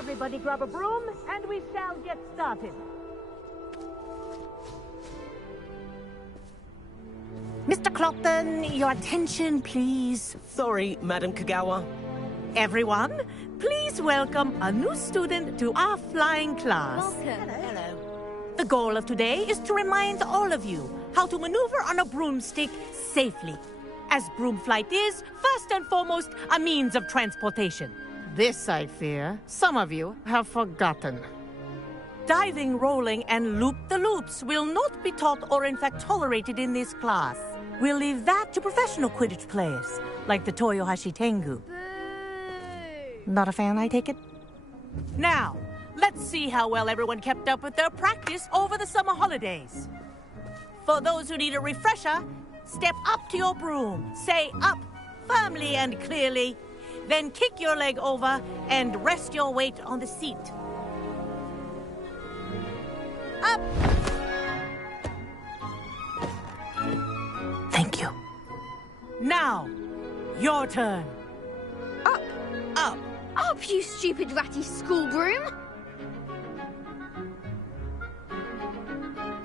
Everybody grab a broom, and we shall get started. Mr. Clopton, your attention, please. Sorry, Madam Kagawa. Everyone, please welcome a new student to our flying class. Welcome. Hello. The goal of today is to remind all of you how to maneuver on a broomstick safely, as broom flight is, first and foremost, a means of transportation. This, I fear, some of you have forgotten. Diving, rolling, and loop-the-loops will not be taught or in fact tolerated in this class. We'll leave that to professional Quidditch players, like the Toyohashi Tengu. Not a fan, I take it? Now, let's see how well everyone kept up with their practice over the summer holidays. For those who need a refresher, step up to your broom, say up firmly and clearly, then kick your leg over and rest your weight on the seat. Up! Thank you. Now, your turn. Up. Up. Up, you stupid ratty school broom.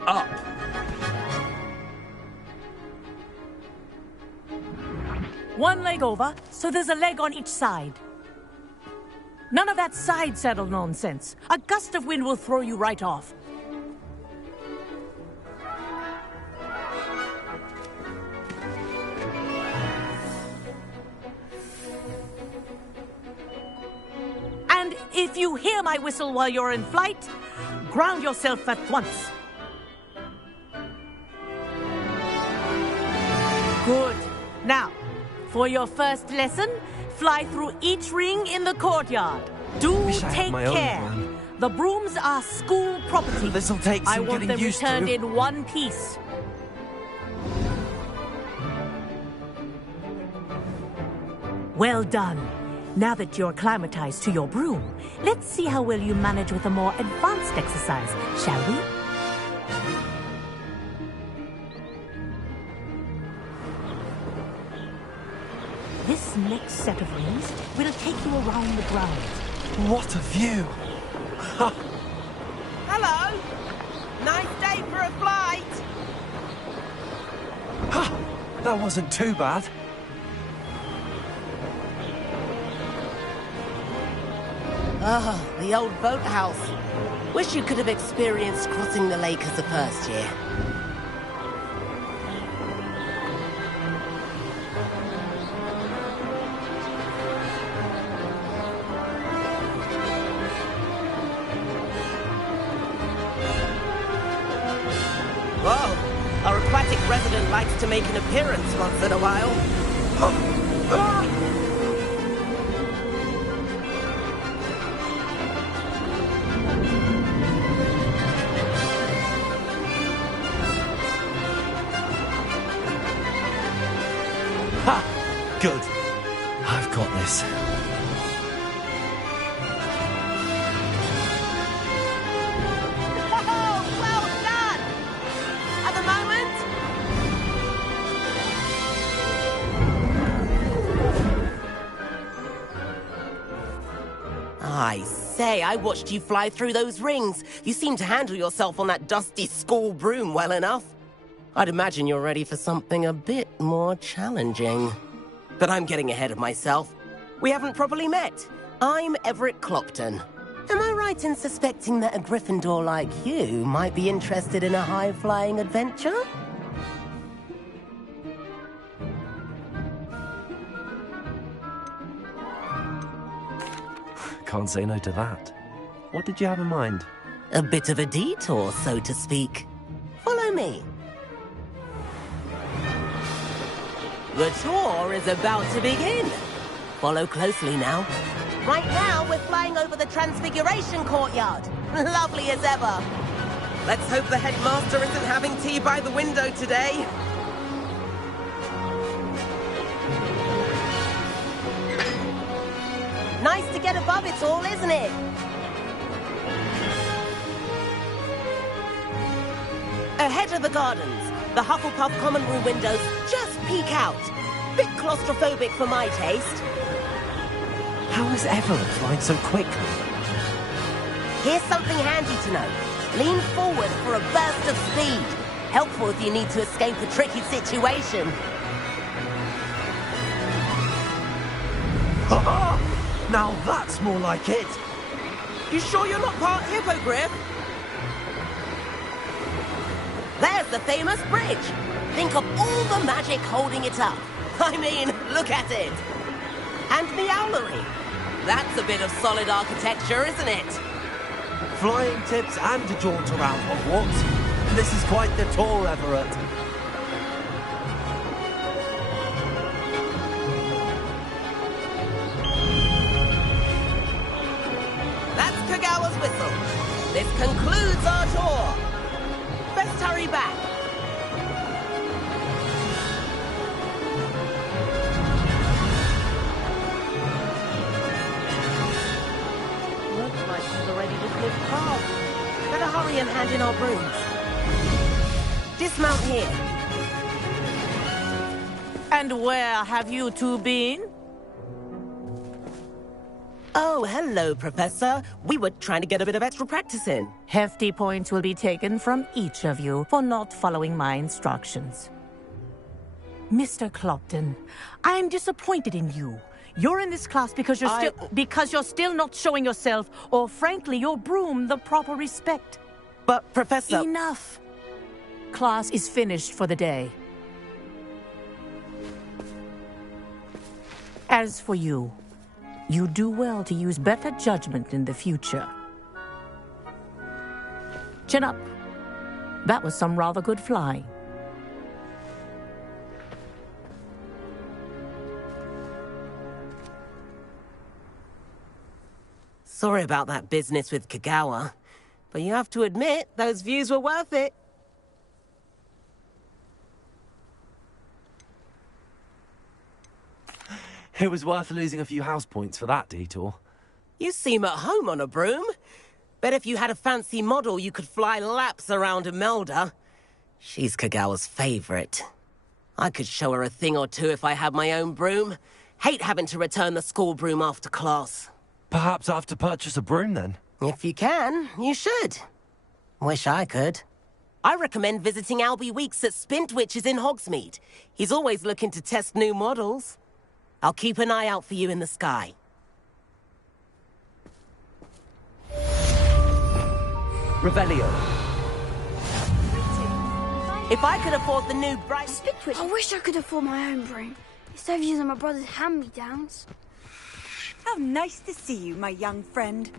Up. One leg over, so there's a leg on each side. None of that side saddle nonsense. A gust of wind will throw you right off. And if you hear my whistle while you're in flight, ground yourself at once. Good. Now, for your first lesson, fly through each ring in the courtyard. Do Wish I had take my own care. one. The brooms are school property. This'll take I some want getting them used returned to. in one piece. Well done. Now that you're acclimatized to your broom, let's see how well you manage with a more advanced exercise, shall we? This next set of rings will take you around the grounds. What a view! Hello! Nice day for a flight! That wasn't too bad. Oh, the old boathouse. Wish you could have experienced crossing the lake as a first year. Whoa, our aquatic resident likes to make an appearance once in a while. Ha! Good. I've got this. Oh, well done! At the moment... I say, I watched you fly through those rings. You seem to handle yourself on that dusty school broom well enough. I'd imagine you're ready for something a bit more challenging. But I'm getting ahead of myself. We haven't properly met. I'm Everett Clopton. Am I right in suspecting that a Gryffindor like you might be interested in a high-flying adventure? Can't say no to that. What did you have in mind? A bit of a detour, so to speak. Follow me. The tour is about to begin. Follow closely now. Right now, we're flying over the Transfiguration Courtyard. Lovely as ever. Let's hope the headmaster isn't having tea by the window today. Nice to get above it all, isn't it? Ahead of the gardens, the Hufflepuff common room windows just peek out. Bit claustrophobic for my taste. How is Everett flying so quickly? Here's something handy to know. Lean forward for a burst of speed. Helpful if you need to escape a tricky situation. Now that's more like it. You sure you're not part hippogriff? There's the famous bridge. Think of all the magic holding it up. I mean, look at it. And the owlery. That's a bit of solid architecture, isn't it? Flying tips and a jaunt around Hogwarts. This is quite the tour, Everett. That's Kagawa's whistle. This concludes our tour. Best hurry back. Looks like she's already just lived past. Better hurry and hand in our brooms. Dismount here. And where have you two been? Oh, hello, Professor. We were trying to get a bit of extra practice in. Hefty points will be taken from each of you for not following my instructions. Mr. Clopton, I'm disappointed in you. You're in this class because you're still not showing yourself, or frankly, your broom the proper respect. But, Professor... Enough. Class is finished for the day. As for you, you do well to use better judgment in the future. Chin up. That was some rather good flying. Sorry about that business with Kagawa, but you have to admit, those views were worth it. It was worth losing a few house points for that detour. You seem at home on a broom. Bet if you had a fancy model, you could fly laps around Imelda. She's Kagawa's favorite. I could show her a thing or two if I had my own broom. Hate having to return the school broom after class. Perhaps I have to purchase a broom then. If you can, you should. Wish I could. I recommend visiting Albie Weeks at Spintwitches in Hogsmeade. He's always looking to test new models. I'll keep an eye out for you in the sky. Revelio. If I could afford the new bright... Spintwitch. I wish I could afford my own broom. Instead of using my brother's hand-me-downs. How nice to see you, my young friend.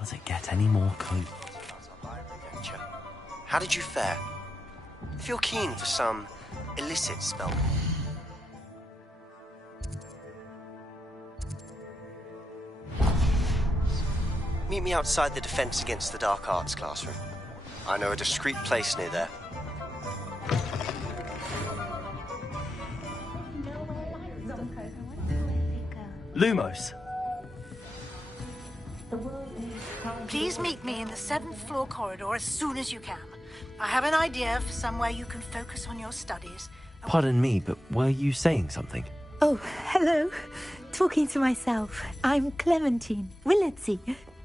Does it get any more coat? How did you fare? Feel keen for some illicit spell? Meet me outside the Defense Against the Dark Arts classroom. I know a discreet place near there. Lumos. Please meet me in the 7th floor corridor as soon as you can. I have an idea for somewhere you can focus on your studies. Pardon me, but were you saying something? Oh, hello. Talking to myself. I'm Clementine Willardsey.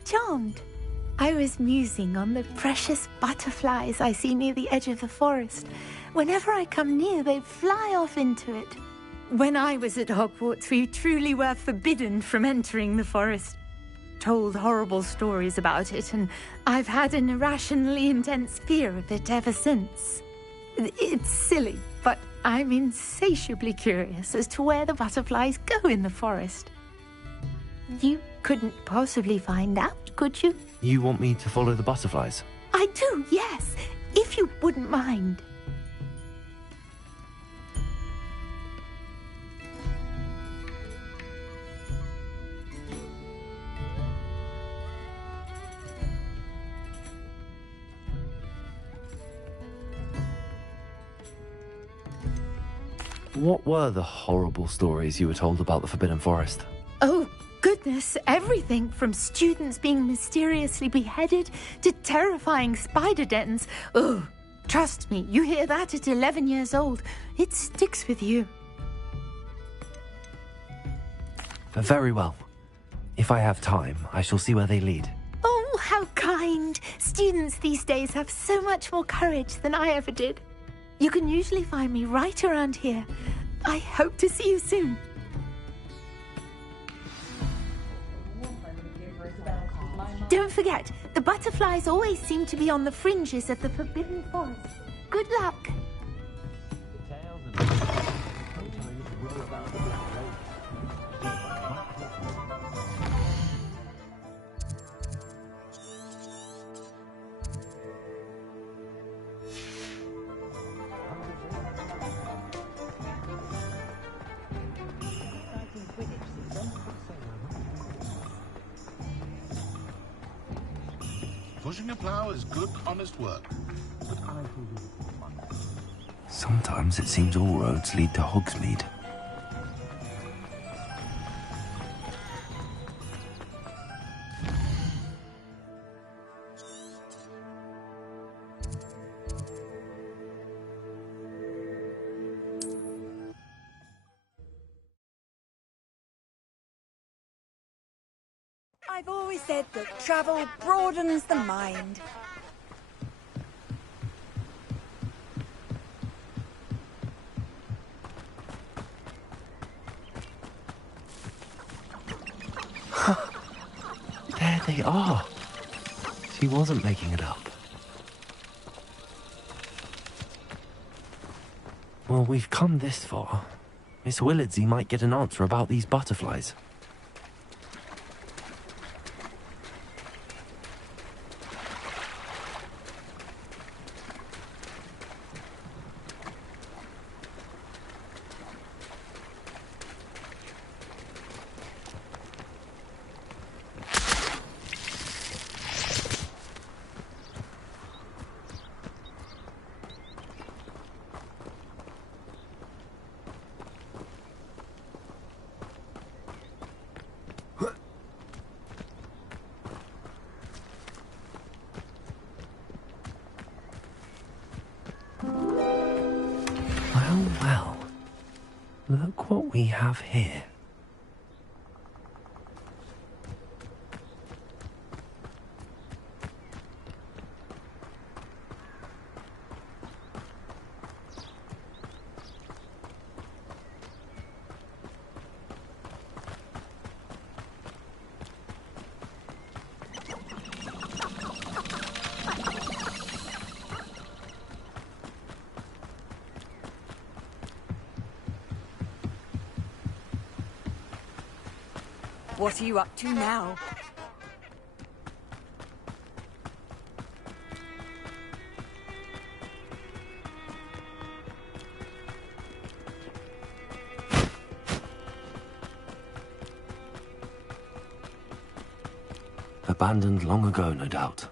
Charmed. I was musing on the precious butterflies I see near the edge of the forest. Whenever I come near, they fly off into it. When I was at Hogwarts, we truly were forbidden from entering the forest. Told horrible stories about it, and I've had an irrationally intense fear of it ever since. It's silly, but I'm insatiably curious as to where the butterflies go in the forest. You couldn't possibly find out, could you? You want me to follow the butterflies? I do, yes. If you wouldn't mind. What were the horrible stories you were told about the Forbidden Forest? Oh, goodness, everything from students being mysteriously beheaded to terrifying spider dens. Oh, trust me, you hear that at 11 years old. It sticks with you. Very well. If I have time, I shall see where they lead. Oh, how kind. Students these days have so much more courage than I ever did. You can usually find me right around here. I hope to see you soon. Don't forget, the butterflies always seem to be on the fringes of the Forbidden Forest. Good luck. Pushing a plough is good, honest work. Sometimes it seems all roads lead to Hogsmeade. I've always said that travel broadens the mind. There they are. She wasn't making it up. Well, we've come this far. Miss Willardsey might get an answer about these butterflies. Well, look what we have here. What are you up to now? Abandoned long ago, no doubt.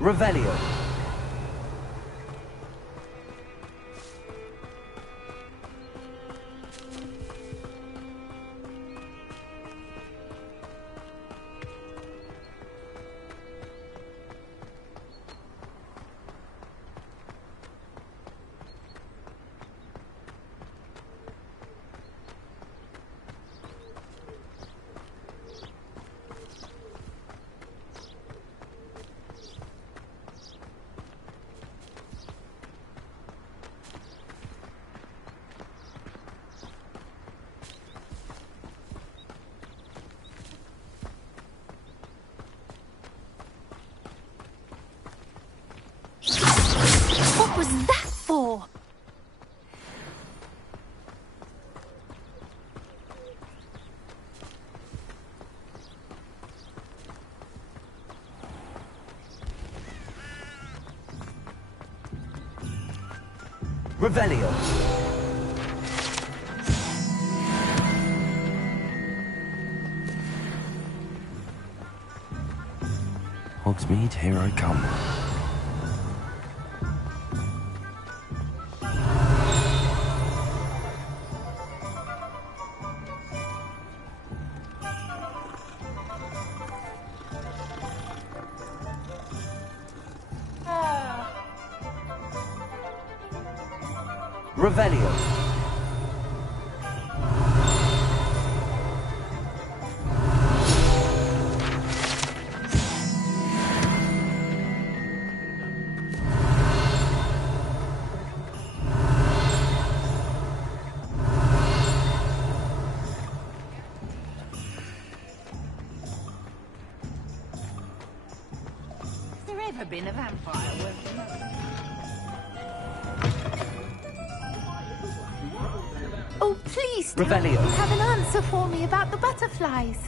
Revelio. Revelio. Hogsmeade, here I come. Revelio. Has there ever been a vampire working on? Oh, please, Tom, Revelio. you have an answer for me about the butterflies.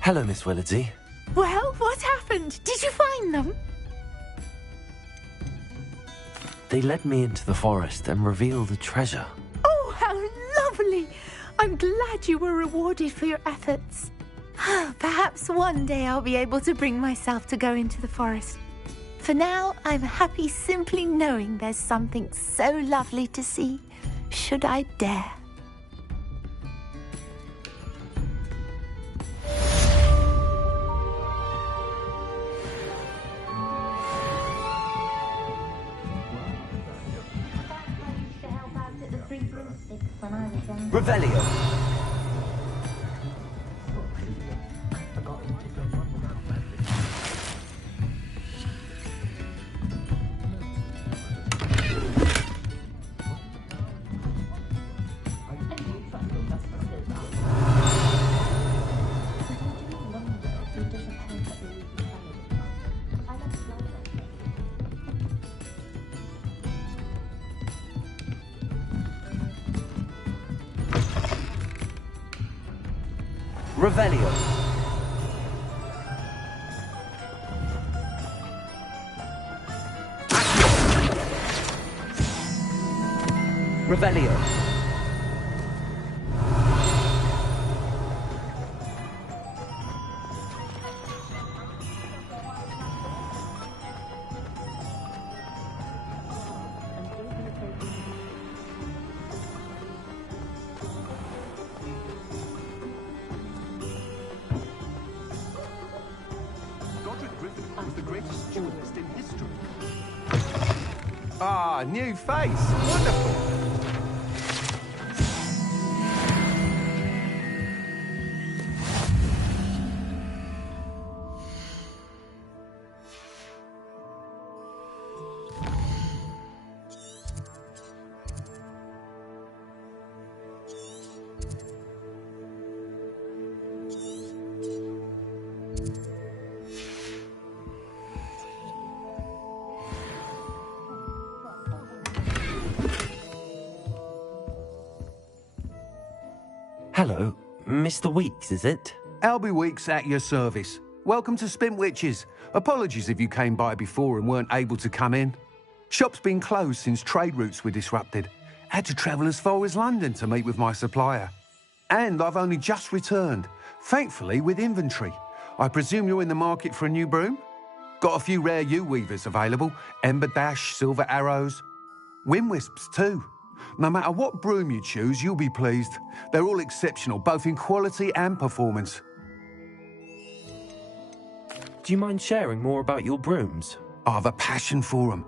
Hello, Miss Willardsey. Well, what happened? Did you find them? They led me into the forest and revealed a treasure. Oh, how lovely! I'm glad you were rewarded for your efforts. Perhaps one day I'll be able to bring myself to go into the forest. For now, I'm happy simply knowing there's something so lovely to see, should I dare. Revelio. Revelio. Revelio. Ah, new face. Wonderful. Hello, Mr. Weeks, is it? Albie Weeks at your service. Welcome to Spintwitches. Apologies if you came by before and weren't able to come in. Shop's been closed since trade routes were disrupted. Had to travel as far as London to meet with my supplier. And I've only just returned, thankfully with inventory. I presume you're in the market for a new broom? Got a few rare yew-weavers available. Ember Dash, Silver Arrows. Wind Wisps too. No matter what broom you choose, you'll be pleased. They're all exceptional, both in quality and performance. Do you mind sharing more about your brooms? I have a passion for them.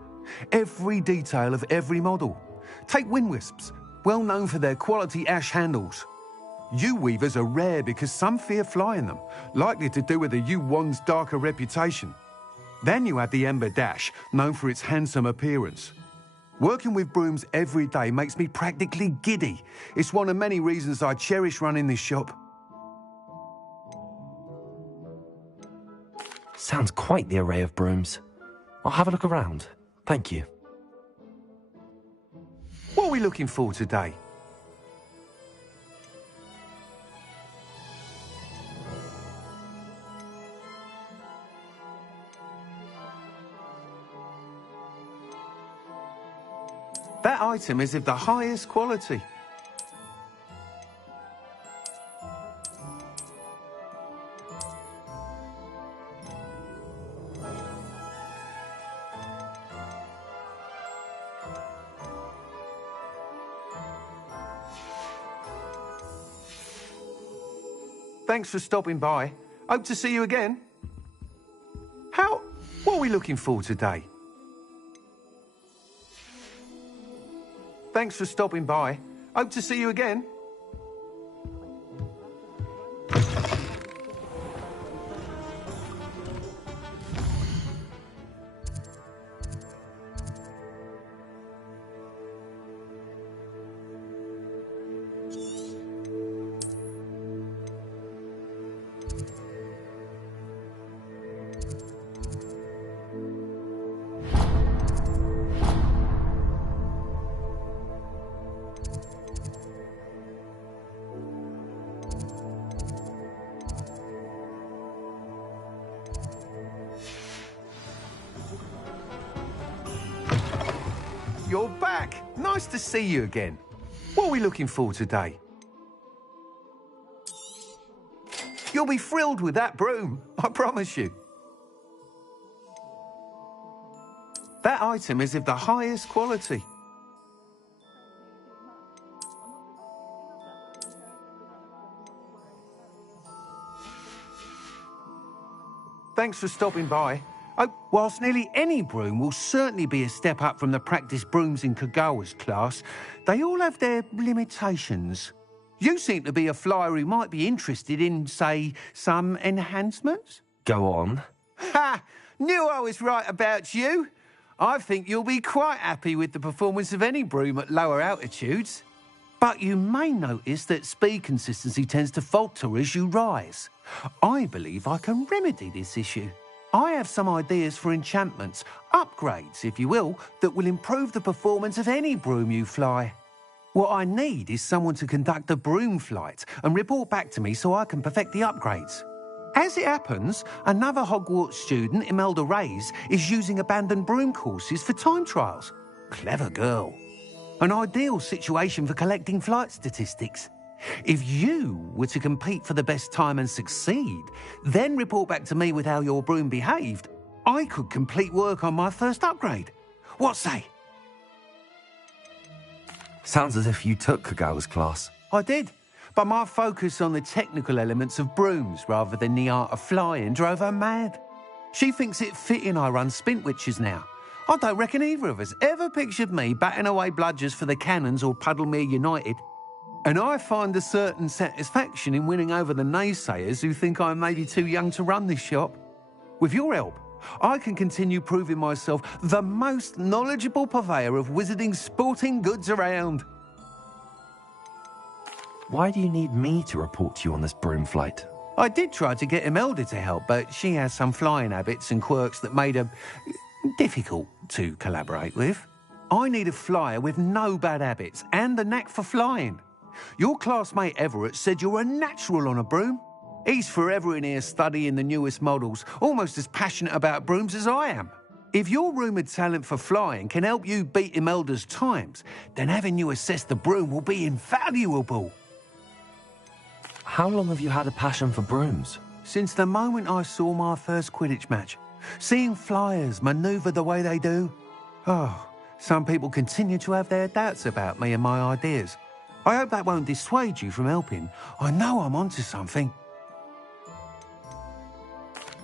Every detail of every model. Take Wind Wisps, well known for their quality ash handles. Yew weavers are rare because some fear flying them, likely to do with the yew wand's darker reputation. Then you have the Ember Dash, known for its handsome appearance. Working with brooms every day makes me practically giddy. It's one of many reasons I cherish running this shop. Sounds quite the array of brooms. I'll have a look around. Thank you. What are we looking for today? That item is of the highest quality. Thanks for stopping by. Hope to see you again. What are we looking for today? Thanks for stopping by. Hope to see you again. You're back. Nice to see you again. What are we looking for today? You'll be thrilled with that broom, I promise you. That item is of the highest quality. Thanks for stopping by. Whilst nearly any broom will certainly be a step up from the practice brooms in Kagawa's class, they all have their limitations. You seem to be a flyer who might be interested in, say, some enhancements? Go on. Ha! Knew I was right about you. I think you'll be quite happy with the performance of any broom at lower altitudes. But you may notice that speed consistency tends to falter as you rise. I believe I can remedy this issue. I have some ideas for enchantments, upgrades, if you will, that will improve the performance of any broom you fly. What I need is someone to conduct a broom flight and report back to me so I can perfect the upgrades. As it happens, another Hogwarts student, Imelda Reyes, is using abandoned broom courses for time trials. Clever girl. An ideal situation for collecting flight statistics. If you were to compete for the best time and succeed, then report back to me with how your broom behaved, I could complete work on my first upgrade. What say? Sounds as if you took Kagawa's class. I did, but my focus on the technical elements of brooms rather than the art of flying drove her mad. She thinks it fitting I run Spintwitches now. I don't reckon either of us ever pictured me batting away bludgers for the Cannons or Puddlemere United. And I find a certain satisfaction in winning over the naysayers who think I'm maybe too young to run this shop. With your help, I can continue proving myself the most knowledgeable purveyor of wizarding sporting goods around. Why do you need me to report to you on this broom flight? I did try to get Imelda to help, but she has some flying habits and quirks that made her difficult to collaborate with. I need a flyer with no bad habits and the knack for flying. Your classmate Everett said you're a natural on a broom. He's forever in here studying the newest models, almost as passionate about brooms as I am. If your rumoured talent for flying can help you beat Imelda's times, then having you assess the broom will be invaluable. How long have you had a passion for brooms? Since the moment I saw my first Quidditch match. Seeing flyers manoeuvre the way they do. Oh, some people continue to have their doubts about me and my ideas. I hope that won't dissuade you from helping. I know I'm onto something.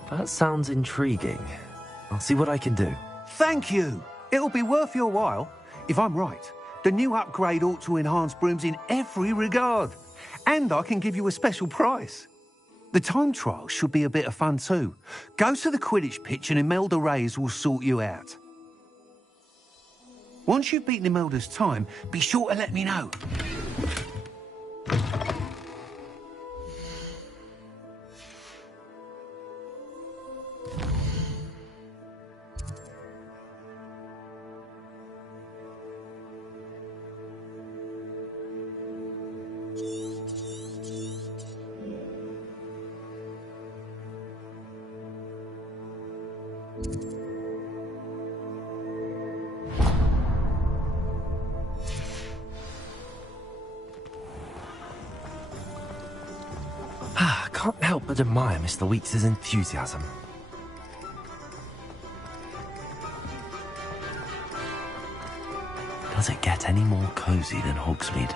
That sounds intriguing. I'll see what I can do. Thank you. It'll be worth your while. If I'm right, the new upgrade ought to enhance brooms in every regard. And I can give you a special price. The time trial should be a bit of fun too. Go to the Quidditch pitch and Imelda Reyes will sort you out. Once you've beaten Imelda's time, be sure to let me know. can't help but admire Mr. Weeks' enthusiasm. Does it get any more cozy than Hogsmeade?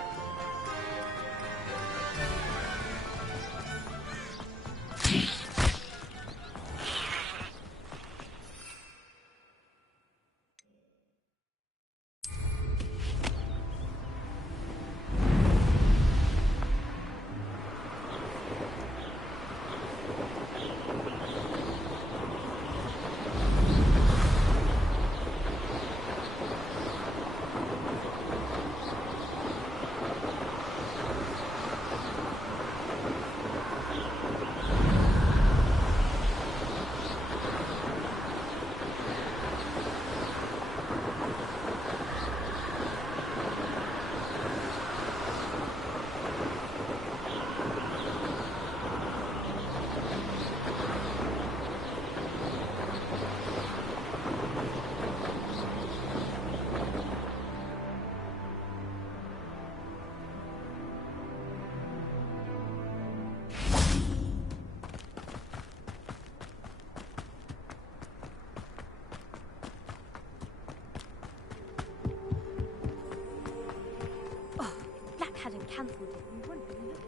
Hadn't cancelled it, we wouldn't be looking.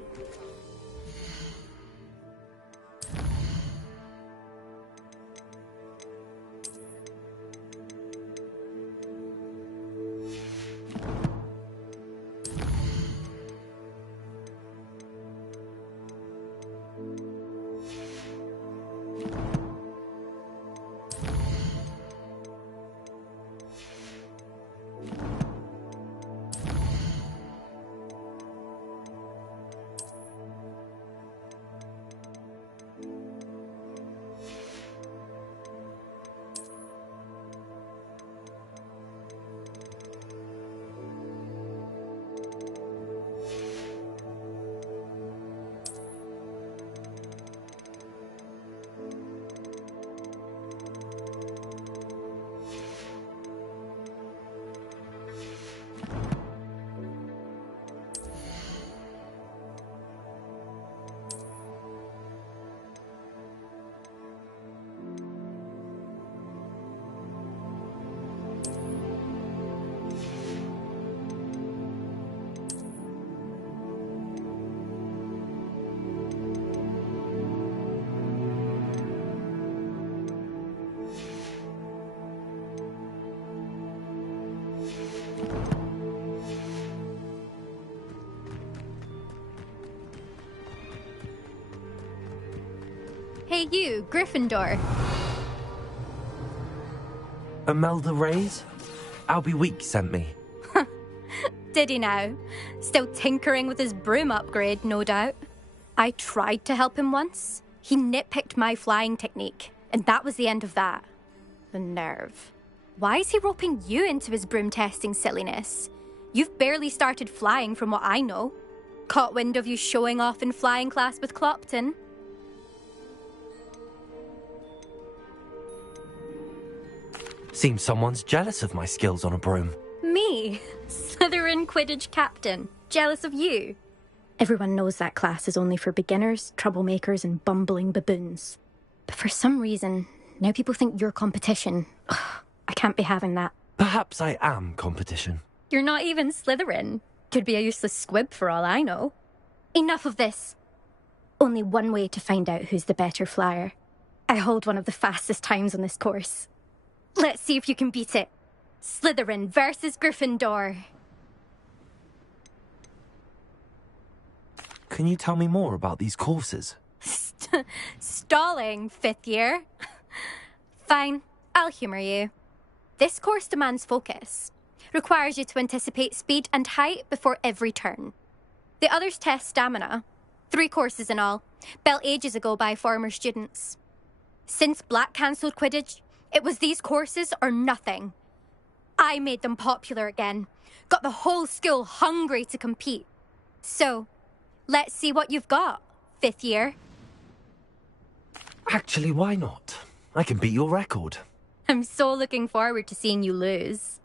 Hey you, Gryffindor. Imelda Reyes? Albie Week sent me. Did he now? Still tinkering with his broom upgrade, no doubt. I tried to help him once. He nitpicked my flying technique, and that was the end of that. The nerve. Why is he roping you into his broom testing silliness? You've barely started flying from what I know. Caught wind of you showing off in flying class with Clopton. Seems someone's jealous of my skills on a broom. Me? Slytherin Quidditch captain. Jealous of you? Everyone knows that class is only for beginners, troublemakers, and bumbling baboons. But for some reason, now people think you're competition. Ugh, I can't be having that. Perhaps I am competition. You're not even Slytherin. Could be a useless squib for all I know. Enough of this. Only one way to find out who's the better flyer. I hold one of the fastest times on this course. Let's see if you can beat it. Slytherin versus Gryffindor. Can you tell me more about these courses? Stalling, fifth year. Fine, I'll humour you. This course demands focus. Requires you to anticipate speed and height before every turn. The others test stamina. 3 courses in all, built ages ago by former students. Since Black cancelled Quidditch, it was these courses or nothing. I made them popular again. Got the whole school hungry to compete. So, let's see what you've got, fifth year. Actually, why not? I can beat your record. I'm so looking forward to seeing you lose.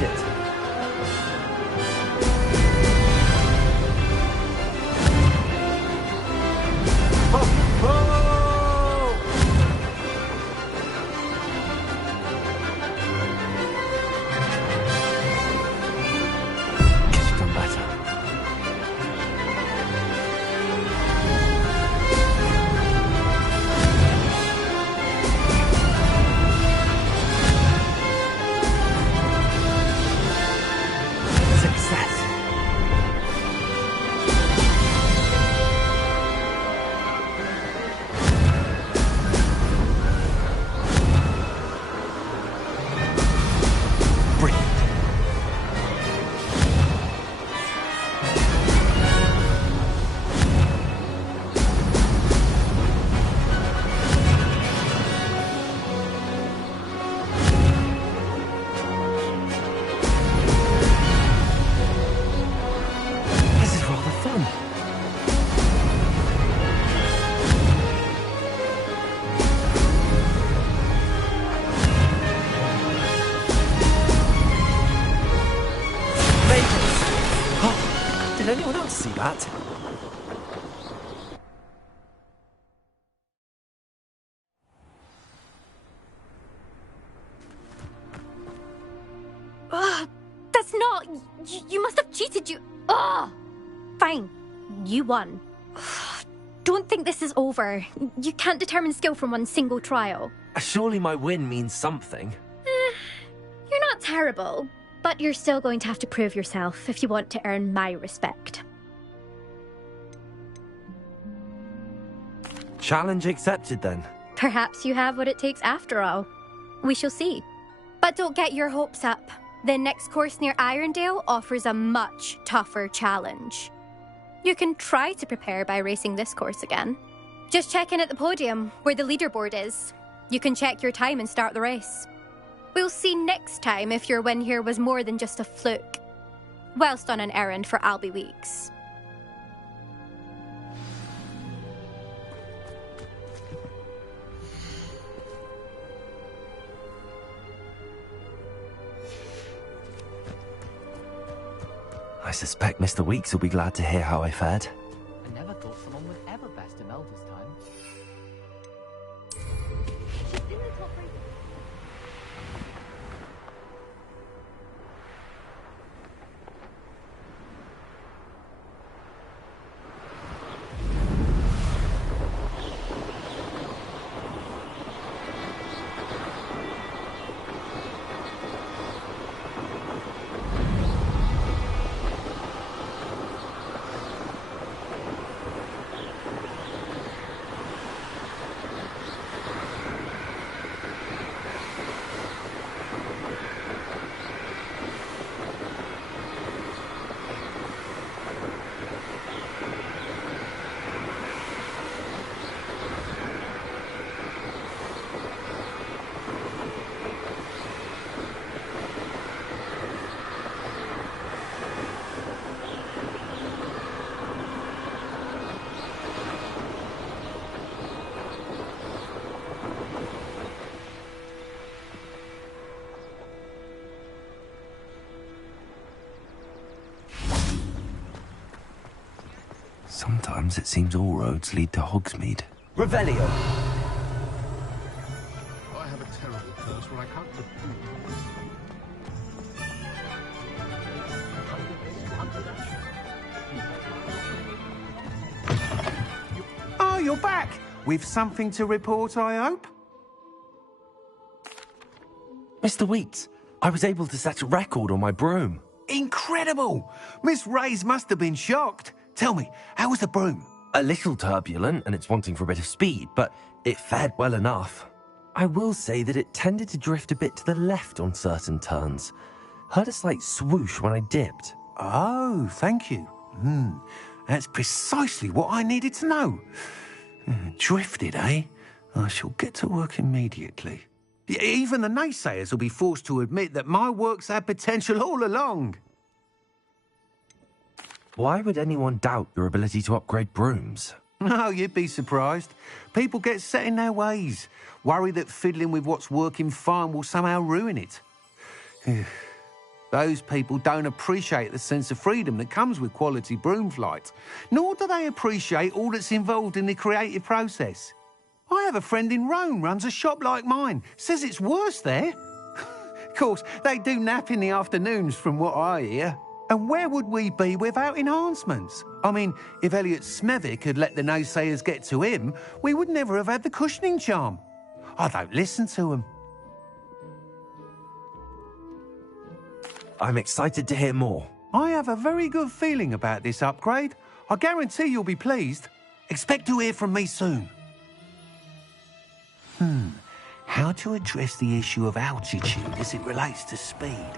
made it. Done better. Success. Brilliant. This is rather fun. Made it! Oh, did anyone else see that? Ugh, that's not. You must have cheated. Ugh. Fine. You won. Don't think this is over. You can't determine skill from one single trial. Surely my win means something. You're not terrible, but you're still going to have to prove yourself if you want to earn my respect. Challenge accepted then. Perhaps you have what it takes after all. We shall see. But don't get your hopes up. The next course near Irondale offers a much tougher challenge. You can try to prepare by racing this course again. Just check in at the podium, where the leaderboard is. You can check your time and start the race. We'll see next time if your win here was more than just a fluke. Whilst on an errand for Albie Weeks. I suspect Mr. Weeks will be glad to hear how I fared. I never thought someone would ever best Imelda's time. Sometimes it seems all roads lead to Hogsmeade. Revelio. I have a terrible curse where I can't look Oh, you're back! With something to report, I hope? Mr. Weeks, I was able to set a record on my broom. Incredible! Miss Reyes must have been shocked. Tell me, how was the broom? A little turbulent and it's wanting for a bit of speed, but it fared well enough. I will say that it tended to drift a bit to the left on certain turns. Heard a slight swoosh when I dipped. Oh, thank you. That's precisely what I needed to know. Drifted, eh? I shall get to work immediately. Even the naysayers will be forced to admit that my work's had potential all along. Why would anyone doubt your ability to upgrade brooms? Oh, you'd be surprised. People get set in their ways, worry that fiddling with what's working fine will somehow ruin it. Those people don't appreciate the sense of freedom that comes with quality broom flights, nor do they appreciate all that's involved in the creative process. I have a friend in Rome runs a shop like mine, says it's worse there. Of course, they do nap in the afternoons from what I hear. And where would we be without enhancements? I mean, if Elliot Smethwick had let the naysayers get to him, we would never have had the cushioning charm. I don't listen to them. I'm excited to hear more. I have a very good feeling about this upgrade. I guarantee you'll be pleased. Expect to hear from me soon. How to address the issue of altitude as it relates to speed?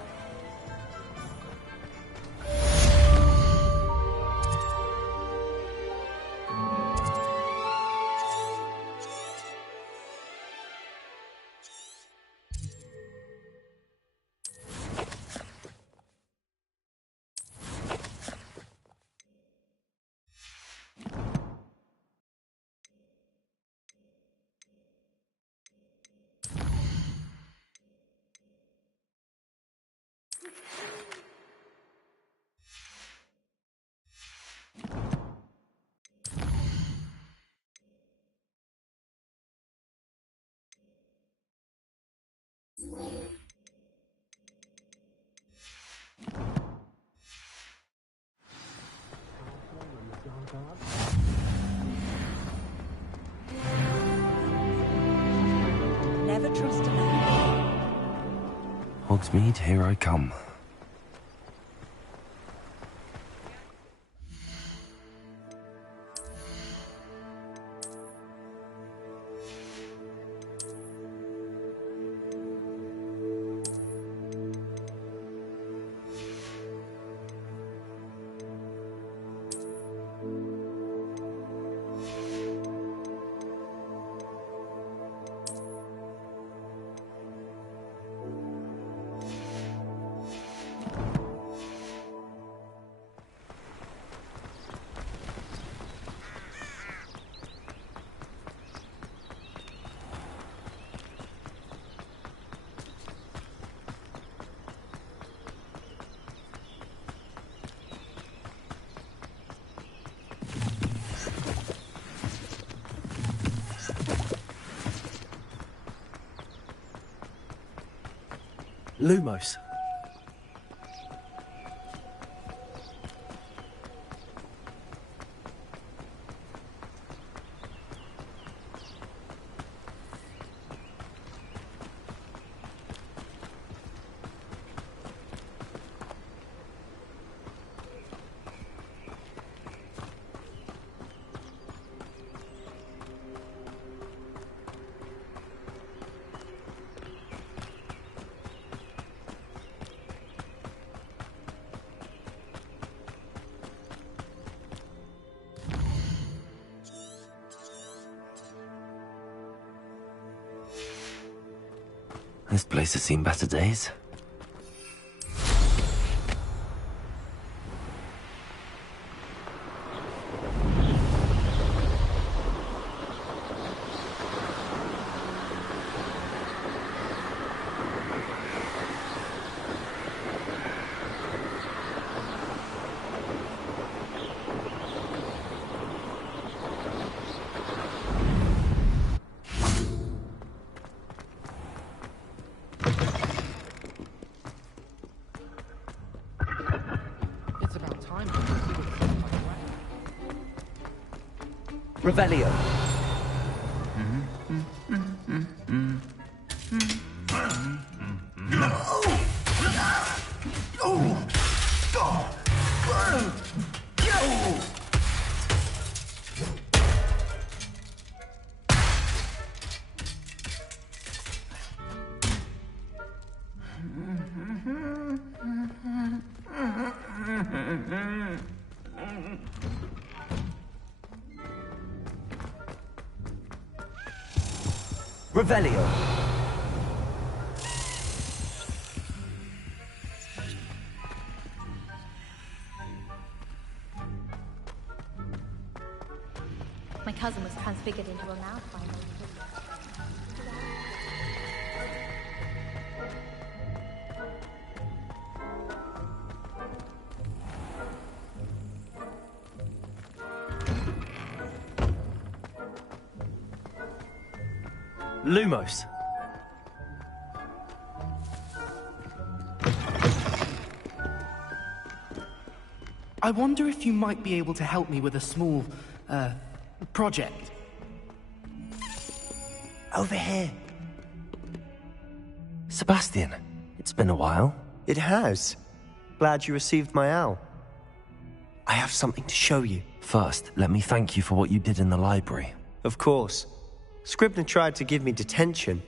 Never trust a man. Hogsmeade, here I come. Lumos. This place has seen better days. Revelio. Revelio. My cousin was transfigured into a mouth finally. Lumos. I wonder if you might be able to help me with a small, project. Over here. Sebastian, it's been a while. It has. Glad you received my owl. I have something to show you. First, let me thank you for what you did in the library. Of course. Scribner tried to give me detention,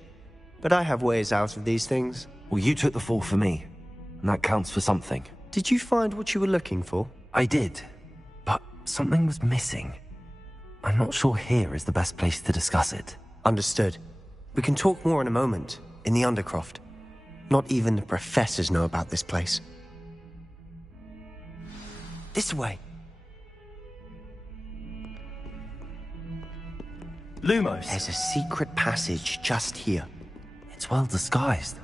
but I have ways out of these things. Well, you took the fall for me, and that counts for something. Did you find what you were looking for? I did, but something was missing. I'm not sure here is the best place to discuss it. Understood. We can talk more in a moment, in the Undercroft. Not even the professors know about this place. This way. Lumos. There's a secret passage just here. It's well disguised.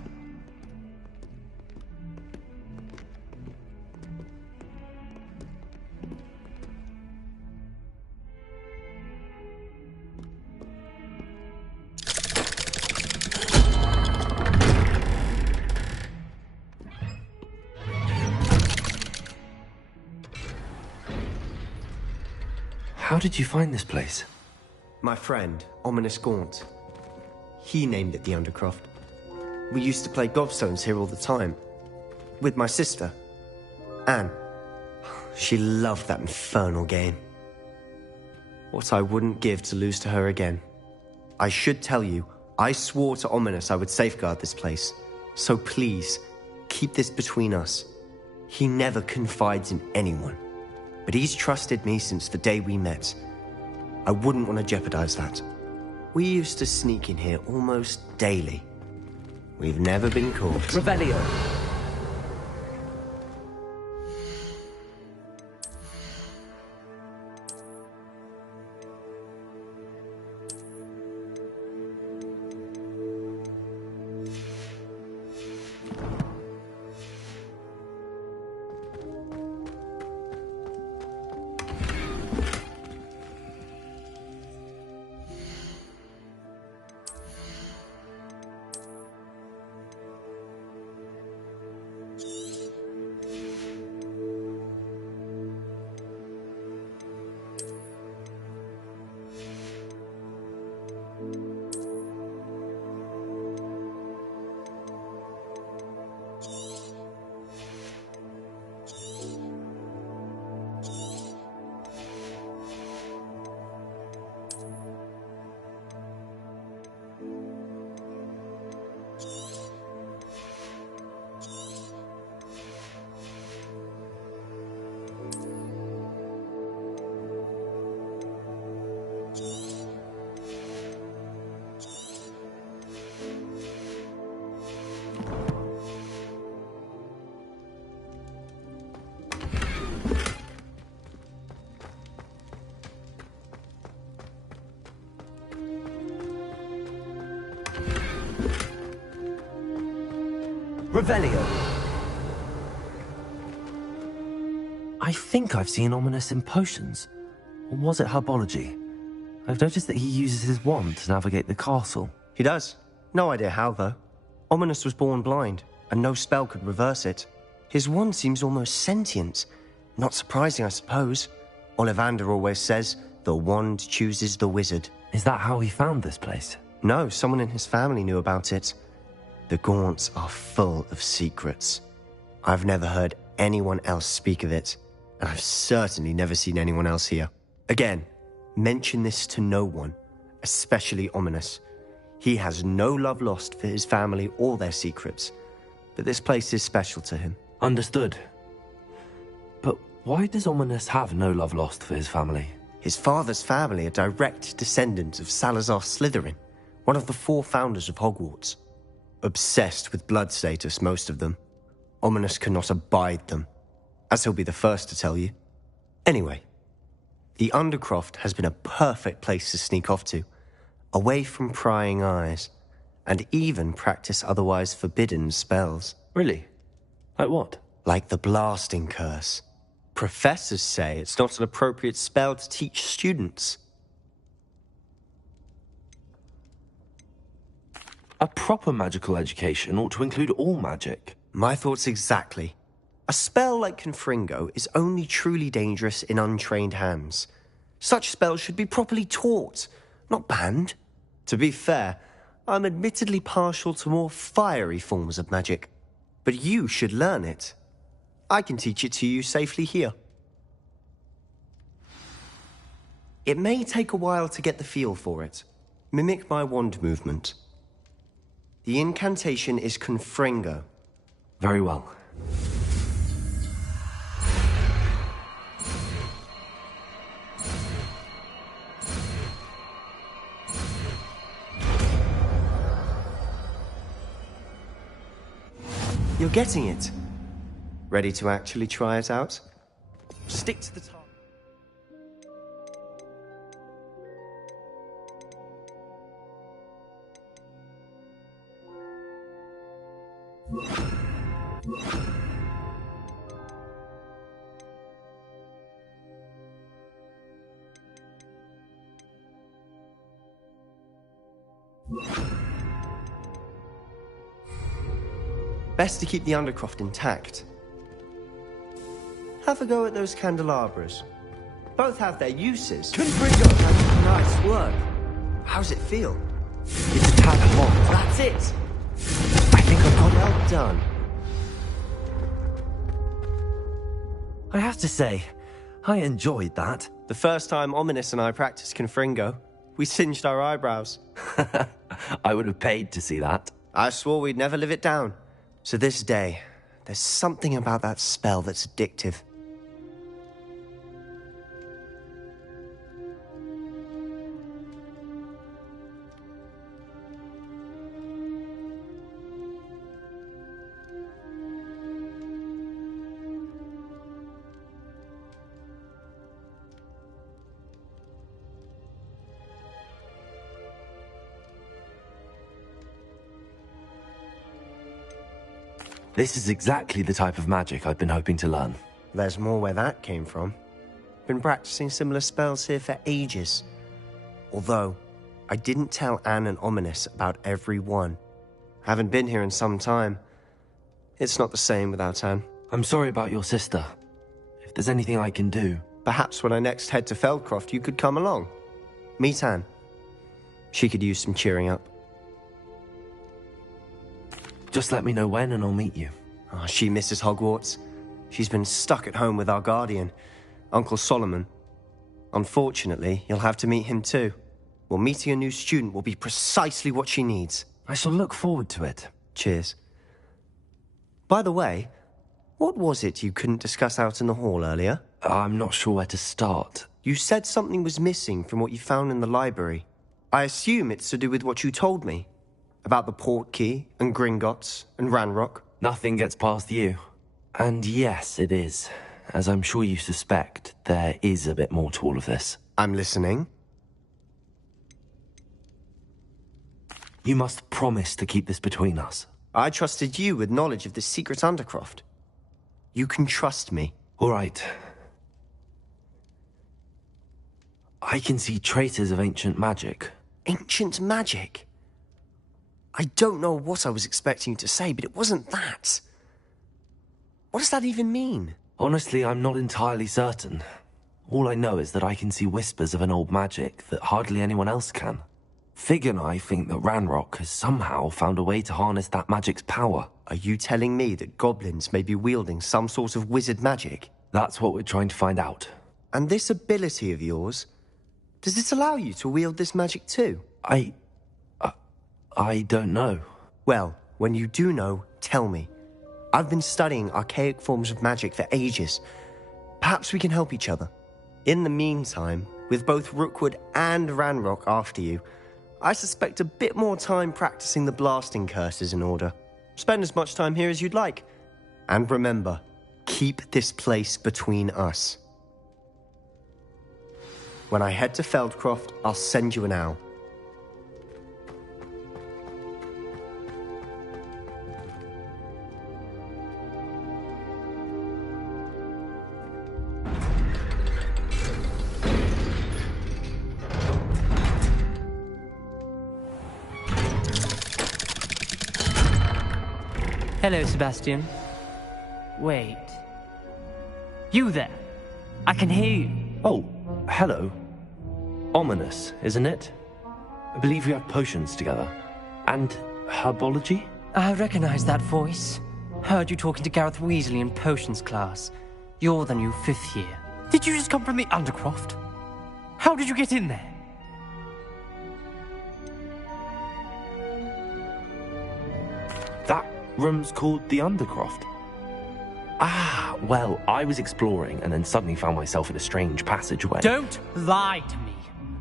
How did you find this place? My friend, Ominous Gaunt. He named it the Undercroft. We used to play gobstones here all the time. With my sister, Anne. She loved that infernal game. What I wouldn't give to lose to her again. I should tell you, I swore to Ominous I would safeguard this place. So please, keep this between us. He never confides in anyone. But he's trusted me since the day we met. I wouldn't want to jeopardize that. We used to sneak in here almost daily. We've never been caught. Revelio. Revelio. I think I've seen Ominous in potions. Or was it herbology? I've noticed that he uses his wand to navigate the castle. He does. No idea how, though. Ominous was born blind, and no spell could reverse it. His wand seems almost sentient. Not surprising, I suppose. Ollivander always says, the wand chooses the wizard. Is that how he found this place? No, someone in his family knew about it. The Gaunts are full of secrets. I've never heard anyone else speak of it, and I've certainly never seen anyone else here. Again, mention this to no one, especially Ominous. He has no love lost for his family or their secrets, but this place is special to him. Understood. But why does Ominous have no love lost for his family? His father's family are direct descendants of Salazar Slytherin, one of the 4 founders of Hogwarts. Obsessed with blood status, most of them. Ominous cannot abide them, as he'll be the first to tell you. Anyway, the Undercroft has been a perfect place to sneak off to, away from prying eyes, and even practice otherwise forbidden spells. Really? Like what? Like the blasting curse. Professors say it's not an appropriate spell to teach students. A proper magical education ought to include all magic. My thoughts exactly. A spell like Confringo is only truly dangerous in untrained hands. Such spells should be properly taught, not banned. To be fair, I'm admittedly partial to more fiery forms of magic. But you should learn it. I can teach it to you safely here. It may take a while to get the feel for it. Mimic my wand movement. The incantation is Confringo. Very well. You're getting it. Ready to actually try it out? Stick to the target. Best to keep the Undercroft intact. Have a go at those candelabras. Both have their uses. Confringo! Nice work. How's it feel? It's a tad hot. That's it! I think I've got it well done. I have to say, I enjoyed that. The first time Ominous and I practiced Confringo, we singed our eyebrows. I would have paid to see that. I swore we'd never live it down. So this day, there's something about that spell that's addictive. This is exactly the type of magic I've been hoping to learn. There's more where that came from. Been practicing similar spells here for ages. Although, I didn't tell Anne and Ominous about every one. Haven't been here in some time. It's not the same without Anne. I'm sorry about your sister. If there's anything I can do... Perhaps when I next head to Feldcroft, you could come along. Meet Anne. She could use some cheering up. Just let me know when and I'll meet you. Oh, she misses Hogwarts. She's been stuck at home with our guardian, Uncle Solomon. Unfortunately, you'll have to meet him too. Well, meeting a new student will be precisely what she needs. I shall look forward to it. Cheers. By the way, what was it you couldn't discuss out in the hall earlier? I'm not sure where to start. You said something was missing from what you found in the library. I assume it's to do with what you told me. About the Portkey, and Gringotts, and Ranrock. Nothing gets past you. And yes, it is. As I'm sure you suspect, there is a bit more to all of this. I'm listening. You must promise to keep this between us. I trusted you with knowledge of the secret Undercroft. You can trust me. All right. I can see traces of ancient magic. Ancient magic? I don't know what I was expecting you to say, but it wasn't that. What does that even mean? Honestly, I'm not entirely certain. All I know is that I can see whispers of an old magic that hardly anyone else can. Fig and I think that Ranrock has somehow found a way to harness that magic's power. Are you telling me that goblins may be wielding some sort of wizard magic? That's what we're trying to find out. And this ability of yours, does it allow you to wield this magic too? I don't know. Well, when you do know, tell me. I've been studying archaic forms of magic for ages. Perhaps we can help each other. In the meantime, with both Rookwood and Ranrock after you, I suspect a bit more time practicing the blasting curse is in order. Spend as much time here as you'd like. And remember, keep this place between us. When I head to Feldcroft, I'll send you an owl. Hello, Sebastian. Wait. You there? I can hear you. Oh, hello. Ominous, isn't it? I believe we have potions together. And herbology? I recognize that voice. Heard you talking to Gareth Weasley in potions class. You're the new 5th year. Did you just come from the Undercroft? How did you get in there? That room's called the Undercroft. Ah, well, I was exploring and then suddenly found myself in a strange passageway. Don't lie to me.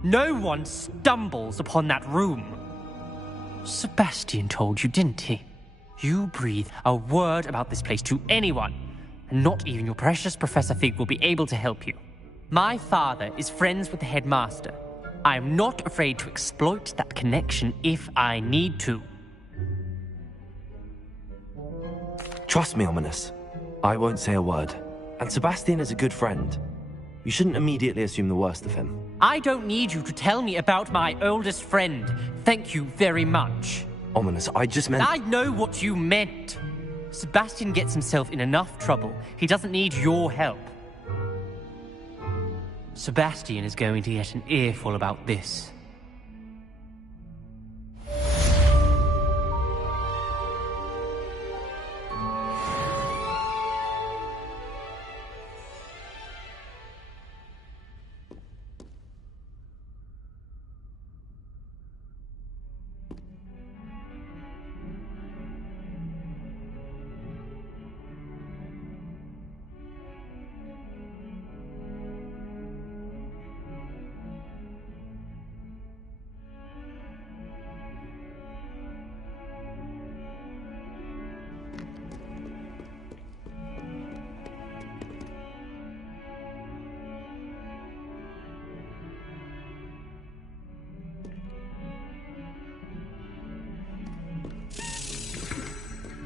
No one stumbles upon that room. Sebastian told you, didn't he? You breathe a word about this place to anyone, and not even your precious Professor Fig will be able to help you. My father is friends with the headmaster. I am not afraid to exploit that connection if I need to. Trust me, Ominous. I won't say a word. And Sebastian is a good friend. You shouldn't immediately assume the worst of him. I don't need you to tell me about my oldest friend. Thank you very much. Ominous, I just meant... I know what you meant. Sebastian gets himself in enough trouble. He doesn't need your help. Sebastian is going to get an earful about this.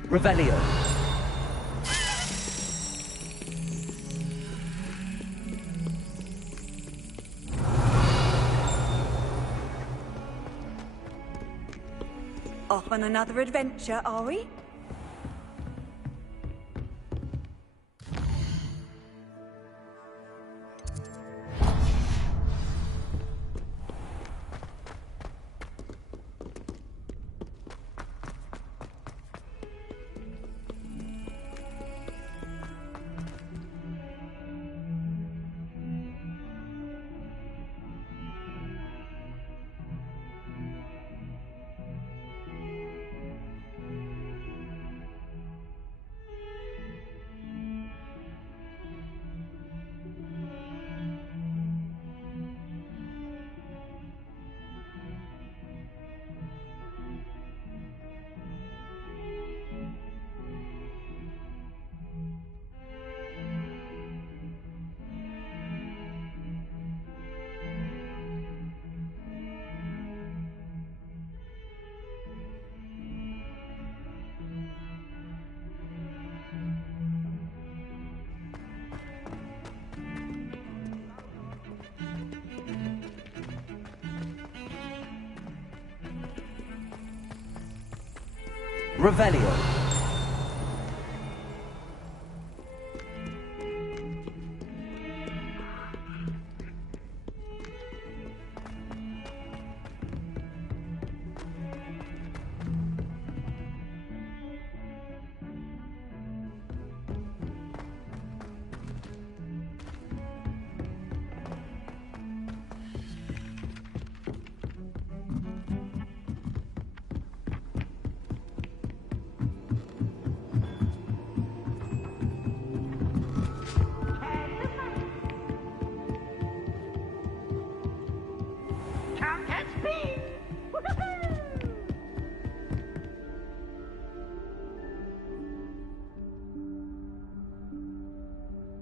Revelio. Off on another adventure, are we? Revelio.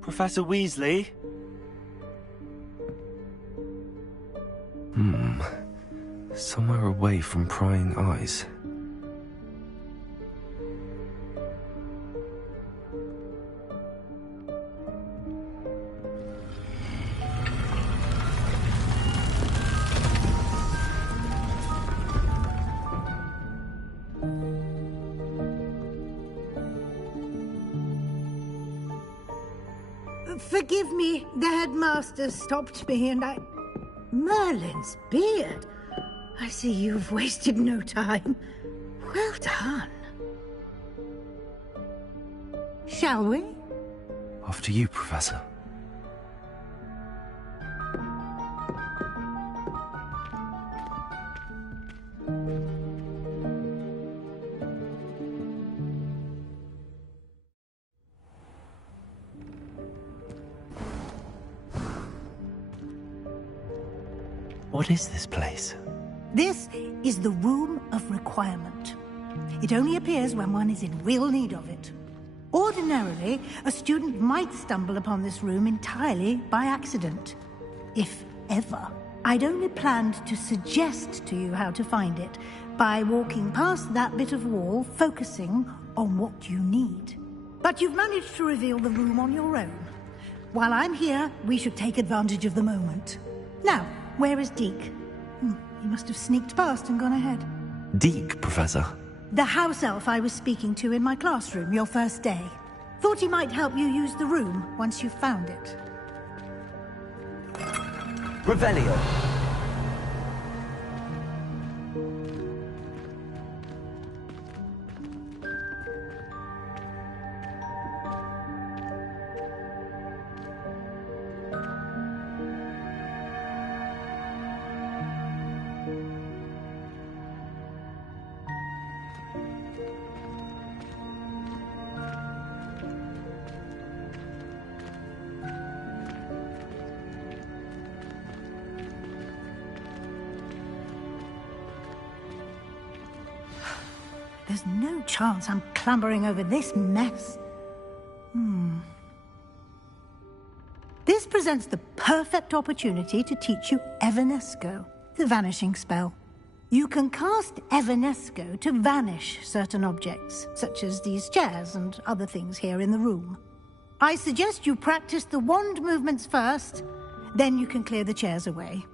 Professor Weasley? Somewhere away from prying eyes. Forgive me. The headmaster stopped me and I... Merlin's beard. I see you've wasted no time. Well done. Shall we? After you, Professor. What is this place? This is the Room of Requirement. It only appears when one is in real need of it. Ordinarily, a student might stumble upon this room entirely by accident. If ever. I'd only planned to suggest to you how to find it by walking past that bit of wall, focusing on what you need. But you've managed to reveal the room on your own. While I'm here, we should take advantage of the moment. Now, where is Deke? He must have sneaked past and gone ahead. Deke, Professor. The house elf I was speaking to in my classroom your first day. Thought he might help you use the room once you've found it. Revelio. There's no chance I'm clambering over this mess. This presents the perfect opportunity to teach you Evanesco, the vanishing spell. You can cast Evanesco to vanish certain objects, such as these chairs and other things here in the room. I suggest you practice the wand movements first, then you can clear the chairs away.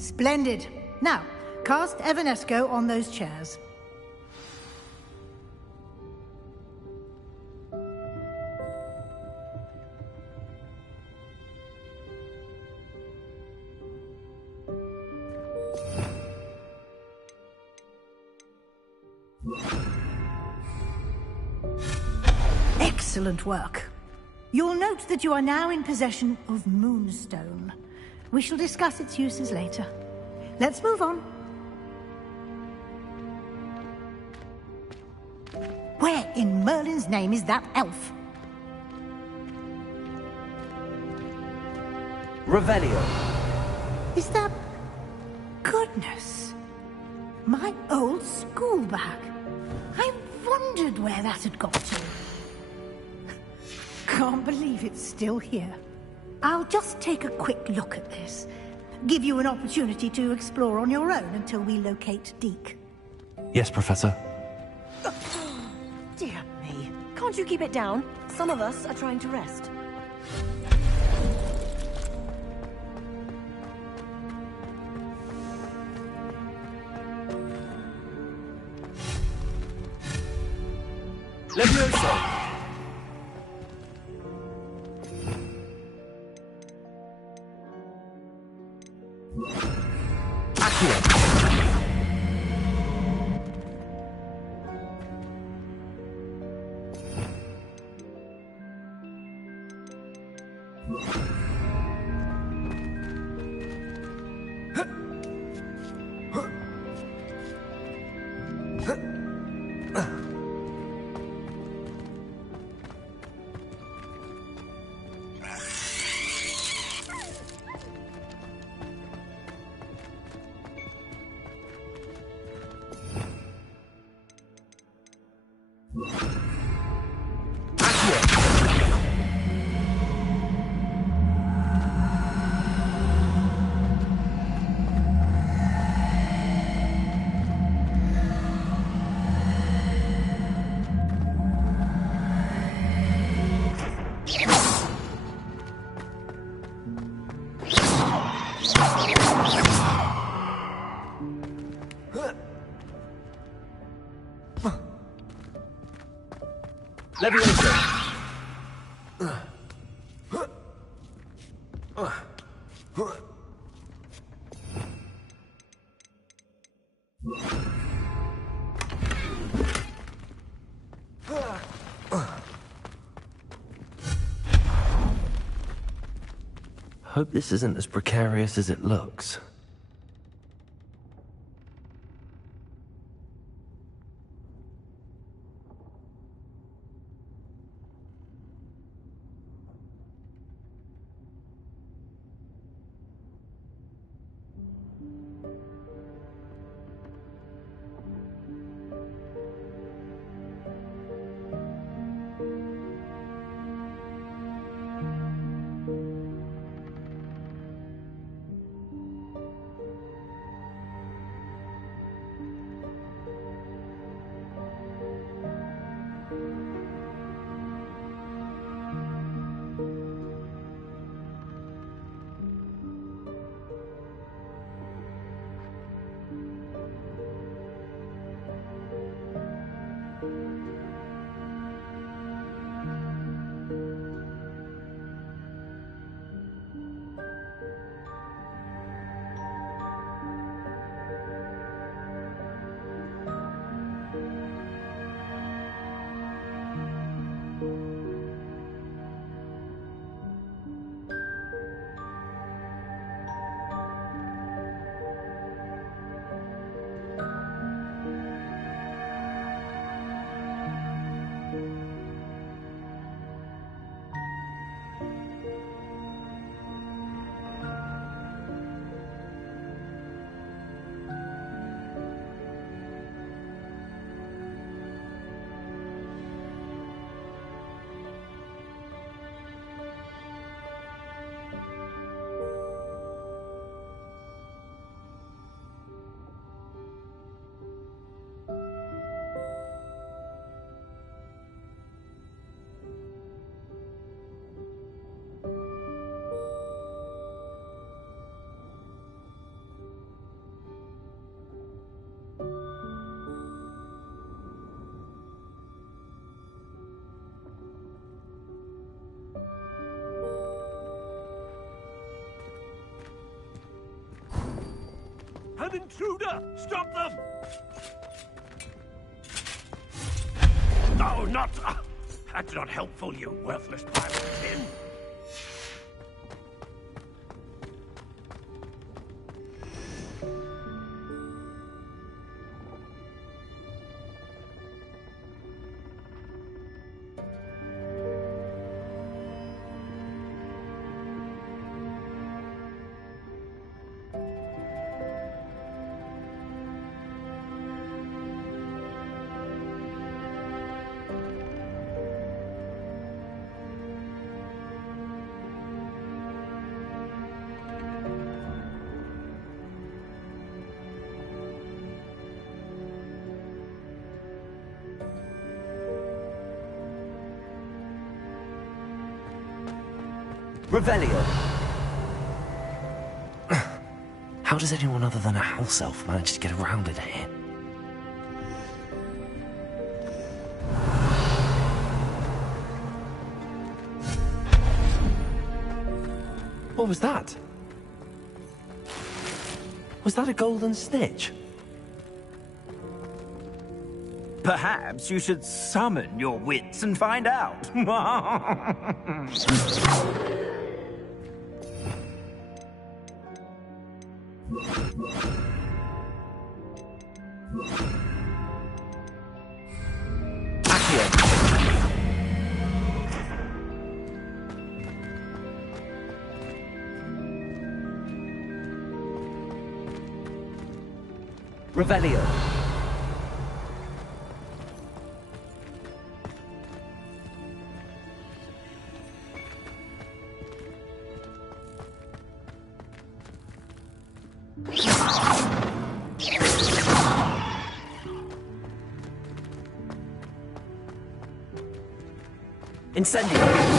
Splendid. Now, cast Evanesco on those chairs. Excellent work. You'll note that you are now in possession of Moonstone. We shall discuss its uses later. Let's move on. Where in Merlin's name is that elf? Revelio. Is that... Goodness. My old school bag. I wondered where that had got to. Can't believe it's still here. I'll just take a quick look at this. Give you an opportunity to explore on your own until we locate Deke. Yes, Professor. Dear me. Can't you keep it down? Some of us are trying to rest. Levioso. Leviation. Hope this isn't as precarious as it looks. An intruder! Stop them! No, not... That's not helpful, you worthless pile of tin. Revelio. How does anyone other than a house elf manage to get around in here? What was that? Was that a golden snitch? Perhaps you should summon your wits and find out. Revelio. Incendio.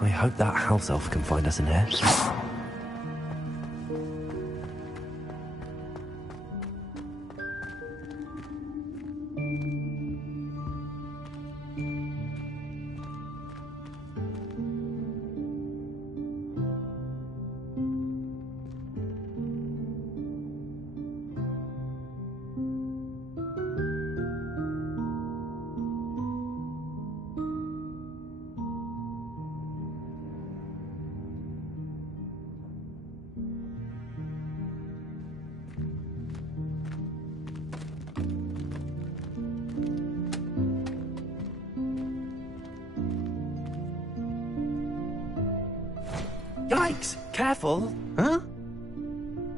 I hope that house elf can find us in here. Yikes! Careful! Huh?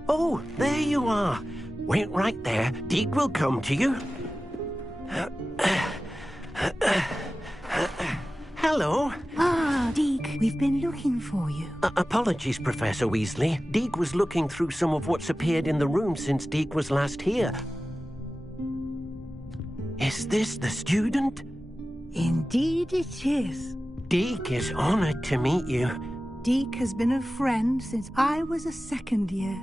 Oh, there you are. Wait right there. Deke will come to you. Hello. Ah, Deke, we've been looking for you. Apologies, Professor Weasley. Deke was looking through some of what's appeared in the room since Deke was last here. Is this the student? Indeed it is. Deke is honored to meet you. Deke has been a friend since I was a second year.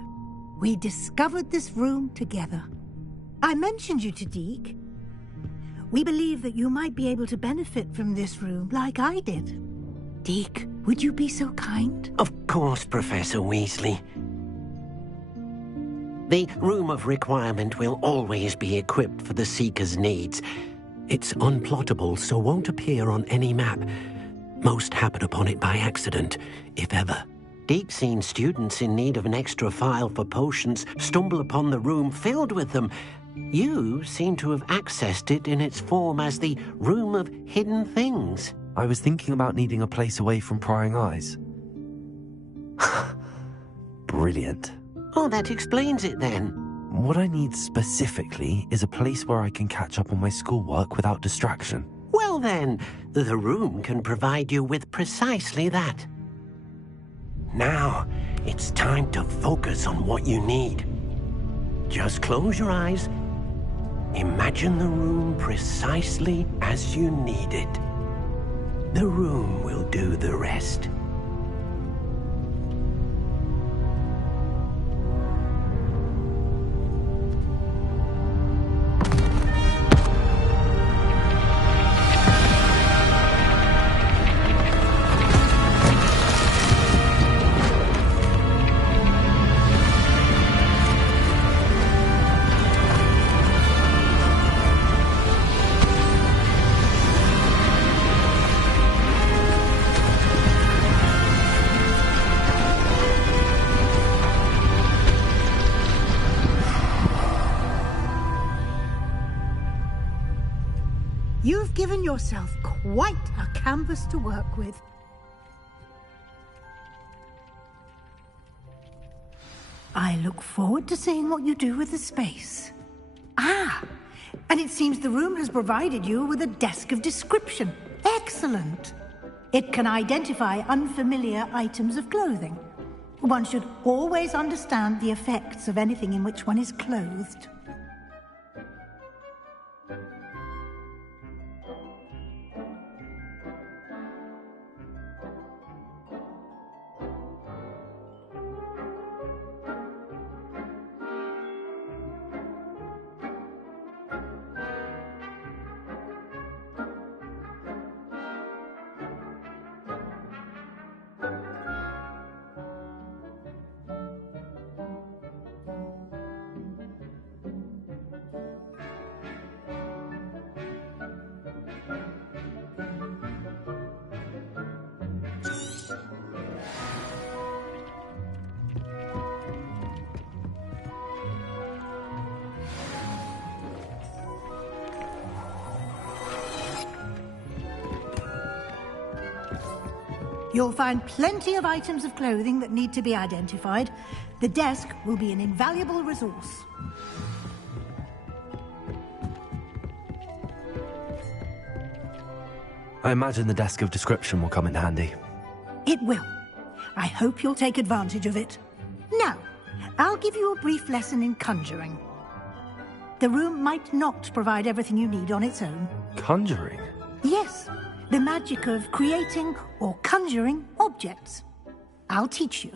We discovered this room together. I mentioned you to Deke. We believe that you might be able to benefit from this room like I did. Deke, would you be so kind? Of course, Professor Weasley. The Room of Requirement will always be equipped for the Seeker's needs. It's unplottable, so won't appear on any map. Most happen upon it by accident, if ever. Deke's seen students in need of an extra file for potions stumble upon the room filled with them. You seem to have accessed it in its form as the Room of Hidden Things. I was thinking about needing a place away from prying eyes. Brilliant. Oh, that explains it then. What I need specifically is a place where I can catch up on my schoolwork without distraction. Well then, the room can provide you with precisely that. Now, it's time to focus on what you need. Just close your eyes. Imagine the room precisely as you need it. The room will do the rest. You've given yourself quite a canvas to work with. I look forward to seeing what you do with the space. Ah, and it seems the room has provided you with a desk of description. Excellent. It can identify unfamiliar items of clothing. One should always understand the effects of anything in which one is clothed. You'll find plenty of items of clothing that need to be identified. The desk will be an invaluable resource. I imagine the desk of description will come in handy. It will. I hope you'll take advantage of it. Now, I'll give you a brief lesson in conjuring. The room might not provide everything you need on its own. Conjuring? Yes, the magic of creating or conjuring objects. I'll teach you.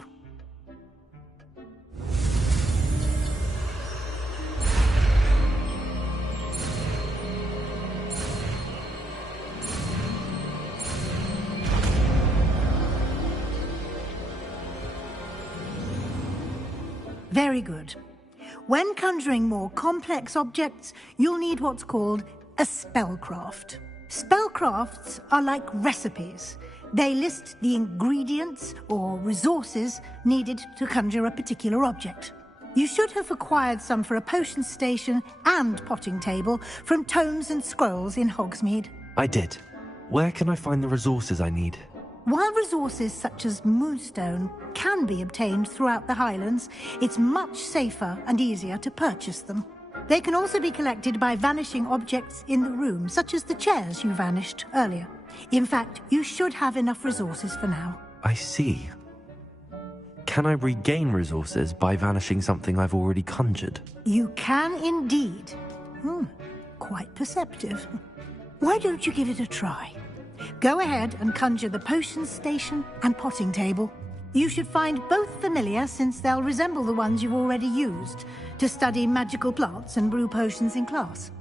Very good. When conjuring more complex objects, you'll need what's called a spellcraft. Spellcrafts are like recipes. They list the ingredients or resources needed to conjure a particular object. You should have acquired some for a potion station and potting table from tomes and scrolls in Hogsmeade. I did. Where can I find the resources I need? While resources such as moonstone can be obtained throughout the Highlands, it's much safer and easier to purchase them. They can also be collected by vanishing objects in the room, such as the chairs you vanished earlier. In fact, you should have enough resources for now. I see. Can I regain resources by vanishing something I've already conjured? You can indeed. Quite perceptive. Why don't you give it a try? Go ahead and conjure the potion station and potting table. You should find both familiar, since they'll resemble the ones you've already used to study magical plants and brew potions in class.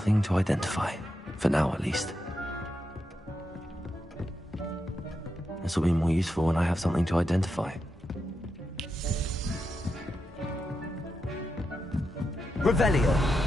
Nothing to identify. For now, at least. This will be more useful when I have something to identify. Revelio.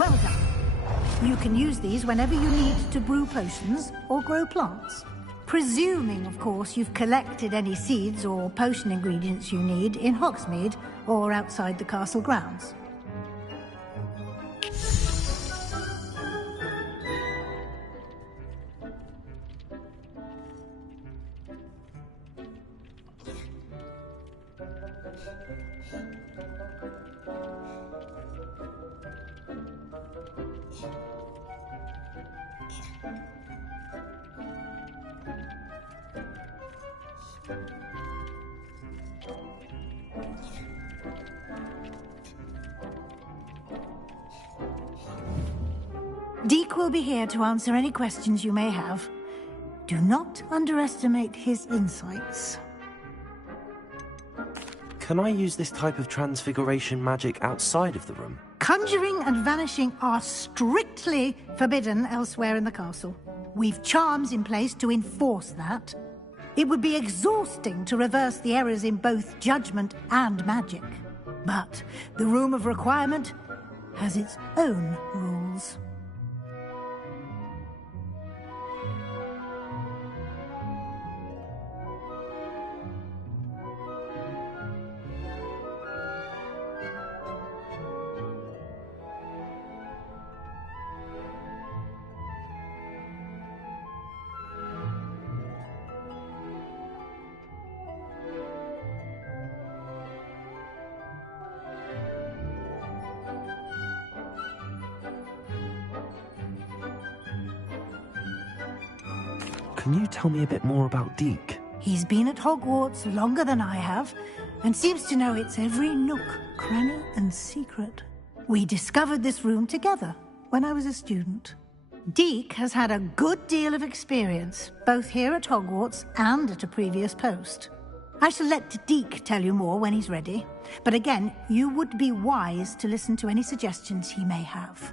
Well done. You can use these whenever you need to brew potions or grow plants. Presuming, of course, you've collected any seeds or potion ingredients you need in Hogsmeade or outside the castle grounds. Deek will be here to answer any questions you may have. Do not underestimate his insights. Can I use this type of transfiguration magic outside of the room? Conjuring and vanishing are strictly forbidden elsewhere in the castle. We've charms in place to enforce that. It would be exhausting to reverse the errors in both judgment and magic. But the Room of Requirement has its own rules. Can you tell me a bit more about Deek? He's been at Hogwarts longer than I have, and seems to know its every nook, cranny, and secret. We discovered this room together when I was a student. Deek has had a good deal of experience, both here at Hogwarts and at a previous post. I shall let Deek tell you more when he's ready, but again, you would be wise to listen to any suggestions he may have.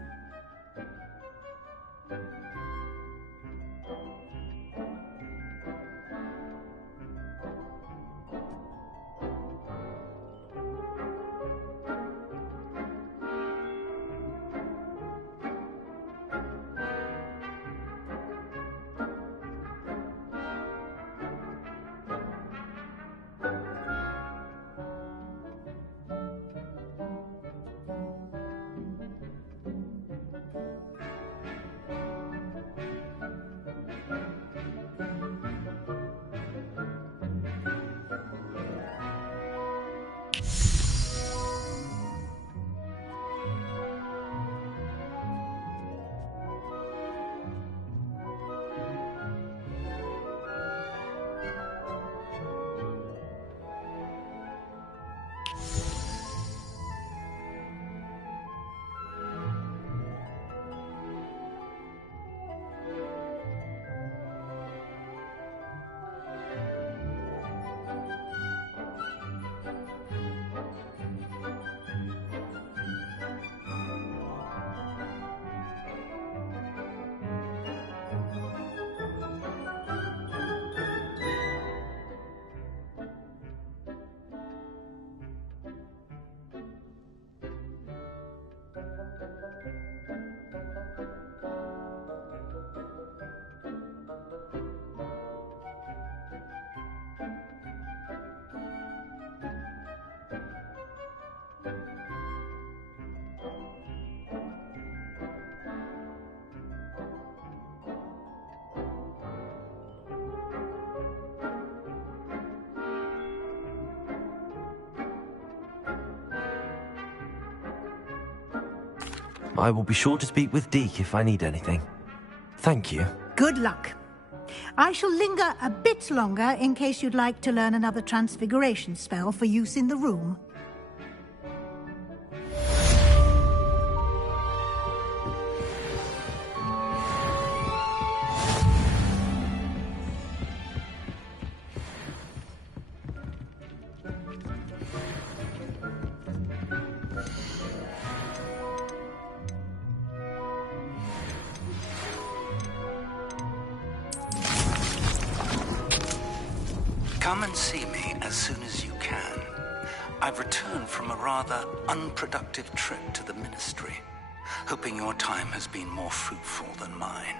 I will be sure to speak with Deek if I need anything. Thank you. Good luck. I shall linger a bit longer in case you'd like to learn another transfiguration spell for use in the room. Come and see me as soon as you can. I've returned from a rather unproductive trip to the Ministry. hoping your time has been more fruitful than mine.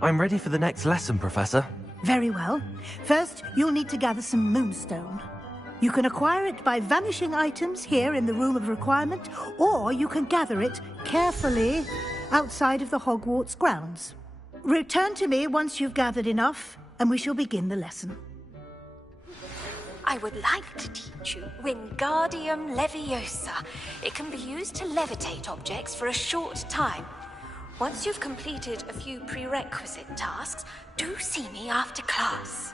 I'm ready for the next lesson, Professor. Very well. First, you'll need to gather some moonstone. You can acquire it by vanishing items here in the Room of Requirement, or you can gather it carefully outside of the Hogwarts grounds. Return to me once you've gathered enough, and we shall begin the lesson. I would like to teach you Wingardium Leviosa. It can be used to levitate objects for a short time. Once you've completed a few prerequisite tasks, do see me after class.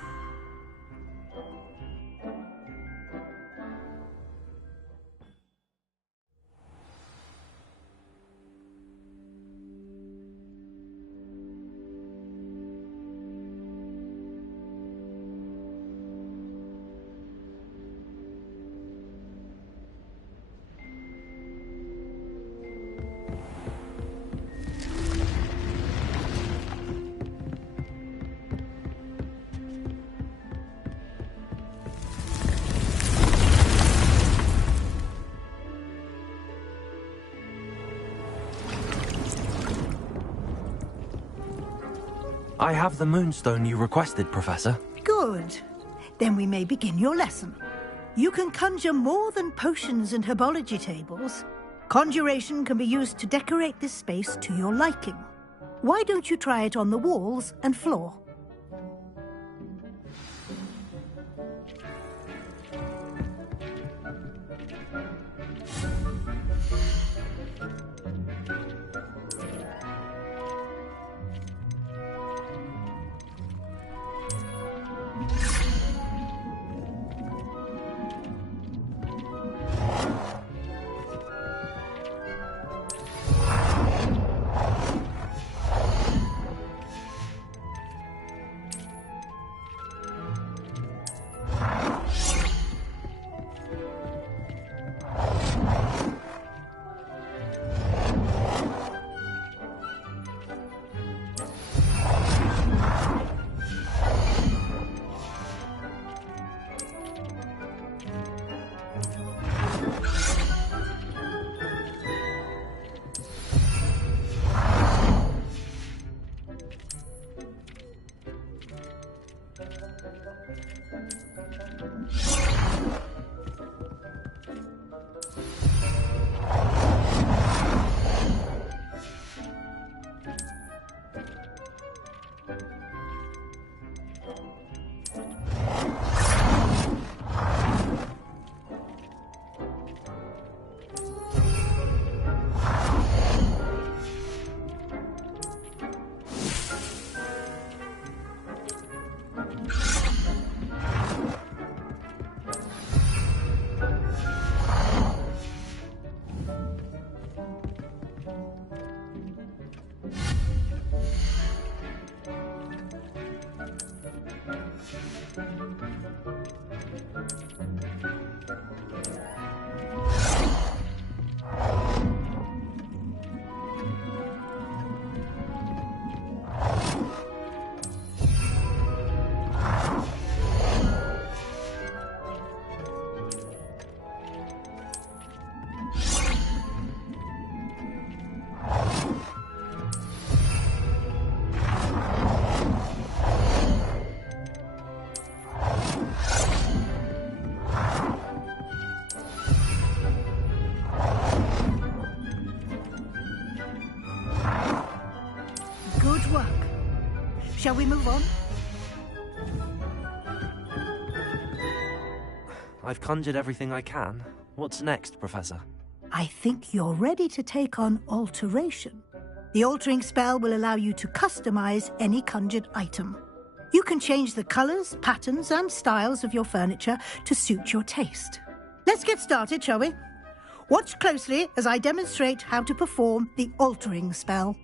I have the moonstone you requested, Professor. Good. Then we may begin your lesson. You can conjure more than potions and herbology tables. Conjuration can be used to decorate this space to your liking. Why don't you try it on the walls and floor? Good work. Shall we move on? I've conjured everything I can. What's next, Professor? I think you're ready to take on alteration. The altering spell will allow you to customize any conjured item. You can change the colors, patterns, and styles of your furniture to suit your taste. Let's get started, shall we? Watch closely as I demonstrate how to perform the altering spell.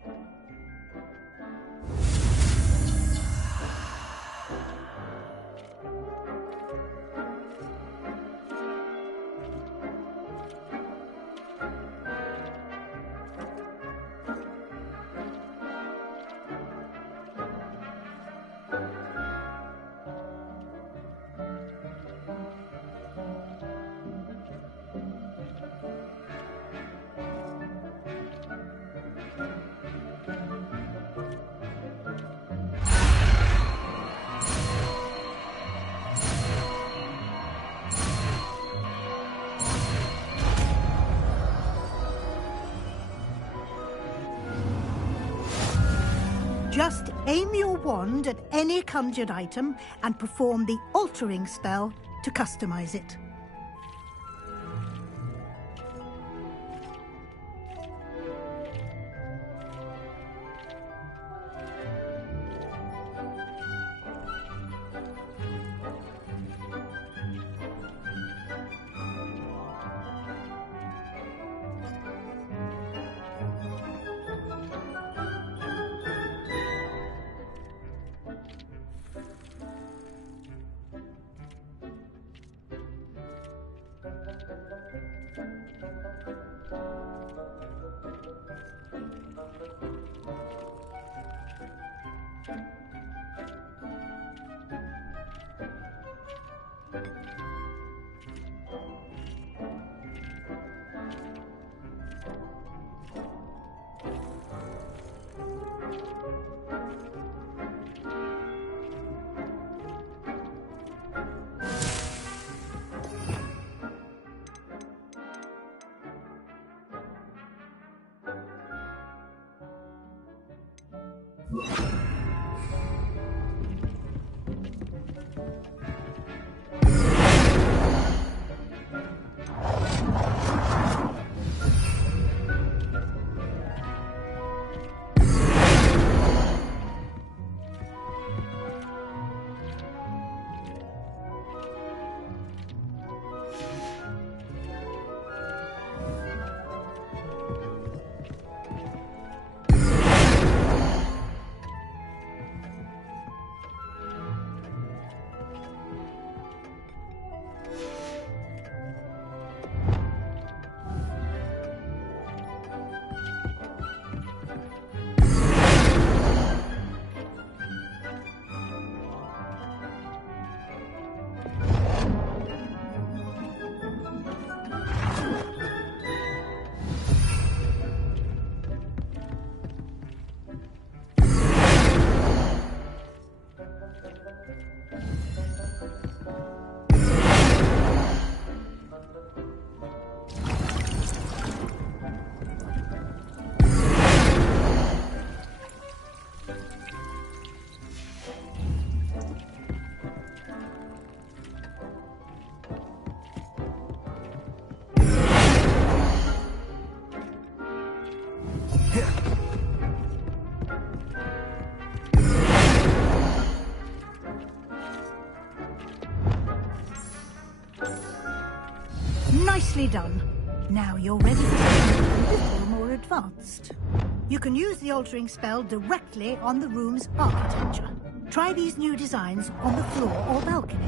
Just aim your wand at any conjured item and perform the altering spell to customize it. Nicely done. Now you're ready for something a little more advanced. You can use the altering spell directly on the room's architecture. Try these new designs on the floor or balcony.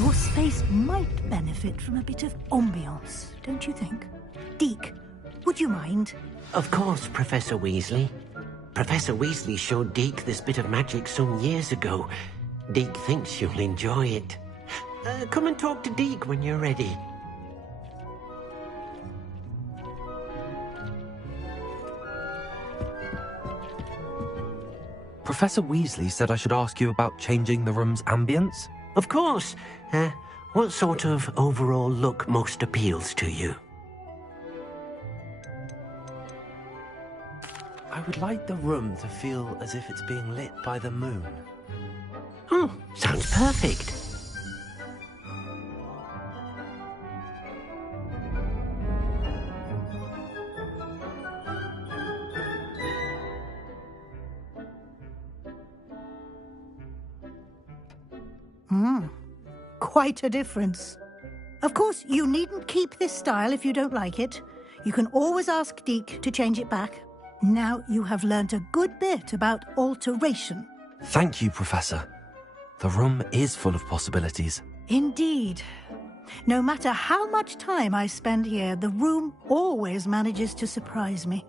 Your space might benefit from a bit of ambiance, don't you think? Deke, would you mind? Of course, Professor Weasley. Professor Weasley showed Deke this bit of magic some years ago. Deke thinks you'll enjoy it. Come and talk to Deke when you're ready. Professor Weasley said I should ask you about changing the room's ambience? Of course. What sort of overall look most appeals to you? I would like the room to feel as if it's being lit by the moon. Oh, sounds perfect. Quite a difference. Of course, you needn't keep this style if you don't like it. You can always ask Deke to change it back. Now you have learnt a good bit about alteration. Thank you, Professor. The room is full of possibilities. Indeed. No matter how much time I spend here, the room always manages to surprise me.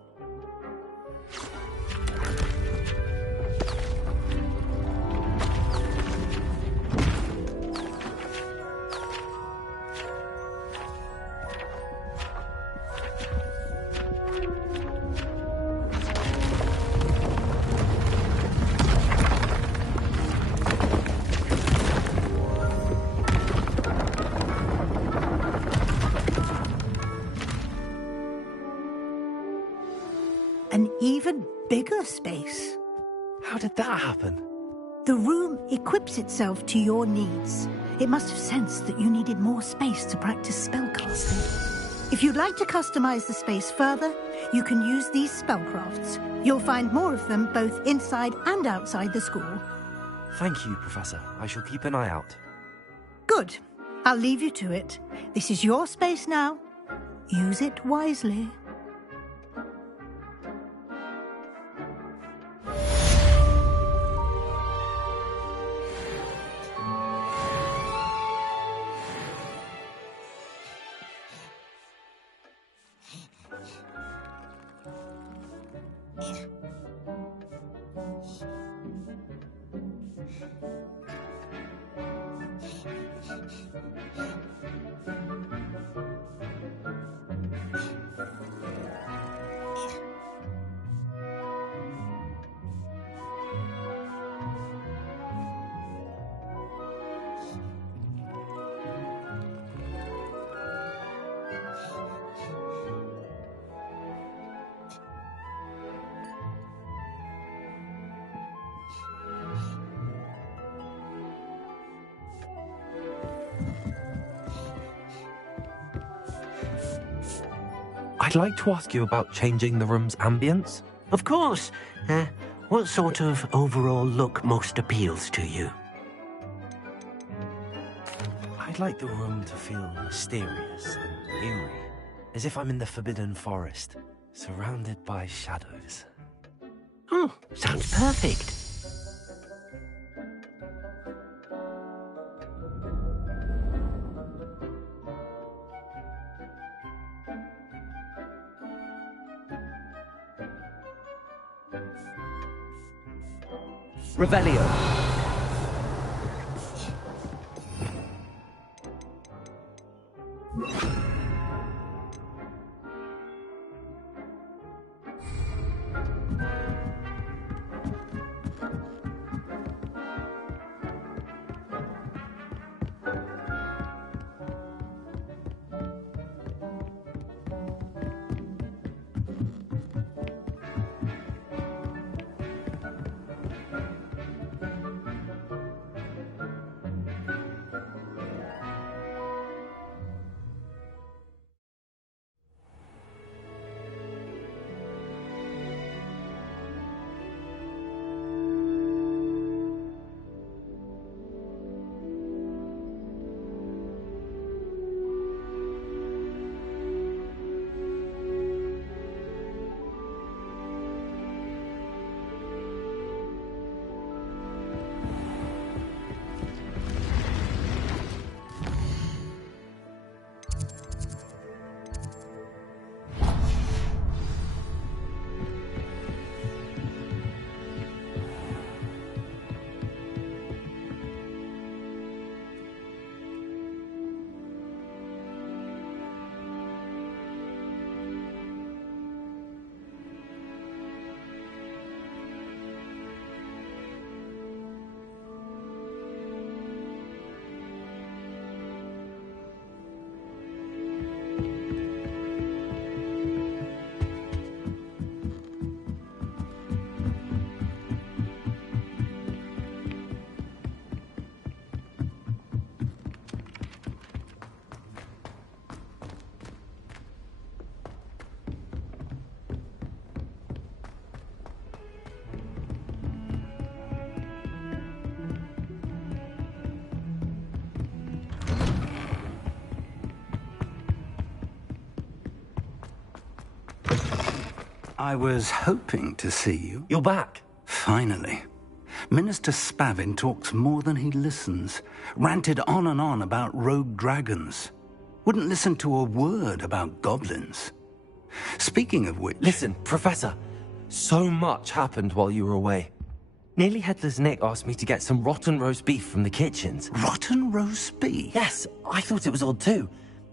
An even bigger space. How did that happen? The room equips itself to your needs. It must have sensed that you needed more space to practice spellcasting. If you'd like to customize the space further, you can use these spellcrafts. You'll find more of them both inside and outside the school. Thank you, Professor. I shall keep an eye out. Good. I'll leave you to it. This is your space now. Use it wisely. I'd like to ask you about changing the room's ambience. Of course. What sort of overall look most appeals to you? I'd like the room to feel mysterious and eerie, as if I'm in the Forbidden Forest, surrounded by shadows. Oh, sounds perfect. Revelio. I was hoping to see you. You're back. Finally. Minister Spavin talks more than he listens. Ranted on and on about rogue dragons. Wouldn't listen to a word about goblins. Speaking of which... Listen, Professor. So much happened while you were away. Nearly Headless Nick asked me to get some rotten roast beef from the kitchens. Rotten roast beef? Yes, I thought it was odd too.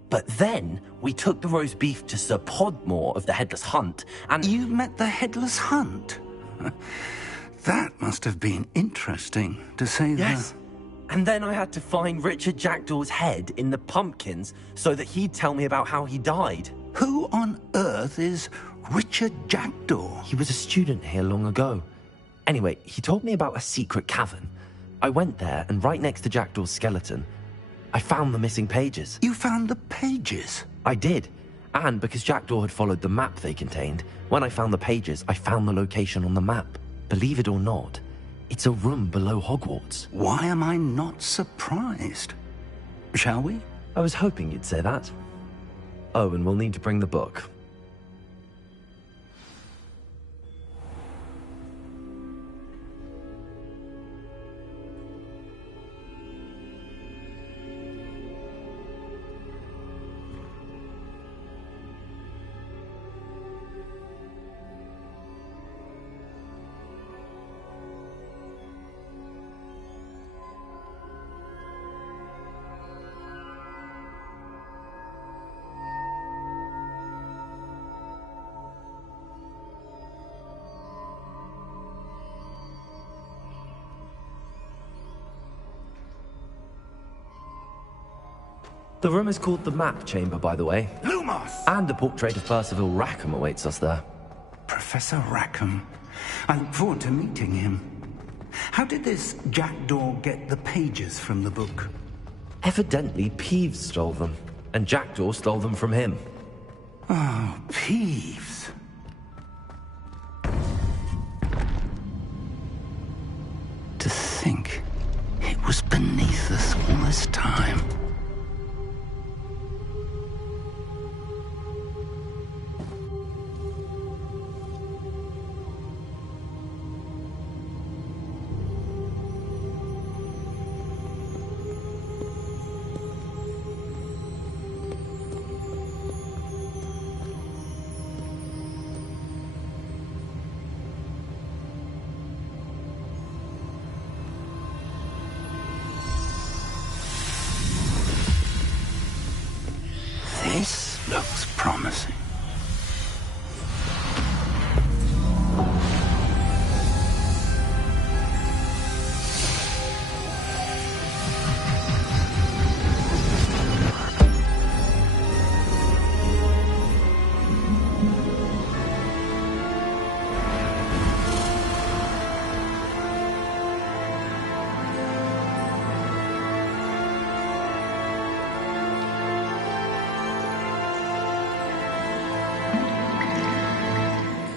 But then we took the roast beef to Sir Podmore of the Headless Hunt, and... You met the Headless Hunt? That must have been interesting, to say the... Yes. And then I had to find Richard Jackdaw's head in the pumpkins so that he'd tell me about how he died. Who on earth is Richard Jackdaw? He was a student here long ago. Anyway, he told me about a secret cavern. I went there, and right next to Jackdaw's skeleton, I found the missing pages. You found the pages? I did. And because Jackdaw had followed the map they contained, when I found the pages, I found the location on the map. Believe it or not, it's a room below Hogwarts. Why am I not surprised? Shall we? I was hoping you'd say that. Oh, and we'll need to bring the book. The room is called the Map Chamber, by the way. Lumos! And a portrait of Percival Rackham awaits us there. Professor Rackham. I look forward to meeting him. How did this Jackdaw get the pages from the book? Evidently, Peeves stole them, and Jackdaw stole them from him. Oh, Peeves. To think it was beneath us all this time. This looks promising.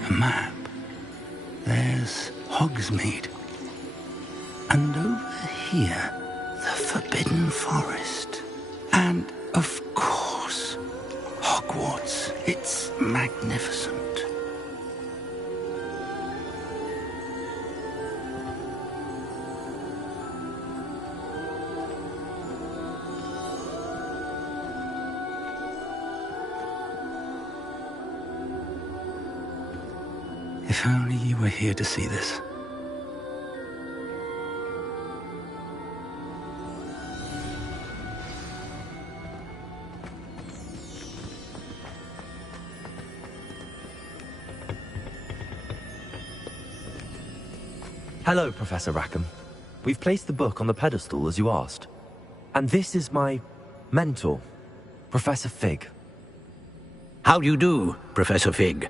Map. There's Hogsmeade. And over here, the Forbidden Forest. And, of course, Hogwarts. It's magnificent. If only you were here to see this. Hello, Professor Rackham. We've placed the book on the pedestal as you asked. And this is my mentor, Professor Fig. How do you do, Professor Fig?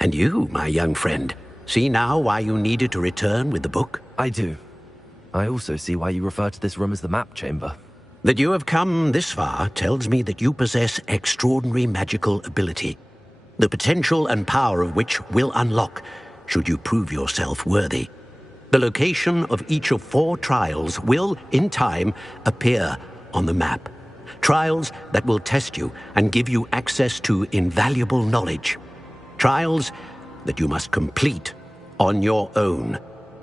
And you, my young friend, see now why you needed to return with the book? I do. I also see why you refer to this room as the Map Chamber. That you have come this far tells me that you possess extraordinary magical ability, the potential and power of which will unlock, should you prove yourself worthy. The location of each of 4 trials will, in time, appear on the map. Trials that will test you and give you access to invaluable knowledge. Trials that you must complete on your own.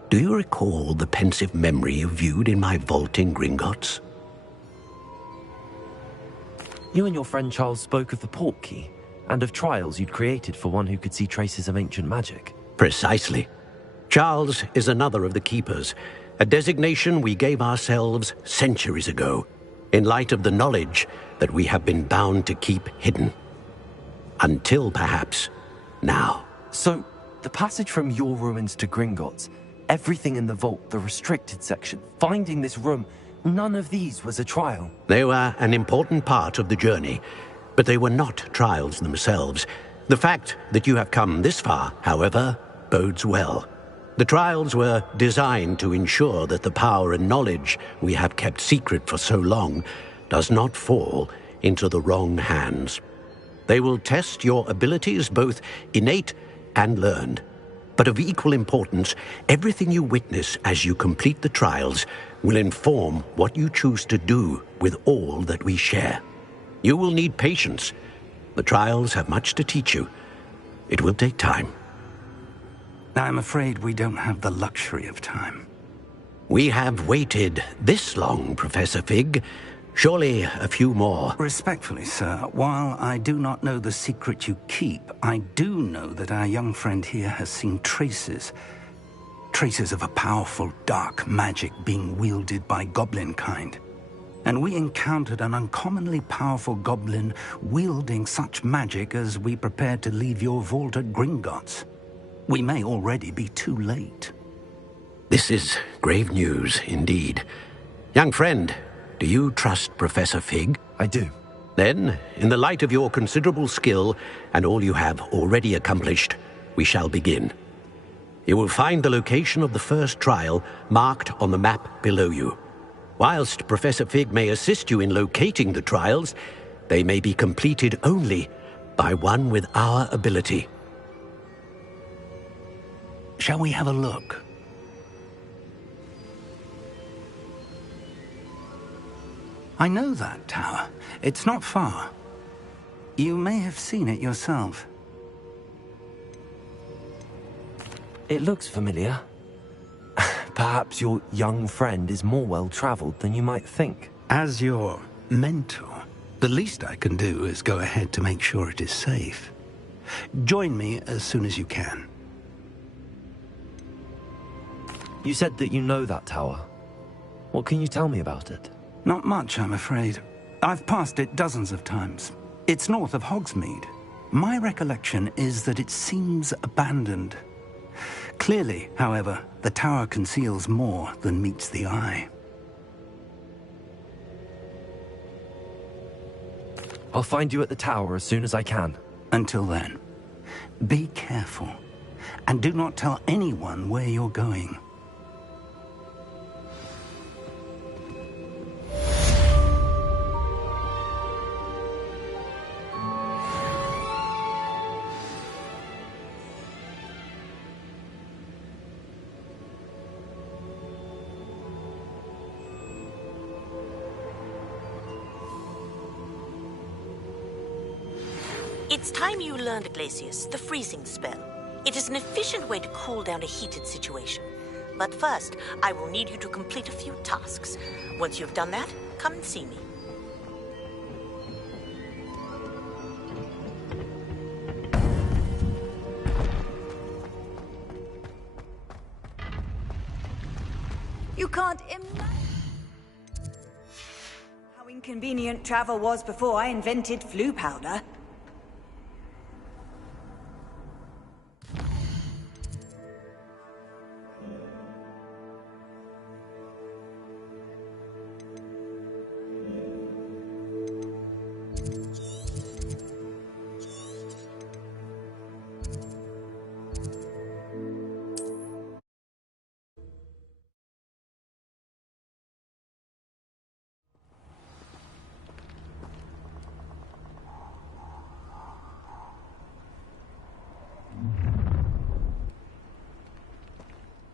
Do you recall the pensive memory you viewed in my vault in Gringotts? You and your friend Charles spoke of the portkey, and of trials you'd created for one who could see traces of ancient magic. Precisely. Charles is another of the Keepers, a designation we gave ourselves centuries ago, in light of the knowledge that we have been bound to keep hidden. Until, perhaps, now. So, the passage from your ruins to Gringotts, everything in the vault, the restricted section, finding this room, none of these was a trial. They were an important part of the journey, but they were not trials themselves. The fact that you have come this far, however, bodes well. The trials were designed to ensure that the power and knowledge we have kept secret for so long does not fall into the wrong hands. They will test your abilities, both innate and learned. But of equal importance, everything you witness as you complete the trials will inform what you choose to do with all that we share. You will need patience. The trials have much to teach you. It will take time. I'm afraid we don't have the luxury of time. We have waited this long, Professor Fig. Surely a few more. Respectfully, sir, while I do not know the secret you keep, I do know that our young friend here has seen traces of a powerful dark magic being wielded by goblin kind. And we encountered an uncommonly powerful goblin wielding such magic as we prepared to leave your vault at Gringotts. We may already be too late. This is grave news, indeed. Young friend, do you trust Professor Fig? I do. Then, in the light of your considerable skill and all you have already accomplished, we shall begin. You will find the location of the first trial marked on the map below you. Whilst Professor Fig may assist you in locating the trials, they may be completed only by one with our ability. Shall we have a look? I know that tower. It's not far. You may have seen it yourself. It looks familiar. Perhaps your young friend is more well-traveled than you might think. As your mentor, the least I can do is go ahead to make sure it is safe. Join me as soon as you can. You said that you know that tower. What can you tell me about it? Not much, I'm afraid. I've passed it dozens of times. It's north of Hogsmeade. My recollection is that it seems abandoned. Clearly, however, the tower conceals more than meets the eye. I'll find you at the tower as soon as I can. Until then, be careful, and do not tell anyone where you're going. It's time you learned, Glacius, the freezing spell. It is an efficient way to cool down a heated situation. But first, I will need you to complete a few tasks. Once you've done that, come and see me. You can't imagine how inconvenient travel was before I invented flu powder.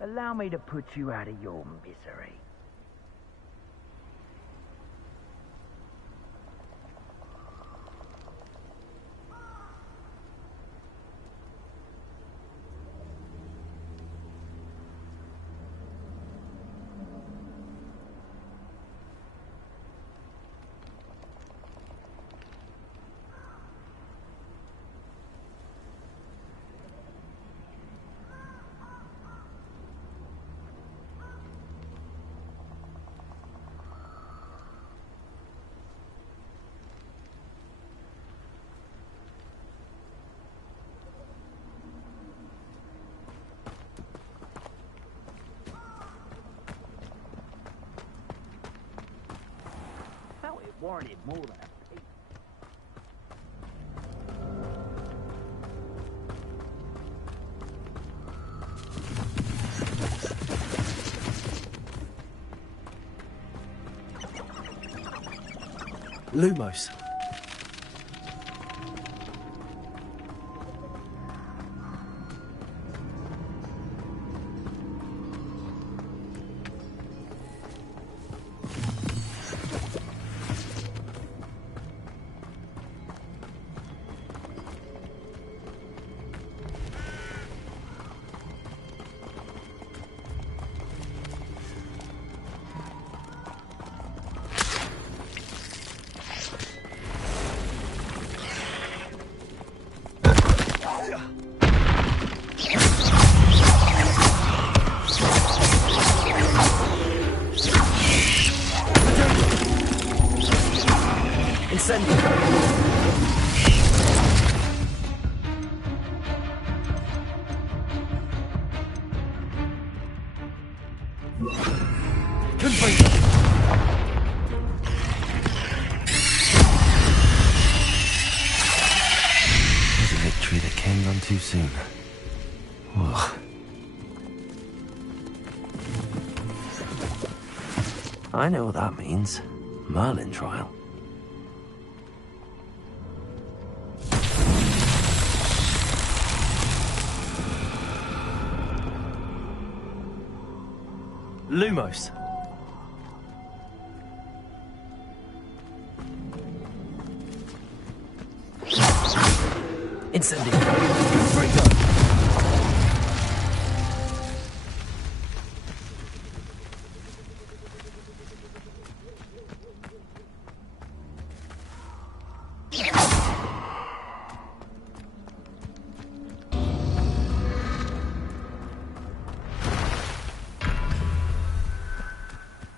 Allow me to put you out of your misery. warranted more than a peep. Lumos. Too soon. Ugh. I know what that means. Merlin trial. Lumos. Incendio.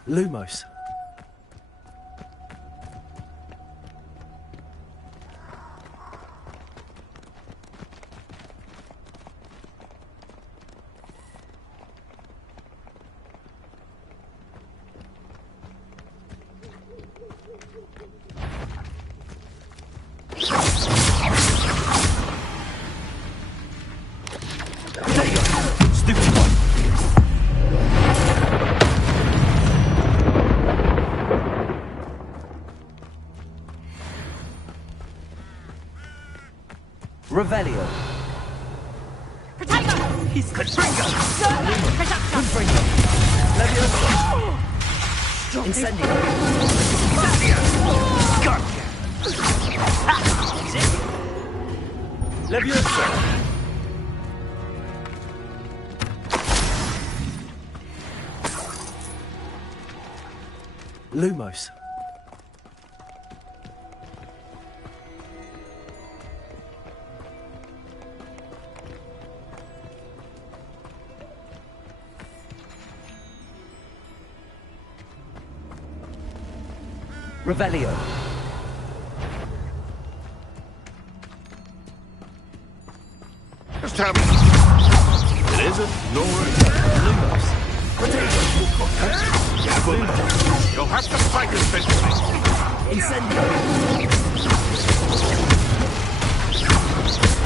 Lumos. Revelio. Protego! He's Confringo! Confringo. Leviosa. Incendio. Gotcha! Leviosa. Lumos. Revelio. Just tell me. It isn't Nora. Lumos. You'll have to fight this eventually. Incendio.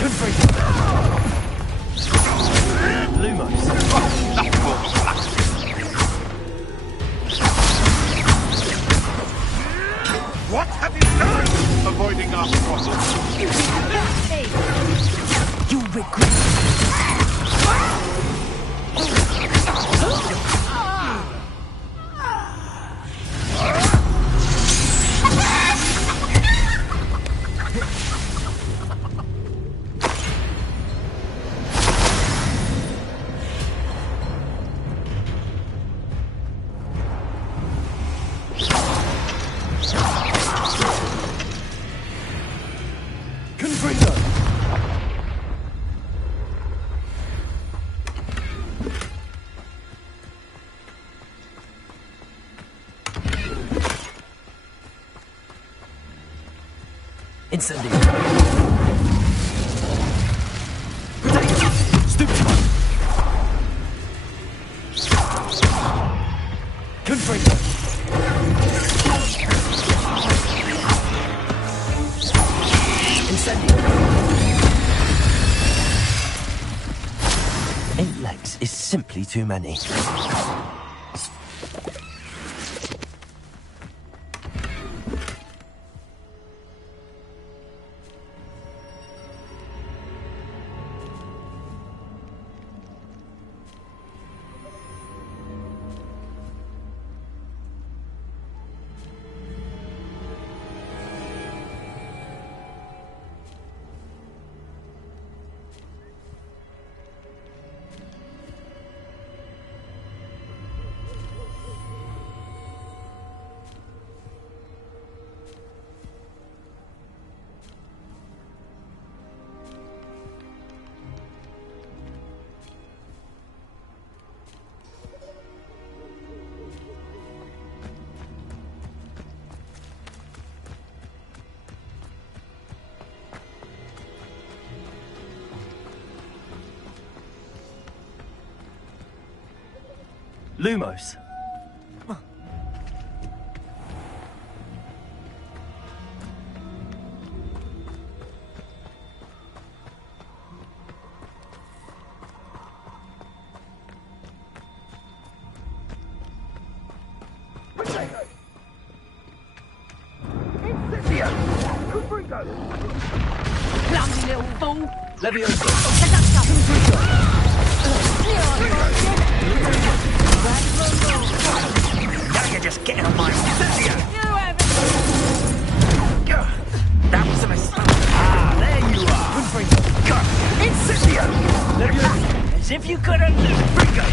Confringo. Lumos. Nothing more relaxed. What have you done? Avoiding our problems. You regret. Incendio. Stupid one. Confringo. simply too many. Lumos. Clumsy little fool! Now you're just getting on my That was a mistake. Ah, there you are. Incendio! As if you couldn't. Bingo!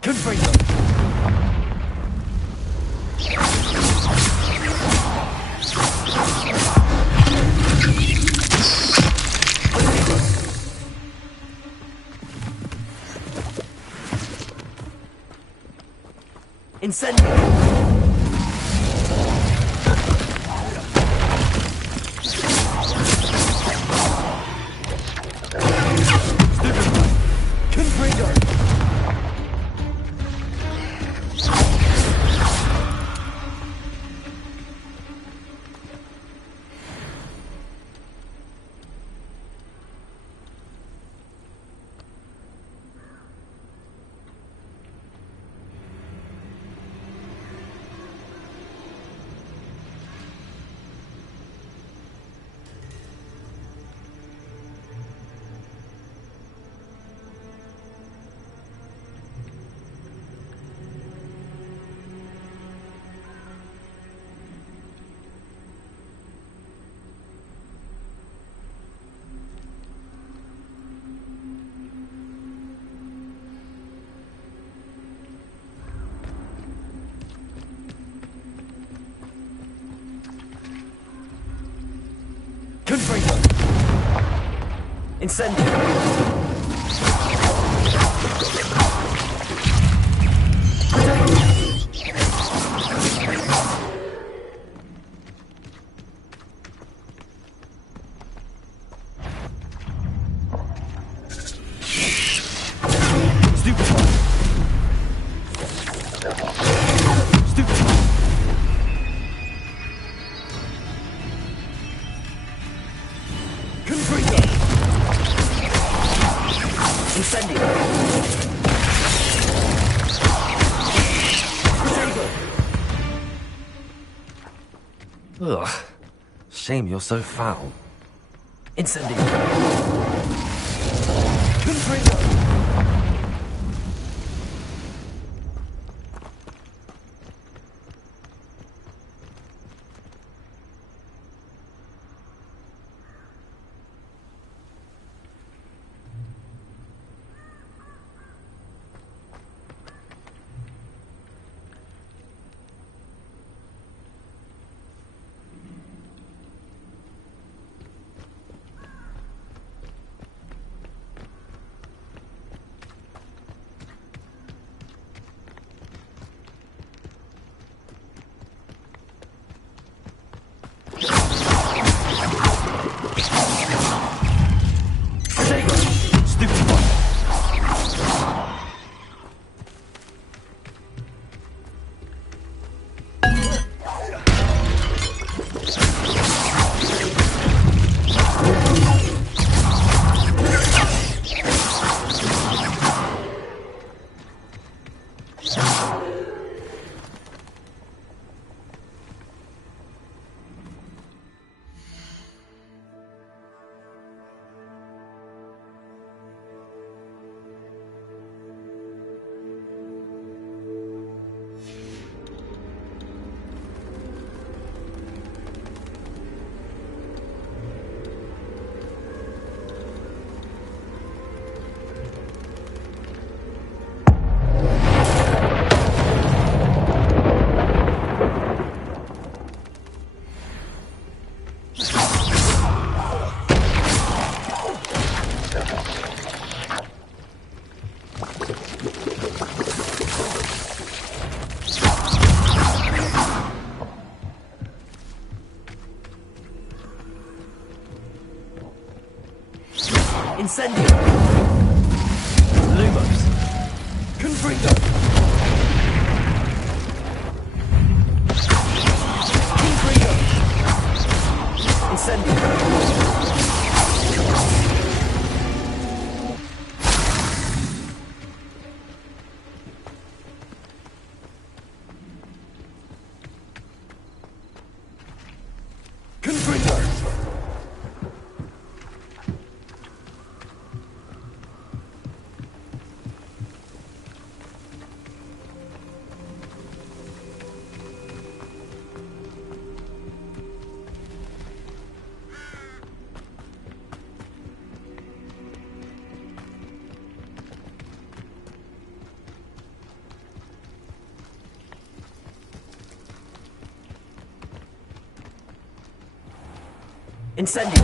Confringo! Incendio! Confringo! Incendio! Ugh. Shame you're so foul. Incendio! Confringo! Incendio! Lumos! Confringo! Confringo! Incendio! Incendio!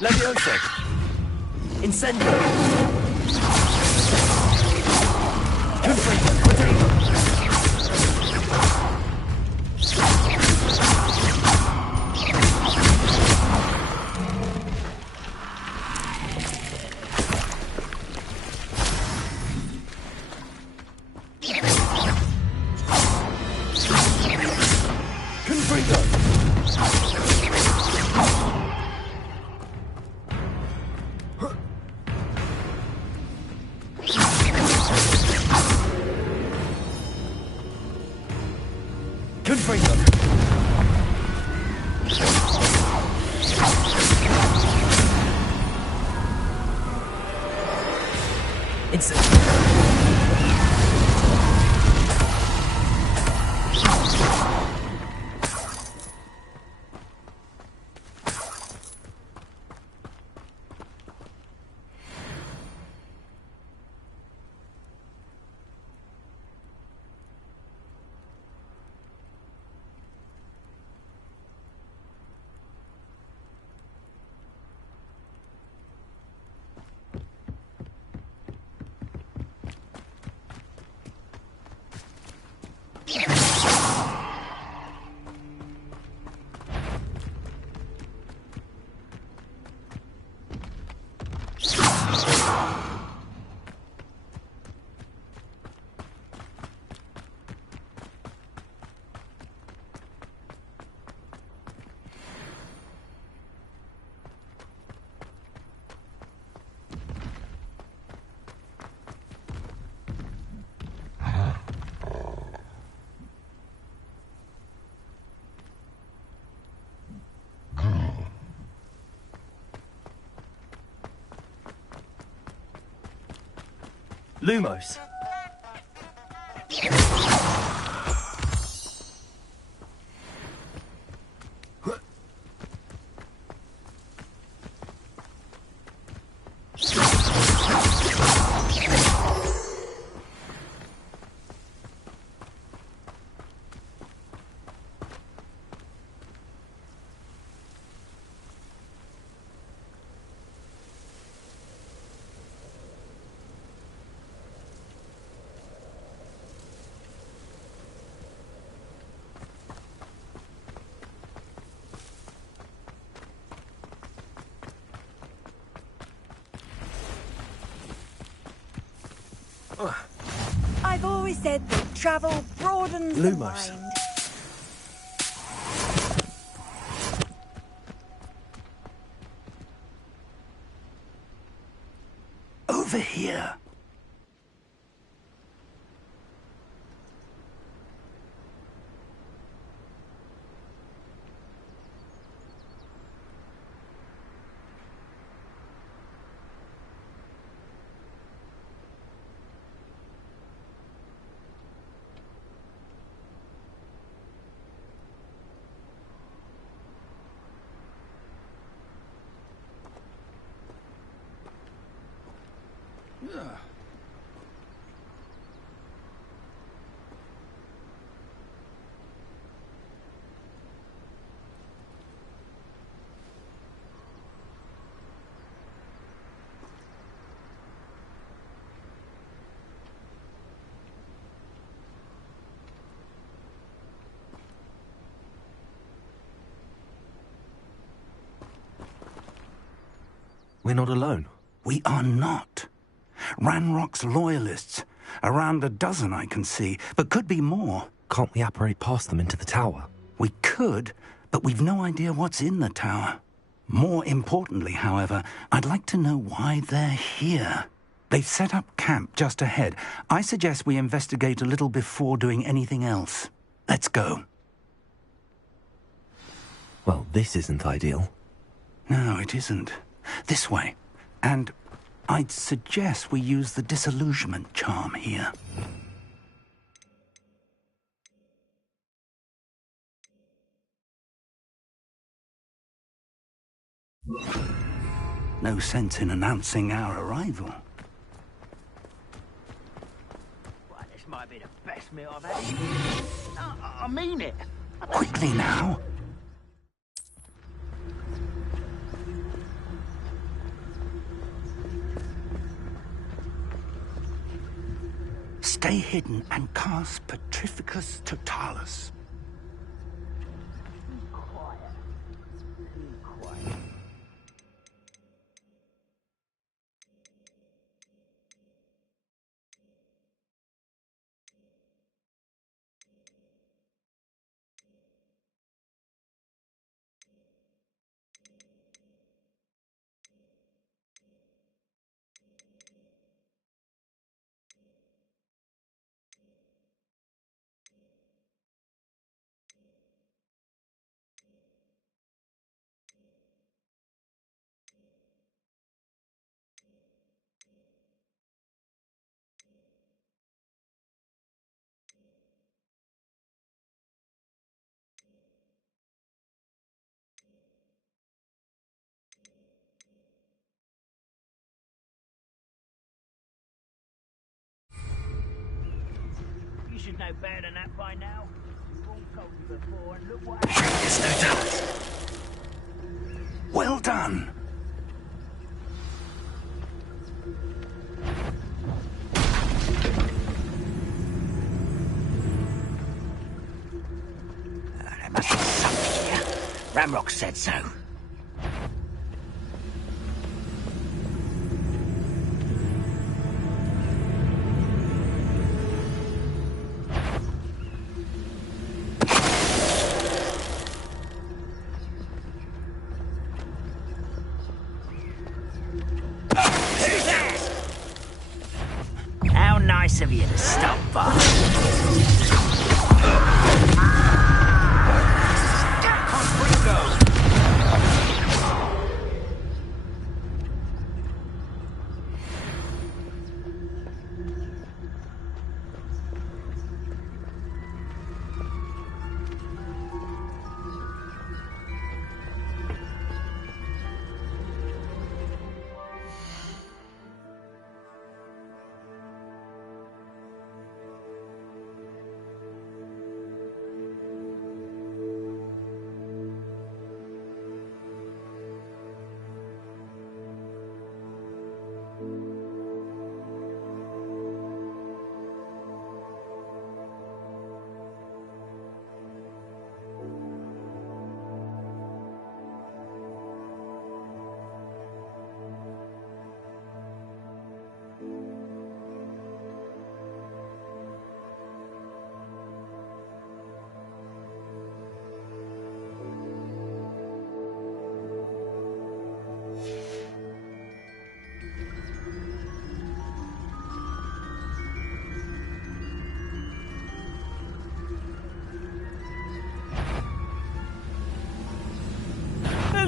Levioso! Incendio! Confringo! Potato! Lumos. I've always said that travel broadens the mind. Over here. We're not alone. We are not. Ranrock's loyalists. Around a dozen I can see, but could be more. Can't we apparate past them into the tower? We could, but we've no idea what's in the tower. More importantly, however, I'd like to know why they're here. They've set up camp just ahead. I suggest we investigate a little before doing anything else. Let's go. Well, this isn't ideal. No, it isn't. This way. And I'd suggest we use the disillusionment charm here. No sense in announcing our arrival. Well, this might be the best meal I've had. No, I mean it. Quickly now. Stay hidden and cast Petrificus Totalis. You should know better than that by now. We've all told you before, and look what Yes, Totalis. Well done. There must be something here. Ramrock said so. How nice of you to stop by.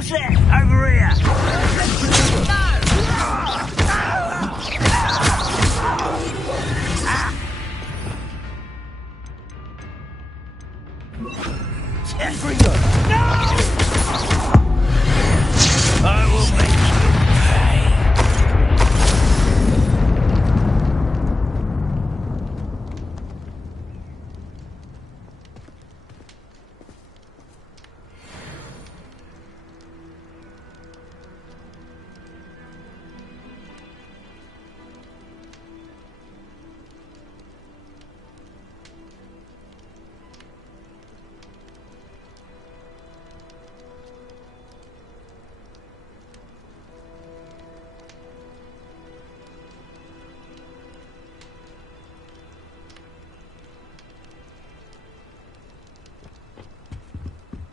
Who's there? Over here! I will make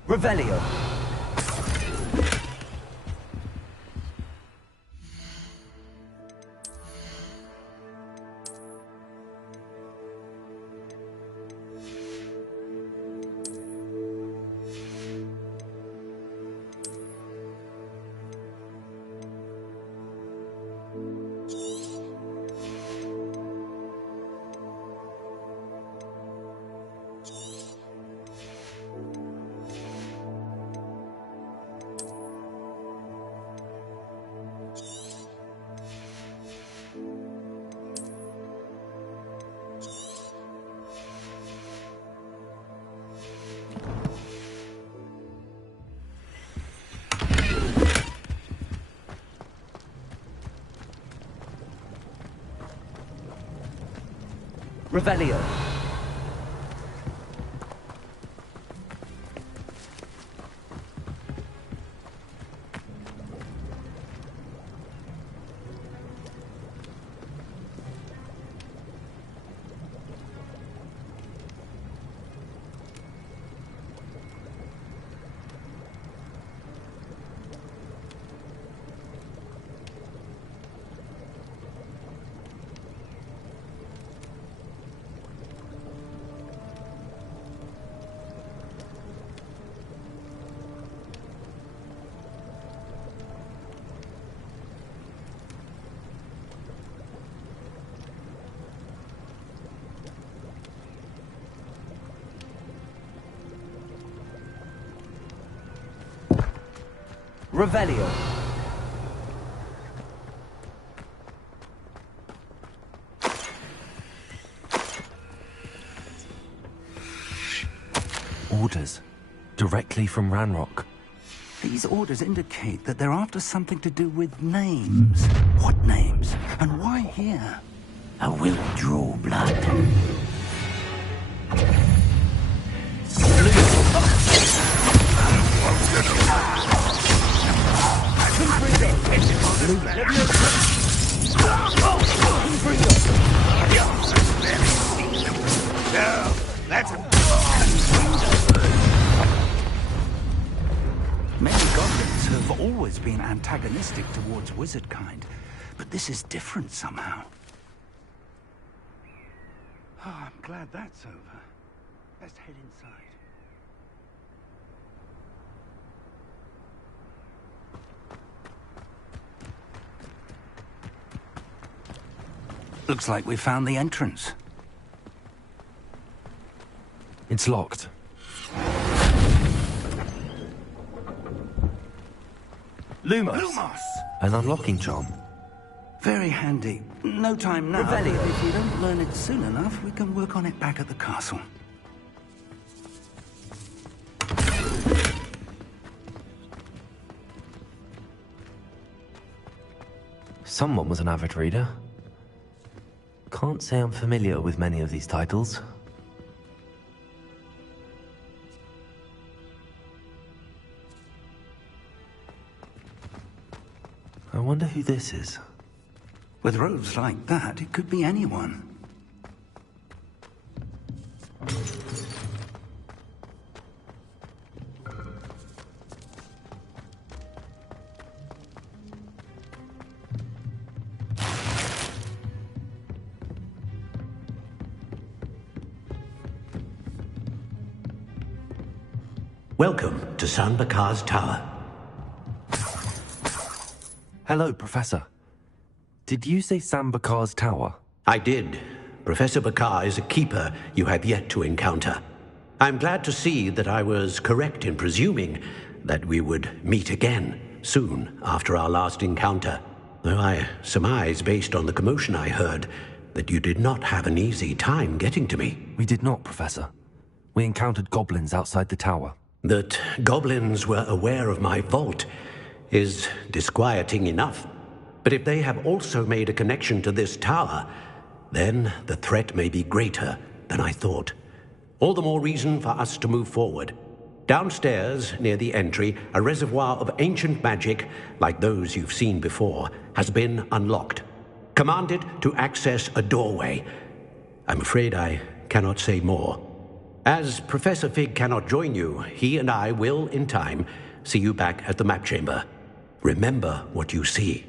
Revelio. Revelio. Revelio. Orders. Directly from Ranrock. These orders indicate that they're after something to do with names. What names? And why here? I will draw blood. Many goblins have always been antagonistic towards wizard kind, but this is different somehow. Oh, I'm glad that's over. Let's head inside. Looks like we found the entrance. It's locked. Lumos! An unlocking charm. Very handy. No time now. Revelio. If we don't learn it soon enough, we can work on it back at the castle. Someone was an avid reader. Can't say I'm familiar with many of these titles. I wonder who this is. With robes like that, it could be anyone. Welcome to San Bakar's Tower. Hello, Professor. Did you say Sam Bakar's tower? I did. Professor Bakar is a keeper you have yet to encounter. I'm glad to see that I was correct in presuming that we would meet again soon after our last encounter, though I surmise, based on the commotion I heard, that you did not have an easy time getting to me. We did not, Professor. We encountered goblins outside the tower. That goblins were aware of my vault is disquieting enough. But if they have also made a connection to this tower, then the threat may be greater than I thought. All the more reason for us to move forward. Downstairs, near the entry, a reservoir of ancient magic, like those you've seen before, has been unlocked. Commanded to access a doorway. I'm afraid I cannot say more. As Professor Fig cannot join you, he and I will, in time, see you back at the map chamber. Remember what you see.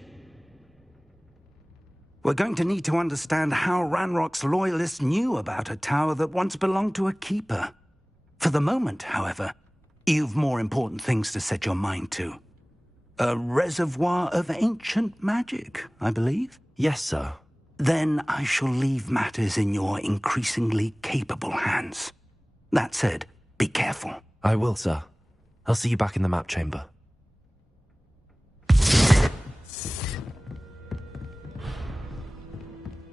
We're going to need to understand how Ranrock's loyalists knew about a tower that once belonged to a keeper. For the moment, however, you've more important things to set your mind to. A reservoir of ancient magic, I believe? Yes, sir. Then I shall leave matters in your increasingly capable hands. That said, be careful. I will, sir. I'll see you back in the map chamber.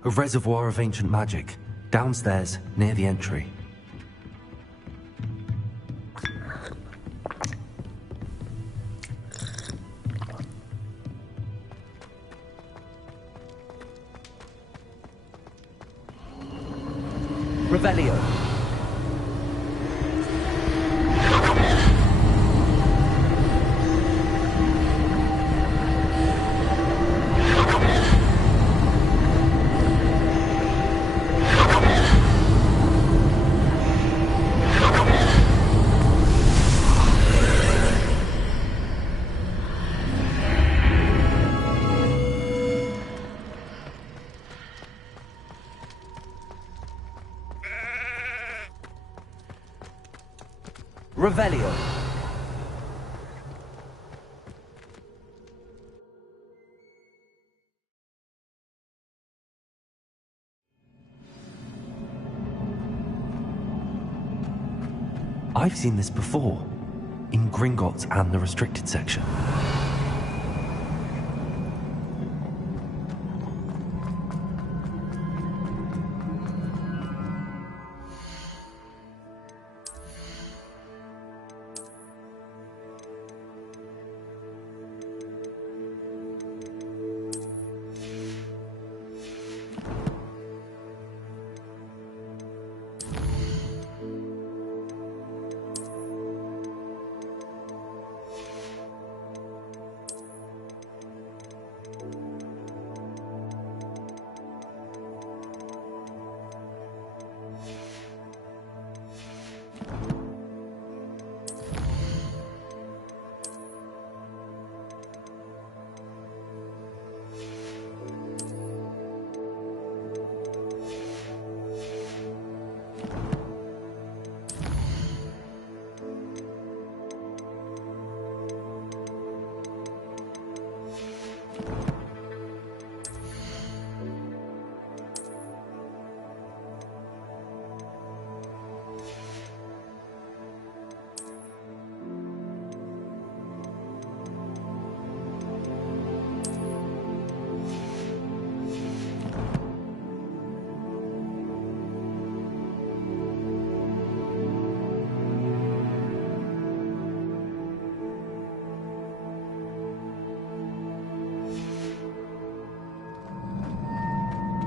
A reservoir of ancient magic, downstairs, near the entry. Revelio. Revelio. I've seen this before, in Gringotts and the restricted section.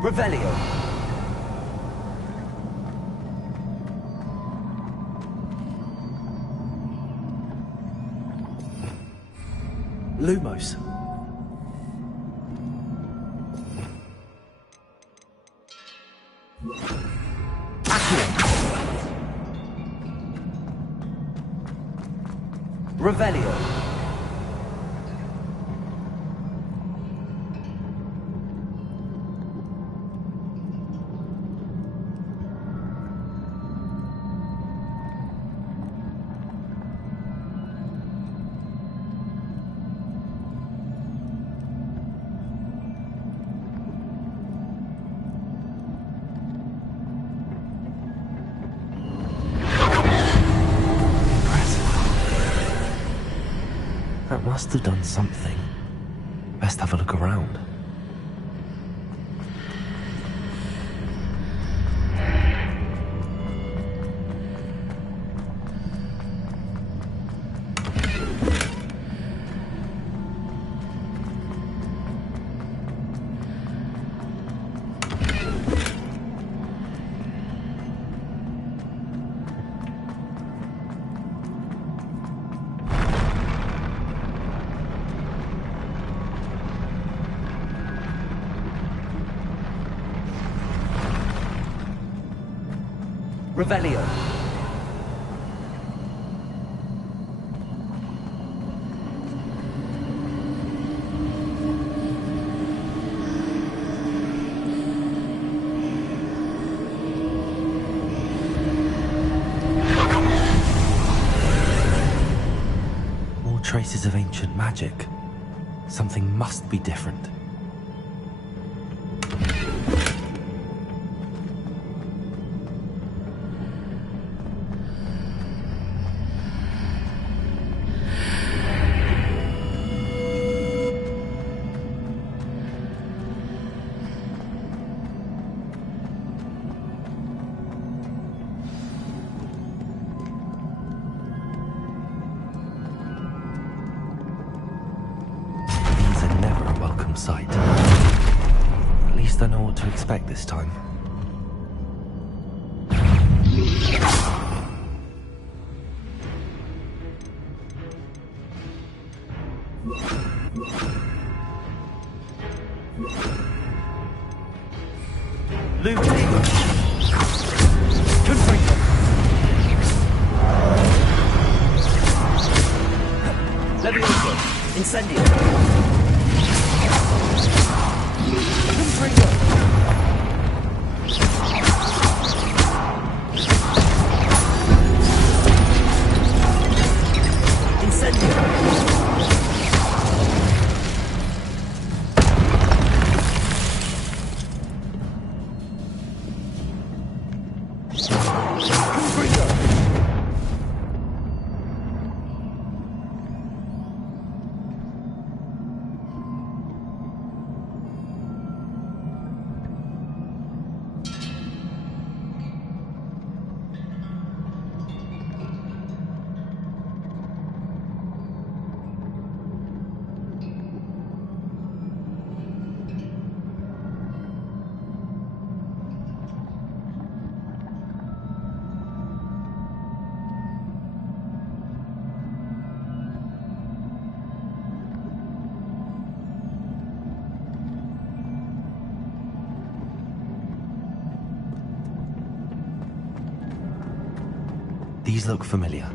Revelio. Lumos. Revelio. That must have done something. Best have a look around. Revelio. More traces of ancient magic. Something must be different. Sight. At least I know what to expect this time. Looting. Confringo. Levioso. Incendio. Confringo. These look familiar.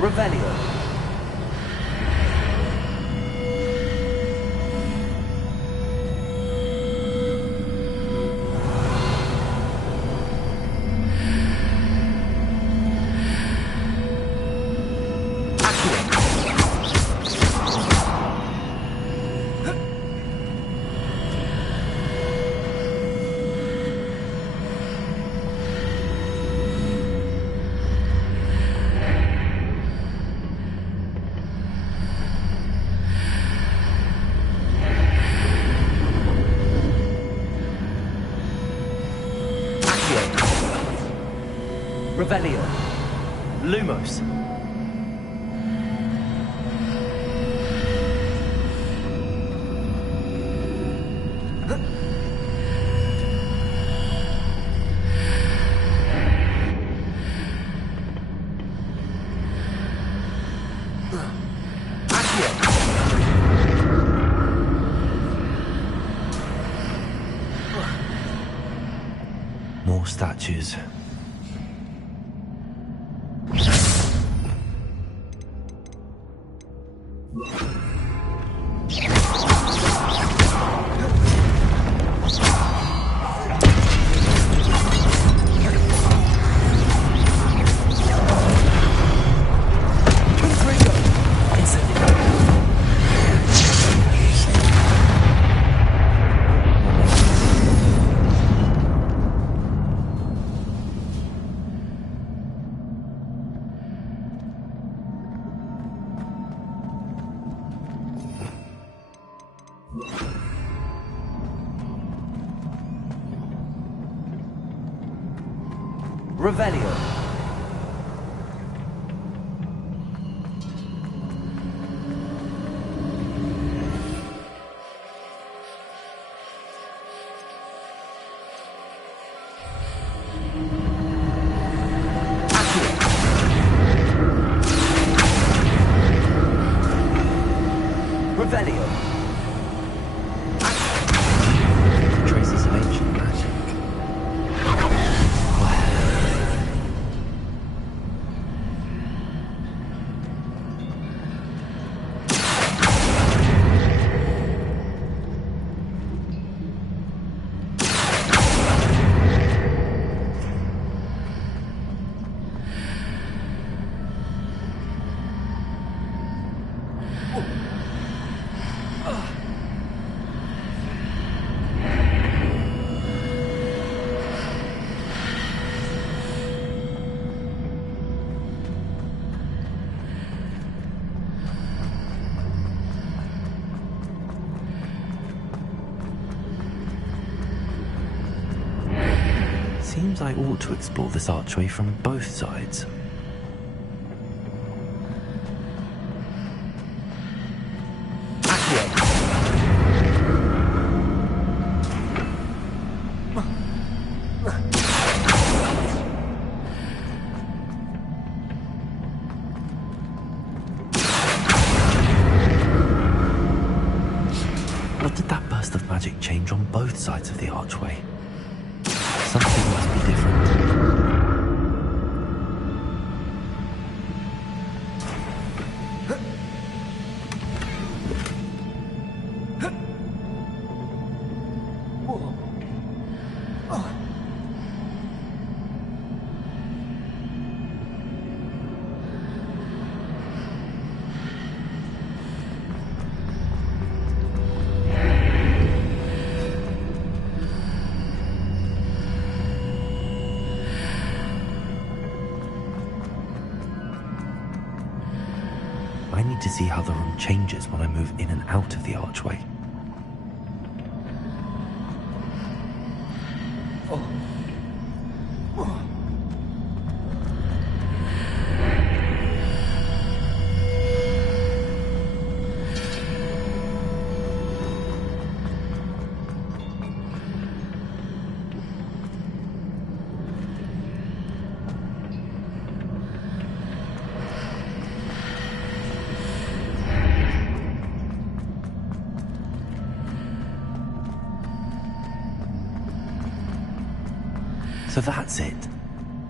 Revelio. Revelio. Lumos. More statues. Revelio. Revelio. Traces of ancient magic. Seems I ought to explore this archway from both sides. What did that burst of magic change on both sides of the archway? Something must be different. I need to see how the room changes when I move in and out of the archway. So that's it.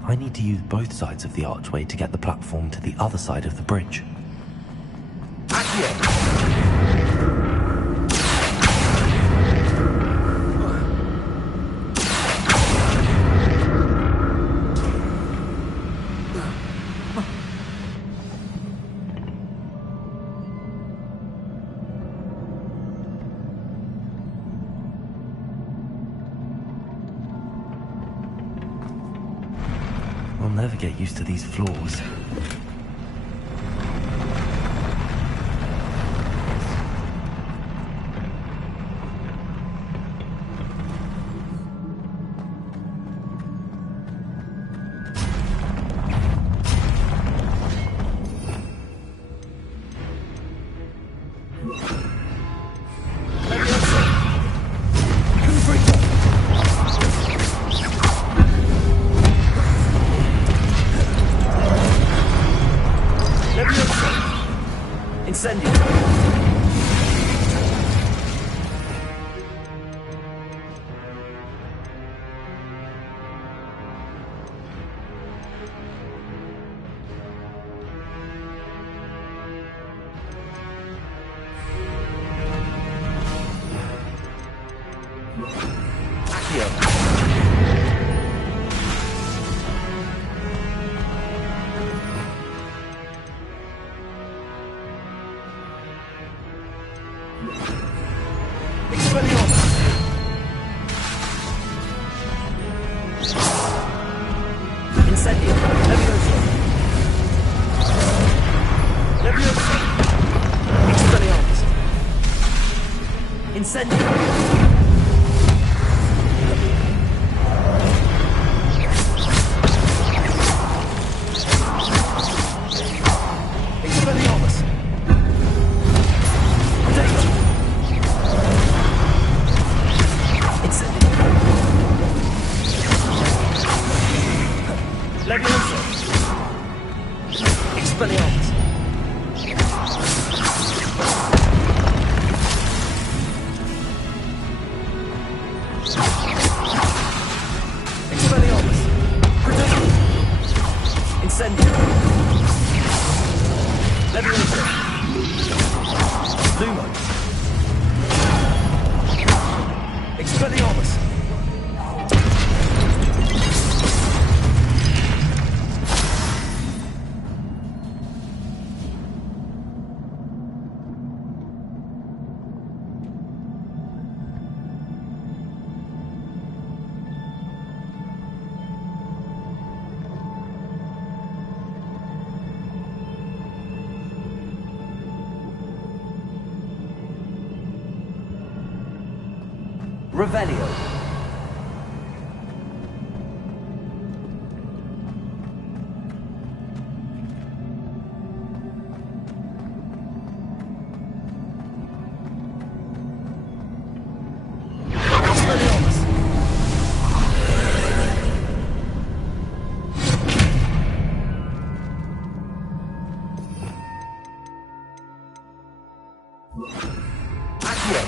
I need to use both sides of the archway to get the platform to the other side of the bridge. I'll never get used to these floors. Incendio! Incendio! Levioso! Levioso! Expelliarmus! Incendio! Expelliarmus! Potato! Incendio! Levioso! Expelliarmus! Expelliarmus! Protection! Incendio! Levioso! Lumos! Expelliarmus! Revelio. Accio.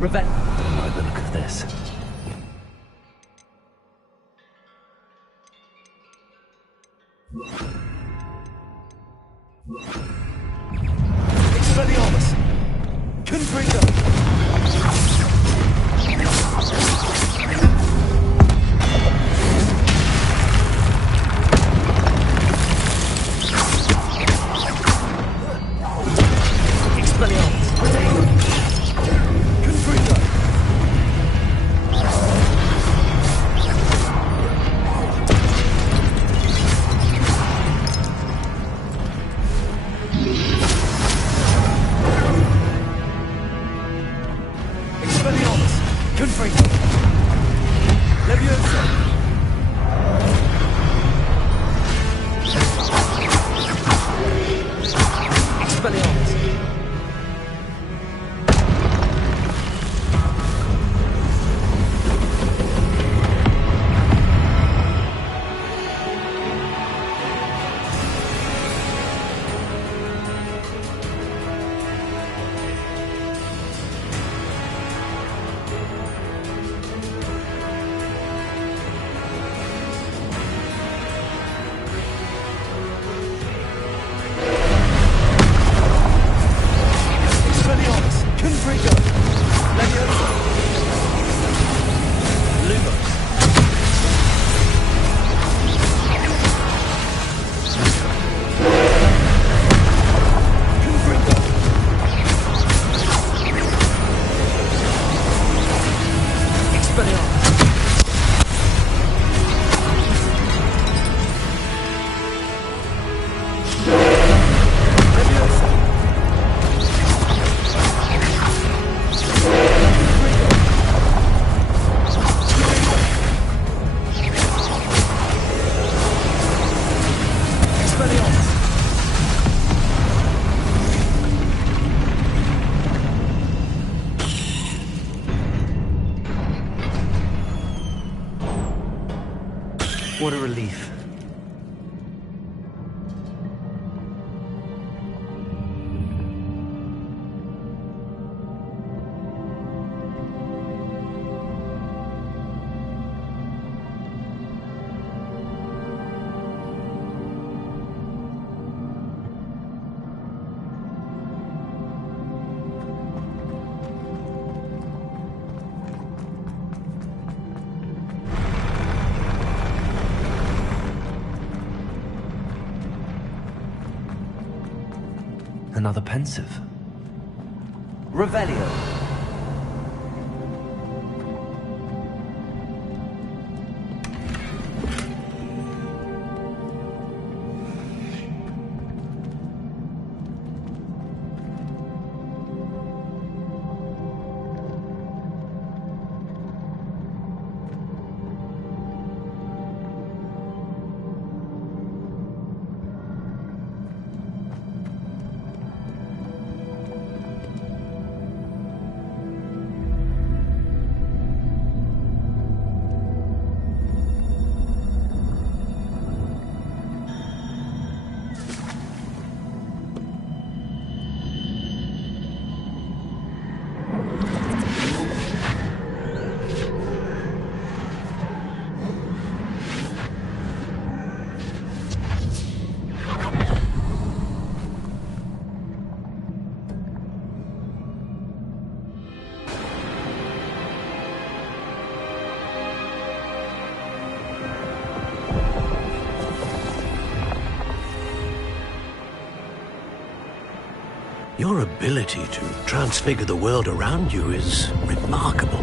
Revenge. I like the look of this. Expelliarmus! Confringo! Expelliarmus! Confringo! Expelliarmus! Confringo! Leviosa! Expelliarmus! Expelliarmus! Confringo! Leviosa! Lumos! Confringo! Expelliarmus! Leviosa! Expelliarmus! What a relief. Another pensive. Revelio. Your ability to transfigure the world around you is remarkable.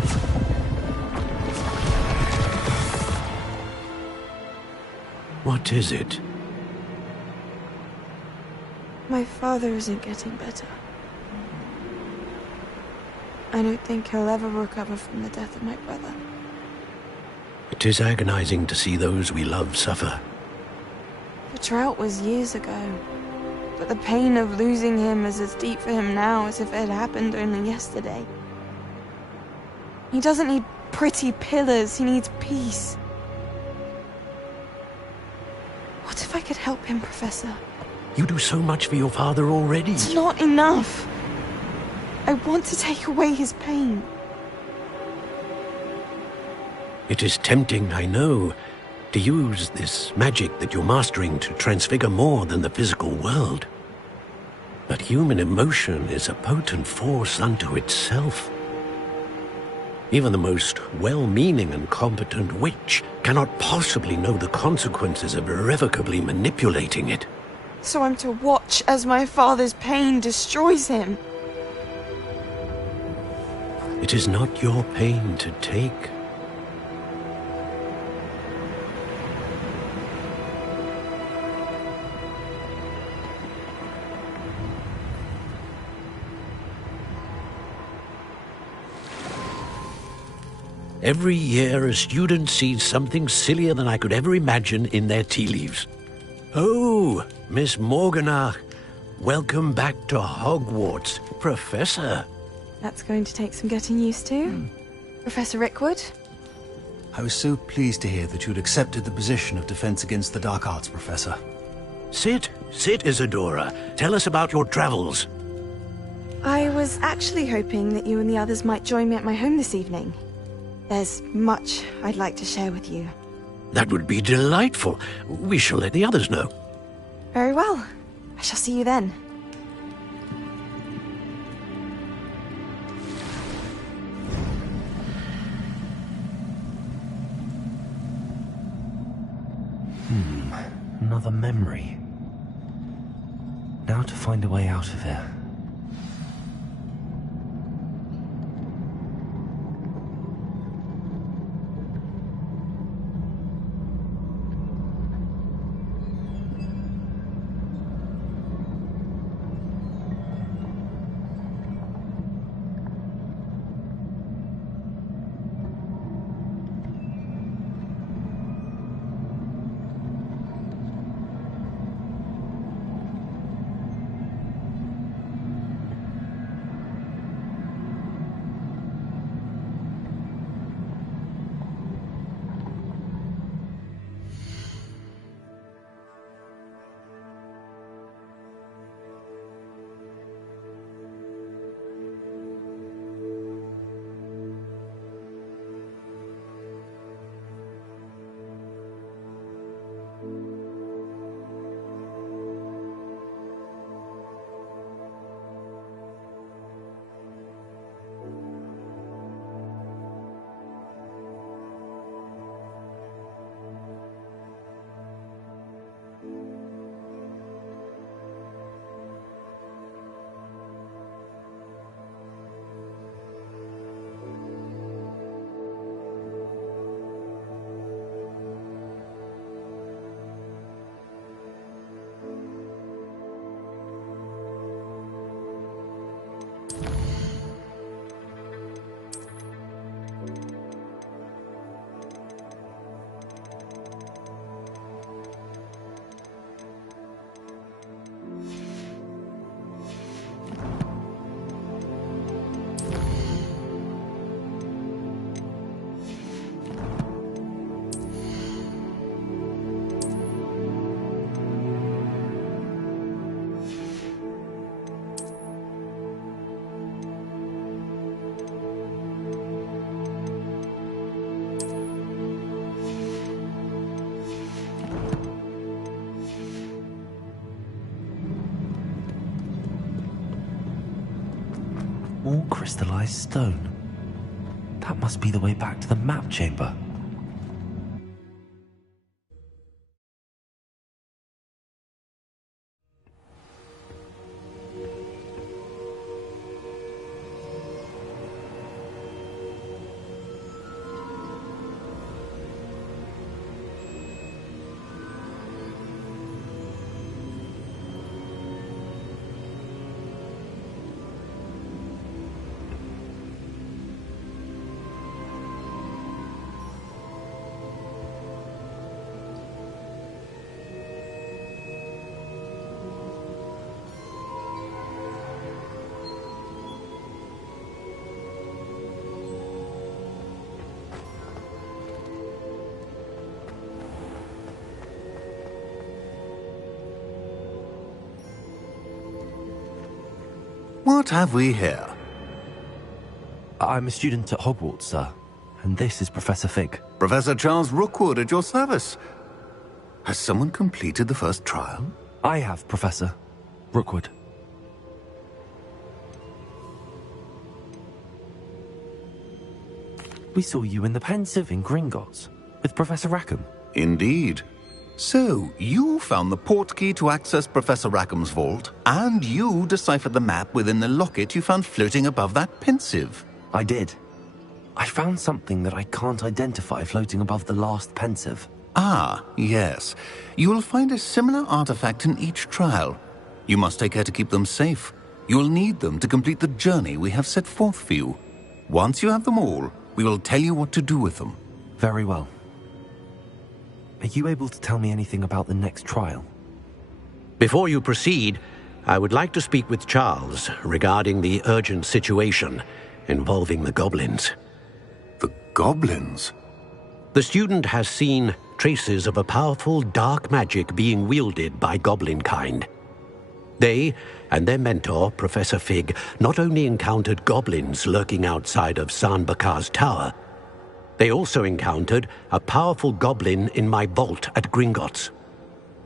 What is it? My father isn't getting better. I don't think he'll ever recover from the death of my brother. It is agonizing to see those we love suffer. The drought was years ago, but the pain of losing him is as deep for him now as if it had happened only yesterday. He doesn't need pretty pillars, he needs peace. What if I could help him, Professor? You do so much for your father already. It's not enough. I want to take away his pain. It is tempting, I know, to use this magic that you're mastering to transfigure more than the physical world. But human emotion is a potent force unto itself. Even the most well-meaning and competent witch cannot possibly know the consequences of irrevocably manipulating it. So I'm to watch as my father's pain destroys him. It is not your pain to take. Every year, a student sees something sillier than I could ever imagine in their tea leaves. Oh, Miss Morganach, welcome back to Hogwarts, Professor. That's going to take some getting used to. Professor Rickwood? I was so pleased to hear that you'd accepted the position of Defense Against the Dark Arts, Professor. Sit, Isadora. Tell us about your travels. I was actually hoping that you and the others might join me at my home this evening. There's much I'd like to share with you. That would be delightful. We shall let the others know. Very well. I shall see you then. Another memory. Now to find a way out of here. More crystallized stone. That must be the way back to the map chamber. What have we here? I'm a student at Hogwarts, sir. And this is Professor Fig. Professor Charles Rookwood at your service. Has someone completed the first trial? I have, Professor Rookwood. We saw you in the Pensive in Gringotts with Professor Rackham. Indeed. So, you found the portkey to access Professor Rackham's vault, and you deciphered the map within the locket you found floating above that Pensive. I did. I found something that I can't identify floating above the last Pensive. Ah, yes. You will find a similar artifact in each trial. You must take care to keep them safe. You will need them to complete the journey we have set forth for you. Once you have them all, we will tell you what to do with them. Very well. Are you able to tell me anything about the next trial? Before you proceed, I would like to speak with Charles regarding the urgent situation involving the goblins. The goblins? The student has seen traces of a powerful dark magic being wielded by goblin kind. They and their mentor, Professor Fig, not only encountered goblins lurking outside of San Bakar's tower, they also encountered a powerful goblin in my vault at Gringotts.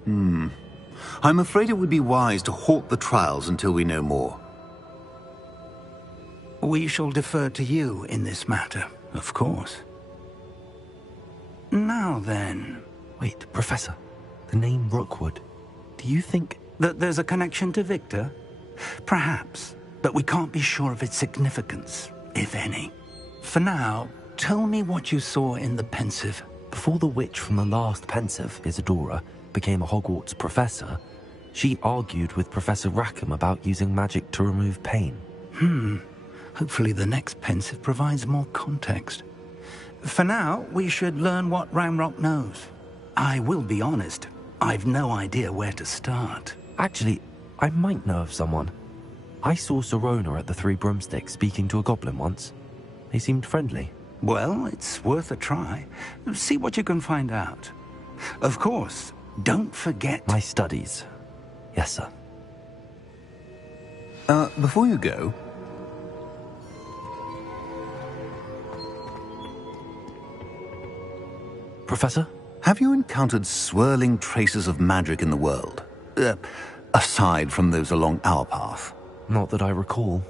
I'm afraid it would be wise to halt the trials until we know more. We shall defer to you in this matter, of course. Now then... Wait, Professor. The name Rookwood. Do you think... that there's a connection to Victor? Perhaps, but we can't be sure of its significance, if any. For now, tell me what you saw in the Pensive. Before the witch from the last Pensive, Isadora, became a Hogwarts professor, she argued with Professor Rackham about using magic to remove pain. Hopefully the next Pensive provides more context. For now, we should learn what Ramrock knows. I will be honest, I've no idea where to start. Actually, I might know of someone. I saw Serona at the Three Broomsticks speaking to a goblin once. They seemed friendly. Well, it's worth a try. See what you can find out. Of course, don't forget... my studies. Yes, sir. Before you go... Professor? Have you encountered swirling traces of magic in the world? Aside from those along our path? Not that I recall.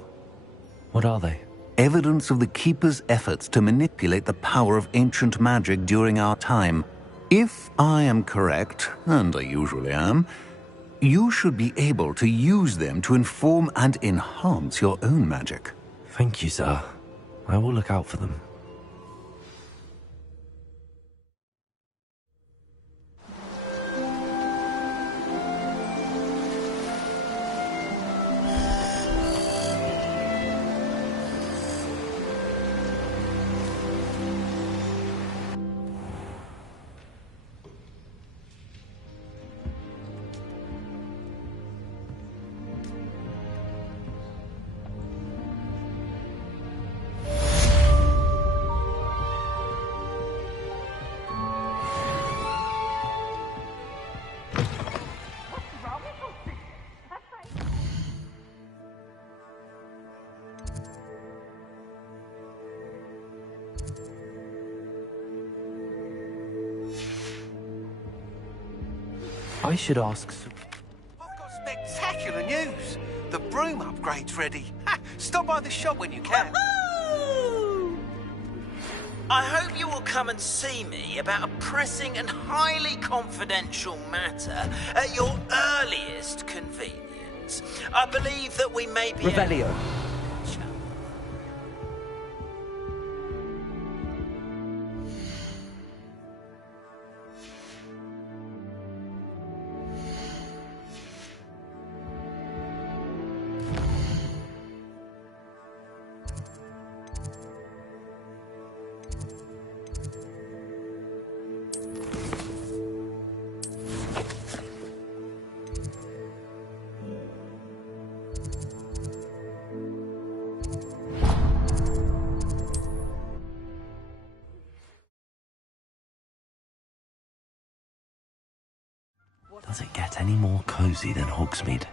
What are they? Evidence of the Keeper's efforts to manipulate the power of ancient magic during our time. If I am correct, and I usually am, you should be able to use them to inform and enhance your own magic. Thank you, sir. I will look out for them. I should ask... I've got spectacular news! The broom upgrade's ready. Ha! Stop by the shop when you can. I hope you will come and see me about a pressing and highly confidential matter at your earliest convenience. I believe that we may be... Revelio. Does it get any more cozy than Hogsmeade?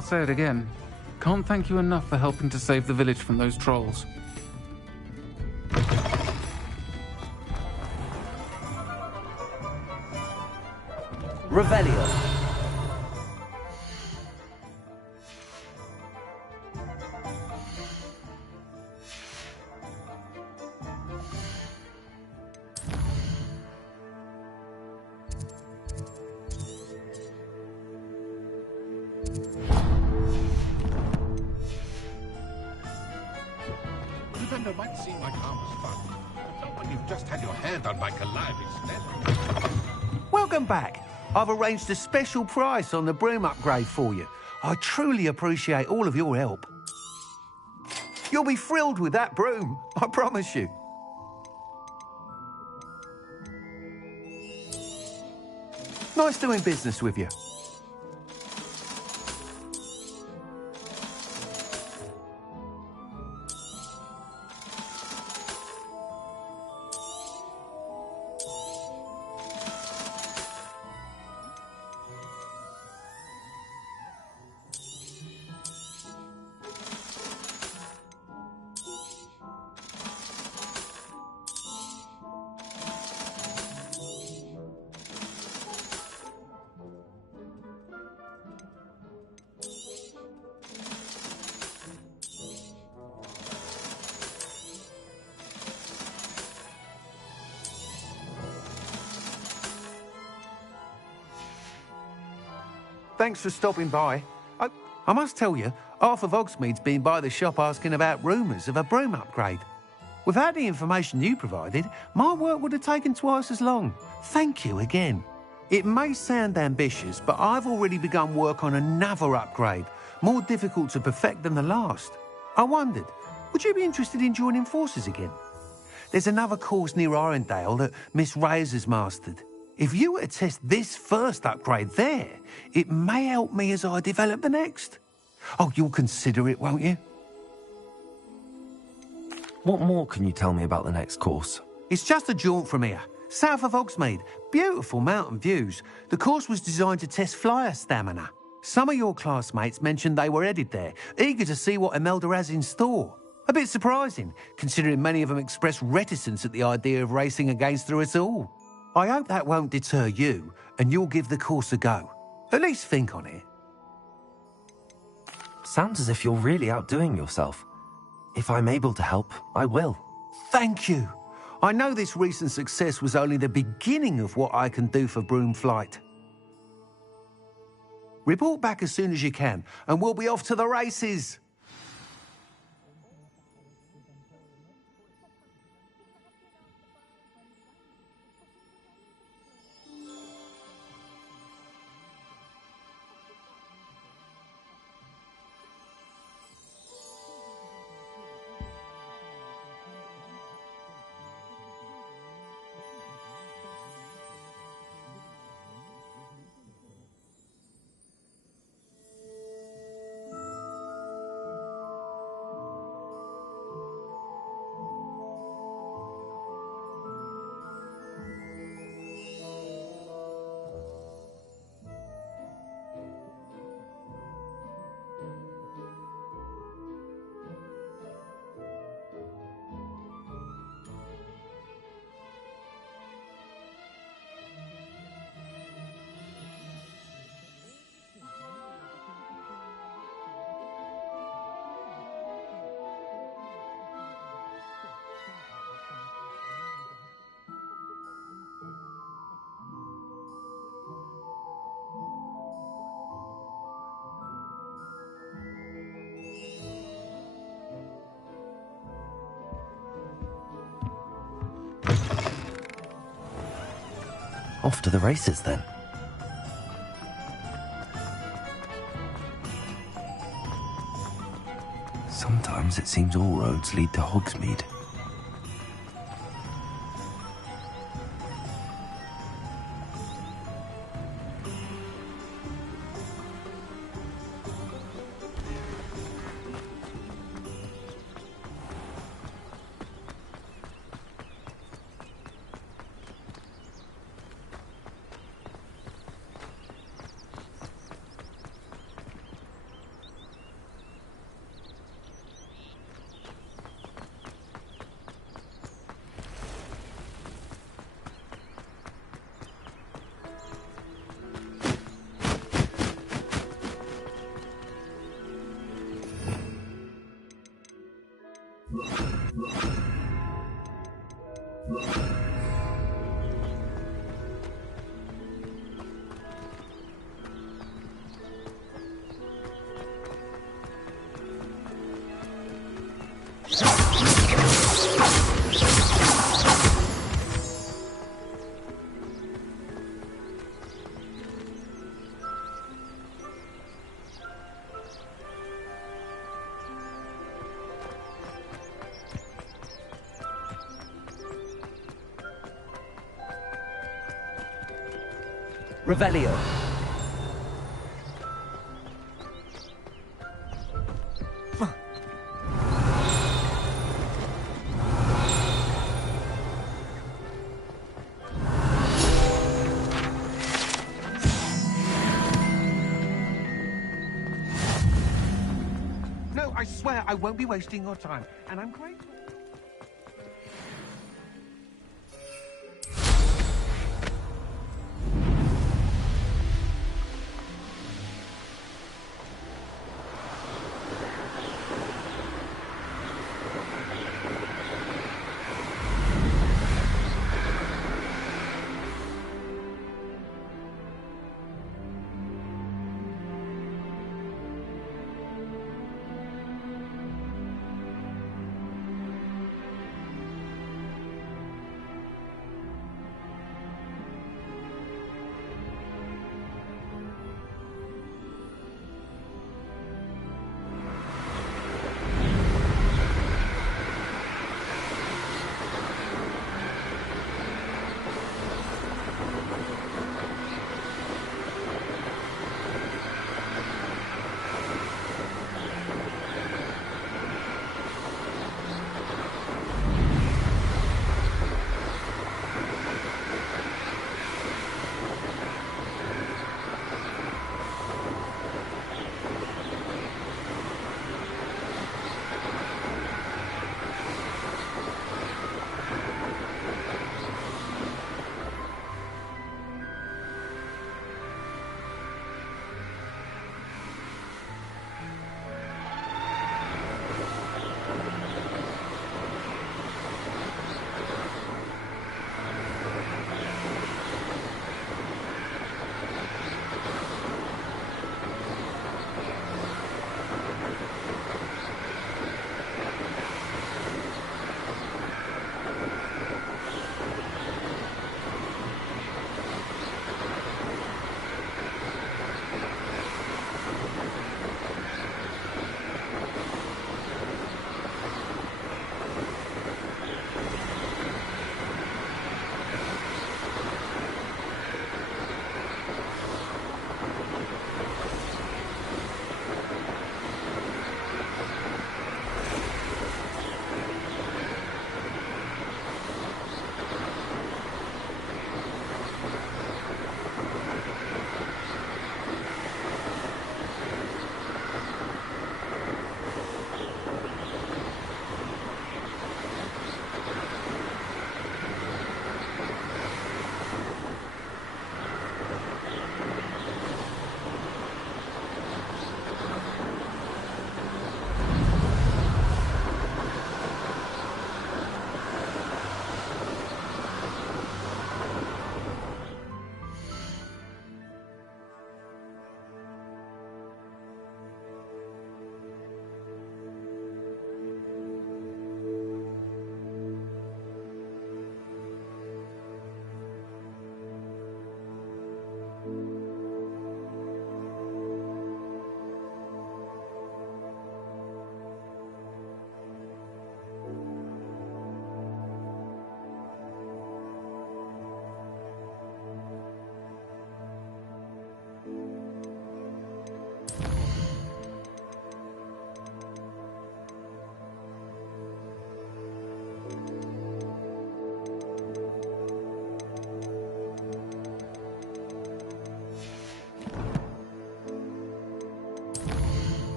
I'll say it again. Can't thank you enough for helping to save the village from those trolls. Revelio. Defender might seem like harmless fun, but not when you've just had your hair done by Calliope's step. Welcome back. I've arranged a special price on the broom upgrade for you. I truly appreciate all of your help. You'll be thrilled with that broom, I promise you. Nice doing business with you. Thanks for stopping by. I must tell you, half of Hogsmeade's been by the shop asking about rumours of a broom upgrade. Without the information you provided, my work would have taken twice as long. Thank you again. It may sound ambitious, but I've already begun work on another upgrade, more difficult to perfect than the last. I wondered, would you be interested in joining forces again? There's another course near Arendale that Miss Reyes has mastered. If you were to test this first upgrade there, it may help me as I develop the next. Oh, you'll consider it, won't you? What more can you tell me about the next course? It's just a jaunt from here, south of Hogsmeade. Beautiful mountain views. The course was designed to test flyer stamina. Some of your classmates mentioned they were headed there, eager to see what Imelda has in store. A bit surprising, considering many of them expressed reticence at the idea of racing against her at all. I hope that won't deter you, and you'll give the course a go. At least think on it. Sounds as if you're really outdoing yourself. If I'm able to help, I will. Thank you. I know this recent success was only the beginning of what I can do for broom flight. Report back as soon as you can, and we'll be off to the races. Off to the races, then. Sometimes it seems all roads lead to Hogsmeade. Revelio. No, I swear I won't be wasting your time, and I'm grateful.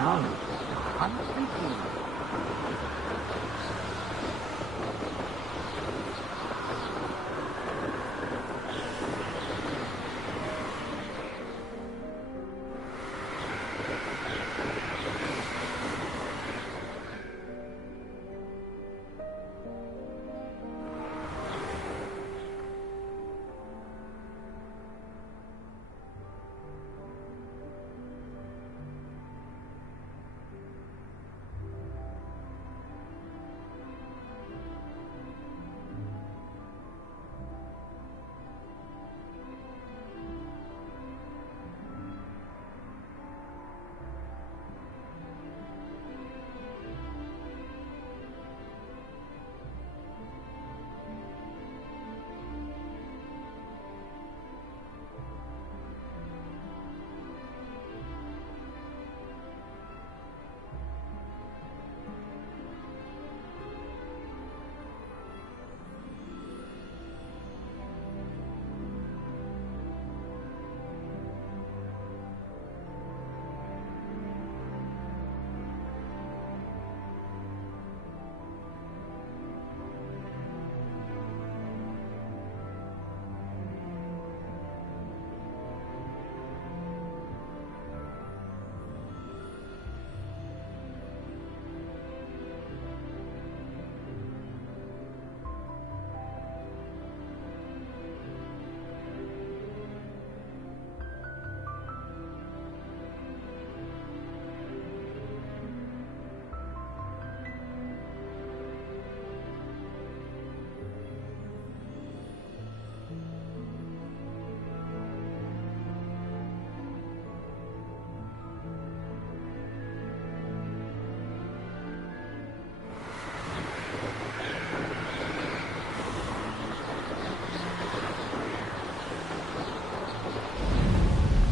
chance. I'm thinking.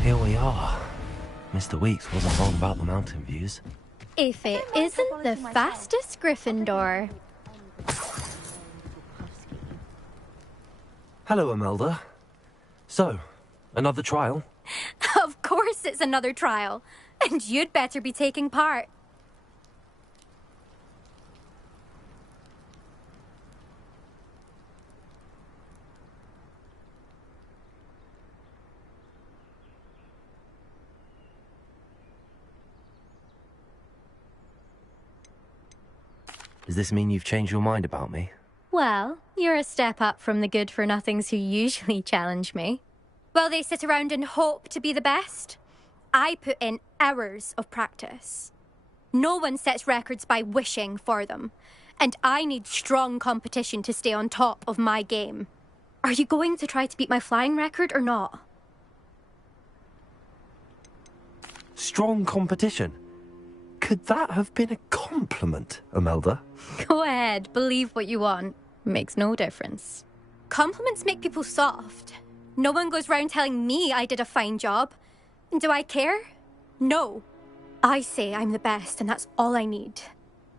Here we are. Mr. Weeks wasn't wrong about the mountain views. If it isn't the fastest Gryffindor. Hello, Imelda. So, another trial? Of course it's another trial. And you'd better be taking part. Does this mean you've changed your mind about me? Well, you're a step up from the good-for-nothings who usually challenge me. While they sit around and hope to be the best, I put in hours of practice. No one sets records by wishing for them, and I need strong competition to stay on top of my game. Are you going to try to beat my flying record or not? Strong competition? Could that have been a compliment, Imelda? Go ahead, believe what you want. Makes no difference. Compliments make people soft. No one goes round telling me I did a fine job. And do I care? No. I say I'm the best, and that's all I need.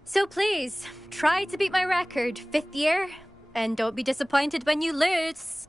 So please, try to beat my record, 5th year, and don't be disappointed when you lose.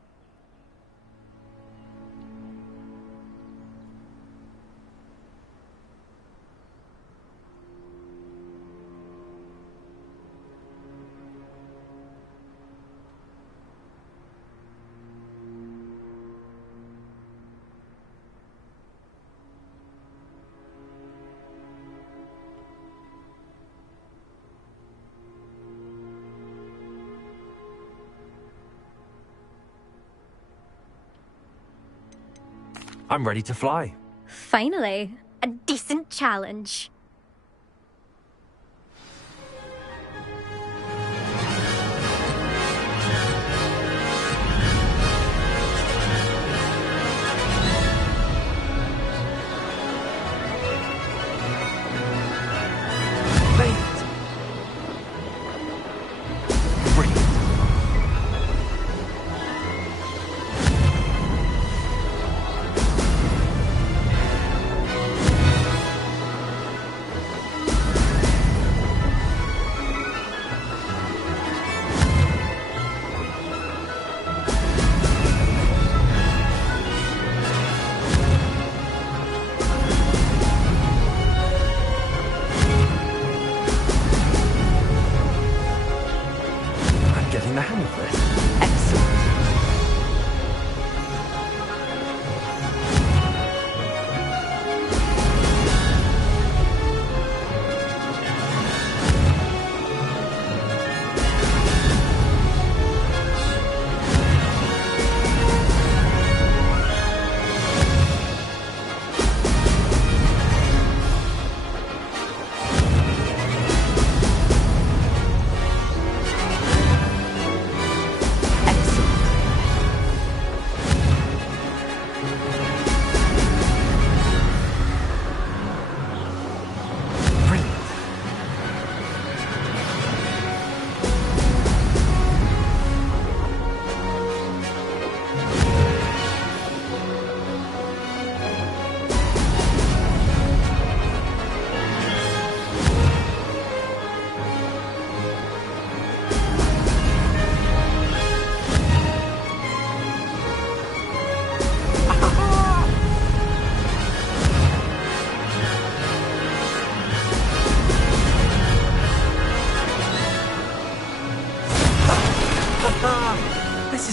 I'm ready to fly. Finally, a decent challenge.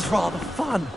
Sounds rather fun.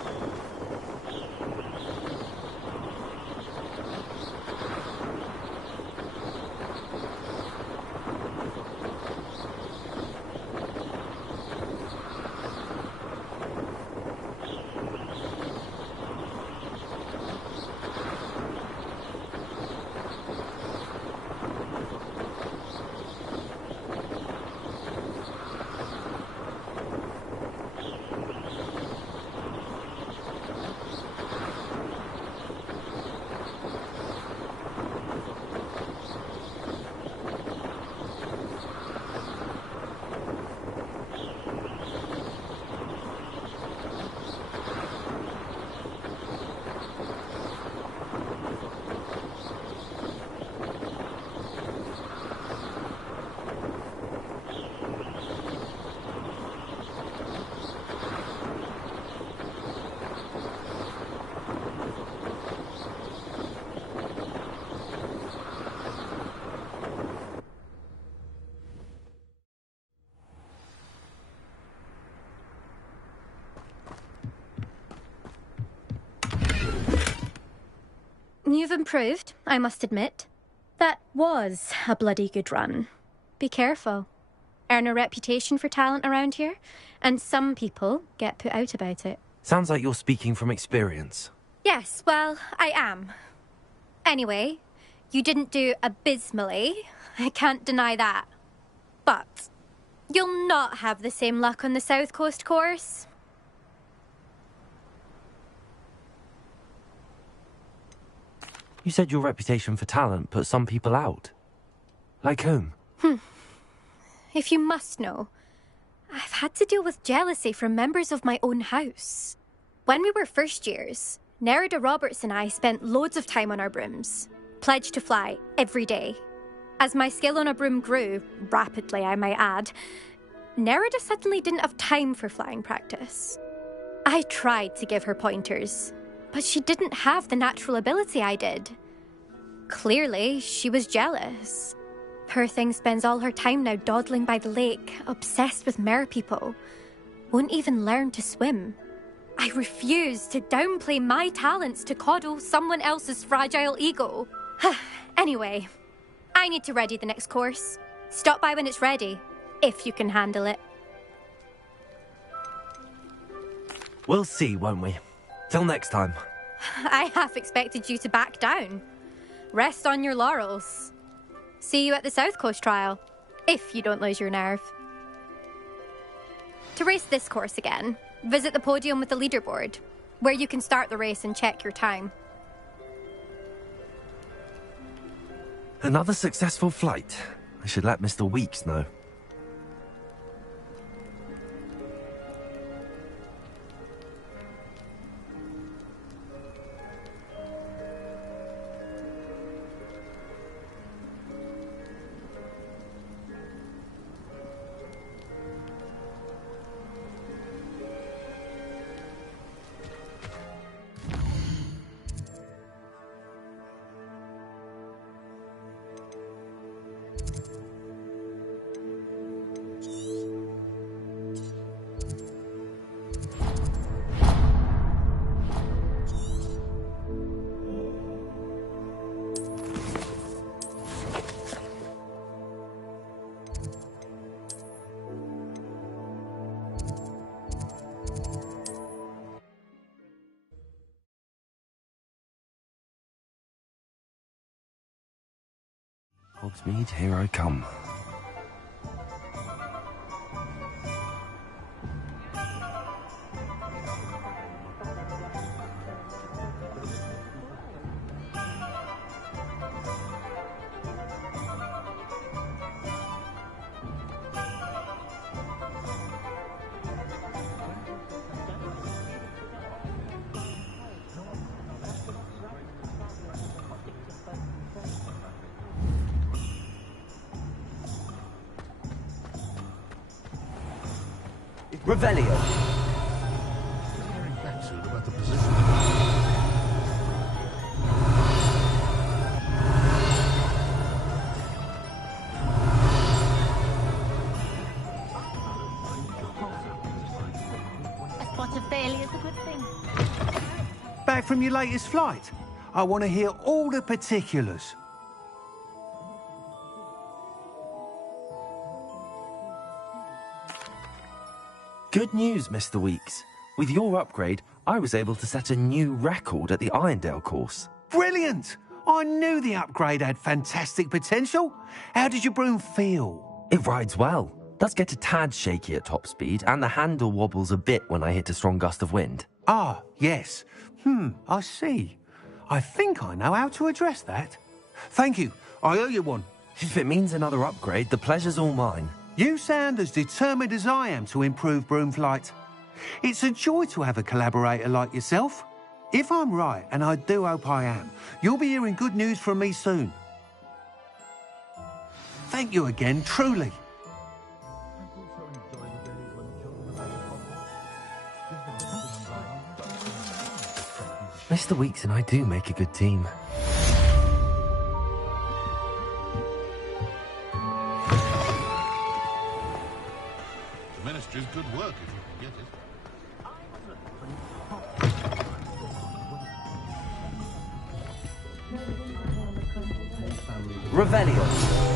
You've improved, I must admit. That was a bloody good run. Be careful. Earn a reputation for talent around here, and some people get put out about it. Sounds like you're speaking from experience. Yes, well, I am. Anyway, you didn't do abysmally. I can't deny that. But you'll not have the same luck on the South Coast course. You said your reputation for talent put some people out. Like whom? If you must know, I've had to deal with jealousy from members of my own house. When we were first years, Nerida Roberts and I spent loads of time on our brooms, pledged to fly every day. As my skill on a broom grew, rapidly I might add, Nerida suddenly didn't have time for flying practice. I tried to give her pointers, but she didn't have the natural ability I did. Clearly, she was jealous. Poor thing spends all her time now dawdling by the lake, obsessed with merpeople. Won't even learn to swim. I refuse to downplay my talents to coddle someone else's fragile ego. Anyway, I need to ready the next course. Stop by when it's ready, if you can handle it. We'll see, won't we? Till next time. I half expected you to back down. Rest on your laurels. See you at the South Coast trial, if you don't lose your nerve. To race this course again, visit the podium with the leaderboard, where you can start the race and check your time. Another successful flight. I should let Mr. Weeks know. Hogsmeade, here I come. Revelio. Hearing back soon about the position. A spot of failures from your latest flight? I want to hear all the particulars. Good news, Mr. Weeks. With your upgrade, I was able to set a new record at the Irondale course. Brilliant! I knew the upgrade had fantastic potential. How did your broom feel? It rides well. Does get a tad shaky at top speed, and the handle wobbles a bit when I hit a strong gust of wind. Ah, yes. I see. I think I know how to address that. Thank you. I owe you one. If it means another upgrade, the pleasure's all mine. You sound as determined as I am to improve broom flight. It's a joy to have a collaborator like yourself. If I'm right, and I do hope I am, you'll be hearing good news from me soon. Thank you again, truly. Mr. Weeks and I do make a good team. The Ministry's good work if you can get it. Revelio.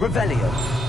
Revelio.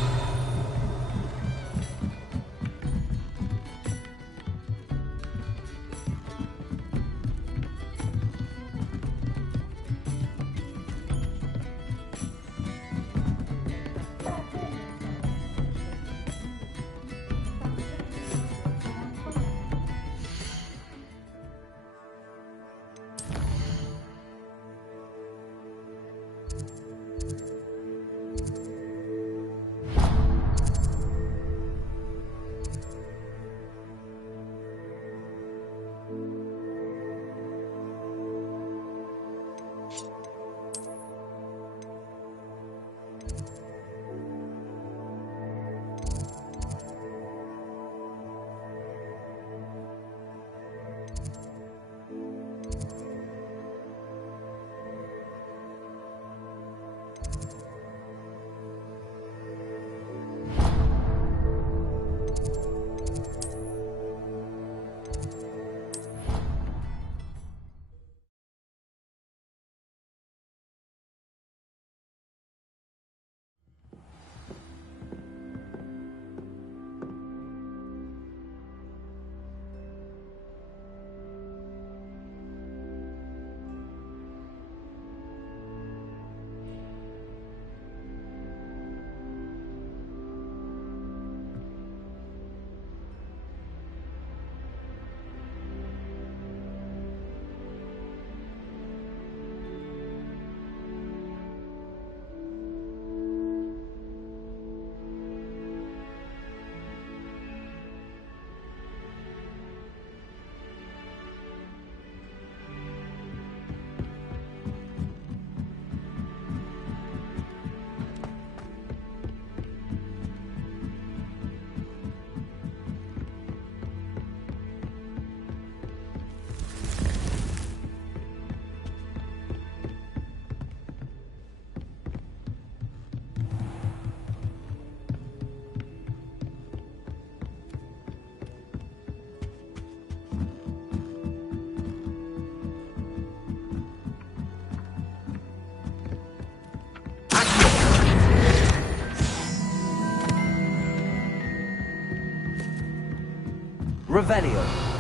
Revelio.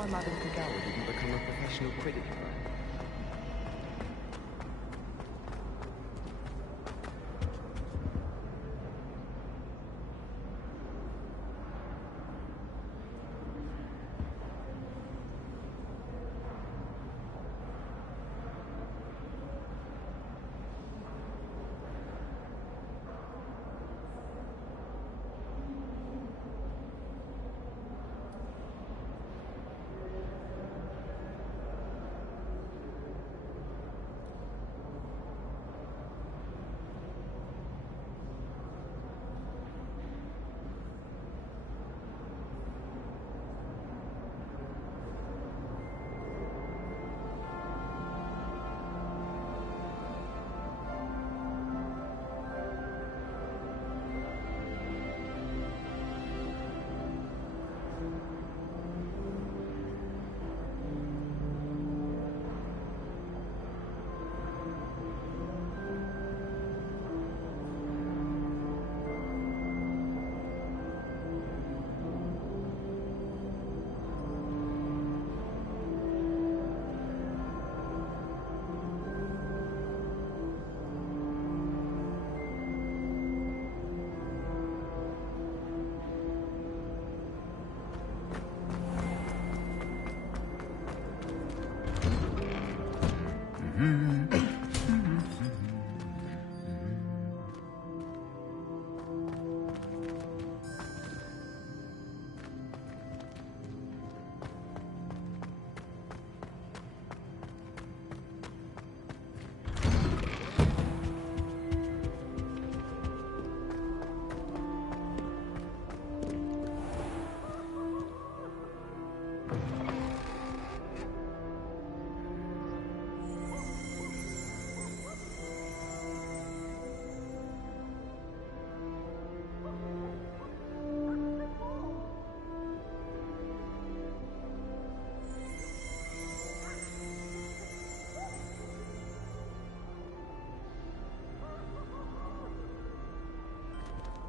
why Madame Kagawa didn't become a professional Quidditch player.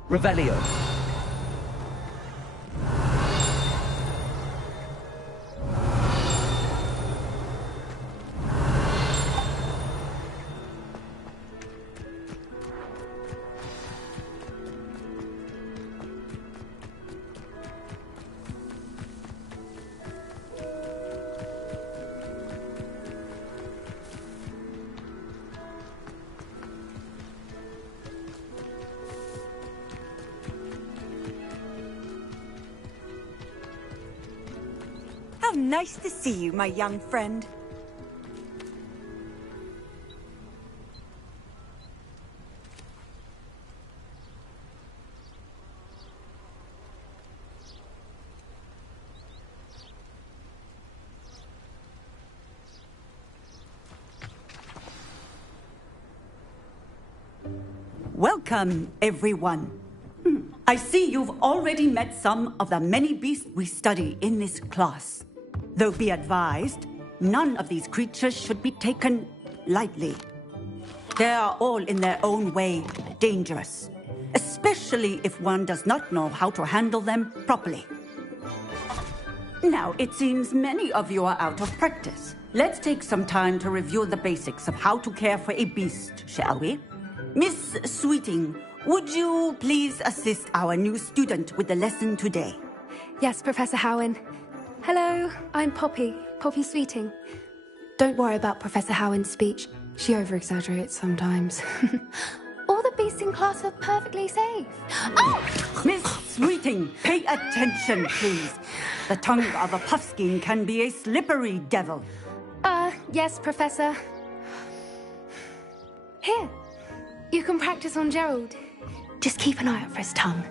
Revelio. How nice to see you, my young friend. Welcome, everyone. I see you've already met some of the many beasts we study in this class. Though be advised, none of these creatures should be taken lightly. They are all in their own way dangerous, especially if one does not know how to handle them properly. Now, it seems many of you are out of practice. Let's take some time to review the basics of how to care for a beast, shall we? Miss Sweeting, would you please assist our new student with the lesson today? Yes, Professor Howen. Hello, I'm Poppy Sweeting. Don't worry about Professor Howen's speech. She over-exaggerates sometimes. All the beasts in class are perfectly safe. Oh! Miss Sweeting, pay attention, please. The tongue of a puffskein can be a slippery devil. Yes, Professor. Here, you can practice on Gerald. Just keep an eye out for his tongue.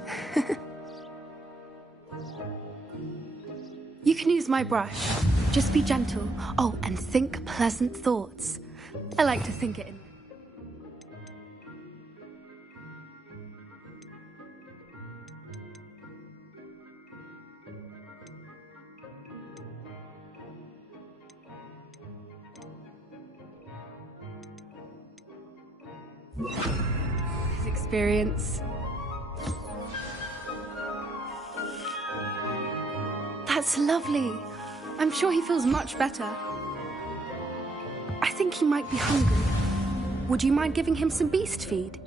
You can use my brush. Just be gentle. Oh, and think pleasant thoughts. I like to think it in. His experience. That's lovely. I'm sure he feels much better. I think he might be hungry. Would you mind giving him some beast feed?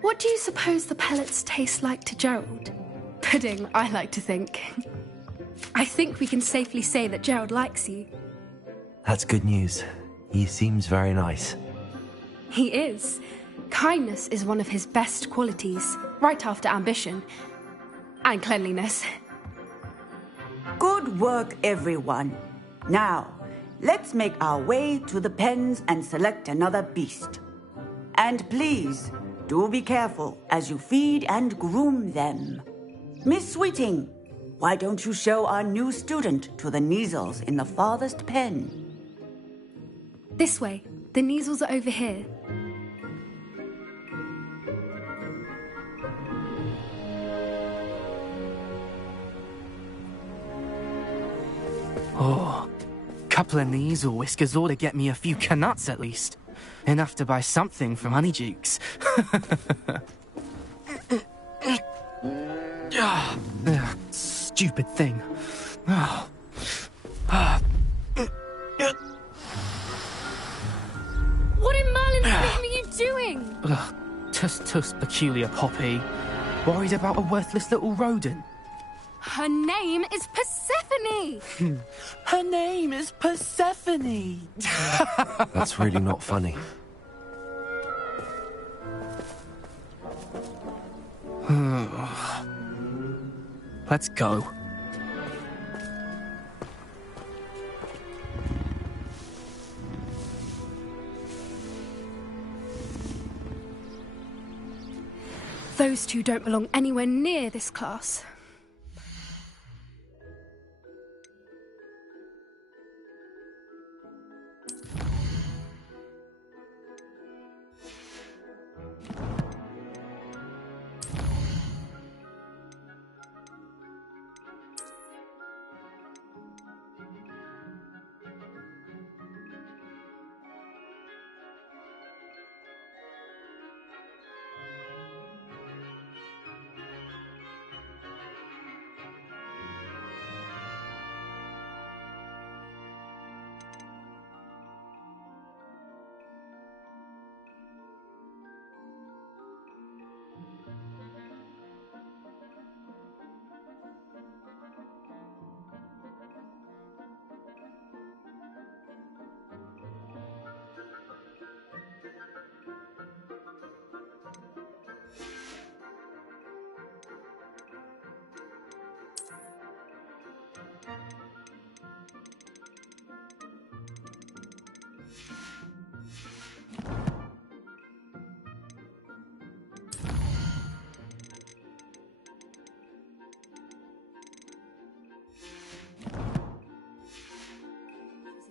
What do you suppose the pellets taste like to Gerald? Pudding, I like to think. I think we can safely say that Gerald likes you. That's good news. He seems very nice. He is. Kindness is one of his best qualities, right after ambition. And cleanliness. Good work, everyone. Now, let's make our way to the pens and select another beast. And please, do be careful as you feed and groom them. Miss Sweeting, why don't you show our new student to the Neasels in the farthest pen? This way. The Neasels are over here. Oh, couple of Neasel whiskers ought to get me a few canuts at least. Enough to buy something from Honeydukes. Stupid thing. What in Merlin's name are you doing? Tuss, peculiar Poppy. Worried about a worthless little rodent. Her name is Persephone! Her name is Persephone! That's really not funny. Let's go. Those two don't belong anywhere near this class.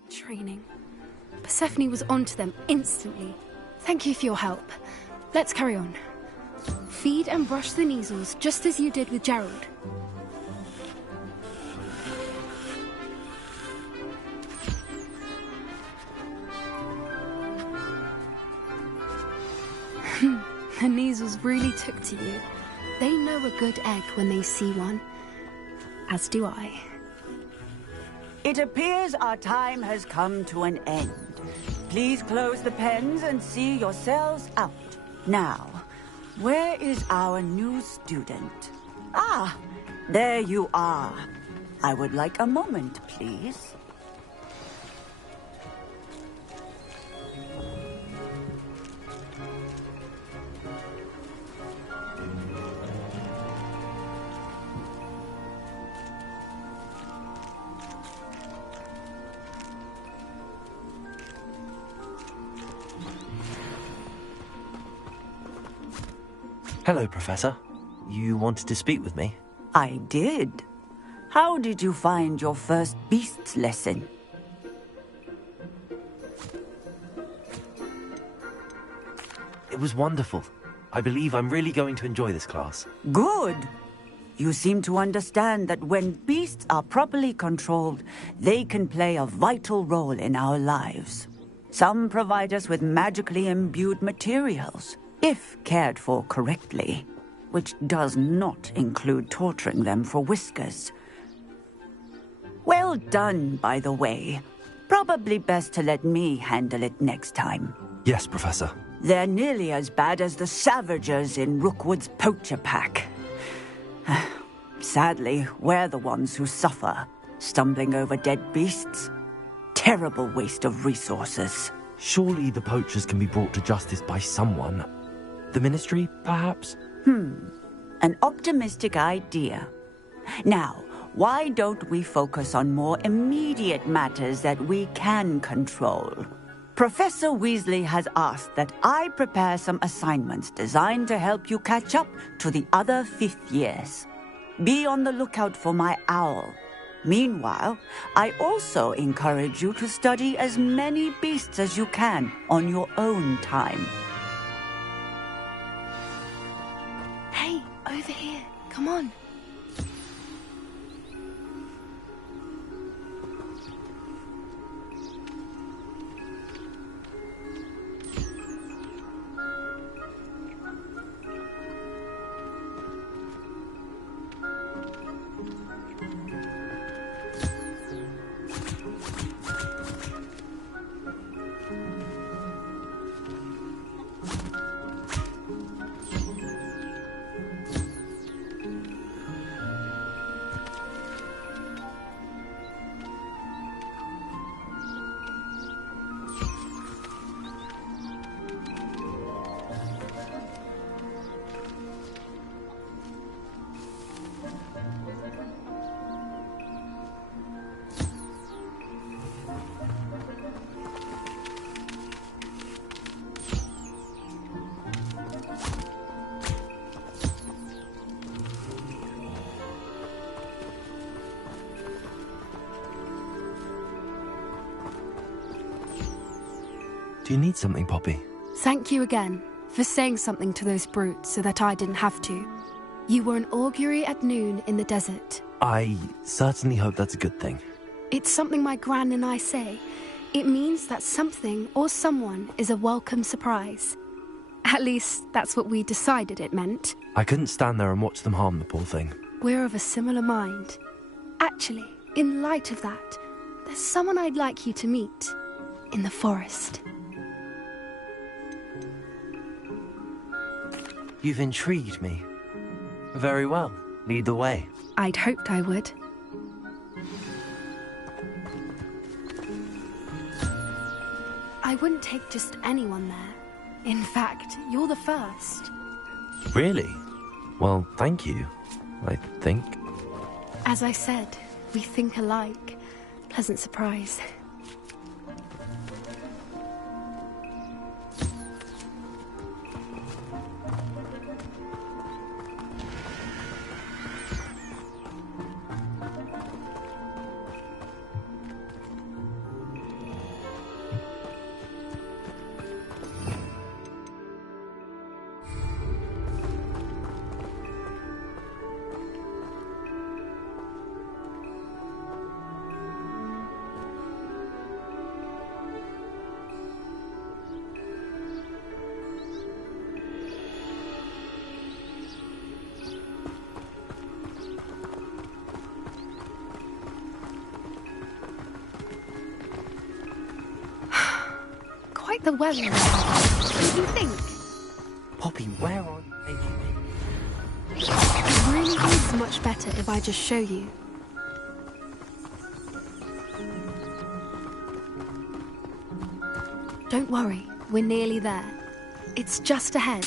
Training. Persephone was onto them instantly. Thank you for your help. Let's carry on. Feed and brush the Neasels just as you did with Gerald. The Neasels really took to you. They know a good egg when they see one. As do I. It appears our time has come to an end. Please close the pens and see yourselves out. Now, where is our new student? Ah, there you are. I would like a moment, please. Hello, Professor. You wanted to speak with me? I did. How did you find your first beasts lesson? It was wonderful. I believe I'm really going to enjoy this class. Good. You seem to understand that when beasts are properly controlled, they can play a vital role in our lives. Some provide us with magically imbued materials, if cared for correctly, which does not include torturing them for whiskers. Well done, by the way. Probably best to let me handle it next time. Yes, Professor. They're nearly as bad as the Savagers in Rookwood's poacher pack. Sadly, we're the ones who suffer, stumbling over dead beasts. Terrible waste of resources. Surely the poachers can be brought to justice by someone. The Ministry, perhaps? An optimistic idea. Now, why don't we focus on more immediate matters that we can control? Professor Weasley has asked that I prepare some assignments designed to help you catch up to the other fifth years. Be on the lookout for my owl. Meanwhile, I also encourage you to study as many beasts as you can on your own time. Hey, over here. Come on. Do you need something, Poppy? Thank you again for saying something to those brutes so that I didn't have to. You were an augury at noon in the desert. I certainly hope that's a good thing. It's something my gran and I say. It means that something or someone is a welcome surprise. At least, that's what we decided it meant. I couldn't stand there and watch them harm the poor thing. We're of a similar mind. Actually, in light of that, there's someone I'd like you to meet. In the forest. You've intrigued me. Very well. Lead the way. I'd hoped I would. I wouldn't take just anyone there. In fact, you're the first. Really? Well, thank you, I think. As I said, we think alike. Pleasant surprise. like the weather. What do you think? Poppy, where are you taking me? It really is much better if I just show you. Don't worry, we're nearly there. It's just ahead.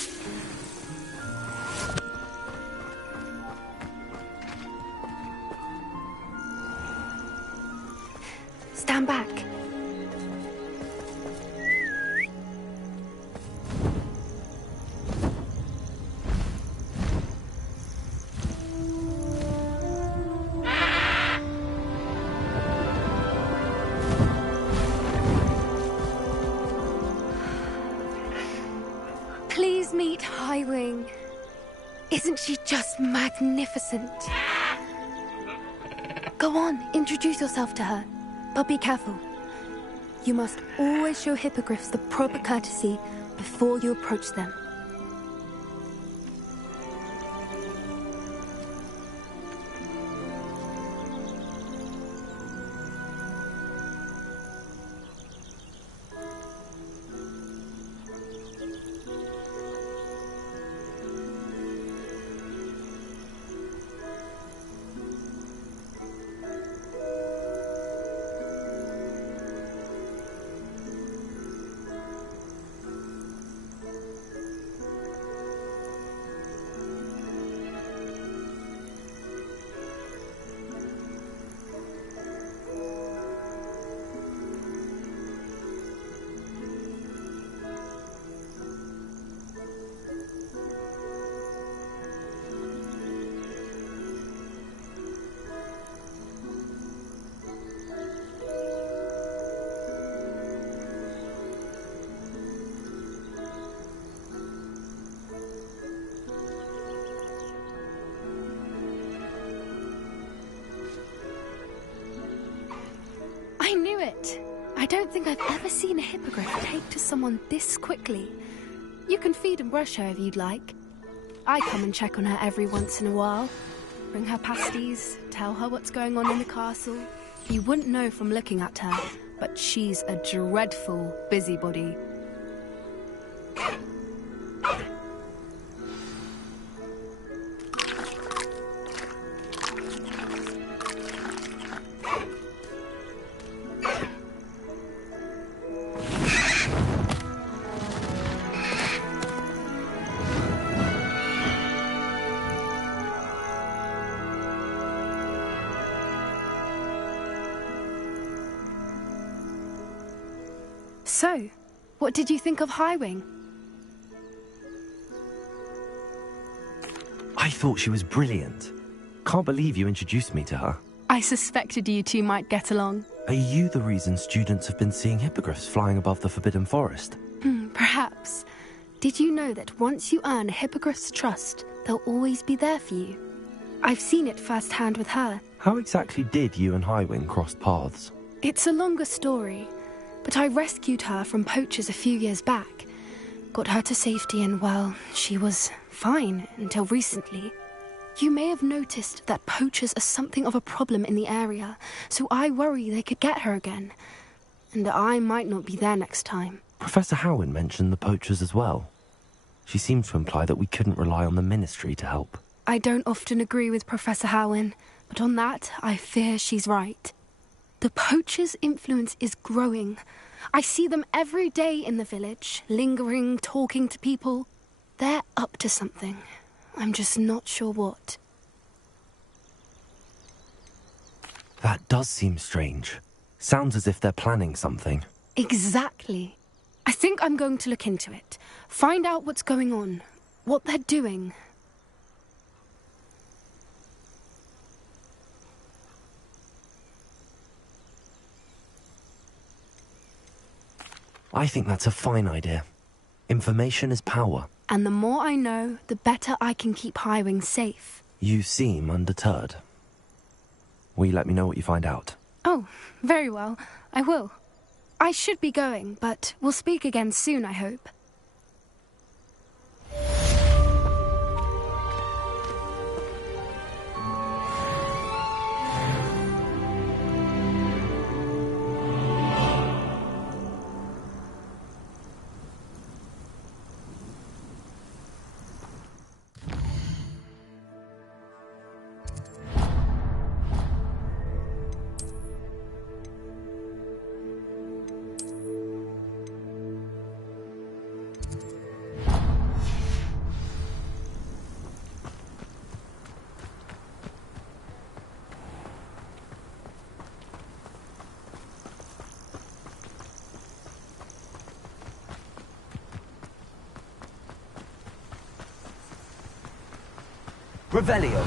Stand back. Please meet Highwing. Isn't she just magnificent? Go on, introduce yourself to her. But be careful. You must always show hippogriffs the proper courtesy before you approach them. I knew it! I don't think I've ever seen a hippogriff take to someone this quickly. You can feed and brush her if you'd like. I come and check on her every once in a while. Bring her pasties, tell her what's going on in the castle. You wouldn't know from looking at her, but she's a dreadful busybody. So, what did you think of Highwing? I thought she was brilliant. Can't believe you introduced me to her. I suspected you two might get along. Are you the reason students have been seeing hippogriffs flying above the Forbidden Forest? Perhaps. Did you know that once you earn a hippogriff's trust, they'll always be there for you? I've seen it firsthand with her. How exactly did you and Highwing cross paths? It's a longer story, but I rescued her from poachers a few years back. Got her to safety and, well, she was fine until recently. You may have noticed that poachers are something of a problem in the area, so I worry they could get her again. And I might not be there next time. Professor Howin mentioned the poachers as well. She seemed to imply that we couldn't rely on the Ministry to help. I don't often agree with Professor Howin, but on that, I fear she's right. The poachers' influence is growing. I see them every day in the village, lingering, talking to people. They're up to something. I'm just not sure what. That does seem strange. Sounds as if they're planning something. Exactly. I think I'm going to look into it. Find out what's going on, what they're doing. I think that's a fine idea. Information is power. And the more I know, the better I can keep Highwing safe. You seem undeterred. Will you let me know what you find out? Oh, very well. I will. I should be going, but we'll speak again soon, I hope. Revelio.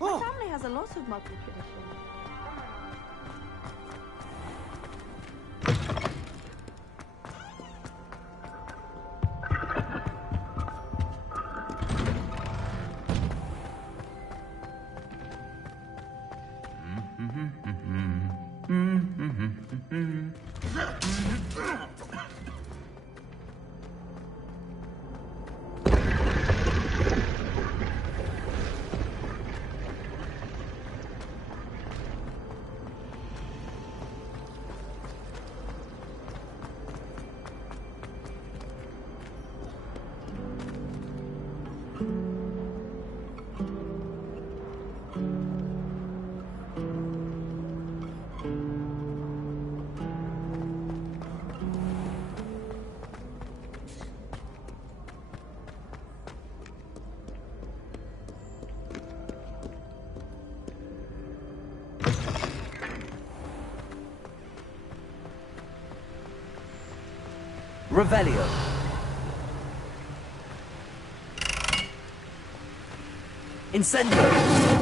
My family has a lot of muggle tradition. Revelio. Incendio.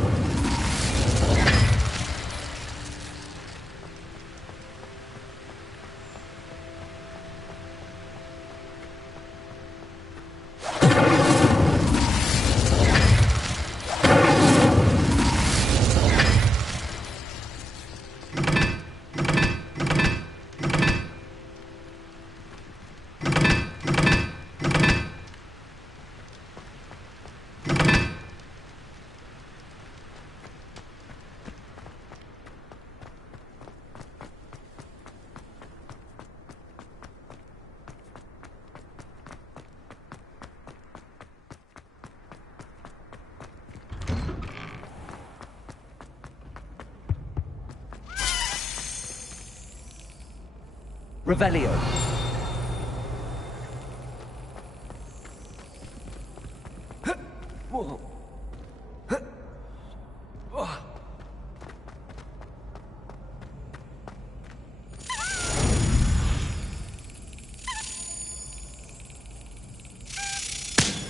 Revelio.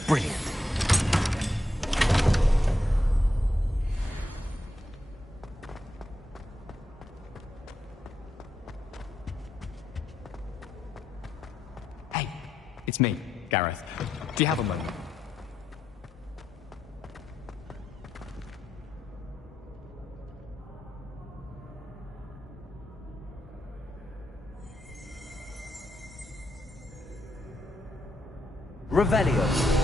Brilliant. It's me, Gareth. Do you have a moment? Revelio.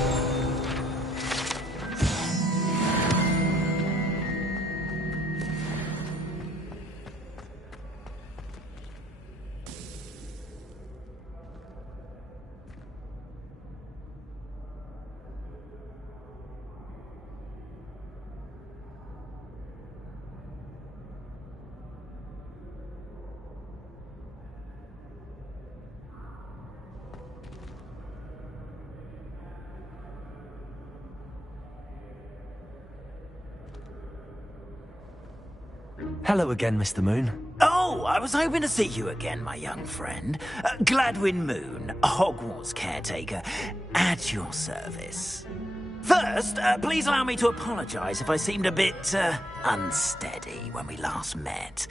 Hello again, Mr. Moon. Oh, So, I was hoping to see you again, my young friend. Gladwin Moon, Hogwarts caretaker, at your service. First, please allow me to apologise if I seemed a bit, unsteady when we last met.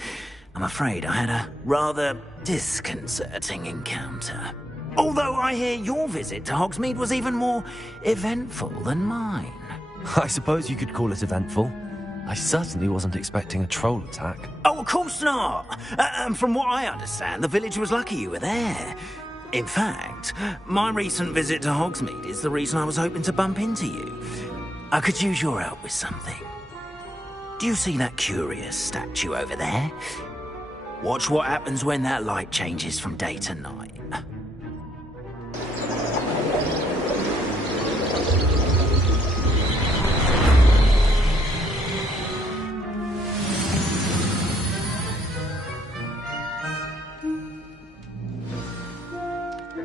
I'm afraid I had a rather disconcerting encounter. Although I hear your visit to Hogsmeade was even more eventful than mine. I suppose you could call it eventful. I certainly wasn't expecting a troll attack. Oh, of course not! And from what I understand, the village was lucky you were there. In fact, my recent visit to Hogsmeade is the reason I was hoping to bump into you. I could use your help with something. Do you see that curious statue over there? Watch what happens when that light changes from day to night.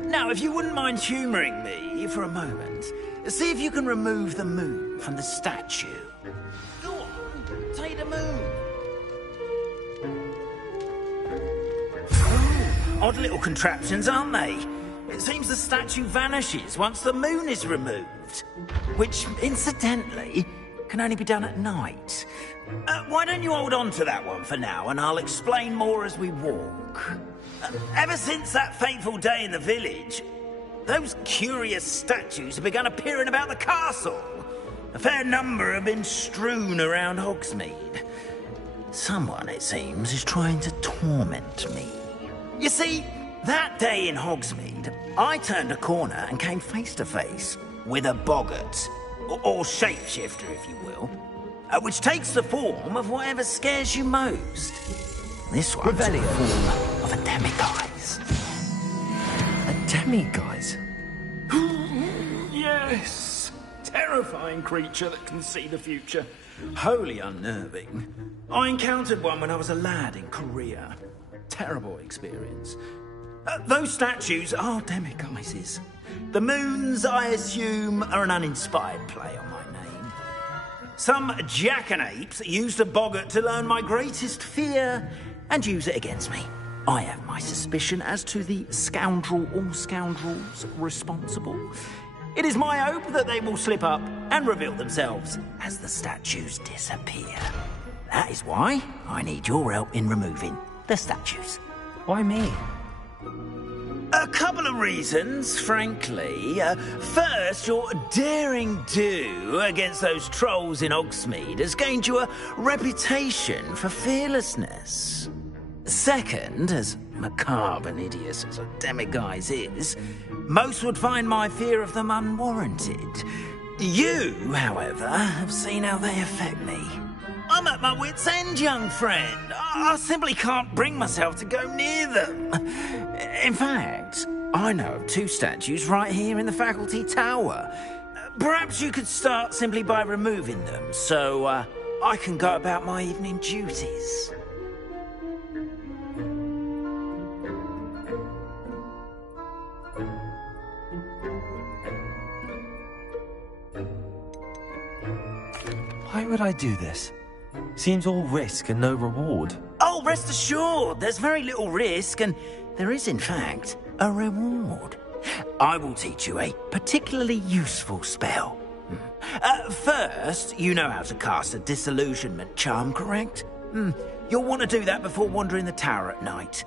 Now, if you wouldn't mind humouring me for a moment, see if you can remove the moon from the statue. Go on, take the moon. Odd little contraptions, aren't they? It seems the statue vanishes once the moon is removed. Which, incidentally, can only be done at night. Why don't you hold on to that one for now, and I'll explain more as we walk. Ever since that fateful day in the village, those curious statues have begun appearing about the castle. A fair number have been strewn around Hogsmeade. Someone, it seems, is trying to torment me. You see, that day in Hogsmeade, I turned a corner and came face to face with a boggart, or shapeshifter, if you will, which takes the form of whatever scares you most. This one's in the form of a demiguise. A demiguise? Yes! Terrifying creature that can see the future. Wholly unnerving. I encountered one when I was a lad in Korea. Terrible experience. Those statues are demiguises. The moons, I assume, are an uninspired play on my name. Some jackanapes used a boggart to learn my greatest fear and use it against me. I have my suspicion as to the scoundrel or scoundrels responsible. It is my hope that they will slip up and reveal themselves as the statues disappear. That is why I need your help in removing the statues. Why me? A couple of reasons, frankly. First, your daring do against those trolls in Hogsmeade has gained you a reputation for fearlessness. Second, as macabre and hideous as a demiguise is, most would find my fear of them unwarranted. You, however, have seen how they affect me. I'm at my wit's end, young friend. I simply can't bring myself to go near them. In fact, I know of two statues right here in the faculty tower. Perhaps you could start simply by removing them, so I can go about my evening duties. Why would I do this? Seems all risk and no reward. Oh, rest assured, there's very little risk, and there is, in fact, a reward. I will teach you a particularly useful spell. First, you know how to cast a disillusionment charm, correct? You'll want to do that before wandering the tower at night.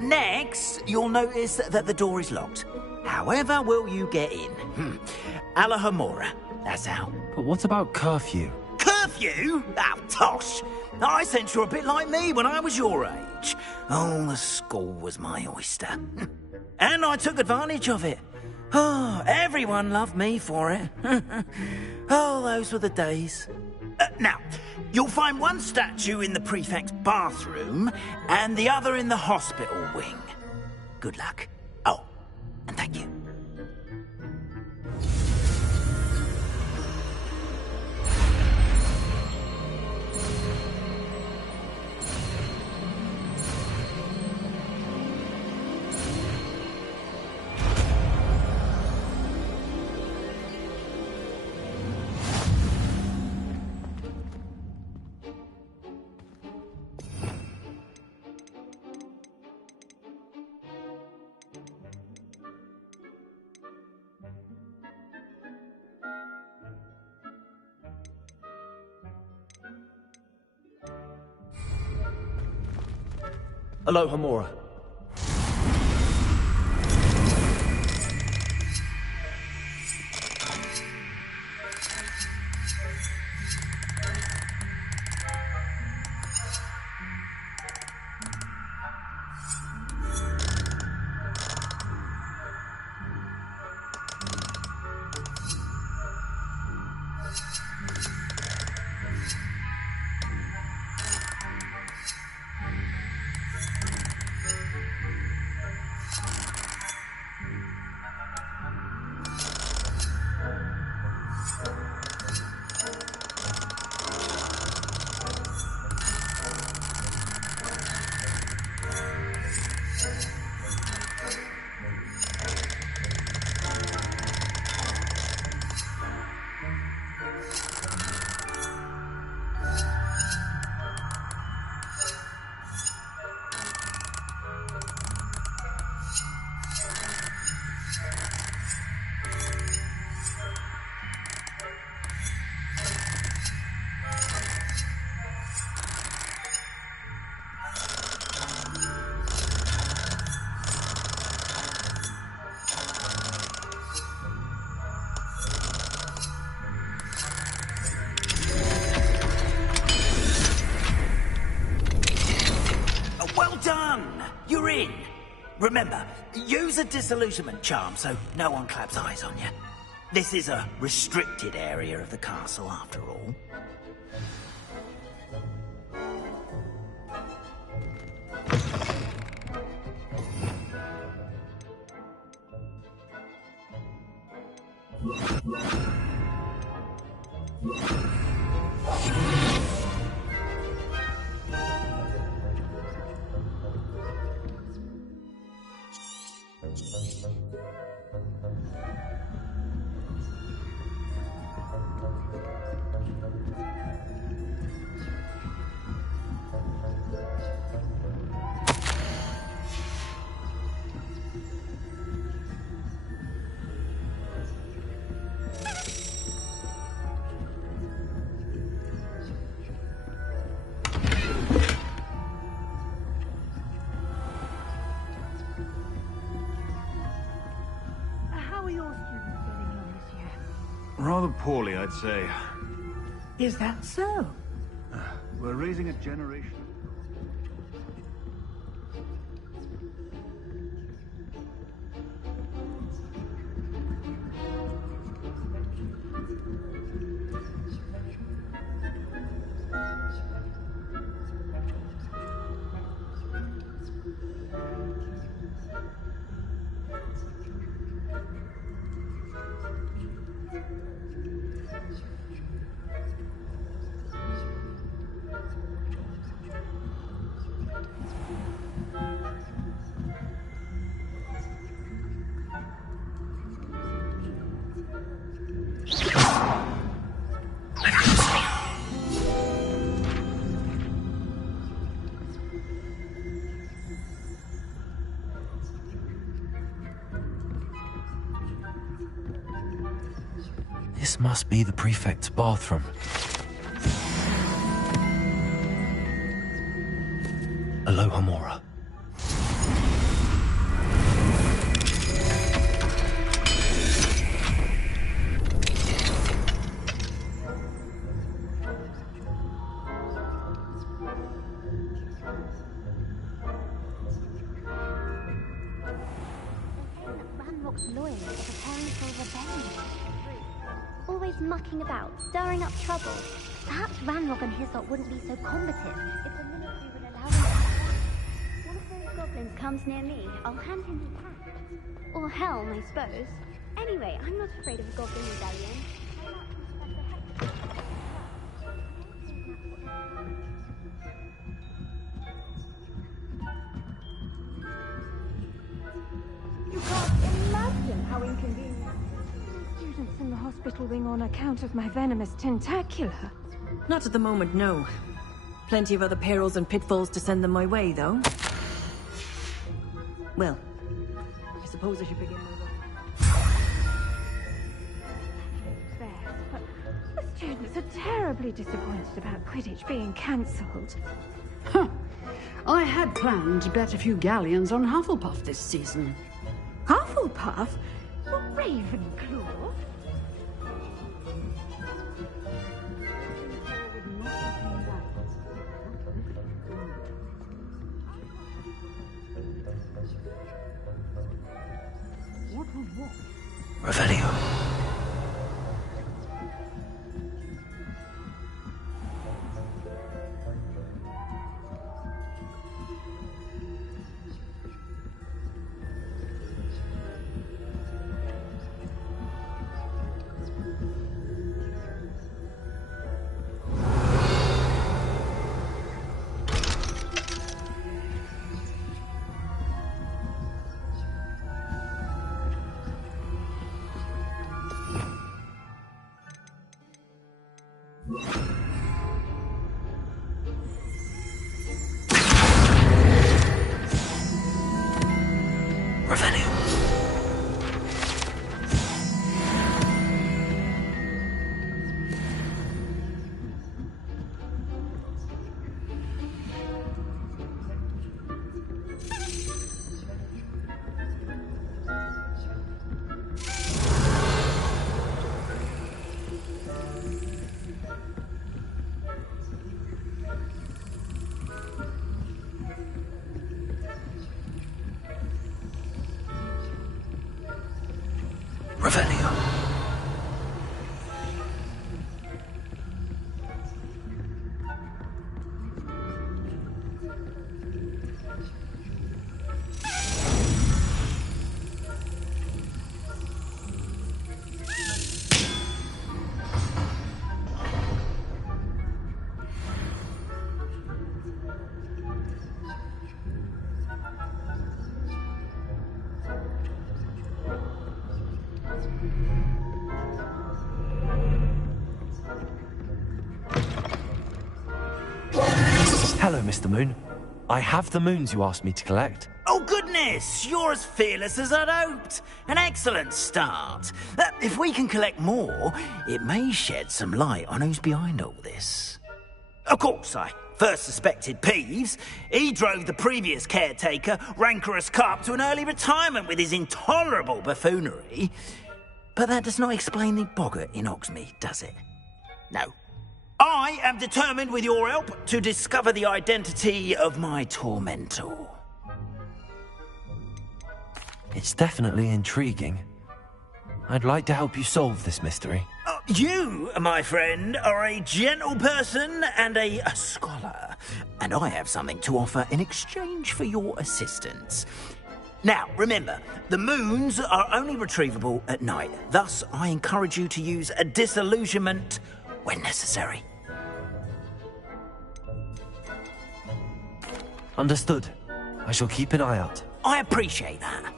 Next, you'll notice that the door is locked. However will you get in? Alahomora, that's how. But what about curfew? Curfew? Oh, tosh! I sense you're a bit like me when I was your age. Oh, the school was my oyster. And I took advantage of it. Oh, everyone loved me for it. Oh, those were the days. Now, you'll find one statue in the prefect's bathroom and the other in the hospital wing. Good luck. Oh, and thank you. Aloha Mora. Well done! You're in. Remember, use a disillusionment charm so no one claps eyes on you. This is a restricted area of the castle, after all. How are your students getting on this year? Rather poorly, I'd say. Is that so? We're raising a generation. This must be the prefect's bathroom. Aloha Mora. Ranrock's lawyers are preparing for rebellion. Always mucking about, stirring up trouble. Perhaps Ranrock and his lot wouldn't be so combative if the military would allow them to. One of those goblins comes near me, I'll hand him his hat. Or helm, I suppose. Anyway, I'm not afraid of a goblin rebellion. You can't imagine how inconvenient. Students in the hospital wing on account of my venomous tentacular. Not at the moment, no. Plenty of other perils and pitfalls to send them my way, though. Well, I suppose I should begin with But the students are terribly disappointed about Quidditch being cancelled. I had planned to bet a few galleons on Hufflepuff this season. Hufflepuff? Well, Ravenclaw? Revelio. Revelio. Hello, Mr. Moon. I have the moons you asked me to collect. Oh, goodness! You're as fearless as I'd hoped. An excellent start. If we can collect more, it may shed some light on who's behind all this. Of course, I first suspected Peeves. He drove the previous caretaker, Rancorous Carp, to an early retirement with his intolerable buffoonery. But that does not explain the boggart in Hogsmeade, does it? No. I am determined, with your help, to discover the identity of my tormentor. It's definitely intriguing. I'd like to help you solve this mystery. You, my friend, are a gentle person and a scholar, and I have something to offer in exchange for your assistance. Now, remember, the moons are only retrievable at night. Thus, I encourage you to use a disillusionment when necessary. Understood. I shall keep an eye out. I appreciate that.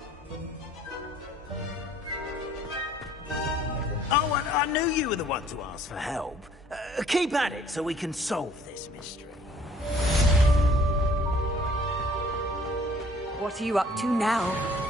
Oh, and I knew you were the one to ask for help. Keep at it so we can solve this mystery. What are you up to now?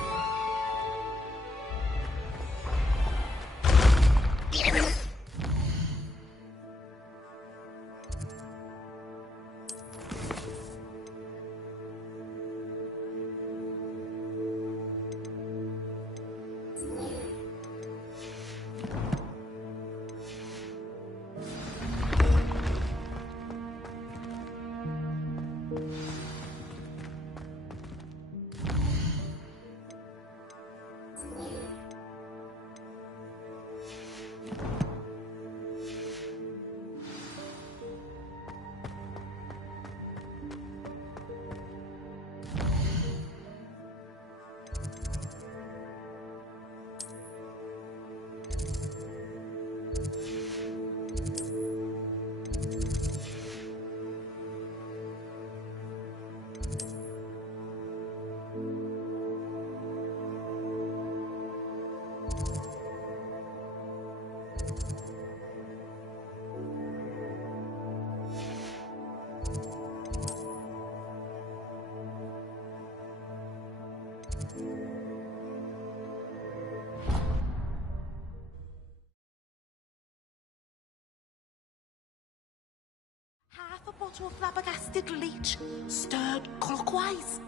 bottle of flabbergasted leech, stirred clockwise.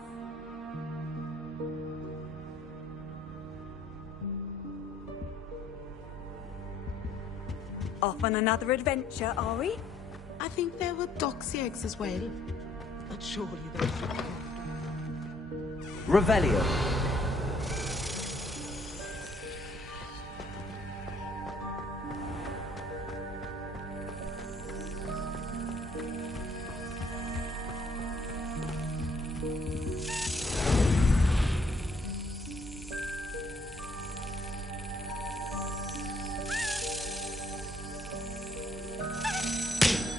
Off on another adventure, are we? I think there were doxy eggs as well. But surely those are... Revelio.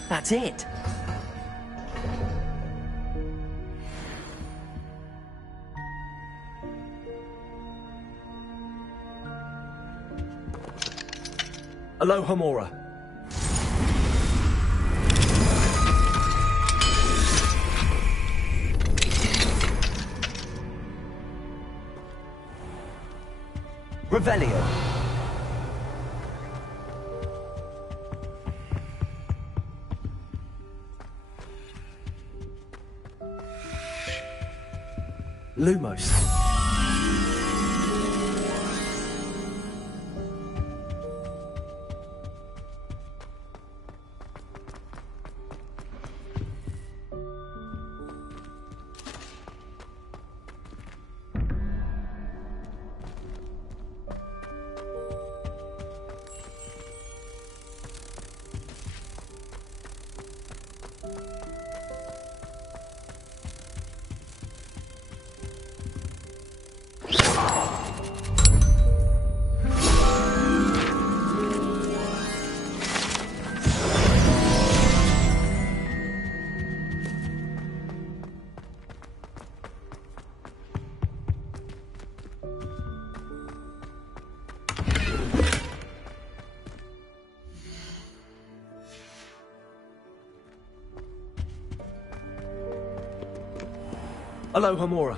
That's it. Aloha Mora. Revelio. Lumos. Aloha Mora.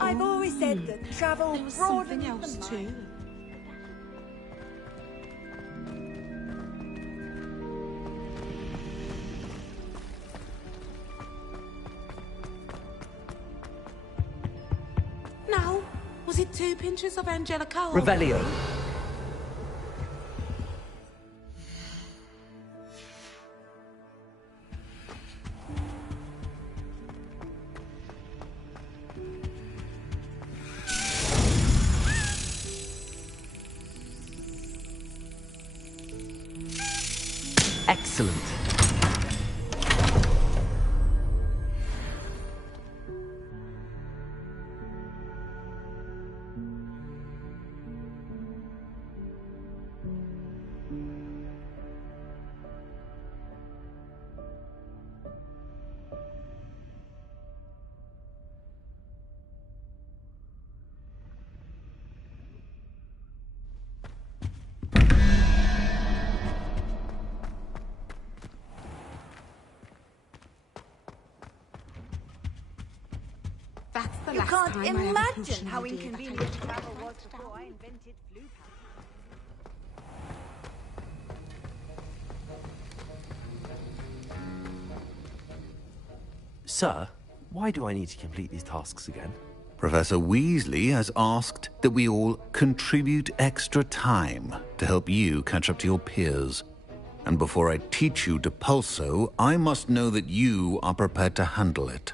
I've always said that travel There was broadens something else the too. mind. Now, was it 2 pinches of Angelica? Revelio. Excellent. That's the You last can't time I ever imagine pushed how an idea that I inconvenient didn't travel write was down. before I invented flu powder. Sir, why do I need to complete these tasks again? Professor Weasley has asked that we all contribute extra time to help you catch up to your peers. And before I teach you Depulso, I must know that you are prepared to handle it.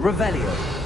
Revelio.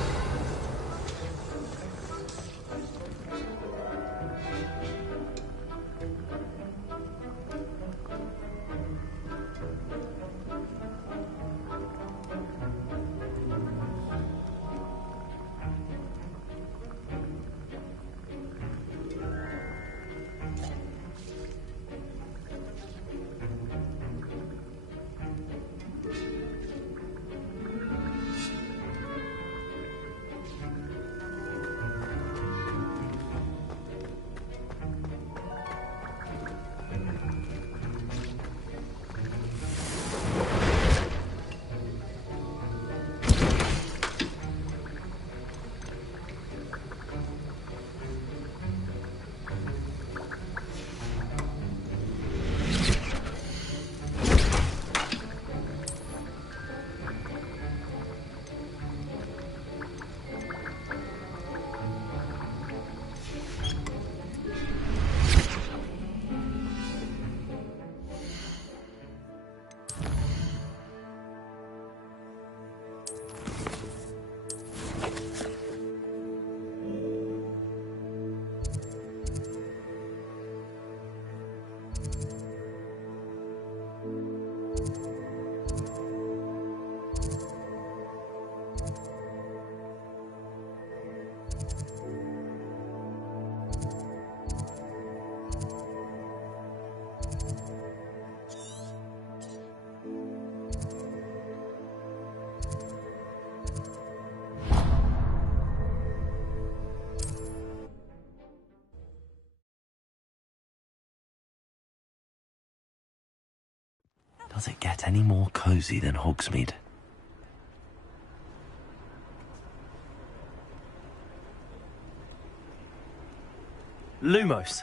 Does it get any more cozy than Hogsmeade? Lumos.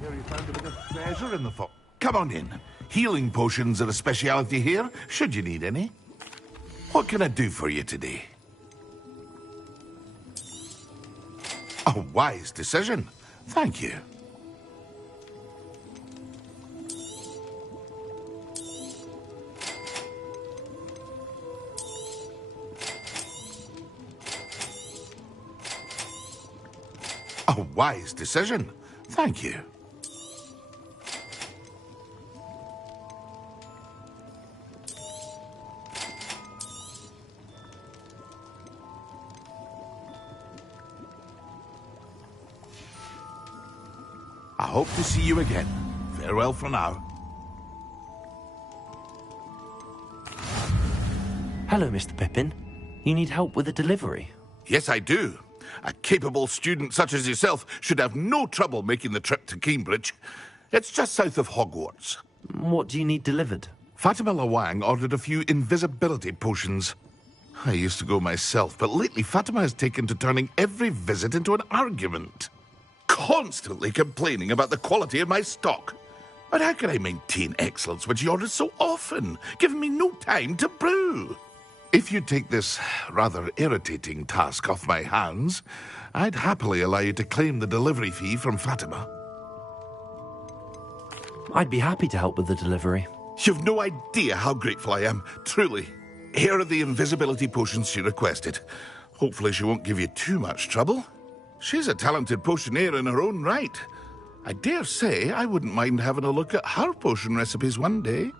Here you found a bit of treasure in the fort. Come on in. Healing potions are a speciality here, should you need any. What can I do for you today? A wise decision. Thank you. A wise decision. Thank you. I hope to see you again. Farewell for now. Hello, Mr. Pippin. You need help with a delivery? Yes, I do. A capable student such as yourself should have no trouble making the trip to Cambridge. It's just south of Hogwarts. What do you need delivered? Fatima Lawang ordered a few invisibility potions. I used to go myself, but lately Fatima has taken to turning every visit into an argument. Constantly complaining about the quality of my stock. But how can I maintain excellence when she orders so often, giving me no time to brew? If you take this rather irritating task off my hands, I'd happily allow you to claim the delivery fee from Fatima. I'd be happy to help with the delivery. You've no idea how grateful I am, truly. Here are the invisibility potions she requested. Hopefully she won't give you too much trouble. She's a talented potioneer in her own right. I dare say I wouldn't mind having a look at her potion recipes one day.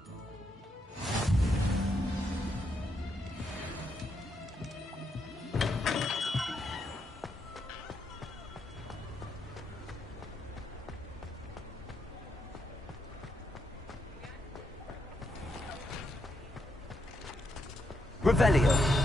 Revelio.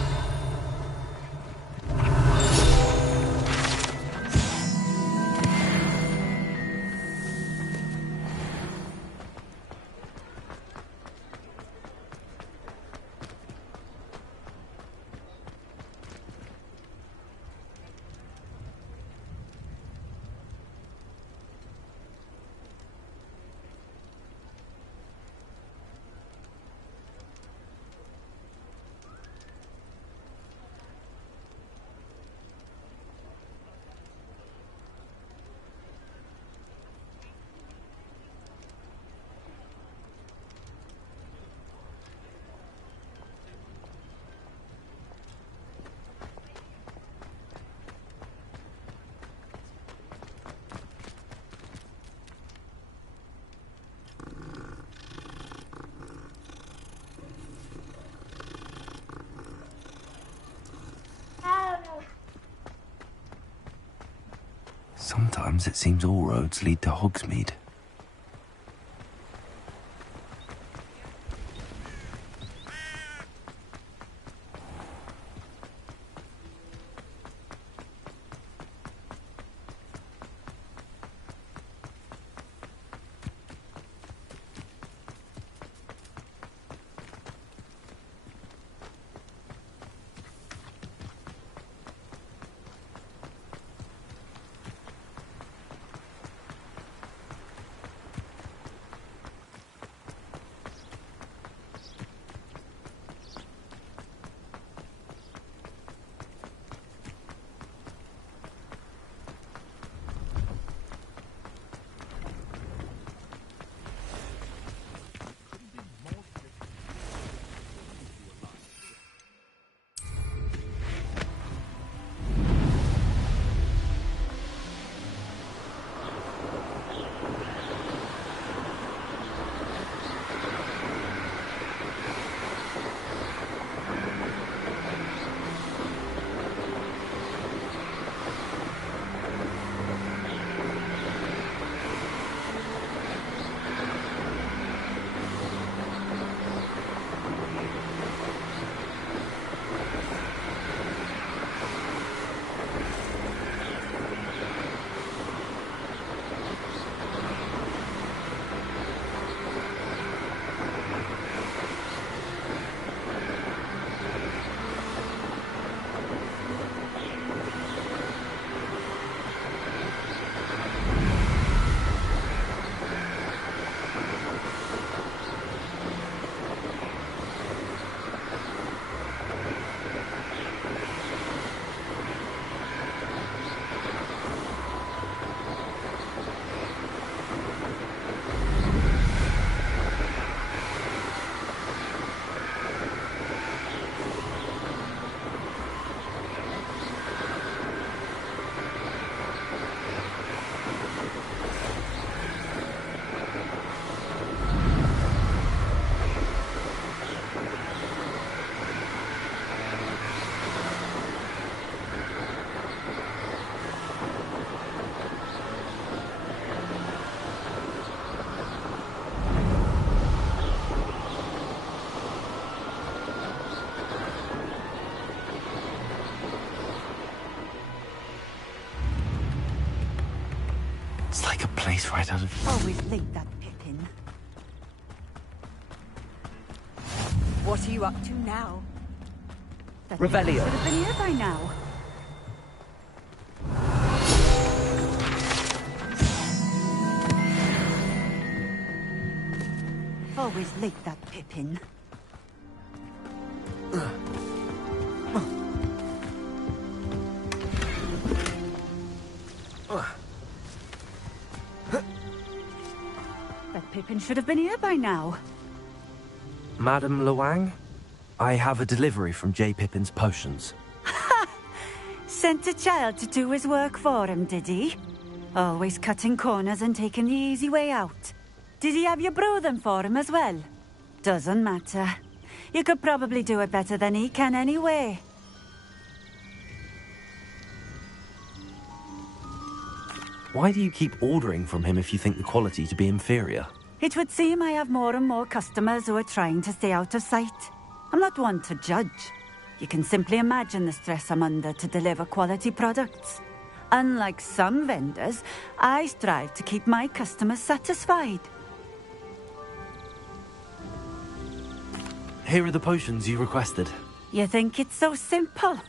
Sometimes it seems all roads lead to Hogsmeade. It's like a place right out of... Always late, that Pippin. What are you up to now? That Revelio. should have been here by now. Always late, that Pippin. That Pippin should have been here by now. Madame Luang? I have a delivery from J. Pippin's potions. Sent a child to do his work for him, did he? Always cutting corners and taking the easy way out. Did he have you brew them for him as well? Doesn't matter. You could probably do it better than he can anyway. Why do you keep ordering from him if you think the quality to be inferior? It would seem I have more and more customers who are trying to stay out of sight. I'm not one to judge. You can simply imagine the stress I'm under to deliver quality products. Unlike some vendors, I strive to keep my customers satisfied. Here are the potions you requested. You think it's so simple?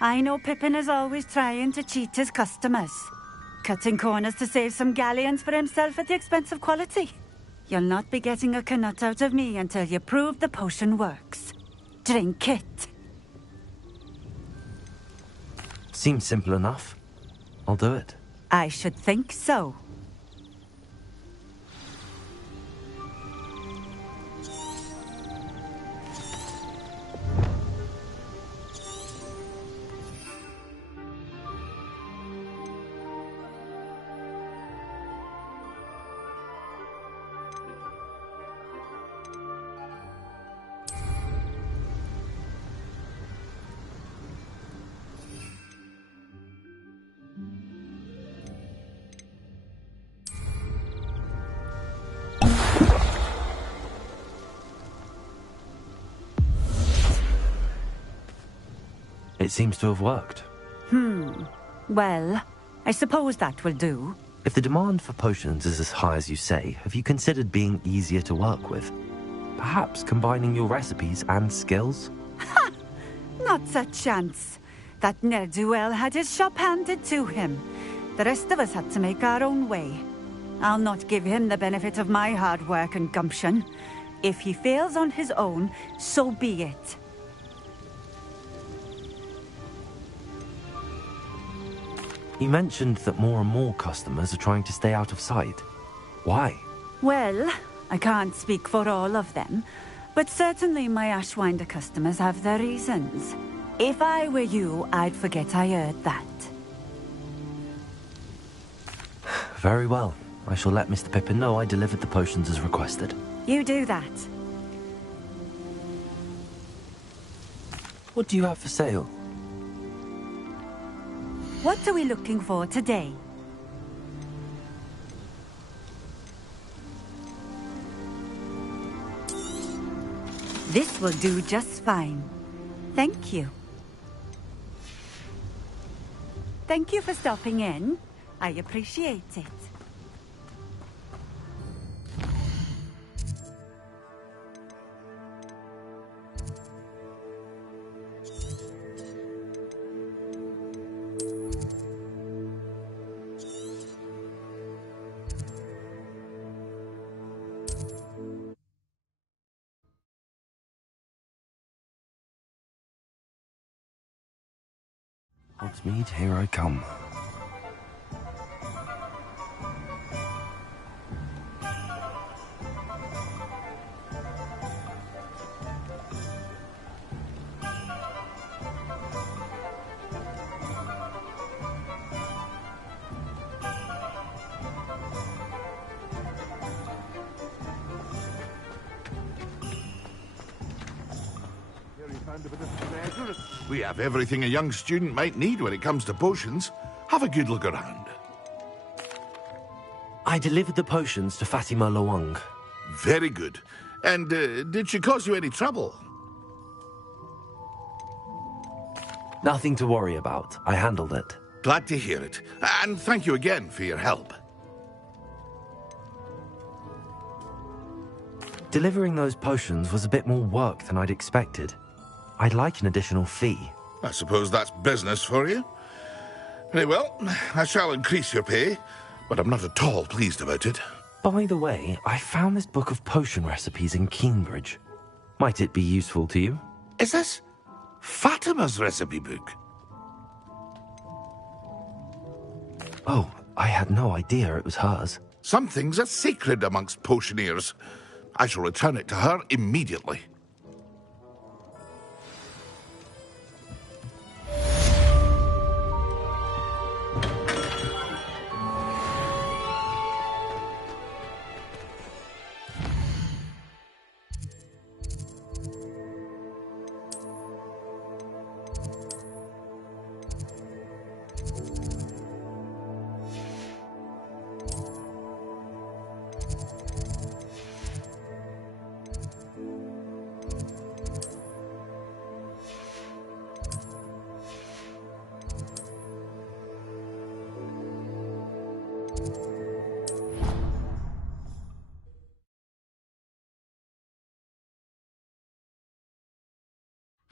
I know Pippin is always trying to cheat his customers. Cutting corners to save some galleons for himself at the expense of quality. You'll not be getting a canut out of me until you prove the potion works. Drink it. Seems simple enough. I'll do it. I should think so. It seems to have worked. Well, I suppose that will do. If the demand for potions is as high as you say, have you considered being easier to work with? Perhaps combining your recipes and skills? Ha! Not a chance. That ne'er-do-well had his shop handed to him. The rest of us had to make our own way. I'll not give him the benefit of my hard work and gumption. If he fails on his own, so be it. You mentioned that more and more customers are trying to stay out of sight. Why? Well, I can't speak for all of them, but certainly my Ashwinder customers have their reasons. If I were you, I'd forget I heard that. Very well. I shall let Mr. Pippin know I delivered the potions as requested. You do that. What do you have for sale? What are we looking for today? This will do just fine. Thank you. Thank you for stopping in. I appreciate it. Hogsmeade, here I come. We have everything a young student might need when it comes to potions. Have a good look around. I delivered the potions to Fatima Luang. Very good. And did she cause you any trouble? Nothing to worry about. I handled it. Glad to hear it. And thank you again for your help. Delivering those potions was a bit more work than I'd expected. I'd like an additional fee. I suppose that's business for you. Very well, I shall increase your pay, but I'm not at all pleased about it. By the way, I found this book of potion recipes in Cambridge. Might it be useful to you? Is this Fatima's recipe book? Oh, I had no idea it was hers. Some things are sacred amongst potioneers. I shall return it to her immediately.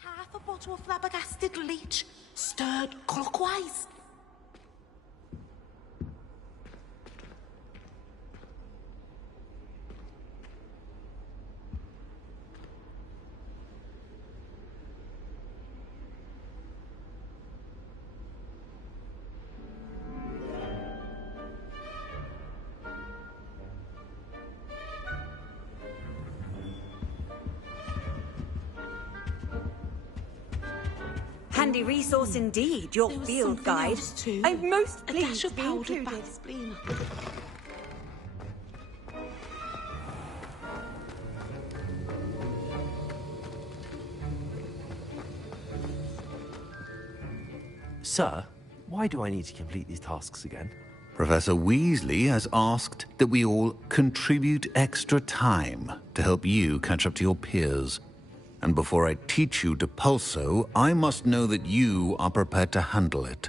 Half a bottle of flabbergasted leech, stirred clockwise. Handy resource indeed, your field guide. I'm most pleased to be included. Sir, why do I need to complete these tasks again? Professor Weasley has asked that we all contribute extra time to help you catch up to your peers. And before I teach you to pulso, I must know that you are prepared to handle it.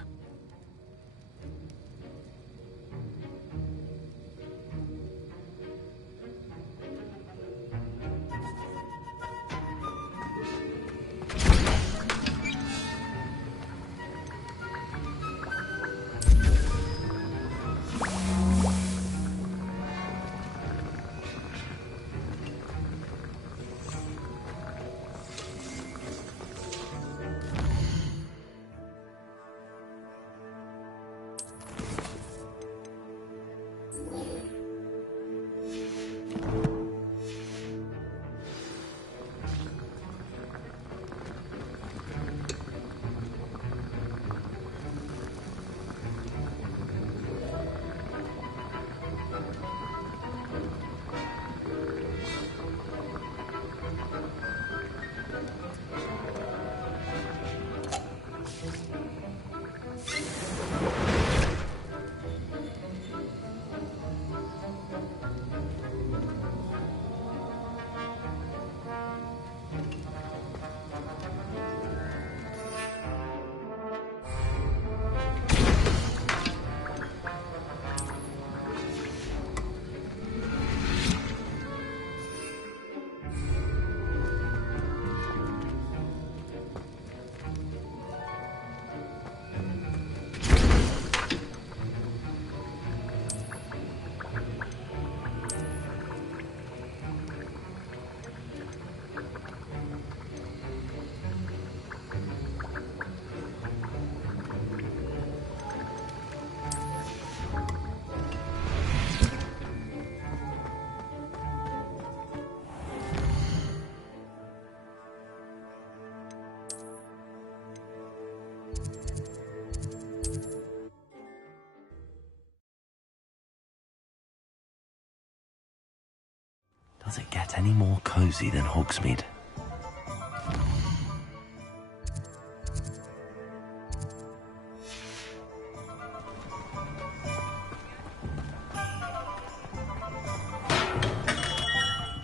Does it get any more cozy than Hogsmeade?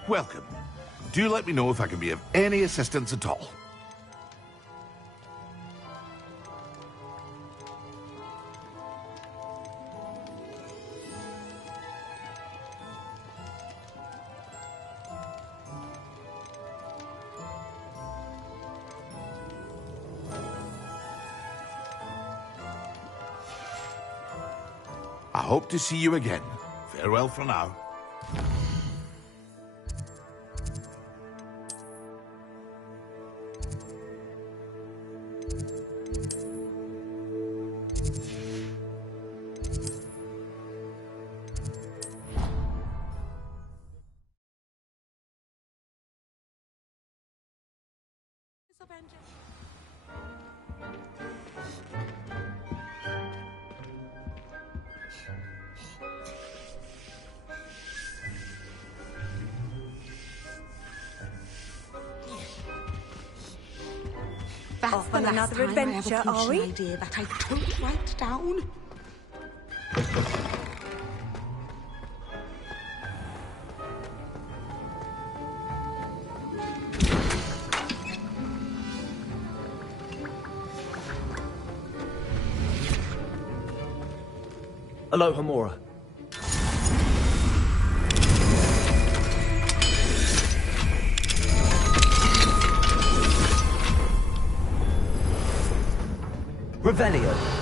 Welcome. Do let me know if I can be of any assistance at all. I hope to see you again. Farewell for now. That's Off the on last another time adventure, I ever are pushed we? an idea that I don't write down. Aloha, Mora. Revelio.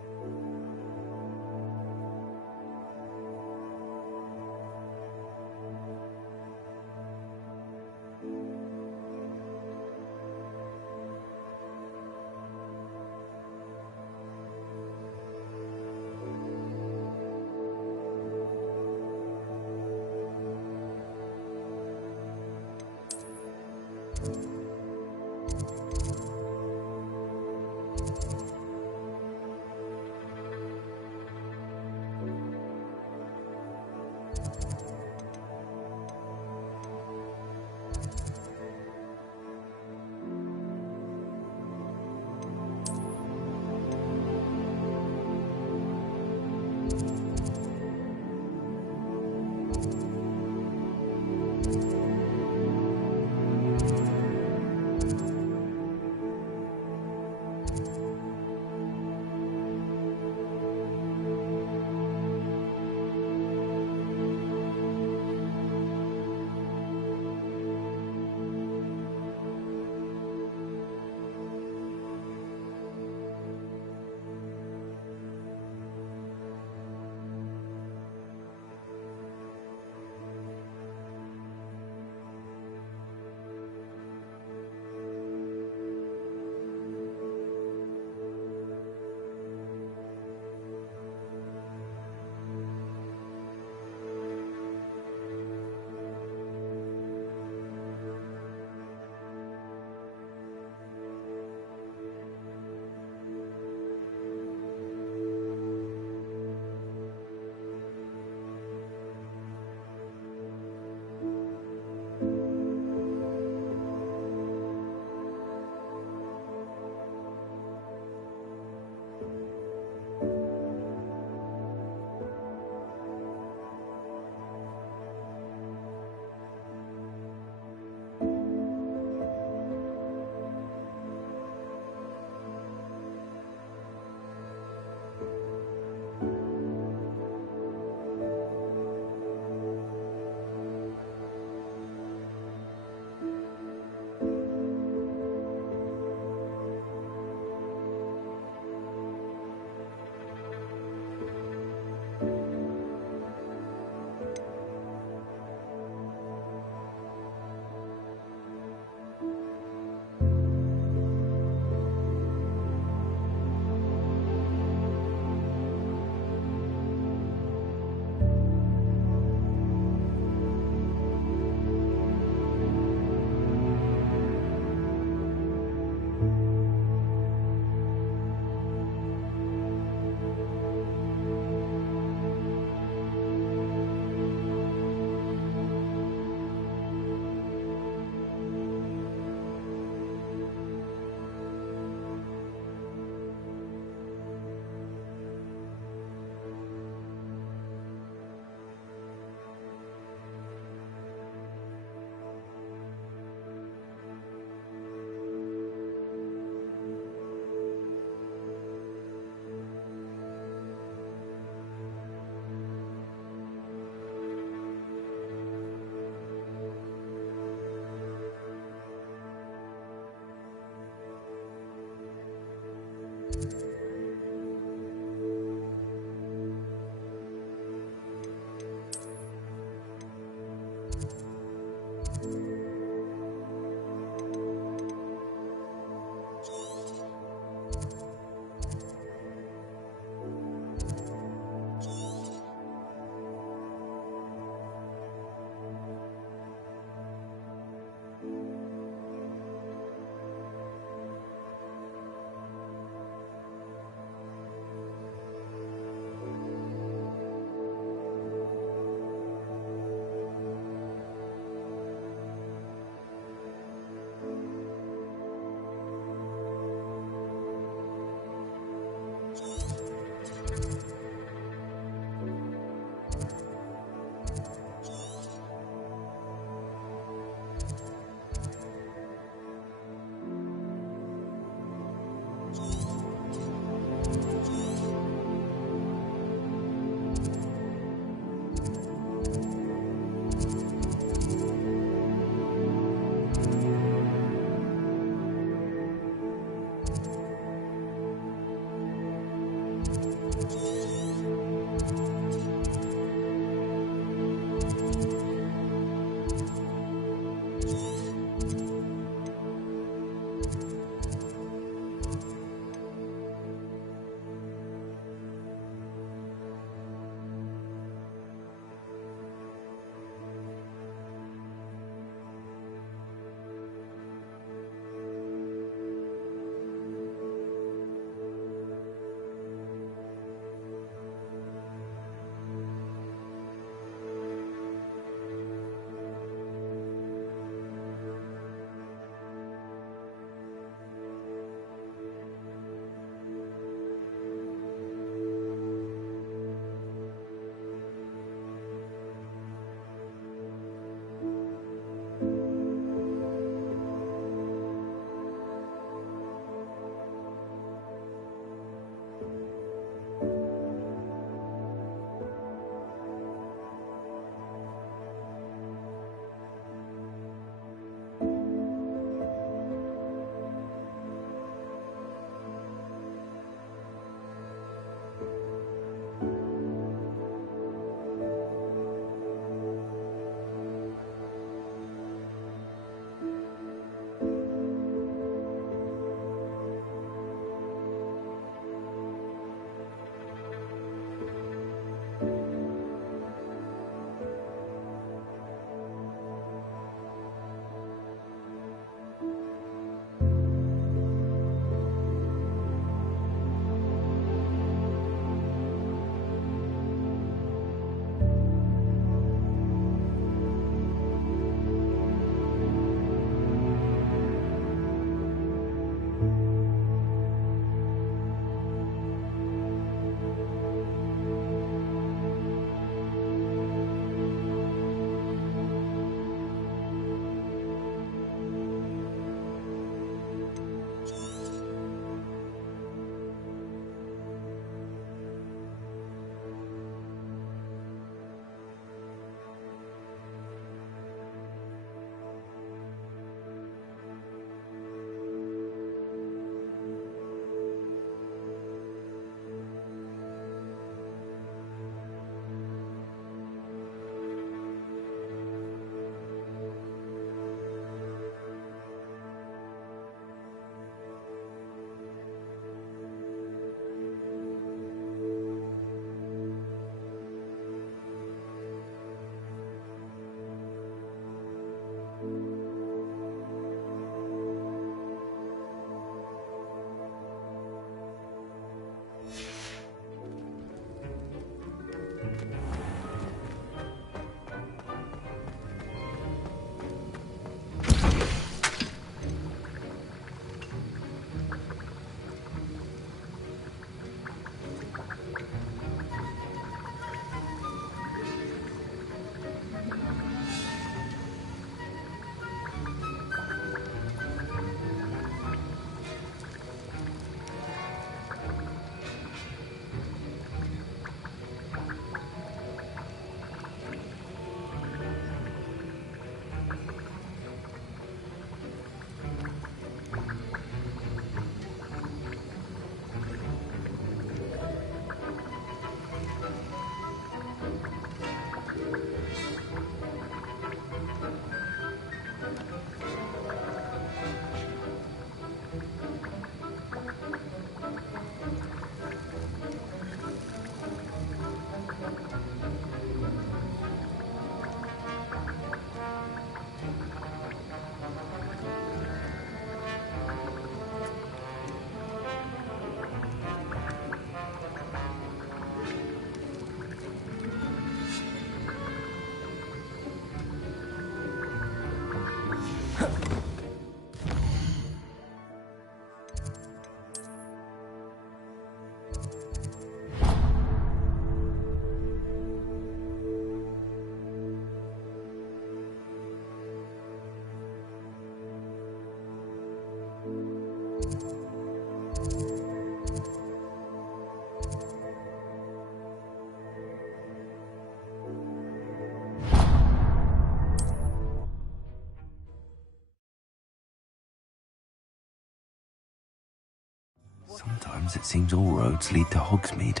Sometimes it seems all roads lead to Hogsmeade.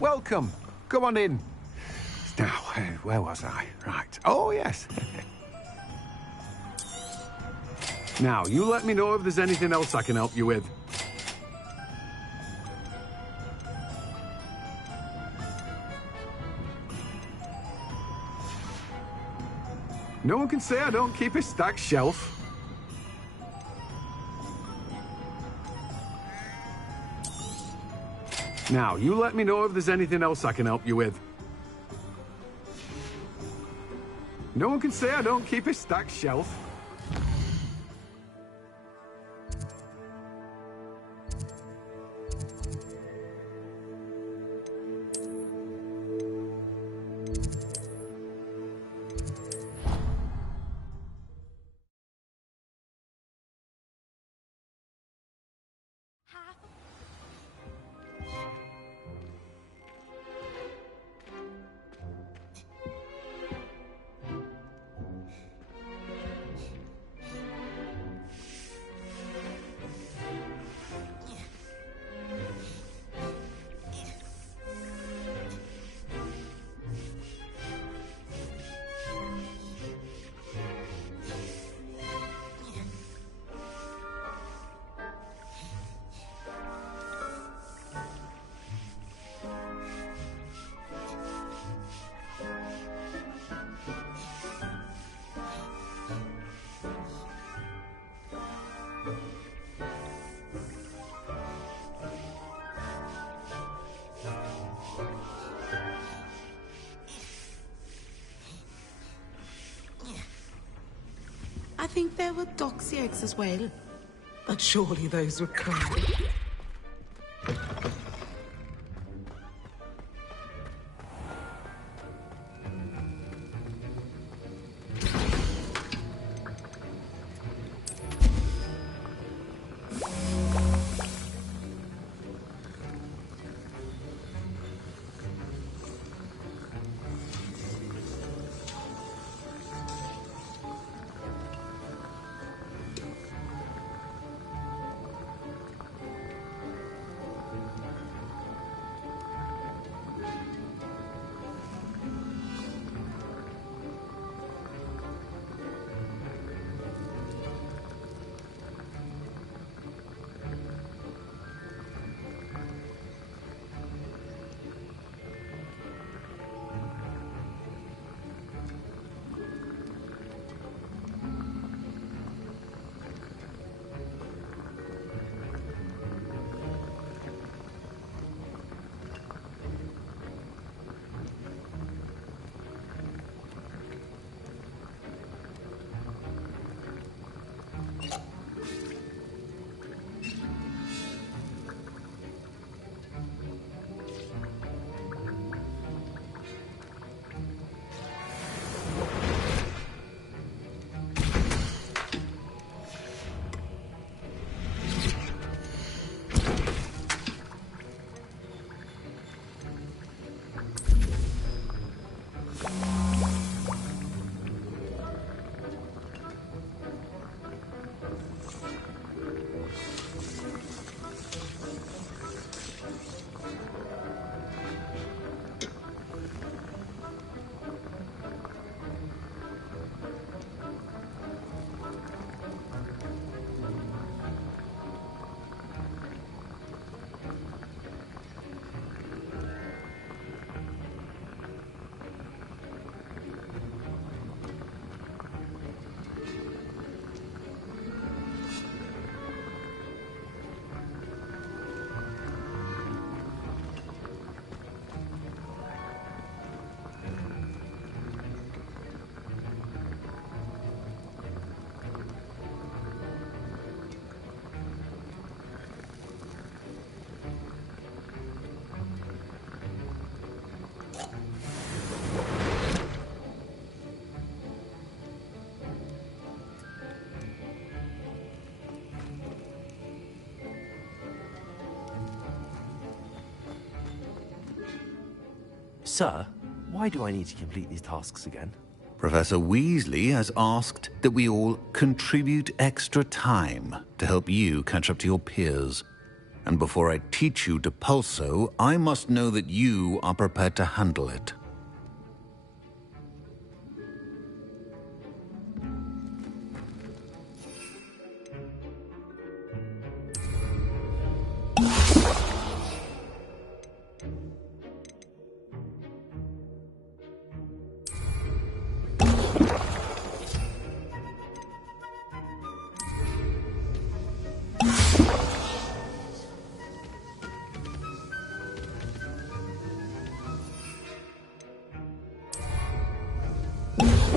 Welcome. Come on in. Now, where was I? Right. Oh, yes. Now, you let me know if there's anything else I can help you with. No one can say I don't keep a stacked shelf. Now, you let me know if there's anything else I can help you with. No one can say I don't keep a stacked shelf. I think there were doxy eggs as well. But surely those were crumbs. Sir, why do I need to complete these tasks again? Professor Weasley has asked that we all contribute extra time to help you catch up to your peers. And before I teach you Depulso, I must know that you are prepared to handle it.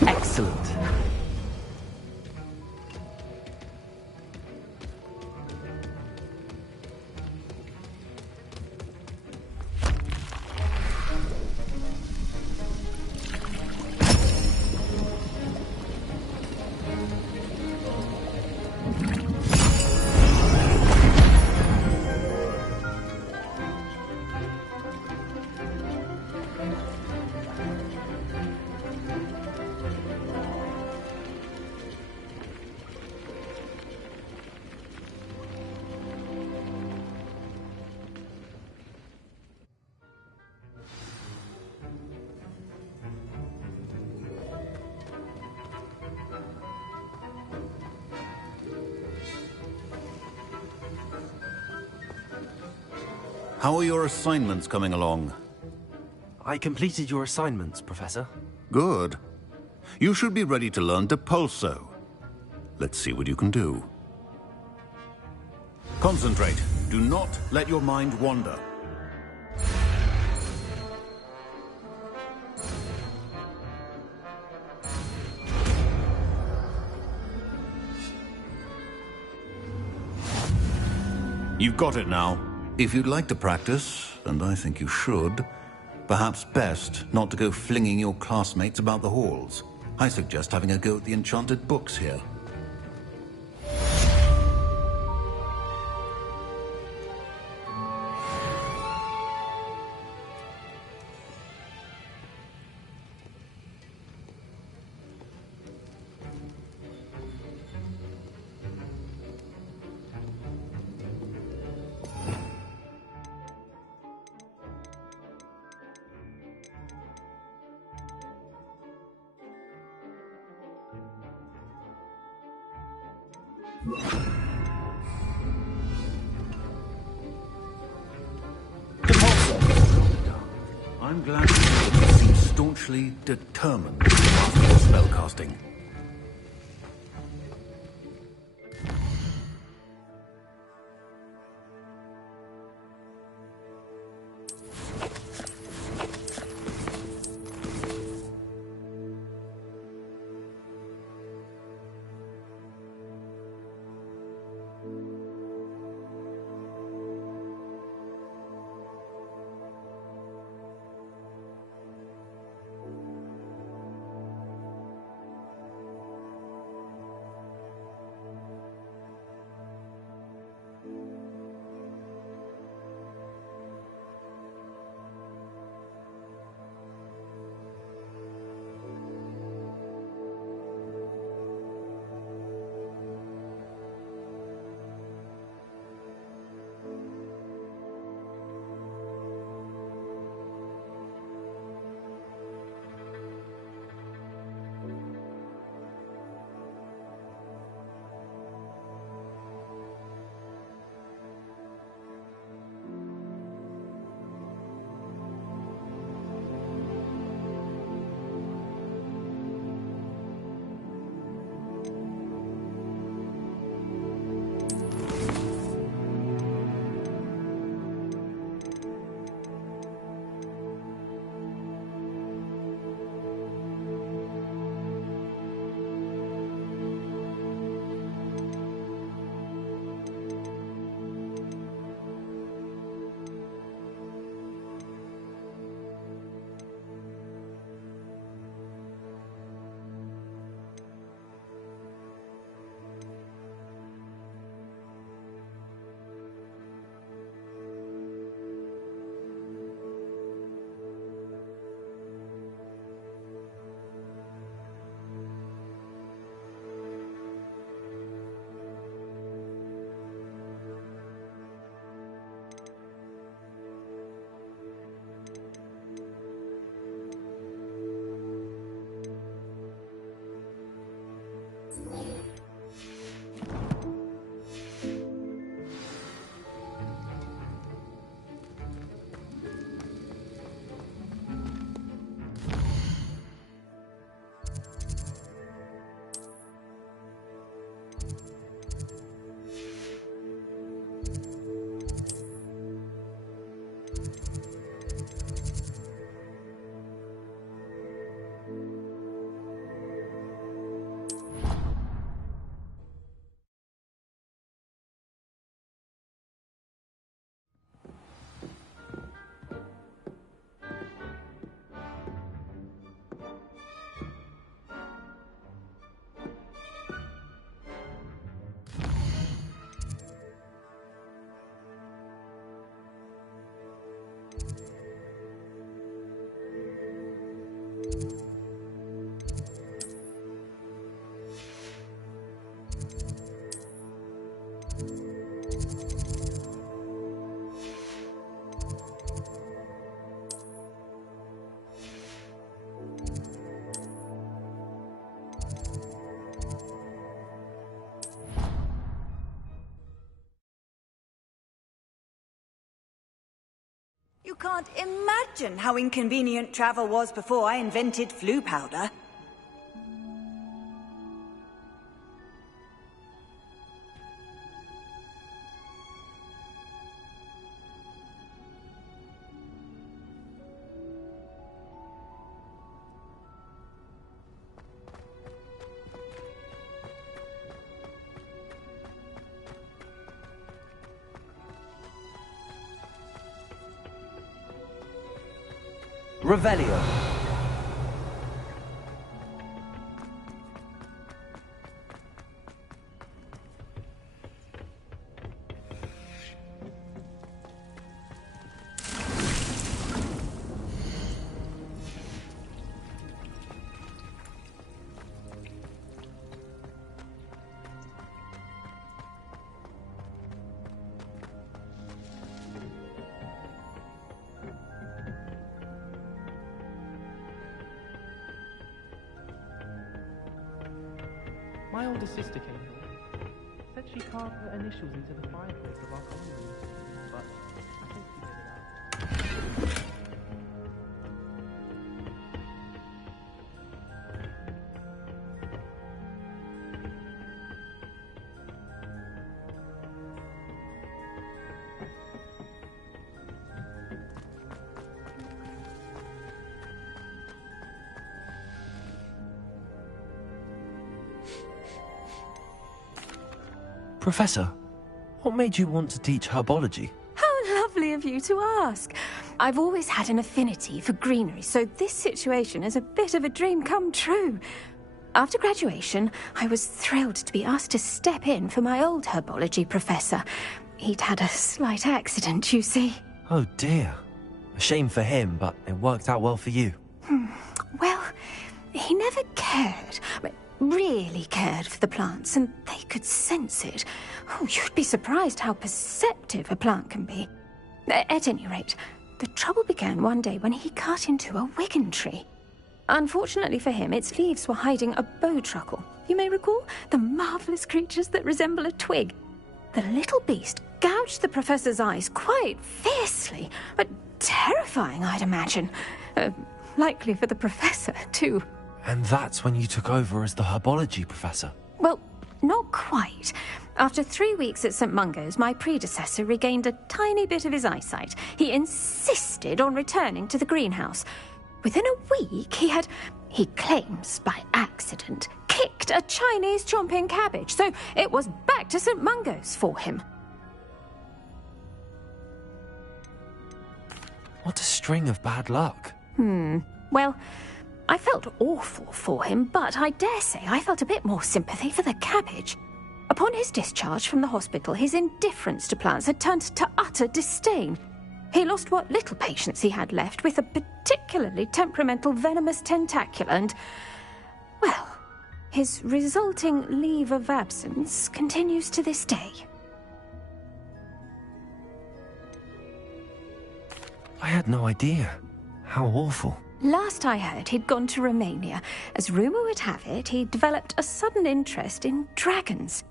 Excellent. How are your assignments coming along? I completed your assignments, Professor. Good. You should be ready to learn Depulso. Let's see what you can do. Concentrate. Do not let your mind wander. You've got it now. If you'd like to practice, and I think you should, perhaps best not to go flinging your classmates about the halls. I suggest having a go at the enchanted books here. I'm glad to know that you seem staunchly determined to master your spellcasting. You can't imagine how inconvenient travel was before I invented flu powder. Revelio. My older sister came here. Said she carved her initials into the fireplace of our common room, but I think she made it out. Professor, what made you want to teach herbology? How lovely of you to ask. I've always had an affinity for greenery, so this situation is a bit of a dream come true. After graduation, I was thrilled to be asked to step in for my old herbology professor. He'd had a slight accident, you see. Oh dear. A shame for him, but it worked out well for you. Well, he never cared. Really cared for the plants, and they could sense it. Oh, you'd be surprised how perceptive a plant can be. At any rate, the trouble began one day when he cut into a wigan tree. Unfortunately for him, its leaves were hiding a bowtruckle. You may recall the marvellous creatures that resemble a twig. The little beast gouged the professor's eyes quite fiercely, but terrifying, I'd imagine. Likely for the professor, too. And that's when you took over as the herbology professor? Well, not quite. After 3 weeks at St. Mungo's, my predecessor regained a tiny bit of his eyesight. He insisted on returning to the greenhouse. Within a week, he claims by accident, kicked a Chinese chomping cabbage, so it was back to St. Mungo's for him. What a string of bad luck. Well, I felt awful for him, but I dare say I felt a bit more sympathy for the cabbage. Upon his discharge from the hospital, his indifference to plants had turned to utter disdain. He lost what little patience he had left with a particularly temperamental venomous tentacula and, well, his resulting leave of absence continues to this day. I had no idea. How awful. Last I heard, he'd gone to Romania. As rumour would have it, he developed a sudden interest in dragons.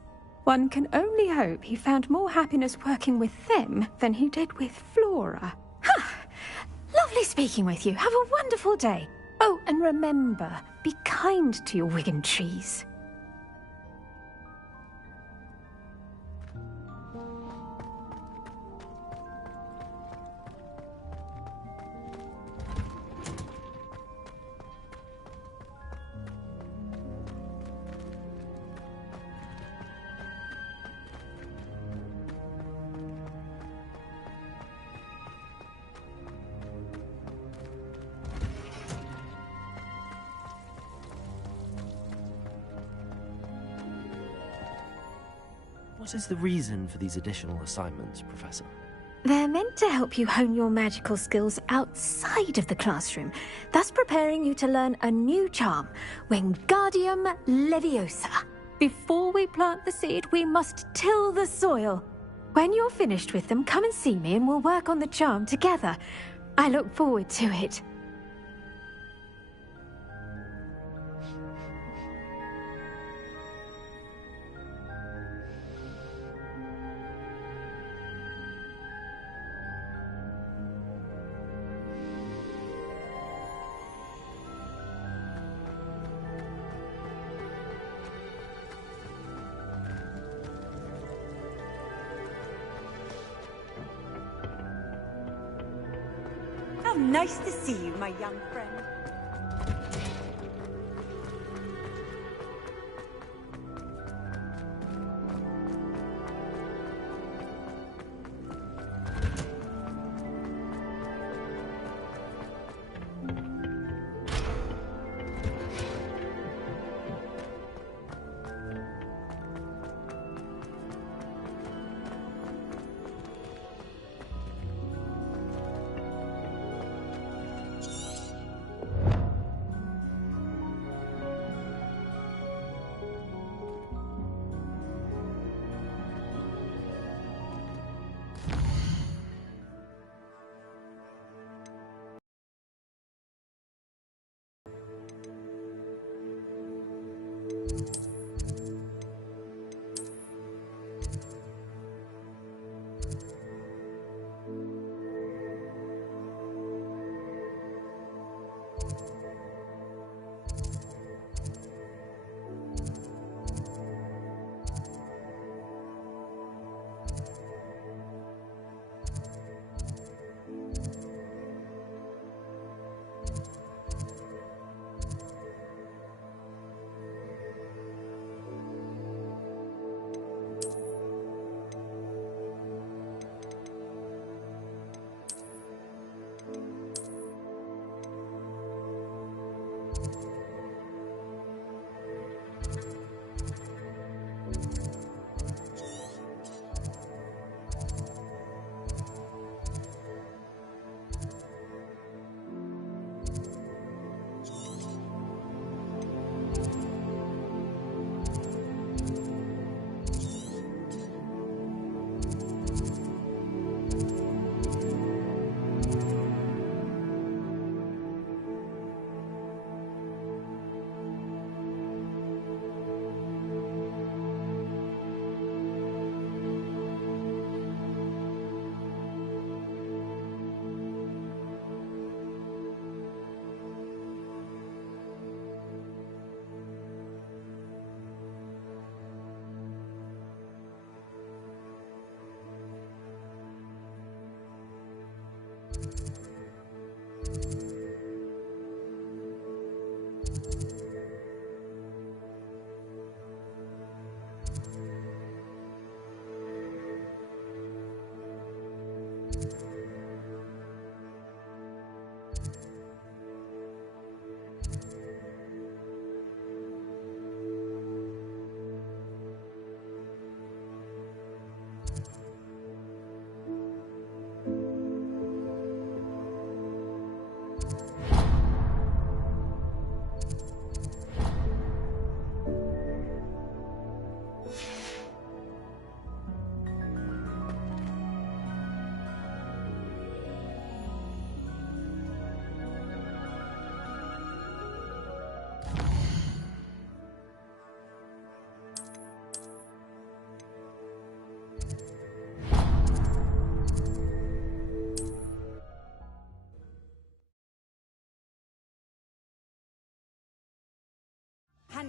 One can only hope he found more happiness working with them than he did with Flora. Lovely speaking with you. Have a wonderful day. Oh, and remember, be kind to your wigan trees. What is the reason for these additional assignments, Professor? They're meant to help you hone your magical skills outside of the classroom, thus preparing you to learn a new charm, Wingardium Leviosa. Before we plant the seed, we must till the soil. When you're finished with them, come and see me and we'll work on the charm together. I look forward to it. How nice to see you, my young friend.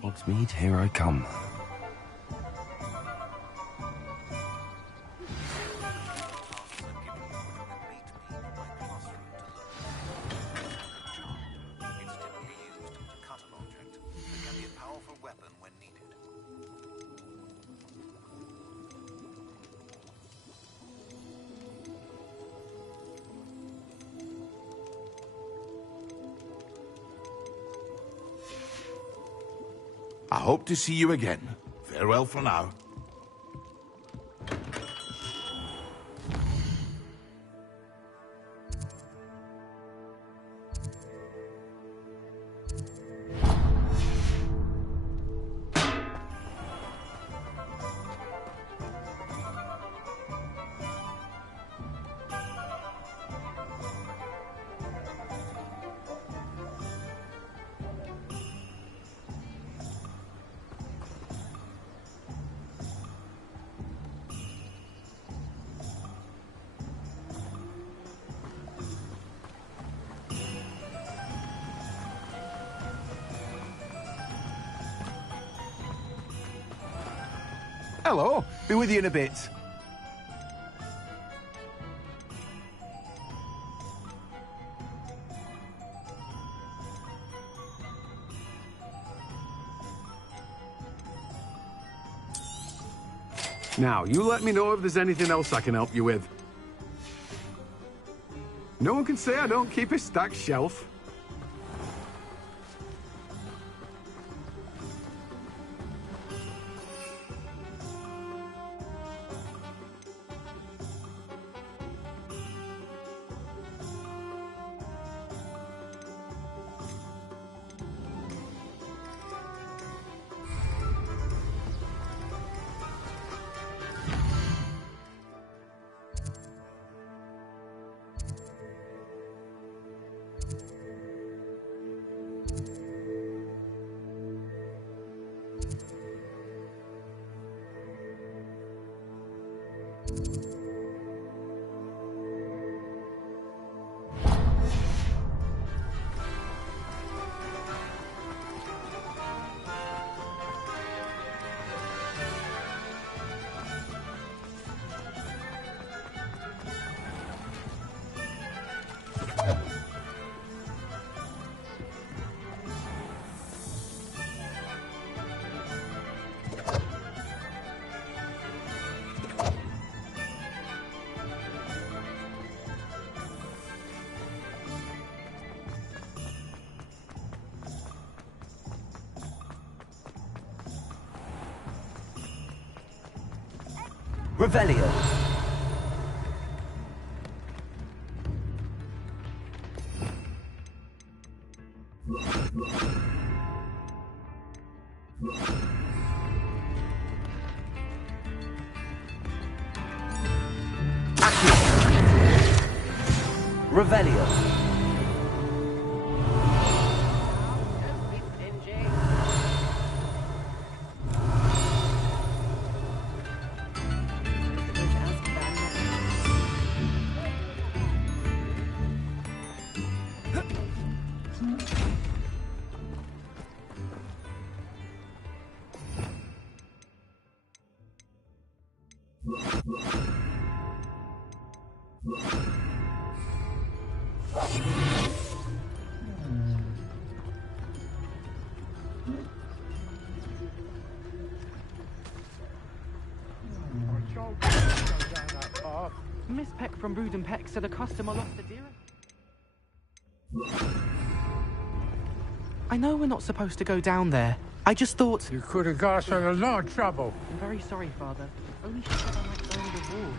Hogsmeade, here I come. I hope to see you again. Farewell for now. Hello. Be with you in a bit. Now, you let me know if there's anything else I can help you with. No one can say I don't keep a stacked shelf. Revelio. Revelio. Miss Peck from Brood and Peck said a customer lost a deer. I know we're not supposed to go down there. I just thought... You could have got us in a lot of trouble. I'm very sorry, Father. Only she said I might earn the reward.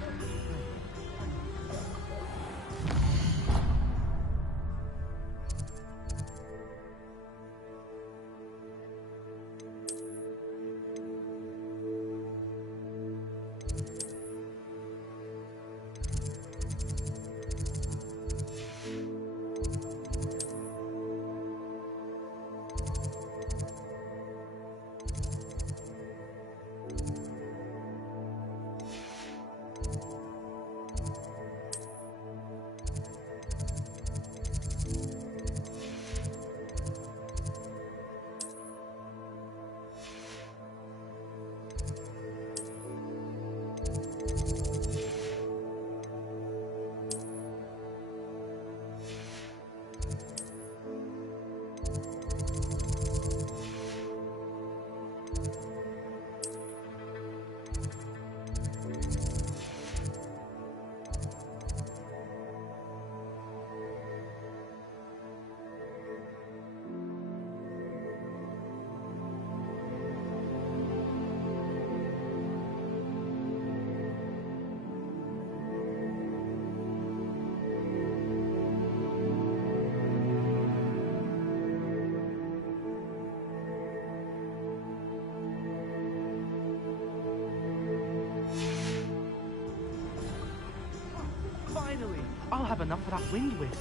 I'll have enough of that wind whisk.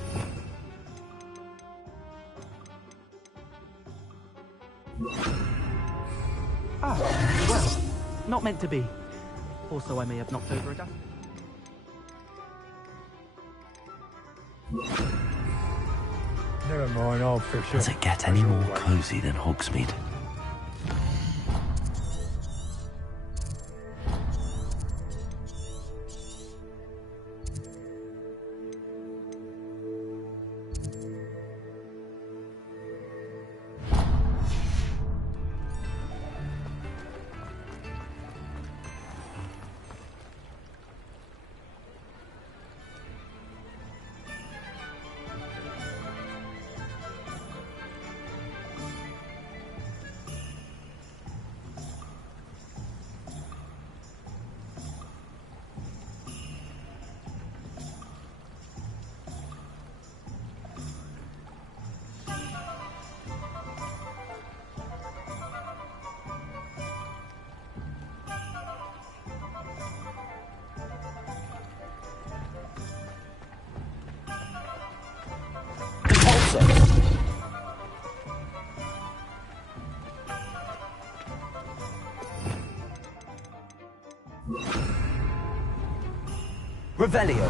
Ah, well, not meant to be. Also, I may have knocked over a dust. Never mind, I'll fix it. Does it get any more cosy than Hogsmeade? Revelio.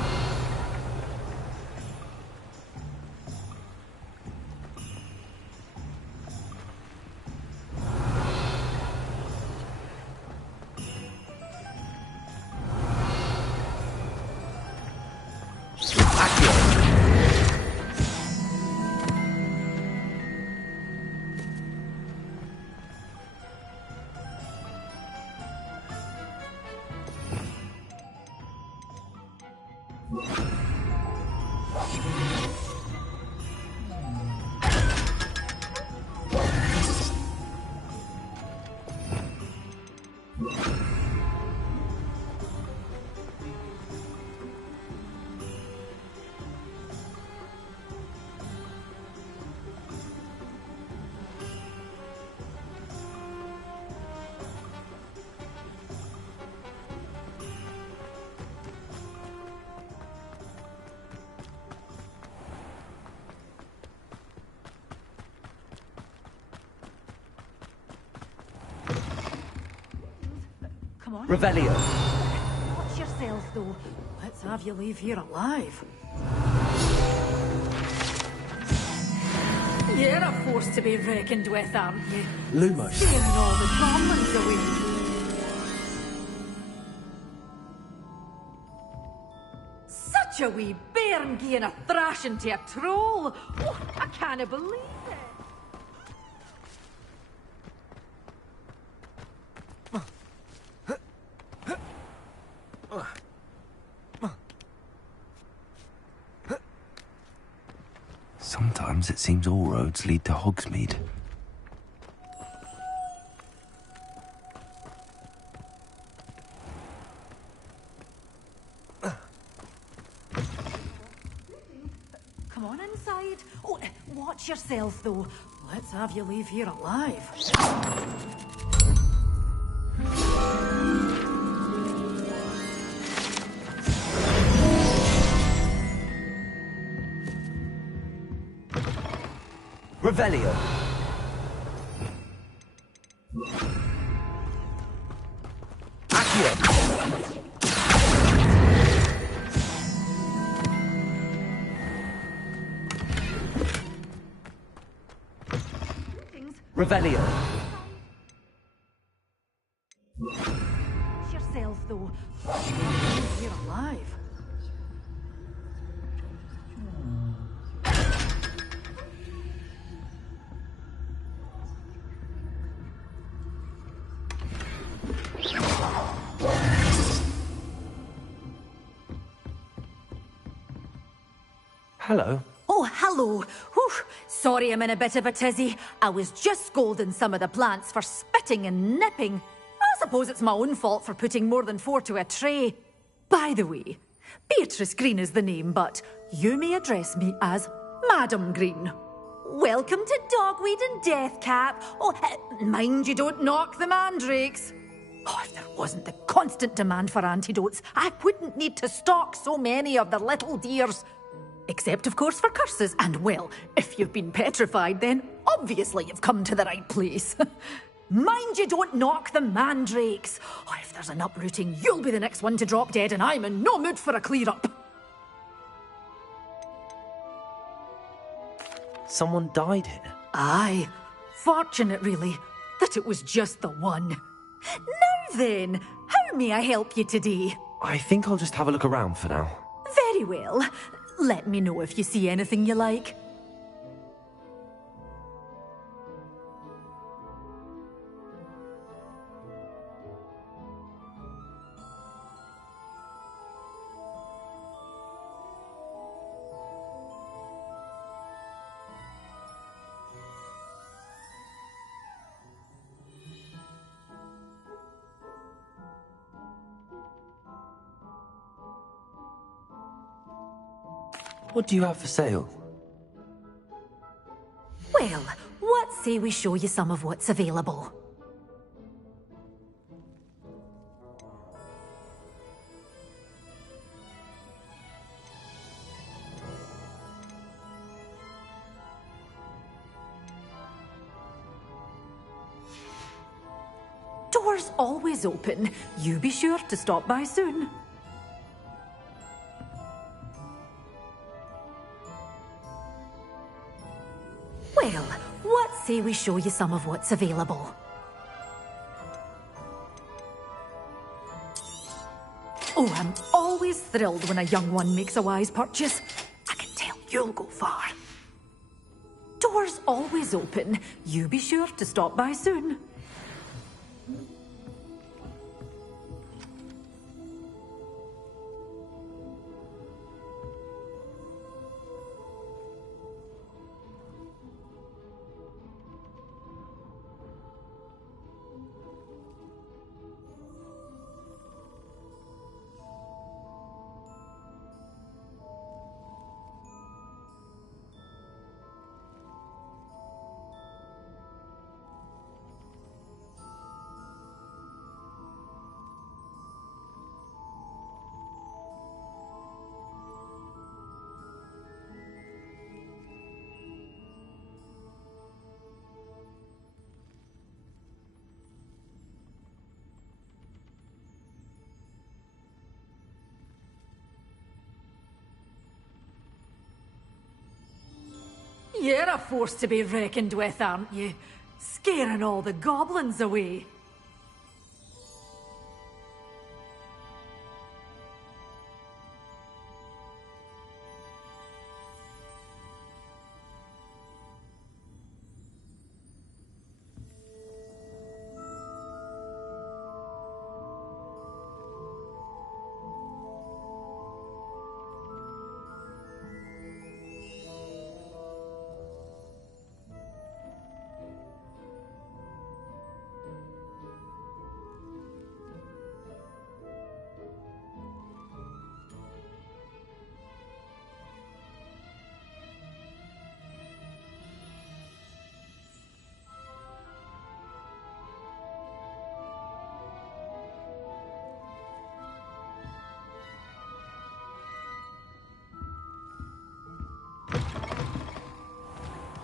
Come on. Revelio. Watch yourself, though. Let's have you leave here alive. You're a force to be reckoned with, aren't you? Lumos. Scaring all the goblins away. Such a wee bairn giving a thrashing to a troll. Oh, I can't believe it. Sometimes it seems all roads lead to Hogsmeade. Come on inside. Oh, watch yourself, though. Let's have you leave here alive. Revelio. Revelio. Watch yourself, though. Let's have you leave here alive. Hello. Oh, hello. Whew. Sorry I'm in a bit of a tizzy. I was just scolding some of the plants for spitting and nipping. I suppose it's my own fault for putting more than 4 to a tray. By the way, Beatrice Green is the name, but you may address me as Madam Green. Welcome to Dogweed and Deathcap. Oh, mind you don't knock the mandrakes. Oh, if there wasn't the constant demand for antidotes, I wouldn't need to stock so many of the little dears. Except, of course, for curses. And, well, if you've been petrified, then obviously you've come to the right place. Mind you don't knock the mandrakes. Oh, if there's an uprooting, you'll be the next one to drop dead, and I'm in no mood for a clear-up. Someone died here? Aye. Fortunate, really, that it was just the one. Now then, how may I help you today? I think I'll just have a look around for now. Very well. Let me know if you see anything you like. What do you have for sale? Well, what say we show you some of what's available? Doors always open. You be sure to stop by soon. Well, what say we show you some of what's available? Oh, I'm always thrilled when a young one makes a wise purchase. I can tell you'll go far. Doors always open. You be sure to stop by soon. You're a force to be reckoned with, aren't you? Scaring all the goblins away.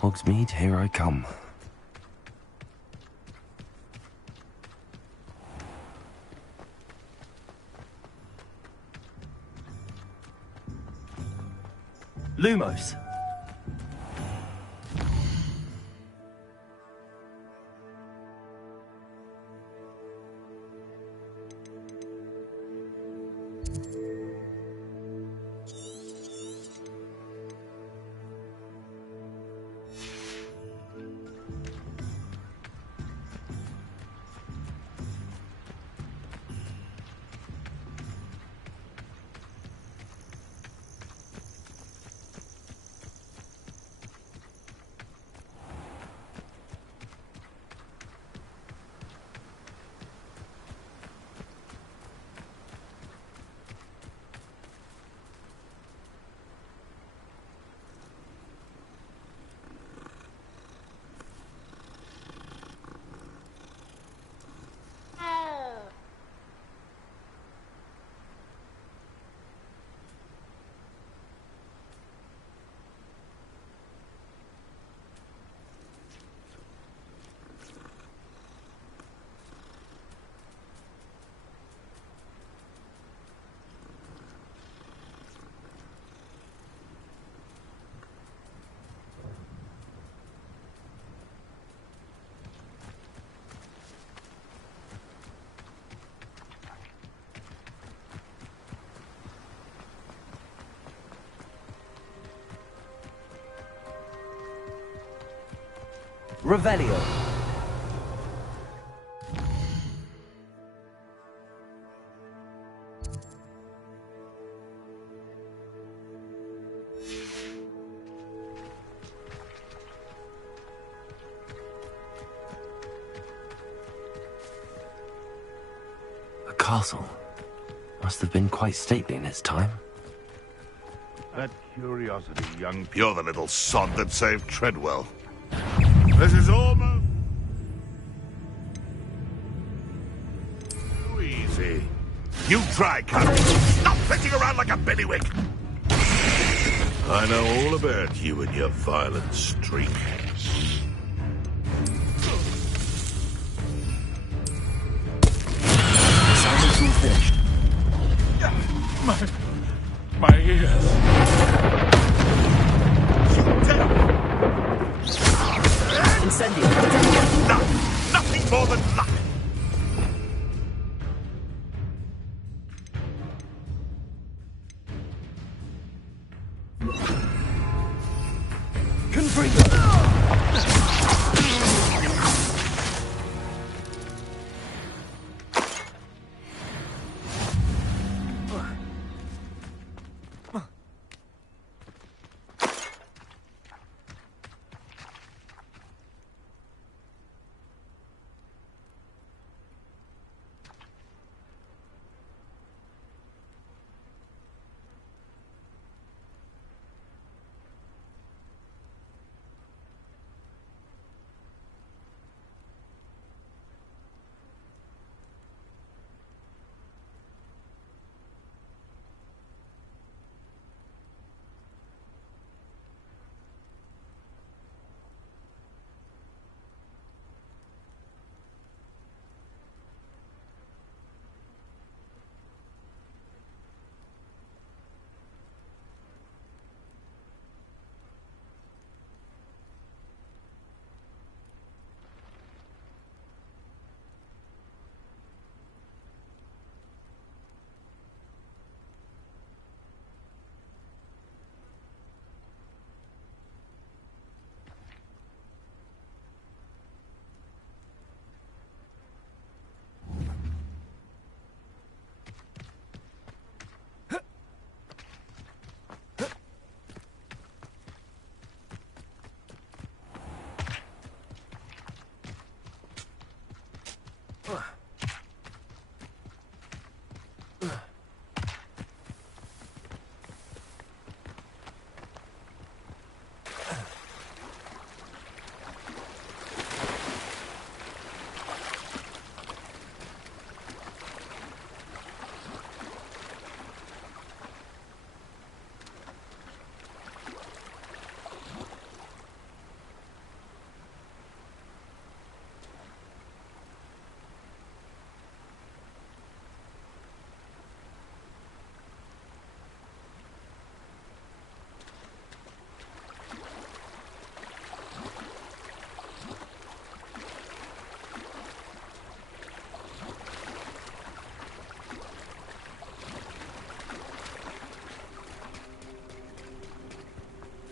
Hogsmeade, here I come. Lumos! Revelio. A castle. Must have been quite stately in its time. That curiosity, young... You're the little sod that saved Treadwell. This is almost... too easy. You try, Carol. Stop flitting around like a bellywig. I know all about you and your violent streak. finished. My ears. Incendio. No, nothing more than luck. Confringo.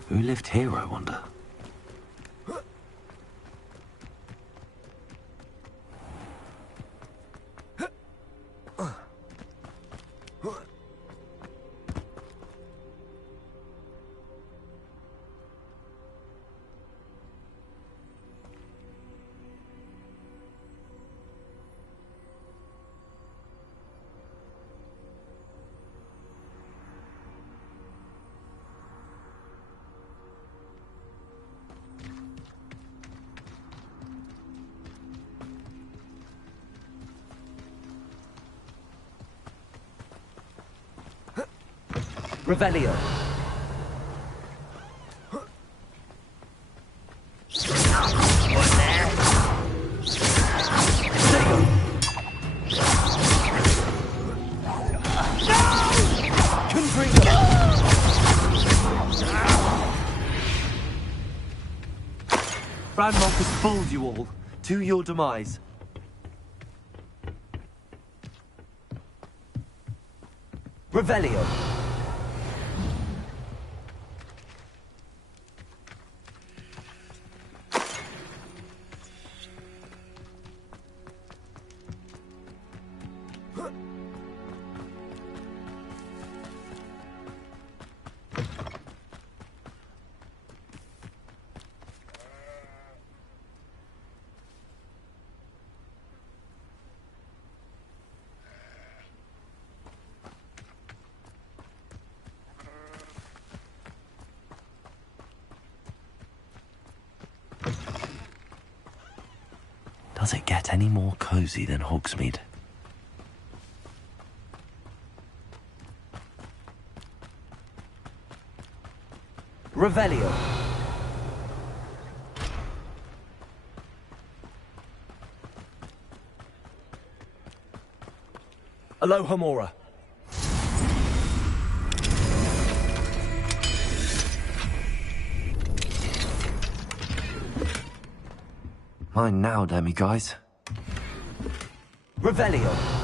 Who lived here, I wonder? Revelio. Ranrock has fooled you all. To your demise. Revelio. Does it get any more cozy than Hogsmeade? Revelio. Aloha Mora. Mine now, Demi guys. Revelio.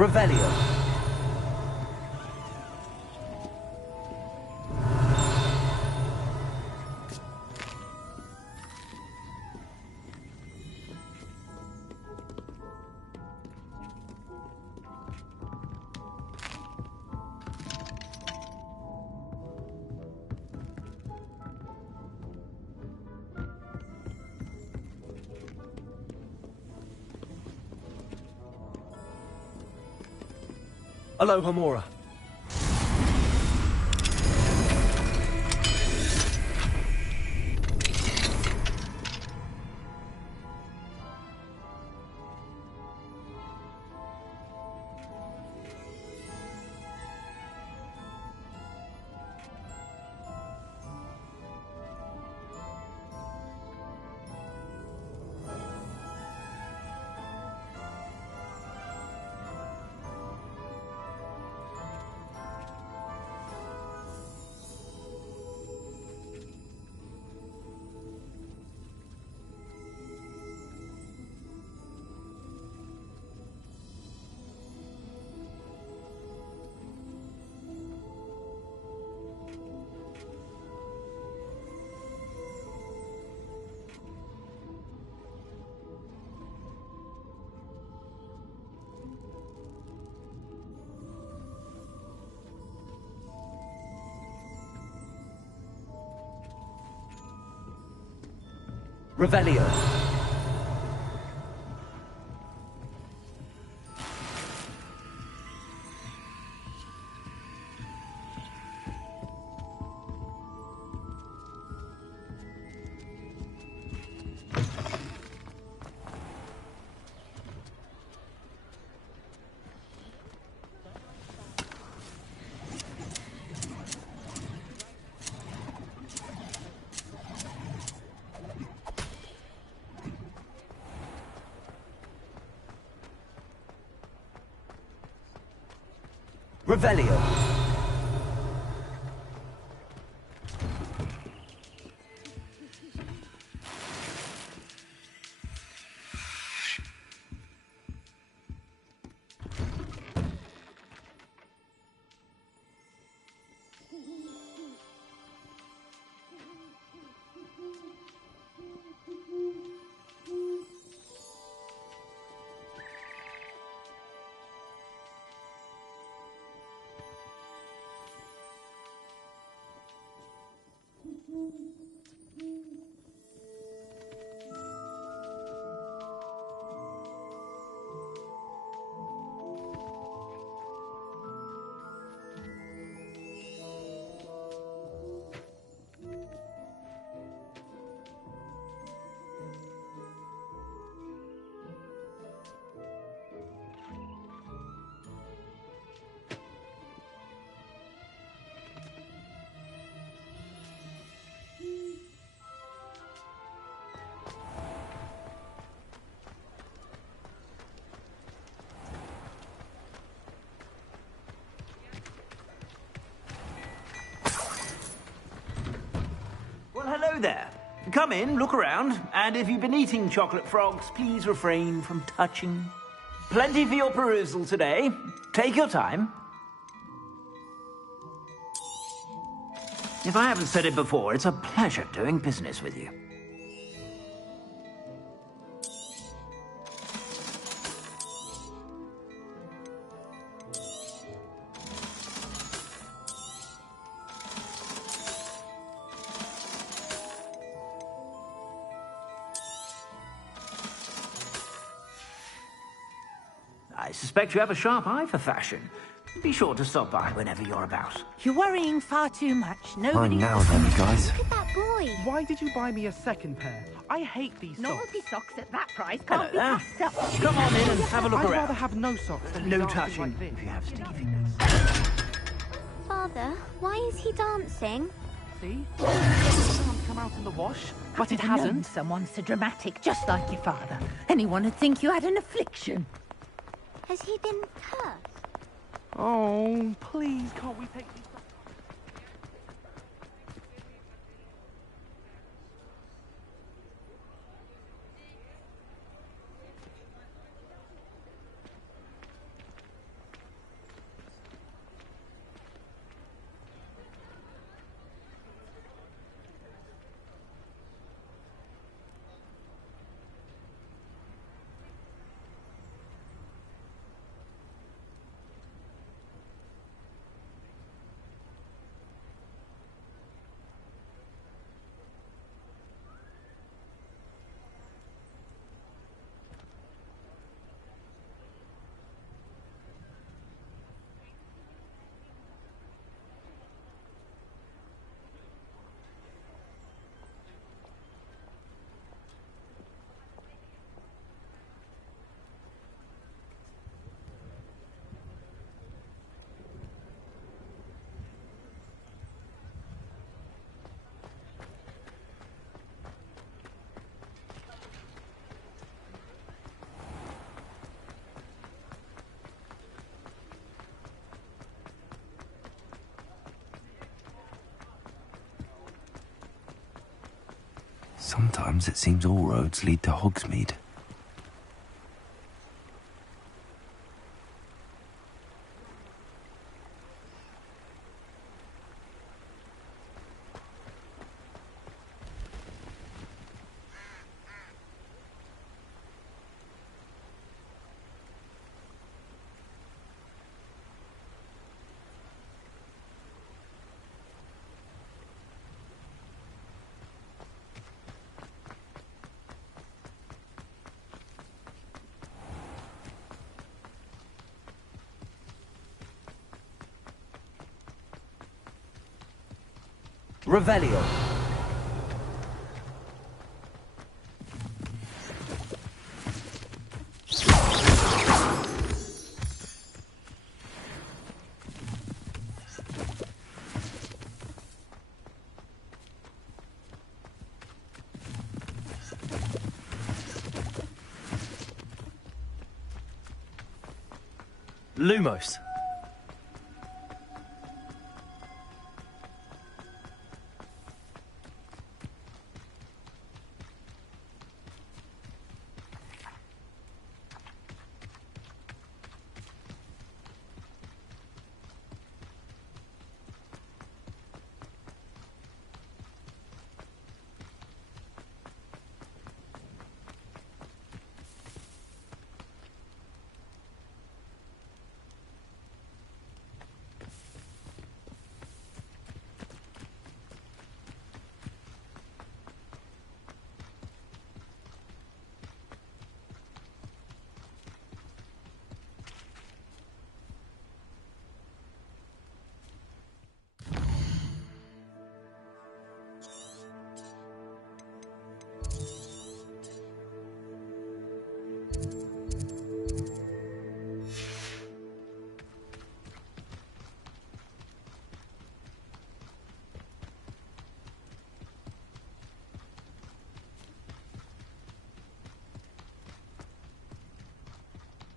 Revelio. Aloha Mora. Revelio. Revelio. there. Come in, look around, and if you've been eating chocolate frogs, please refrain from touching. Plenty for your perusal today. Take your time. If I haven't said it before, it's a pleasure doing business with you. I suspect you have a sharp eye for fashion. Be sure to stop by whenever you're about. You're worrying far too much. Nobody... I'm now then, guys. Look at that boy. Why did you buy me a second pair? I hate these socks. Novelty socks at that price Hello can't be there. passed up. Come on in and have a look I'd around. rather have no socks than be No dancing touching like this. if you have sticky fingers. Father, why is he dancing? See? Someone's come out in the wash, but it hasn't. Someone so dramatic, just like your father. Anyone would think you had an affliction. Has he been cursed? Oh, please, can't we take these? Sometimes it seems all roads lead to Hogsmeade. Revelio. Lumos.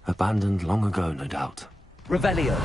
Abandoned long ago, no doubt. Revelio.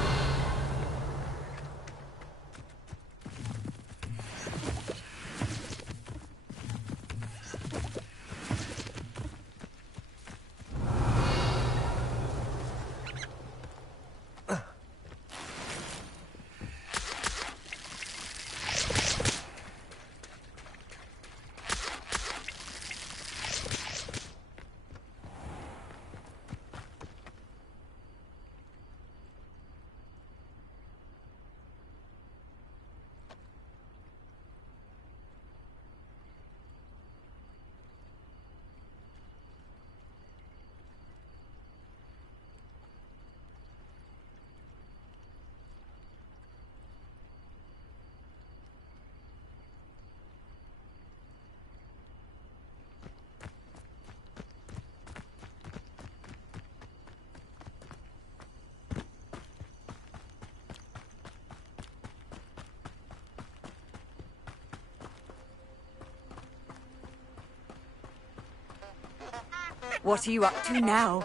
What are you up to now?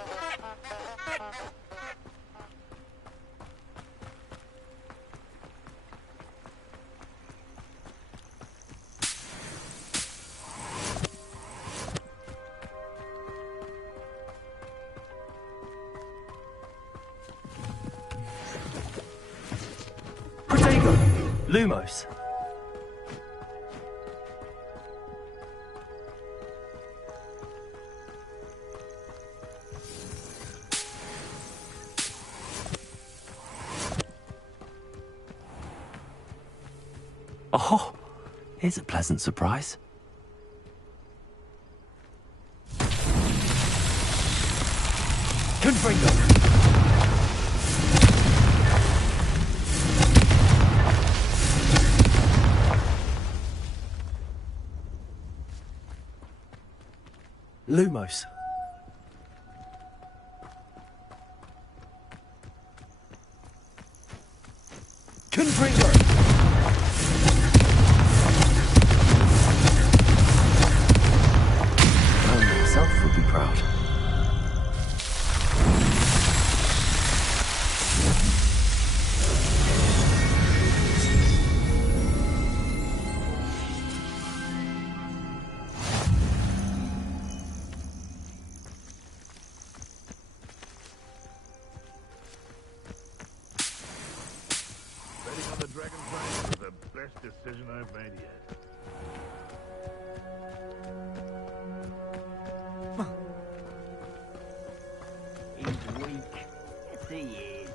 Protego! Lumos. Oh, here's a pleasant surprise. Confringo! Lumos. Confringo! I myself would be proud. Betting on the Dragonfly was the best decision I've made yet. He's weak. Yes, he is.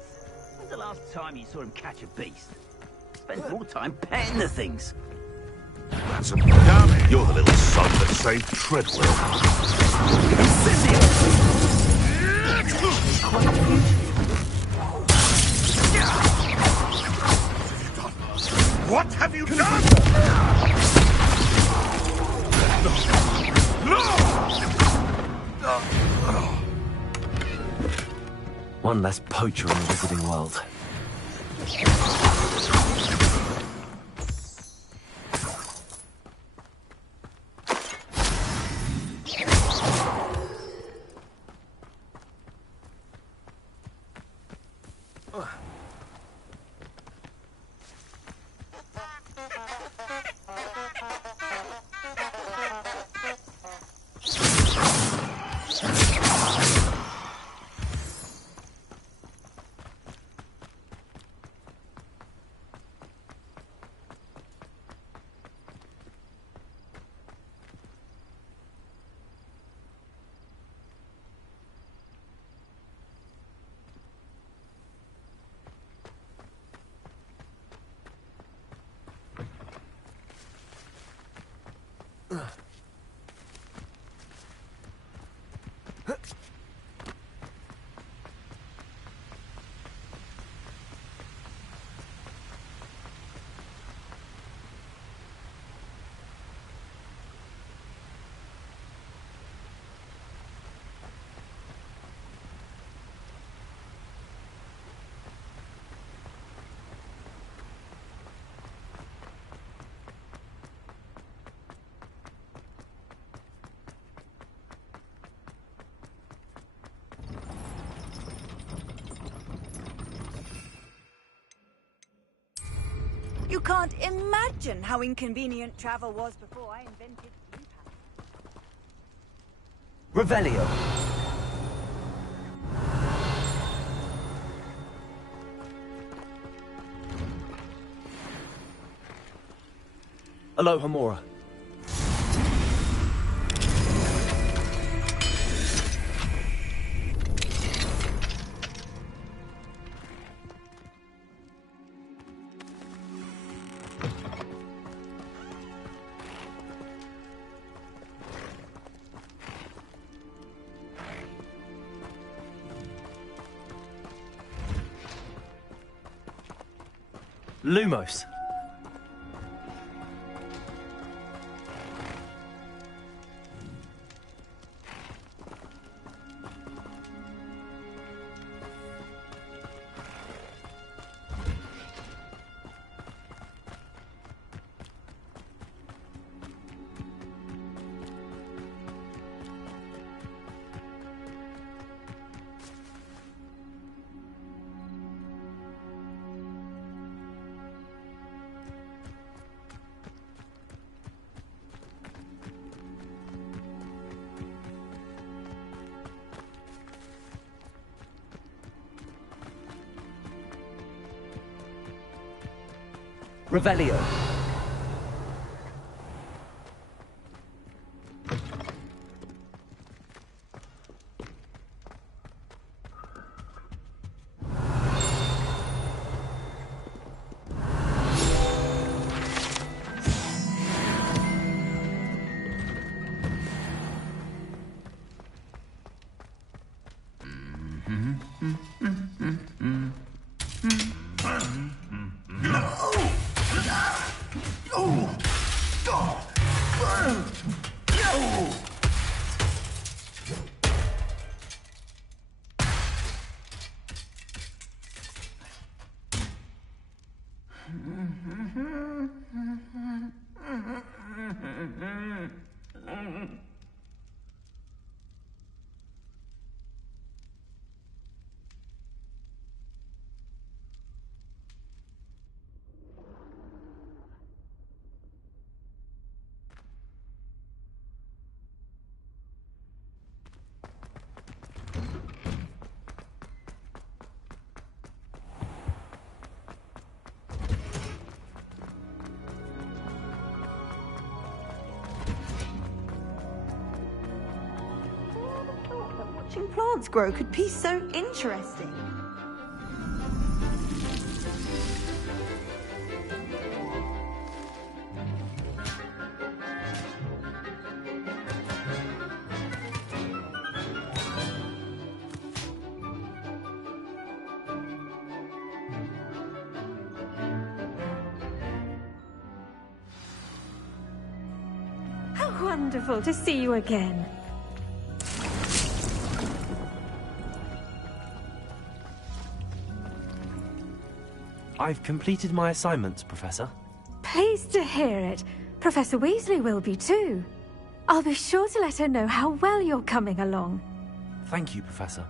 When's the last time you saw him catch a beast? Spends more time petting the things. That's a damn. You're the little son that saved Treadwell. What have you done? One less poacher in the Wizarding world. You can't imagine how inconvenient travel was before I invented Revelio. Alohomora. Lumos. Revelio. Watching plants grow could be so interesting. How wonderful to see you again. I've completed my assignments, Professor. Pleased to hear it. Professor Weasley will be too. I'll be sure to let her know how well you're coming along. Thank you, Professor.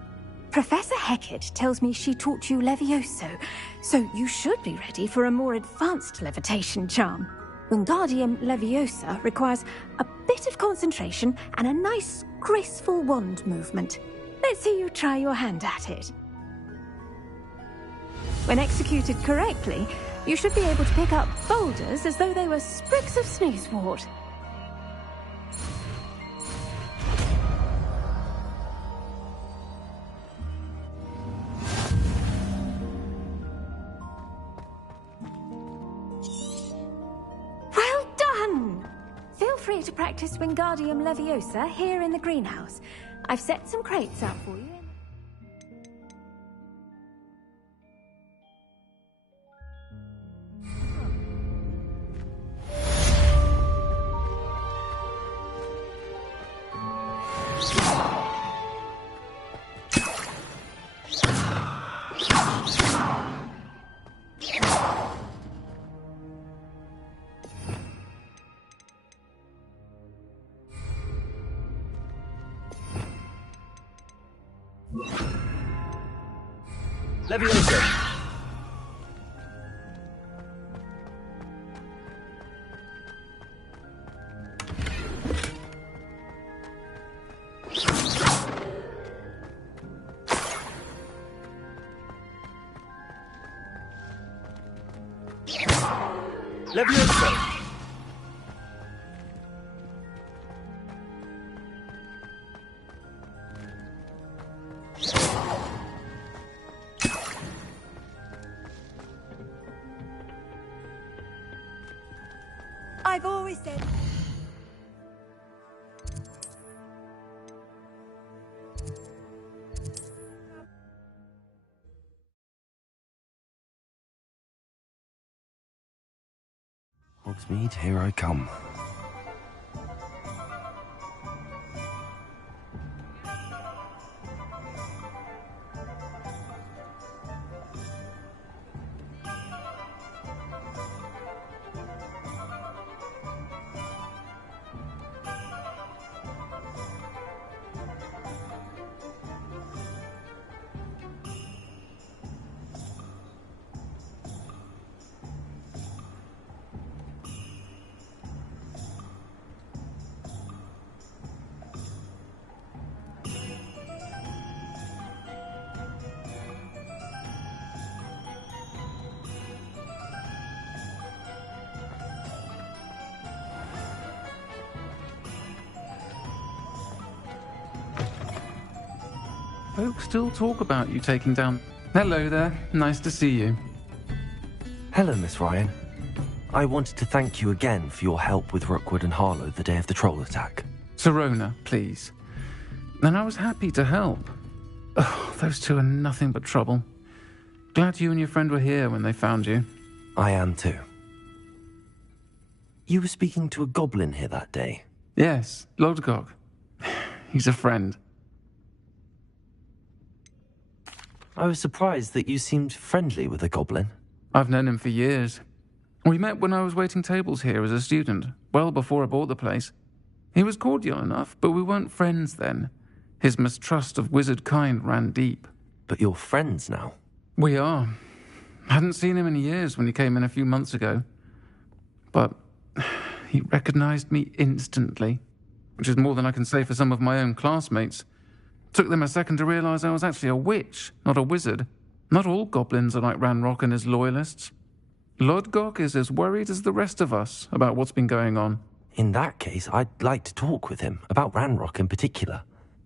Professor Hecat tells me she taught you Levioso, so you should be ready for a more advanced levitation charm. Wingardium Leviosa requires a bit of concentration and a nice, graceful wand movement. Let's see you try your hand at it. When executed correctly, you should be able to pick up boulders as though they were sprigs of sneezewort. Well done! Feel free to practice Wingardium Leviosa here in the greenhouse. I've set some crates out for you. Leviosa. Leviosa. I've always said... Hogsmeade, here I come. Folk still talk about you taking down... Hello there. Nice to see you. Hello, Miss Ryan. I wanted to thank you again for your help with Rookwood and Harlow the day of the troll attack. Sirona, please. And I was happy to help. Oh, those two are nothing but trouble. Glad you and your friend were here when they found you. I am too. You were speaking to a goblin here that day? Yes, Lodgok. He's a friend. I was surprised that you seemed friendly with a goblin. I've known him for years. We met when I was waiting tables here as a student, well before I bought the place. He was cordial enough, but we weren't friends then. His mistrust of wizard kind ran deep. But you're friends now? We are. Hadn't seen him in years when he came in a few months ago. But he recognized me instantly, which is more than I can say for some of my own classmates. Took them a second to realize I was actually a witch, not a wizard. Not all goblins are like Ranrock and his loyalists. Lodgok is as worried as the rest of us about what's been going on. In that case, I'd like to talk with him, about Ranrock in particular.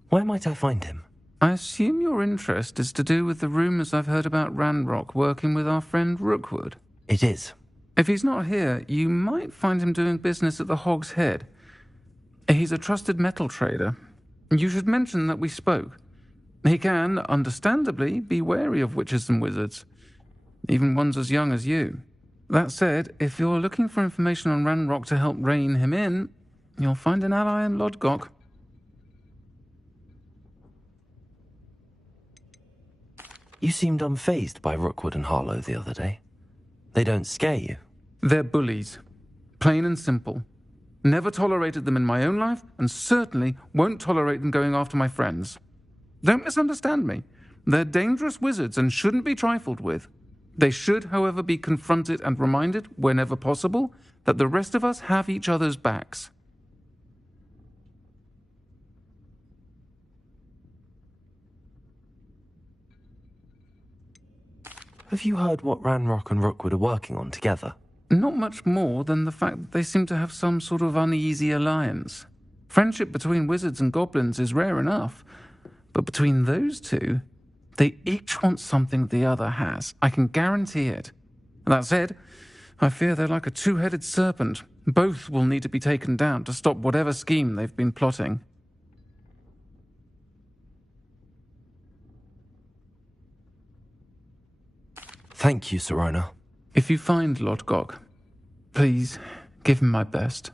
Where might I find him? I assume your interest is to do with the rumours I've heard about Ranrock working with our friend Rookwood. It is. If he's not here, you might find him doing business at the Hog's Head. He's a trusted metal trader. You should mention that we spoke. He can, understandably, be wary of witches and wizards, even ones as young as you. That said, if you're looking for information on Ranrock to help rein him in, you'll find an ally in Lodgok. You seemed unfazed by Rookwood and Harlow the other day. They don't scare you? They're bullies. Plain and simple. Never tolerated them in my own life, and certainly won't tolerate them going after my friends. Don't misunderstand me. They're dangerous wizards and shouldn't be trifled with. They should, however, be confronted and reminded, whenever possible, that the rest of us have each other's backs. Have you heard what Ranrock and Rookwood are working on together? Not much more than the fact that they seem to have some sort of uneasy alliance. Friendship between wizards and goblins is rare enough, but between those two, they each want something the other has. I can guarantee it. That said, I fear they're like a two-headed serpent. Both will need to be taken down to stop whatever scheme they've been plotting. Thank you, Sirona. If you find Lodgok, please give him my best.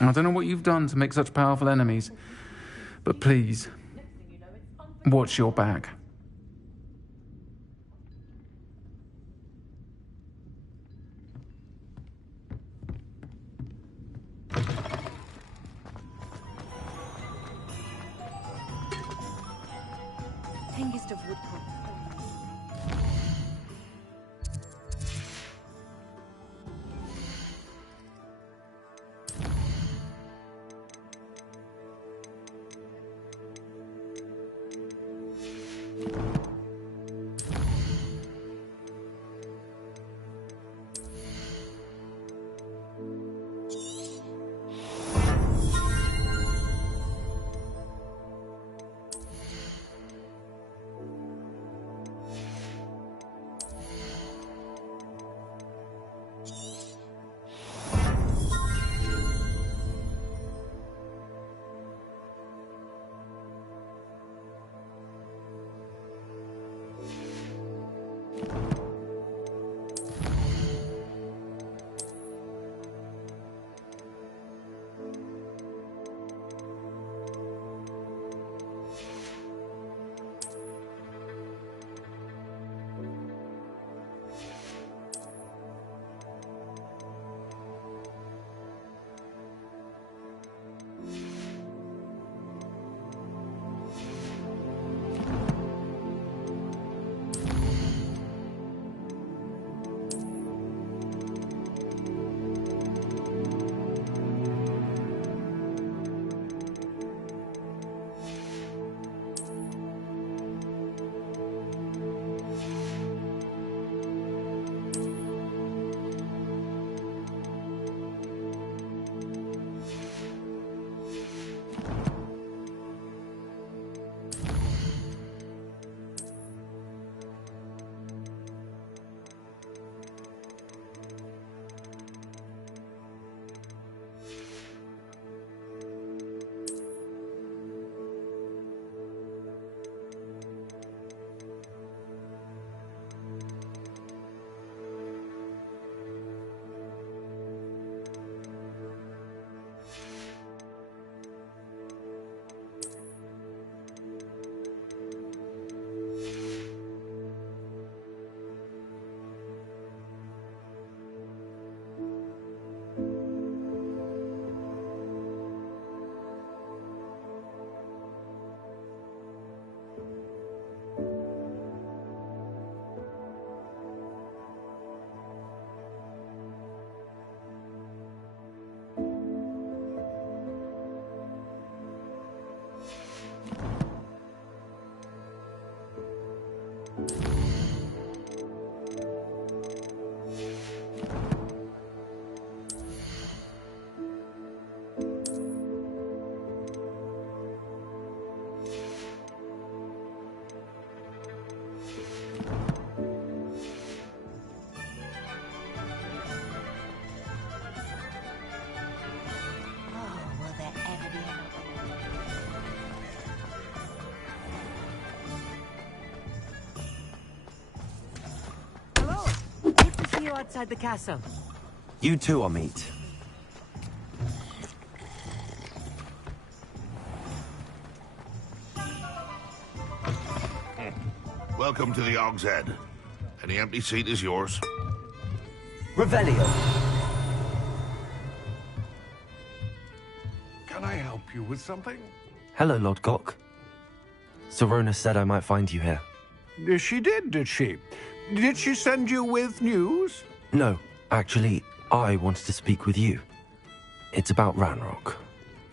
I don't know what you've done to make such powerful enemies, but please, watch your back. Hengist of Woodcourt. outside the castle. You two I'll meet. Welcome to the Og's Head. Any empty seat is yours. Revelio. Can I help you with something? Hello, Lodgok. Sorona said I might find you here. She did she? Did she send you with news? No, actually, I wanted to speak with you. It's about Ranrock.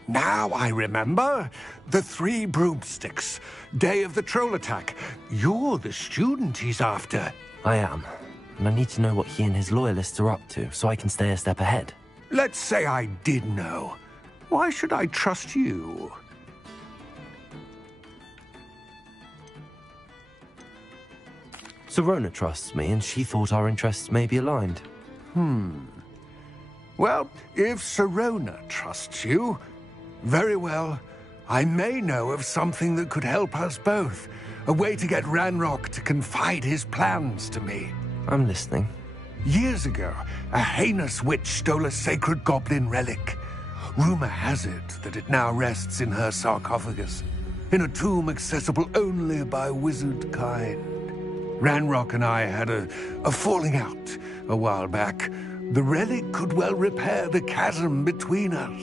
Now I remember. The 3 broomsticks. Day of the troll attack. You're the student he's after. I am. And I need to know what he and his loyalists are up to, so I can stay a step ahead. Let's say I did know. Why should I trust you? Sorona trusts me, and she thought our interests may be aligned. Well, if Sorona trusts you, very well. I may know of something that could help us both. A way to get Ranrock to confide his plans to me. I'm listening. Years ago, a heinous witch stole a sacred goblin relic. Rumor has it that it now rests in her sarcophagus, in a tomb accessible only by wizard kind. Ranrock and I had a falling out a while back. The relic could well repair the chasm between us.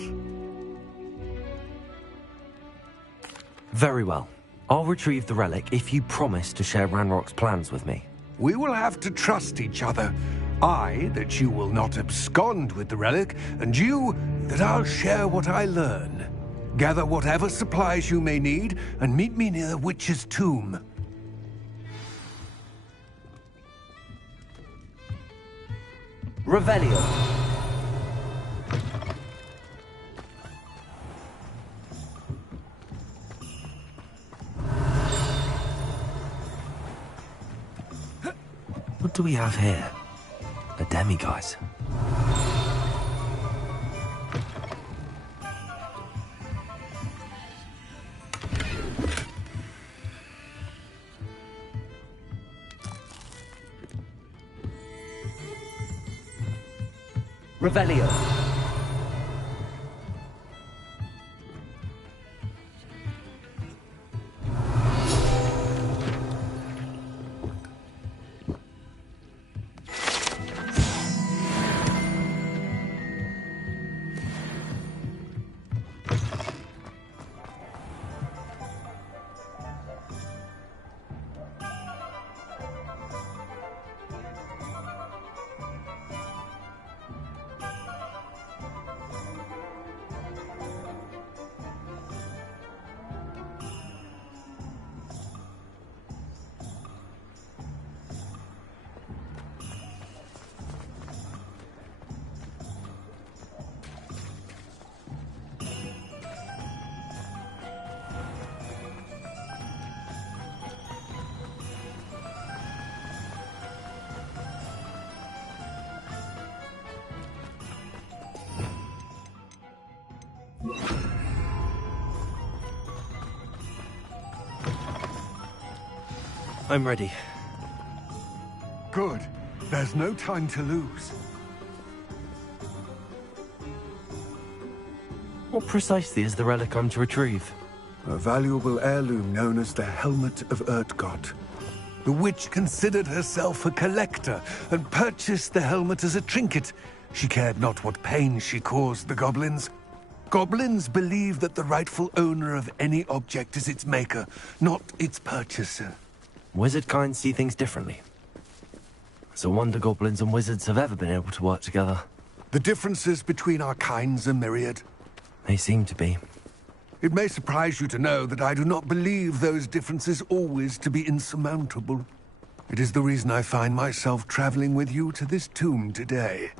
Very well. I'll retrieve the relic if you promise to share Ranrock's plans with me. We will have to trust each other. I, that you will not abscond with the relic, and you, that I'll share what I learn. Gather whatever supplies you may need, and meet me near the witch's tomb. Revelio. What do we have here? A demiguise. Revelio. I'm ready. Good. There's no time to lose. What precisely is the relic I'm to retrieve? A valuable heirloom known as the Helmet of Urtgott. The witch considered herself a collector and purchased the helmet as a trinket. She cared not what pain she caused the goblins. Goblins believe that the rightful owner of any object is its maker, not its purchaser. Wizard kind see things differently. It's a wonder goblins and wizards have ever been able to work together. The differences between our kinds are myriad. They seem to be. It may surprise you to know that I do not believe those differences always to be insurmountable. It is the reason I find myself traveling with you to this tomb today.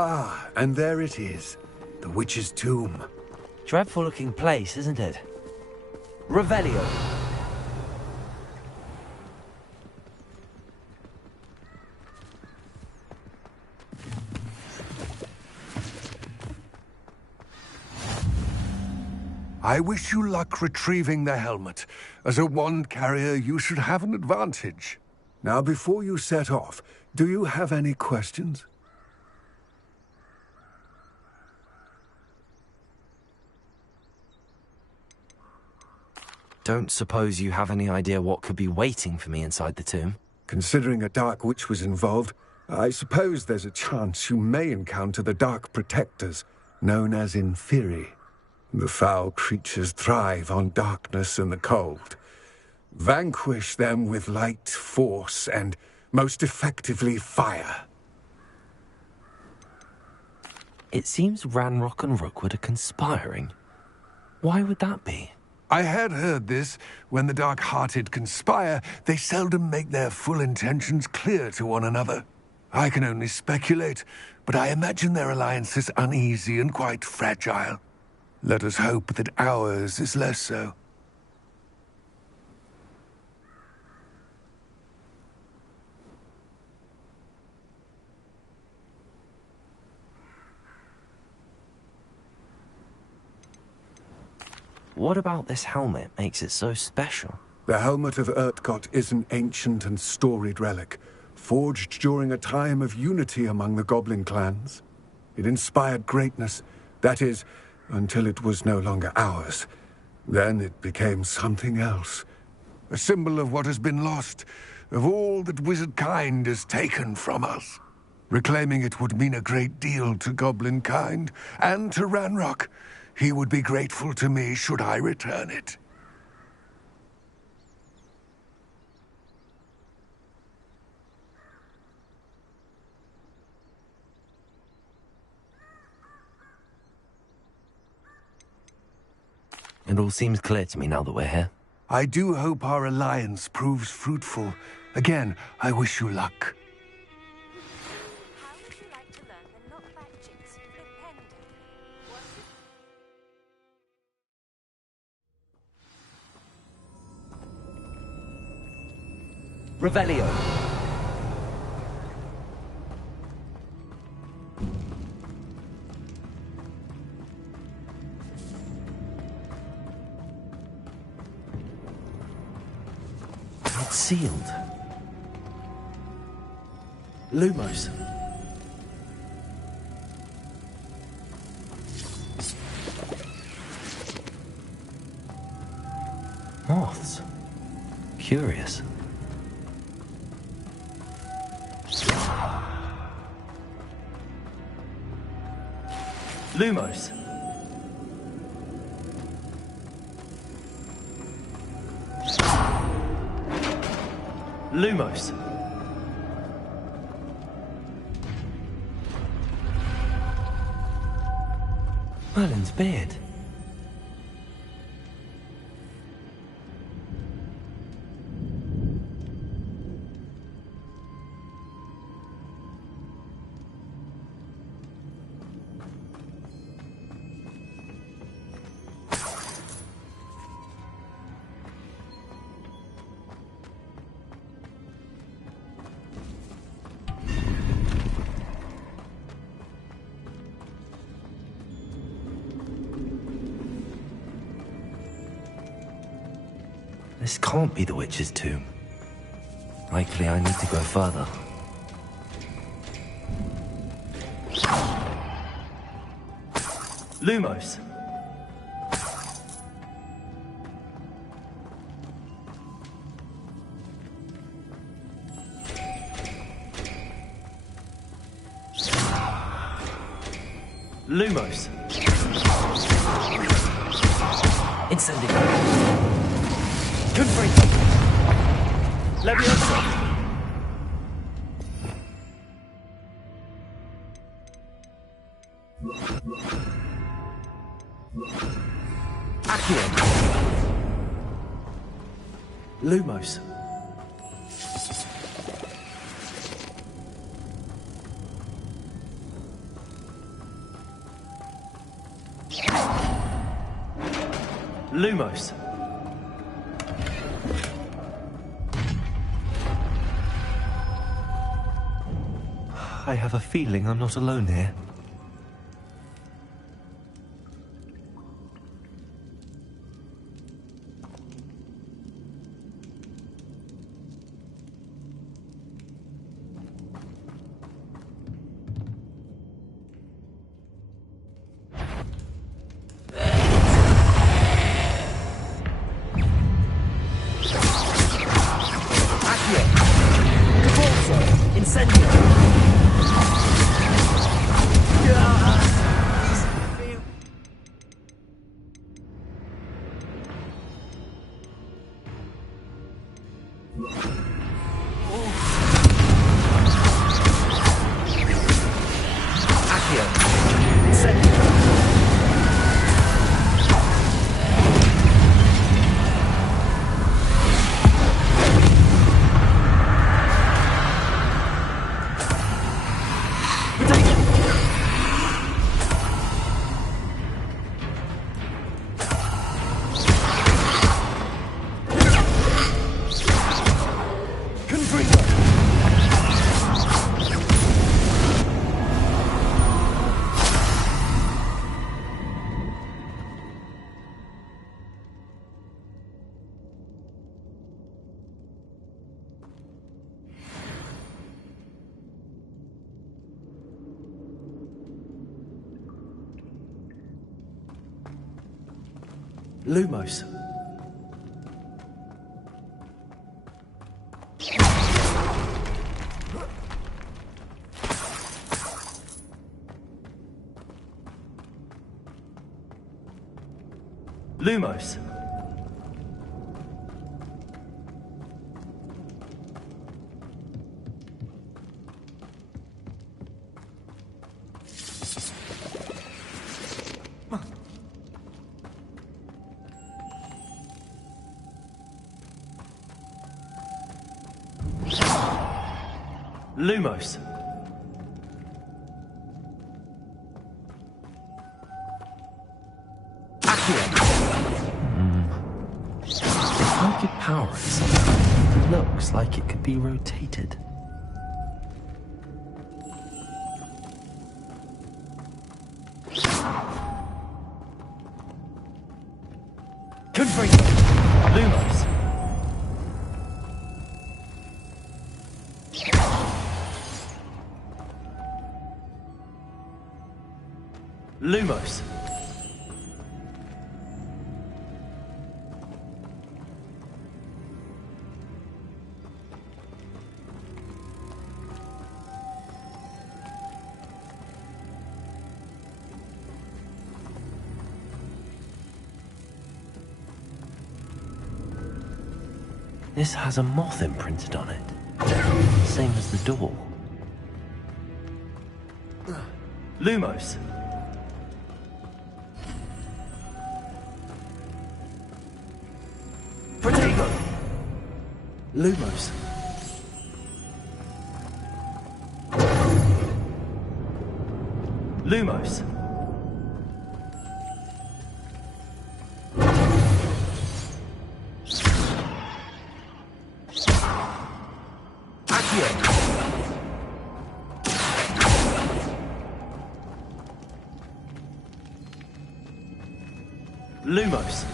Ah, and there it is. The witch's tomb. Dreadful looking place, isn't it? Revelio. I wish you luck retrieving the helmet. As a wand carrier, you should have an advantage. Now, before you set off, do you have any questions? Don't suppose you have any idea what could be waiting for me inside the tomb? Considering a Dark Witch was involved, I suppose there's a chance you may encounter the Dark Protectors, known as Inferi. The foul creatures thrive on darkness and the cold. Vanquish them with light, force, and, most effectively, fire. It seems Ranrock and Rookwood are conspiring. Why would that be? I had heard this. When the dark-hearted conspire, they seldom make their full intentions clear to one another. I can only speculate, but I imagine their alliance is uneasy and quite fragile. Let us hope that ours is less so. What about this helmet makes it so special? The helmet of Urtkot is an ancient and storied relic, forged during a time of unity among the goblin clans. It inspired greatness, that is, until it was no longer ours. Then it became something else. A symbol of what has been lost, of all that wizard kind has taken from us. Reclaiming it would mean a great deal to goblin kind, and to Ranrock. He would be grateful to me should I return it. It all seems clear to me now that we're here. I do hope our alliance proves fruitful. Again, I wish you luck. Revelio. It's sealed. Lumos. Moths. Curious. Lumos. Lumos. Merlin's beard. This can't be the witch's tomb. Likely I need to go further. Lumos. Lumos. Incendio. Confringo. Levioso. Accio. Lumos. Lumos. I have a feeling I'm not alone here. Lumos. Lumos. Lumos. If I could power it somehow, it looks like it could be rotated. Confringo. Lumos. Lumos. This has a moth imprinted on it. Same as the door. Lumos. Protego. Lumos. Lumos. Lumos.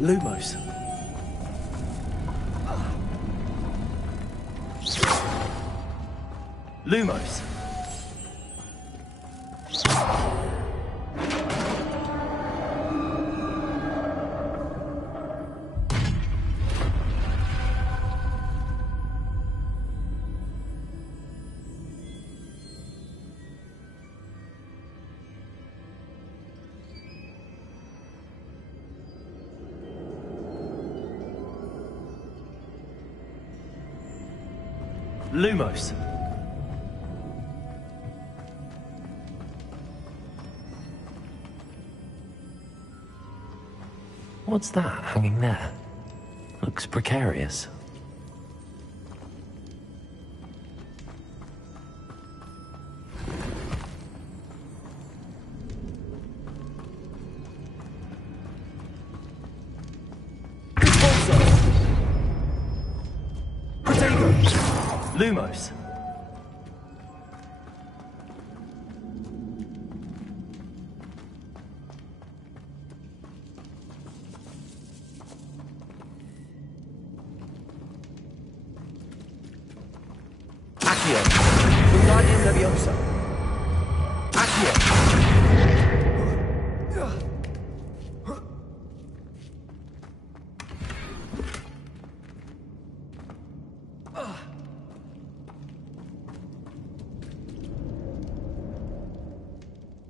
Lumos. Lumos. Lumos. What's that hanging there? Looks precarious. Lumos. Accio. Wingardium Leviosa. Accio.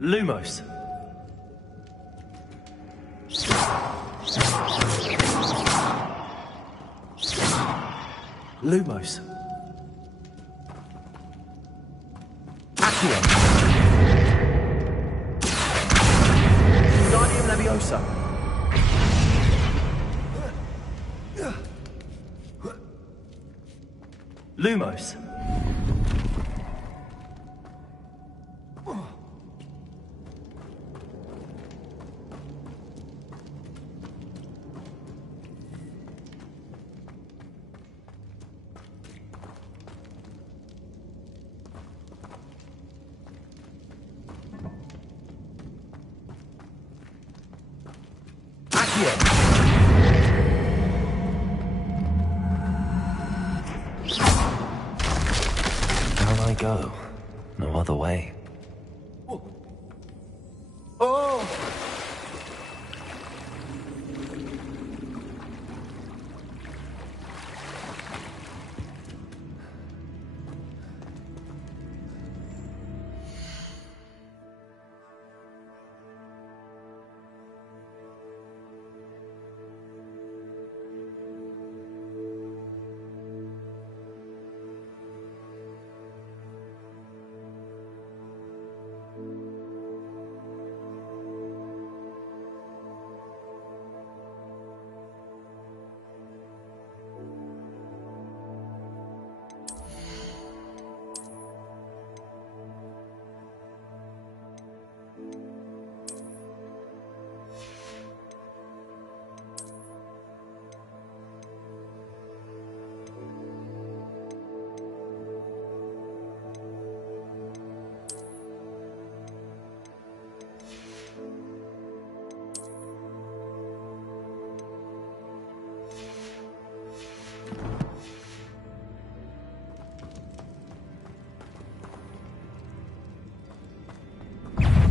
Lumos. Lumos. Accio. Wingardium Leviosa. Lumos. Down I go. No other way. Oh!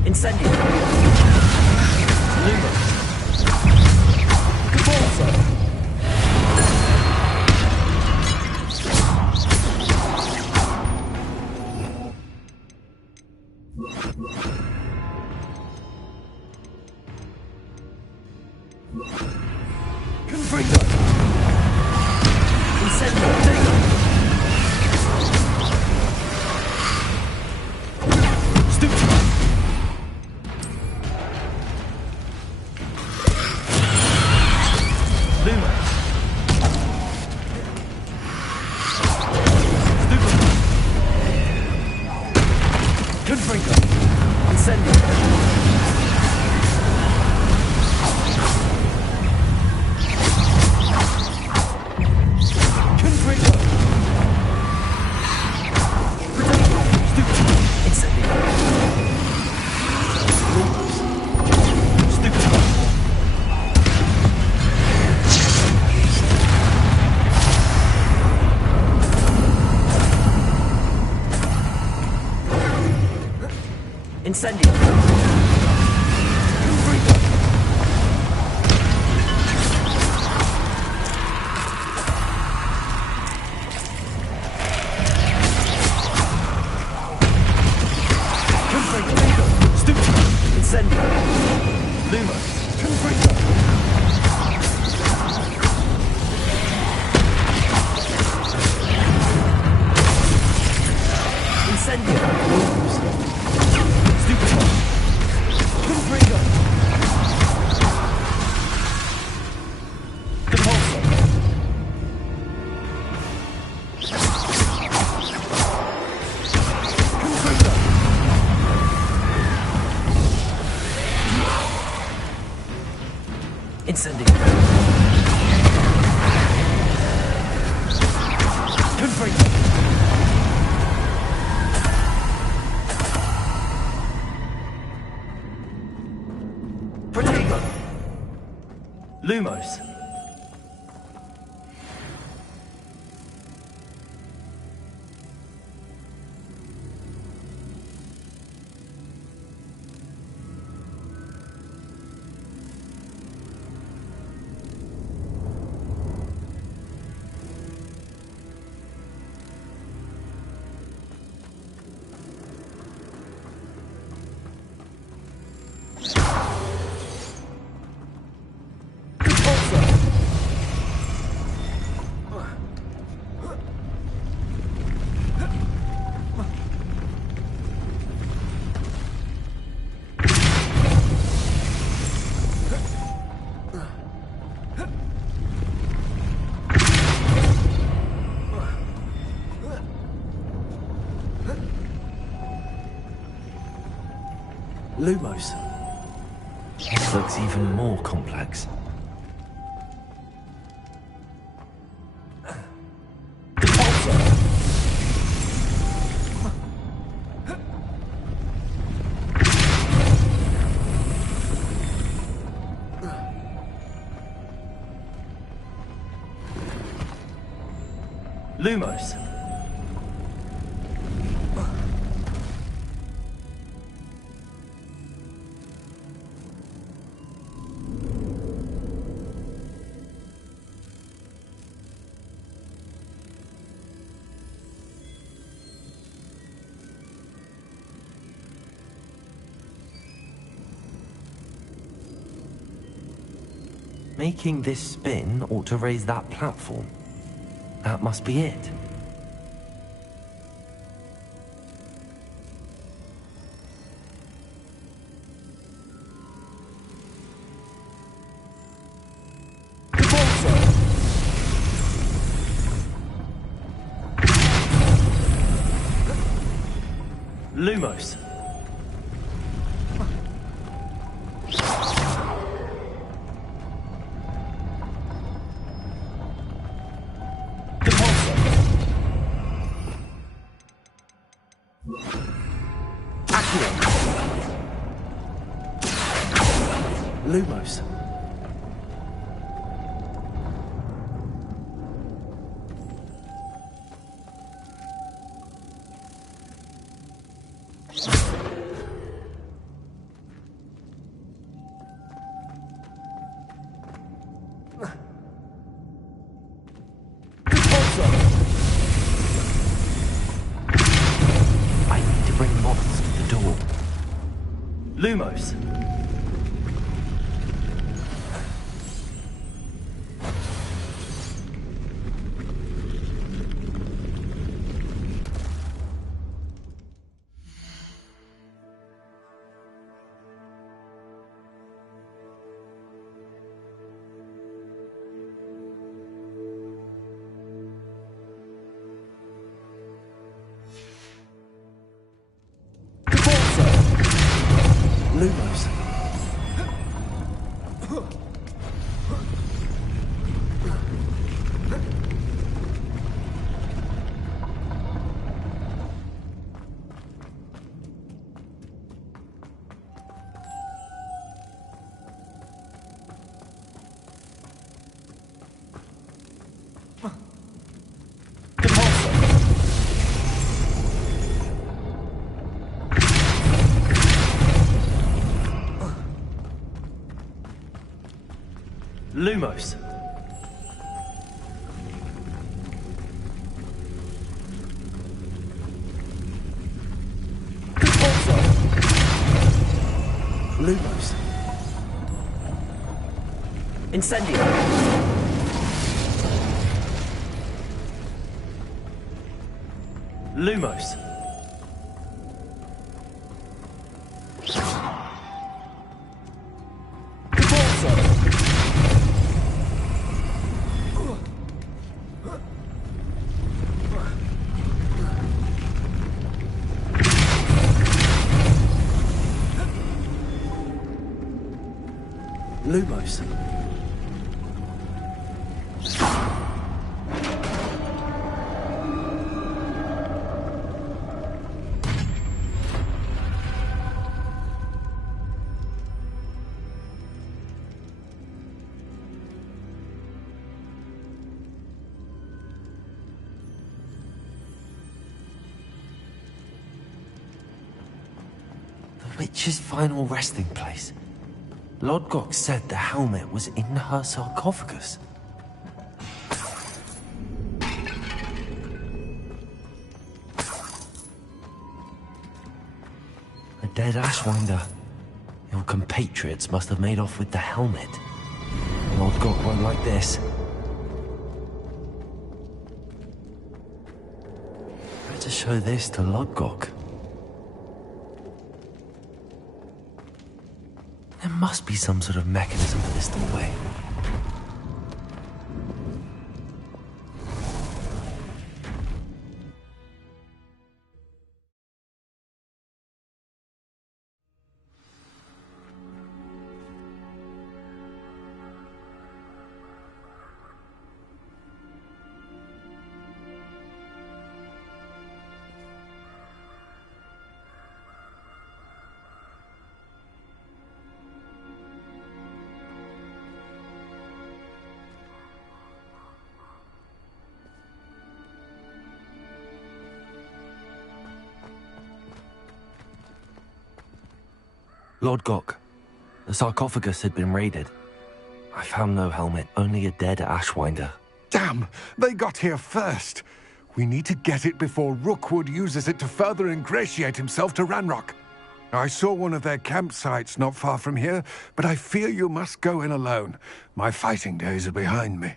Incendio. Lumos. Caforzo. Confringo. Incendio. Incendio. Incendio. Lumos. Incendio. Stupefy. Incendio. Confringo. Protego. Lumos. Lumos. This looks even more complex. Lumos. Making this spin ought to raise that platform. That must be it. Lumos. Lumos. I need to bring moths to the door. Lumos. Lumos. Lumos. Lumos. Incendio. Lumos. Lumos. witch's final resting place. Lodgok said the helmet was in her sarcophagus. A dead Ashwinder. Your compatriots must have made off with the helmet. Lodgok won't like this. Better show this to Lodgok. There must be some sort of mechanism for this to away. Lodgok, the sarcophagus had been raided. I found no helmet, only a dead Ashwinder. Damn! They got here first! We need to get it before Rookwood uses it to further ingratiate himself to Ranrock. I saw one of their campsites not far from here, but I fear you must go in alone. My fighting days are behind me.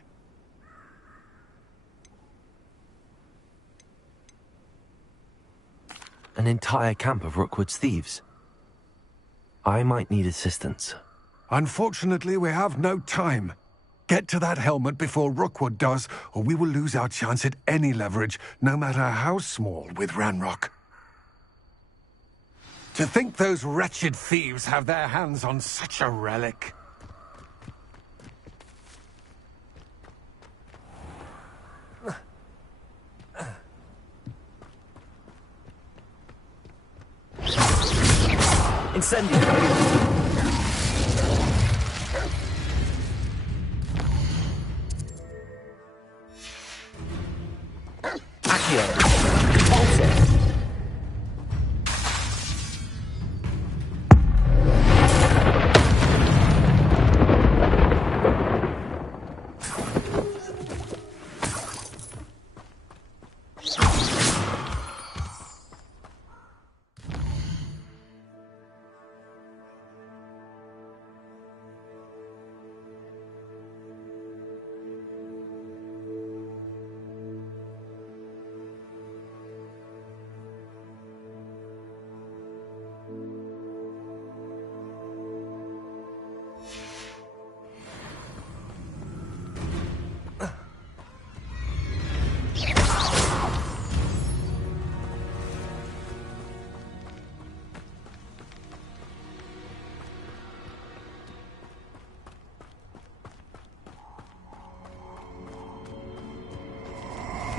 An entire camp of Rookwood's thieves. I might need assistance. Unfortunately, we have no time. Get to that helmet before Rookwood does, or we will lose our chance at any leverage, no matter how small, with Ranrock. To think those wretched thieves have their hands on such a relic. Incendio! Accio! Repulsor!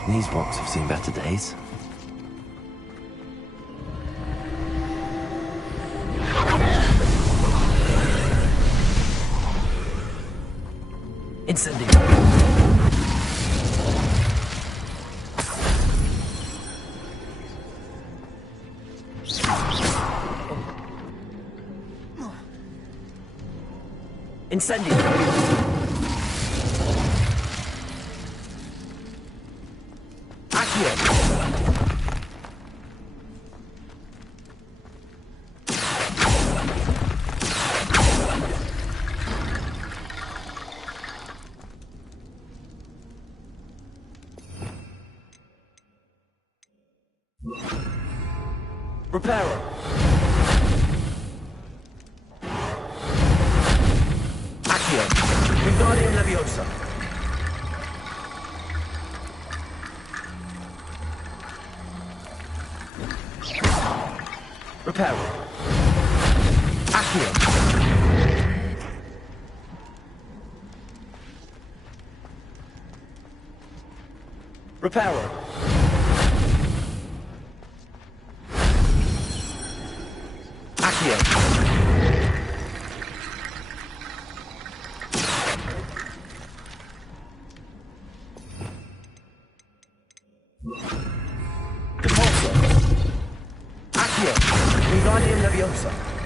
These rocks have seen better days. Incendio! Incendio! Reparo! Accio! Wingardium Leviosa! Reparo! Accio! Reparo! Repulsor! Accio! Wingardium Leviosa!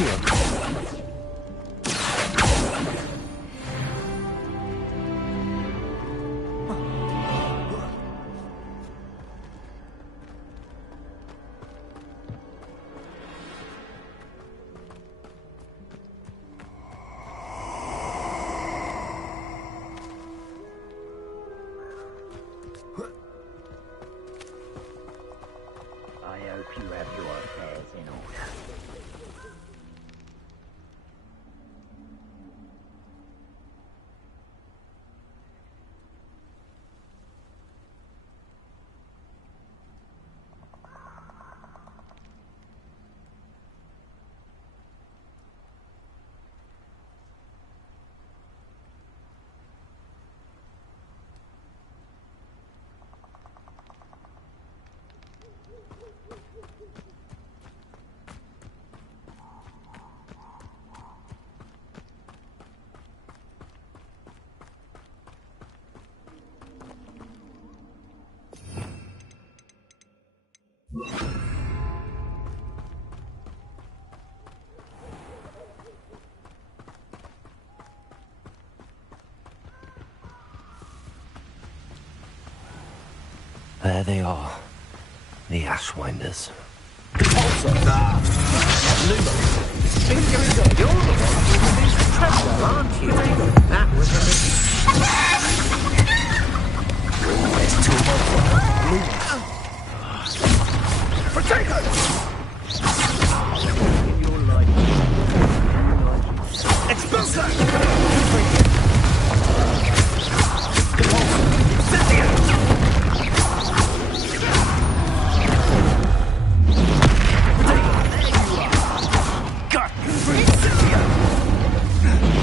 Accio. I hope you have your affairs in order. There they are. The Ashwinders. Also, Lumos. You're the one who released treasure, aren't you? That was a There's two more. Lumos. Potato! Your life. Expulso!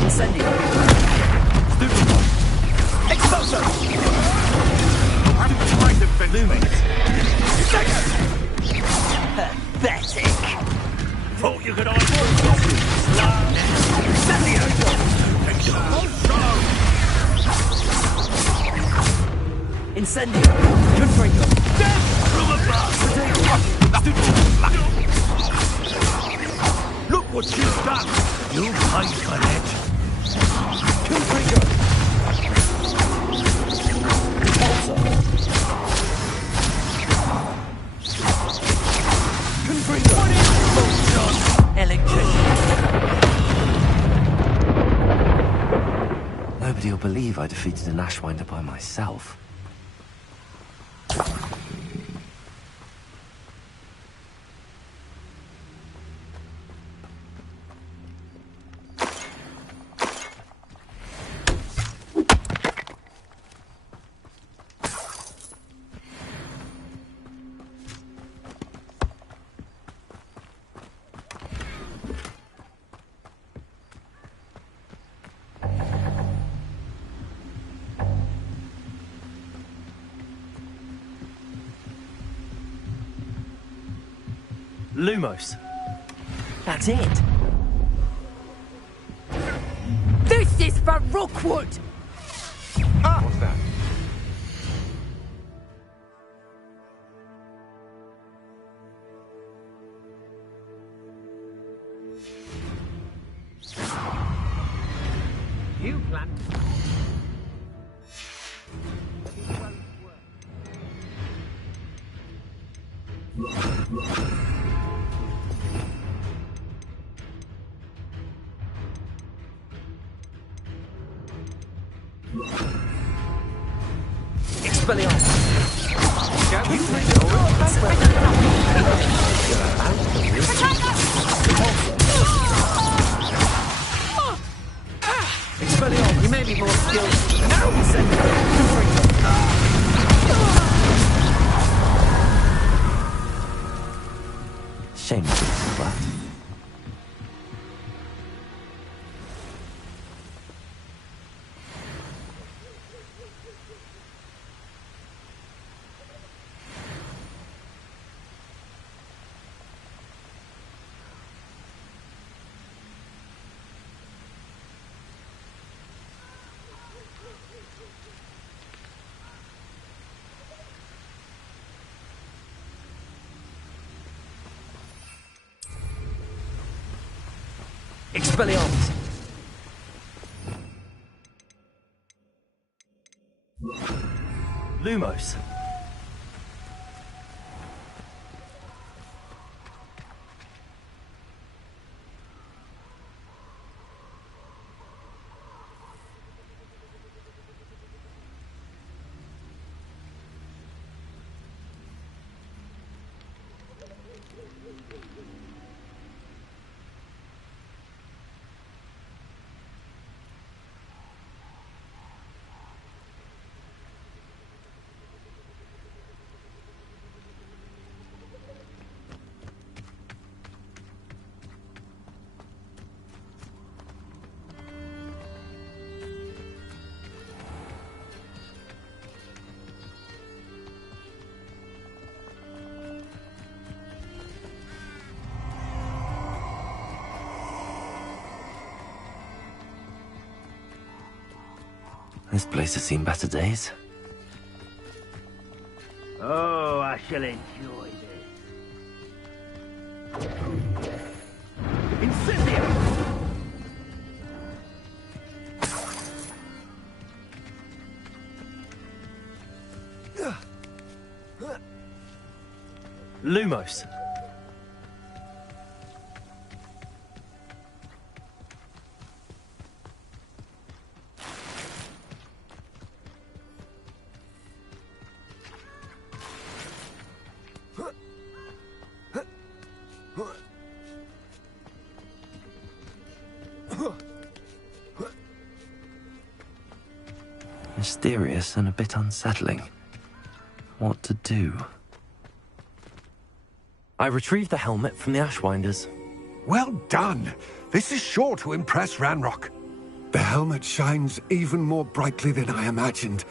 Incendio! Stupid one! Expulso! I'm trying to illuminate. Pathetic! Thought you could answer Incendio! Incendio! Confringo! Look what you've done! You pay for it! Confringo! Also! Confringo! Electric! Nobody will believe I defeated an Ashwinder by myself. Lumos. That's it. This is for Rookwood! Ah! What's that? You plan. Expelliarmus. Expelliarmus, you may be more skilled. Now we send Shame to do that. Expelliarmus! Lumos! This place has seen better days. Oh, I shall enjoy this. Incendio! Lumos! Mysterious and a bit unsettling. What to do? I retrieved the helmet from the Ashwinders. Well done. This is sure to impress Ranrock. The helmet shines even more brightly than I imagined.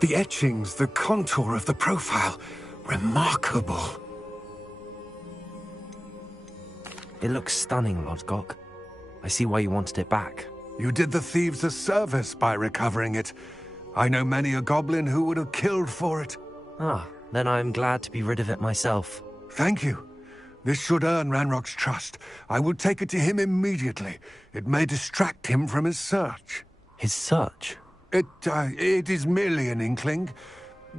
The etchings, the contour of the profile. Remarkable. It looks stunning, Lodgok. I see why you wanted it back. You did the thieves a service by recovering it. I know many a goblin who would have killed for it. Ah, then I'm glad to be rid of it myself. Thank you. This should earn Ranrock's trust. I will take it to him immediately. It may distract him from his search. His search? It is merely an inkling.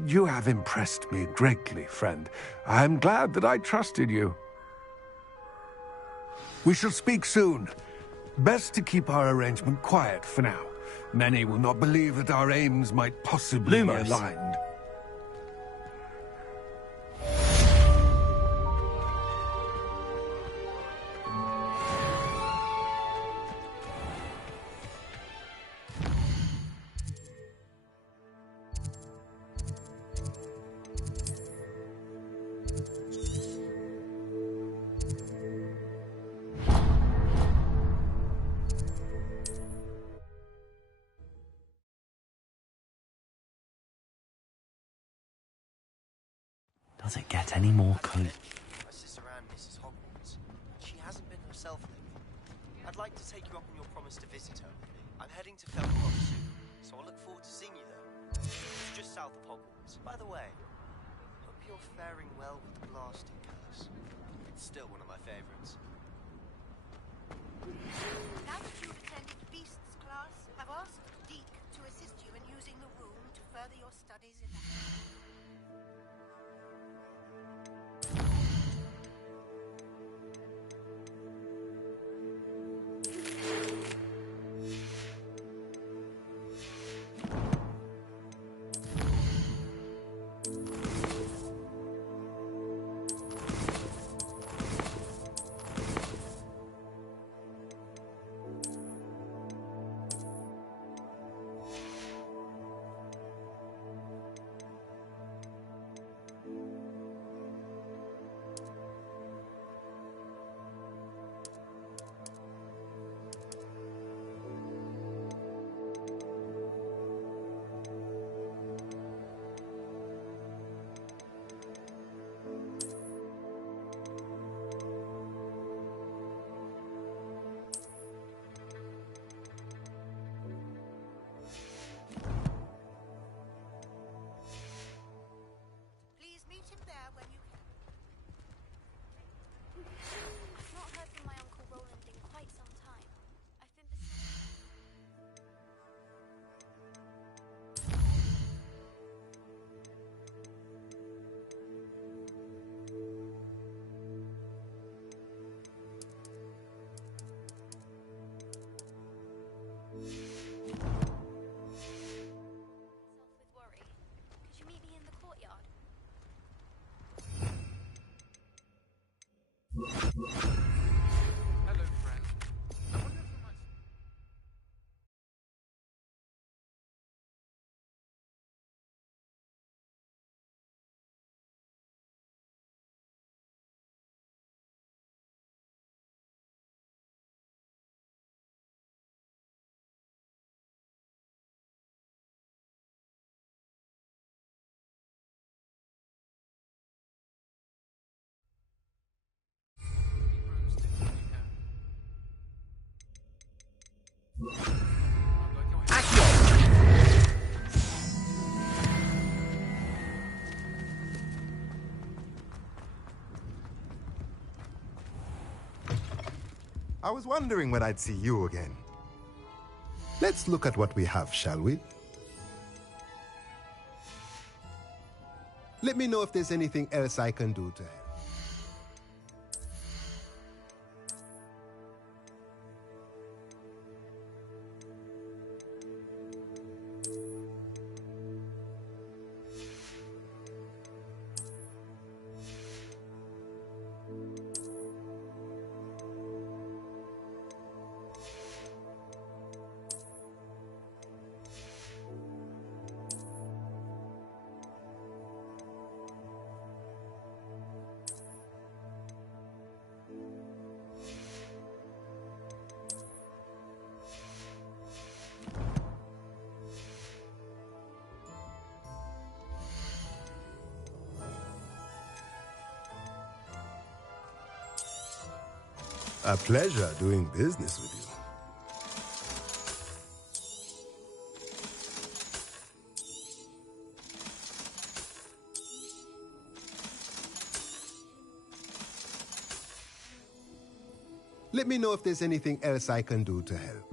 You have impressed me greatly, friend. I am glad that I trusted you. We shall speak soon. Best to keep our arrangement quiet for now. Many will not believe that our aims might possibly be aligned. Does it get any more cool? My sister Anne misses Hogwarts. She hasn't been herself lately. I'd like to take you up on your promise to visit her with me. I'm heading to Felcroft soon, so I look forward to seeing you there. It's just south of Hogwarts. By the way, hope you're faring well with the blasting curse. It's still one of my favorites. Now that you've attended Beasts class, I've asked Deke to assist you in using the room to further your studies in that. I was wondering when I'd see you again. Let's look at what we have, shall we? Let me know if there's anything else I can do to help. A pleasure doing business with you. Let me know if there's anything else I can do to help.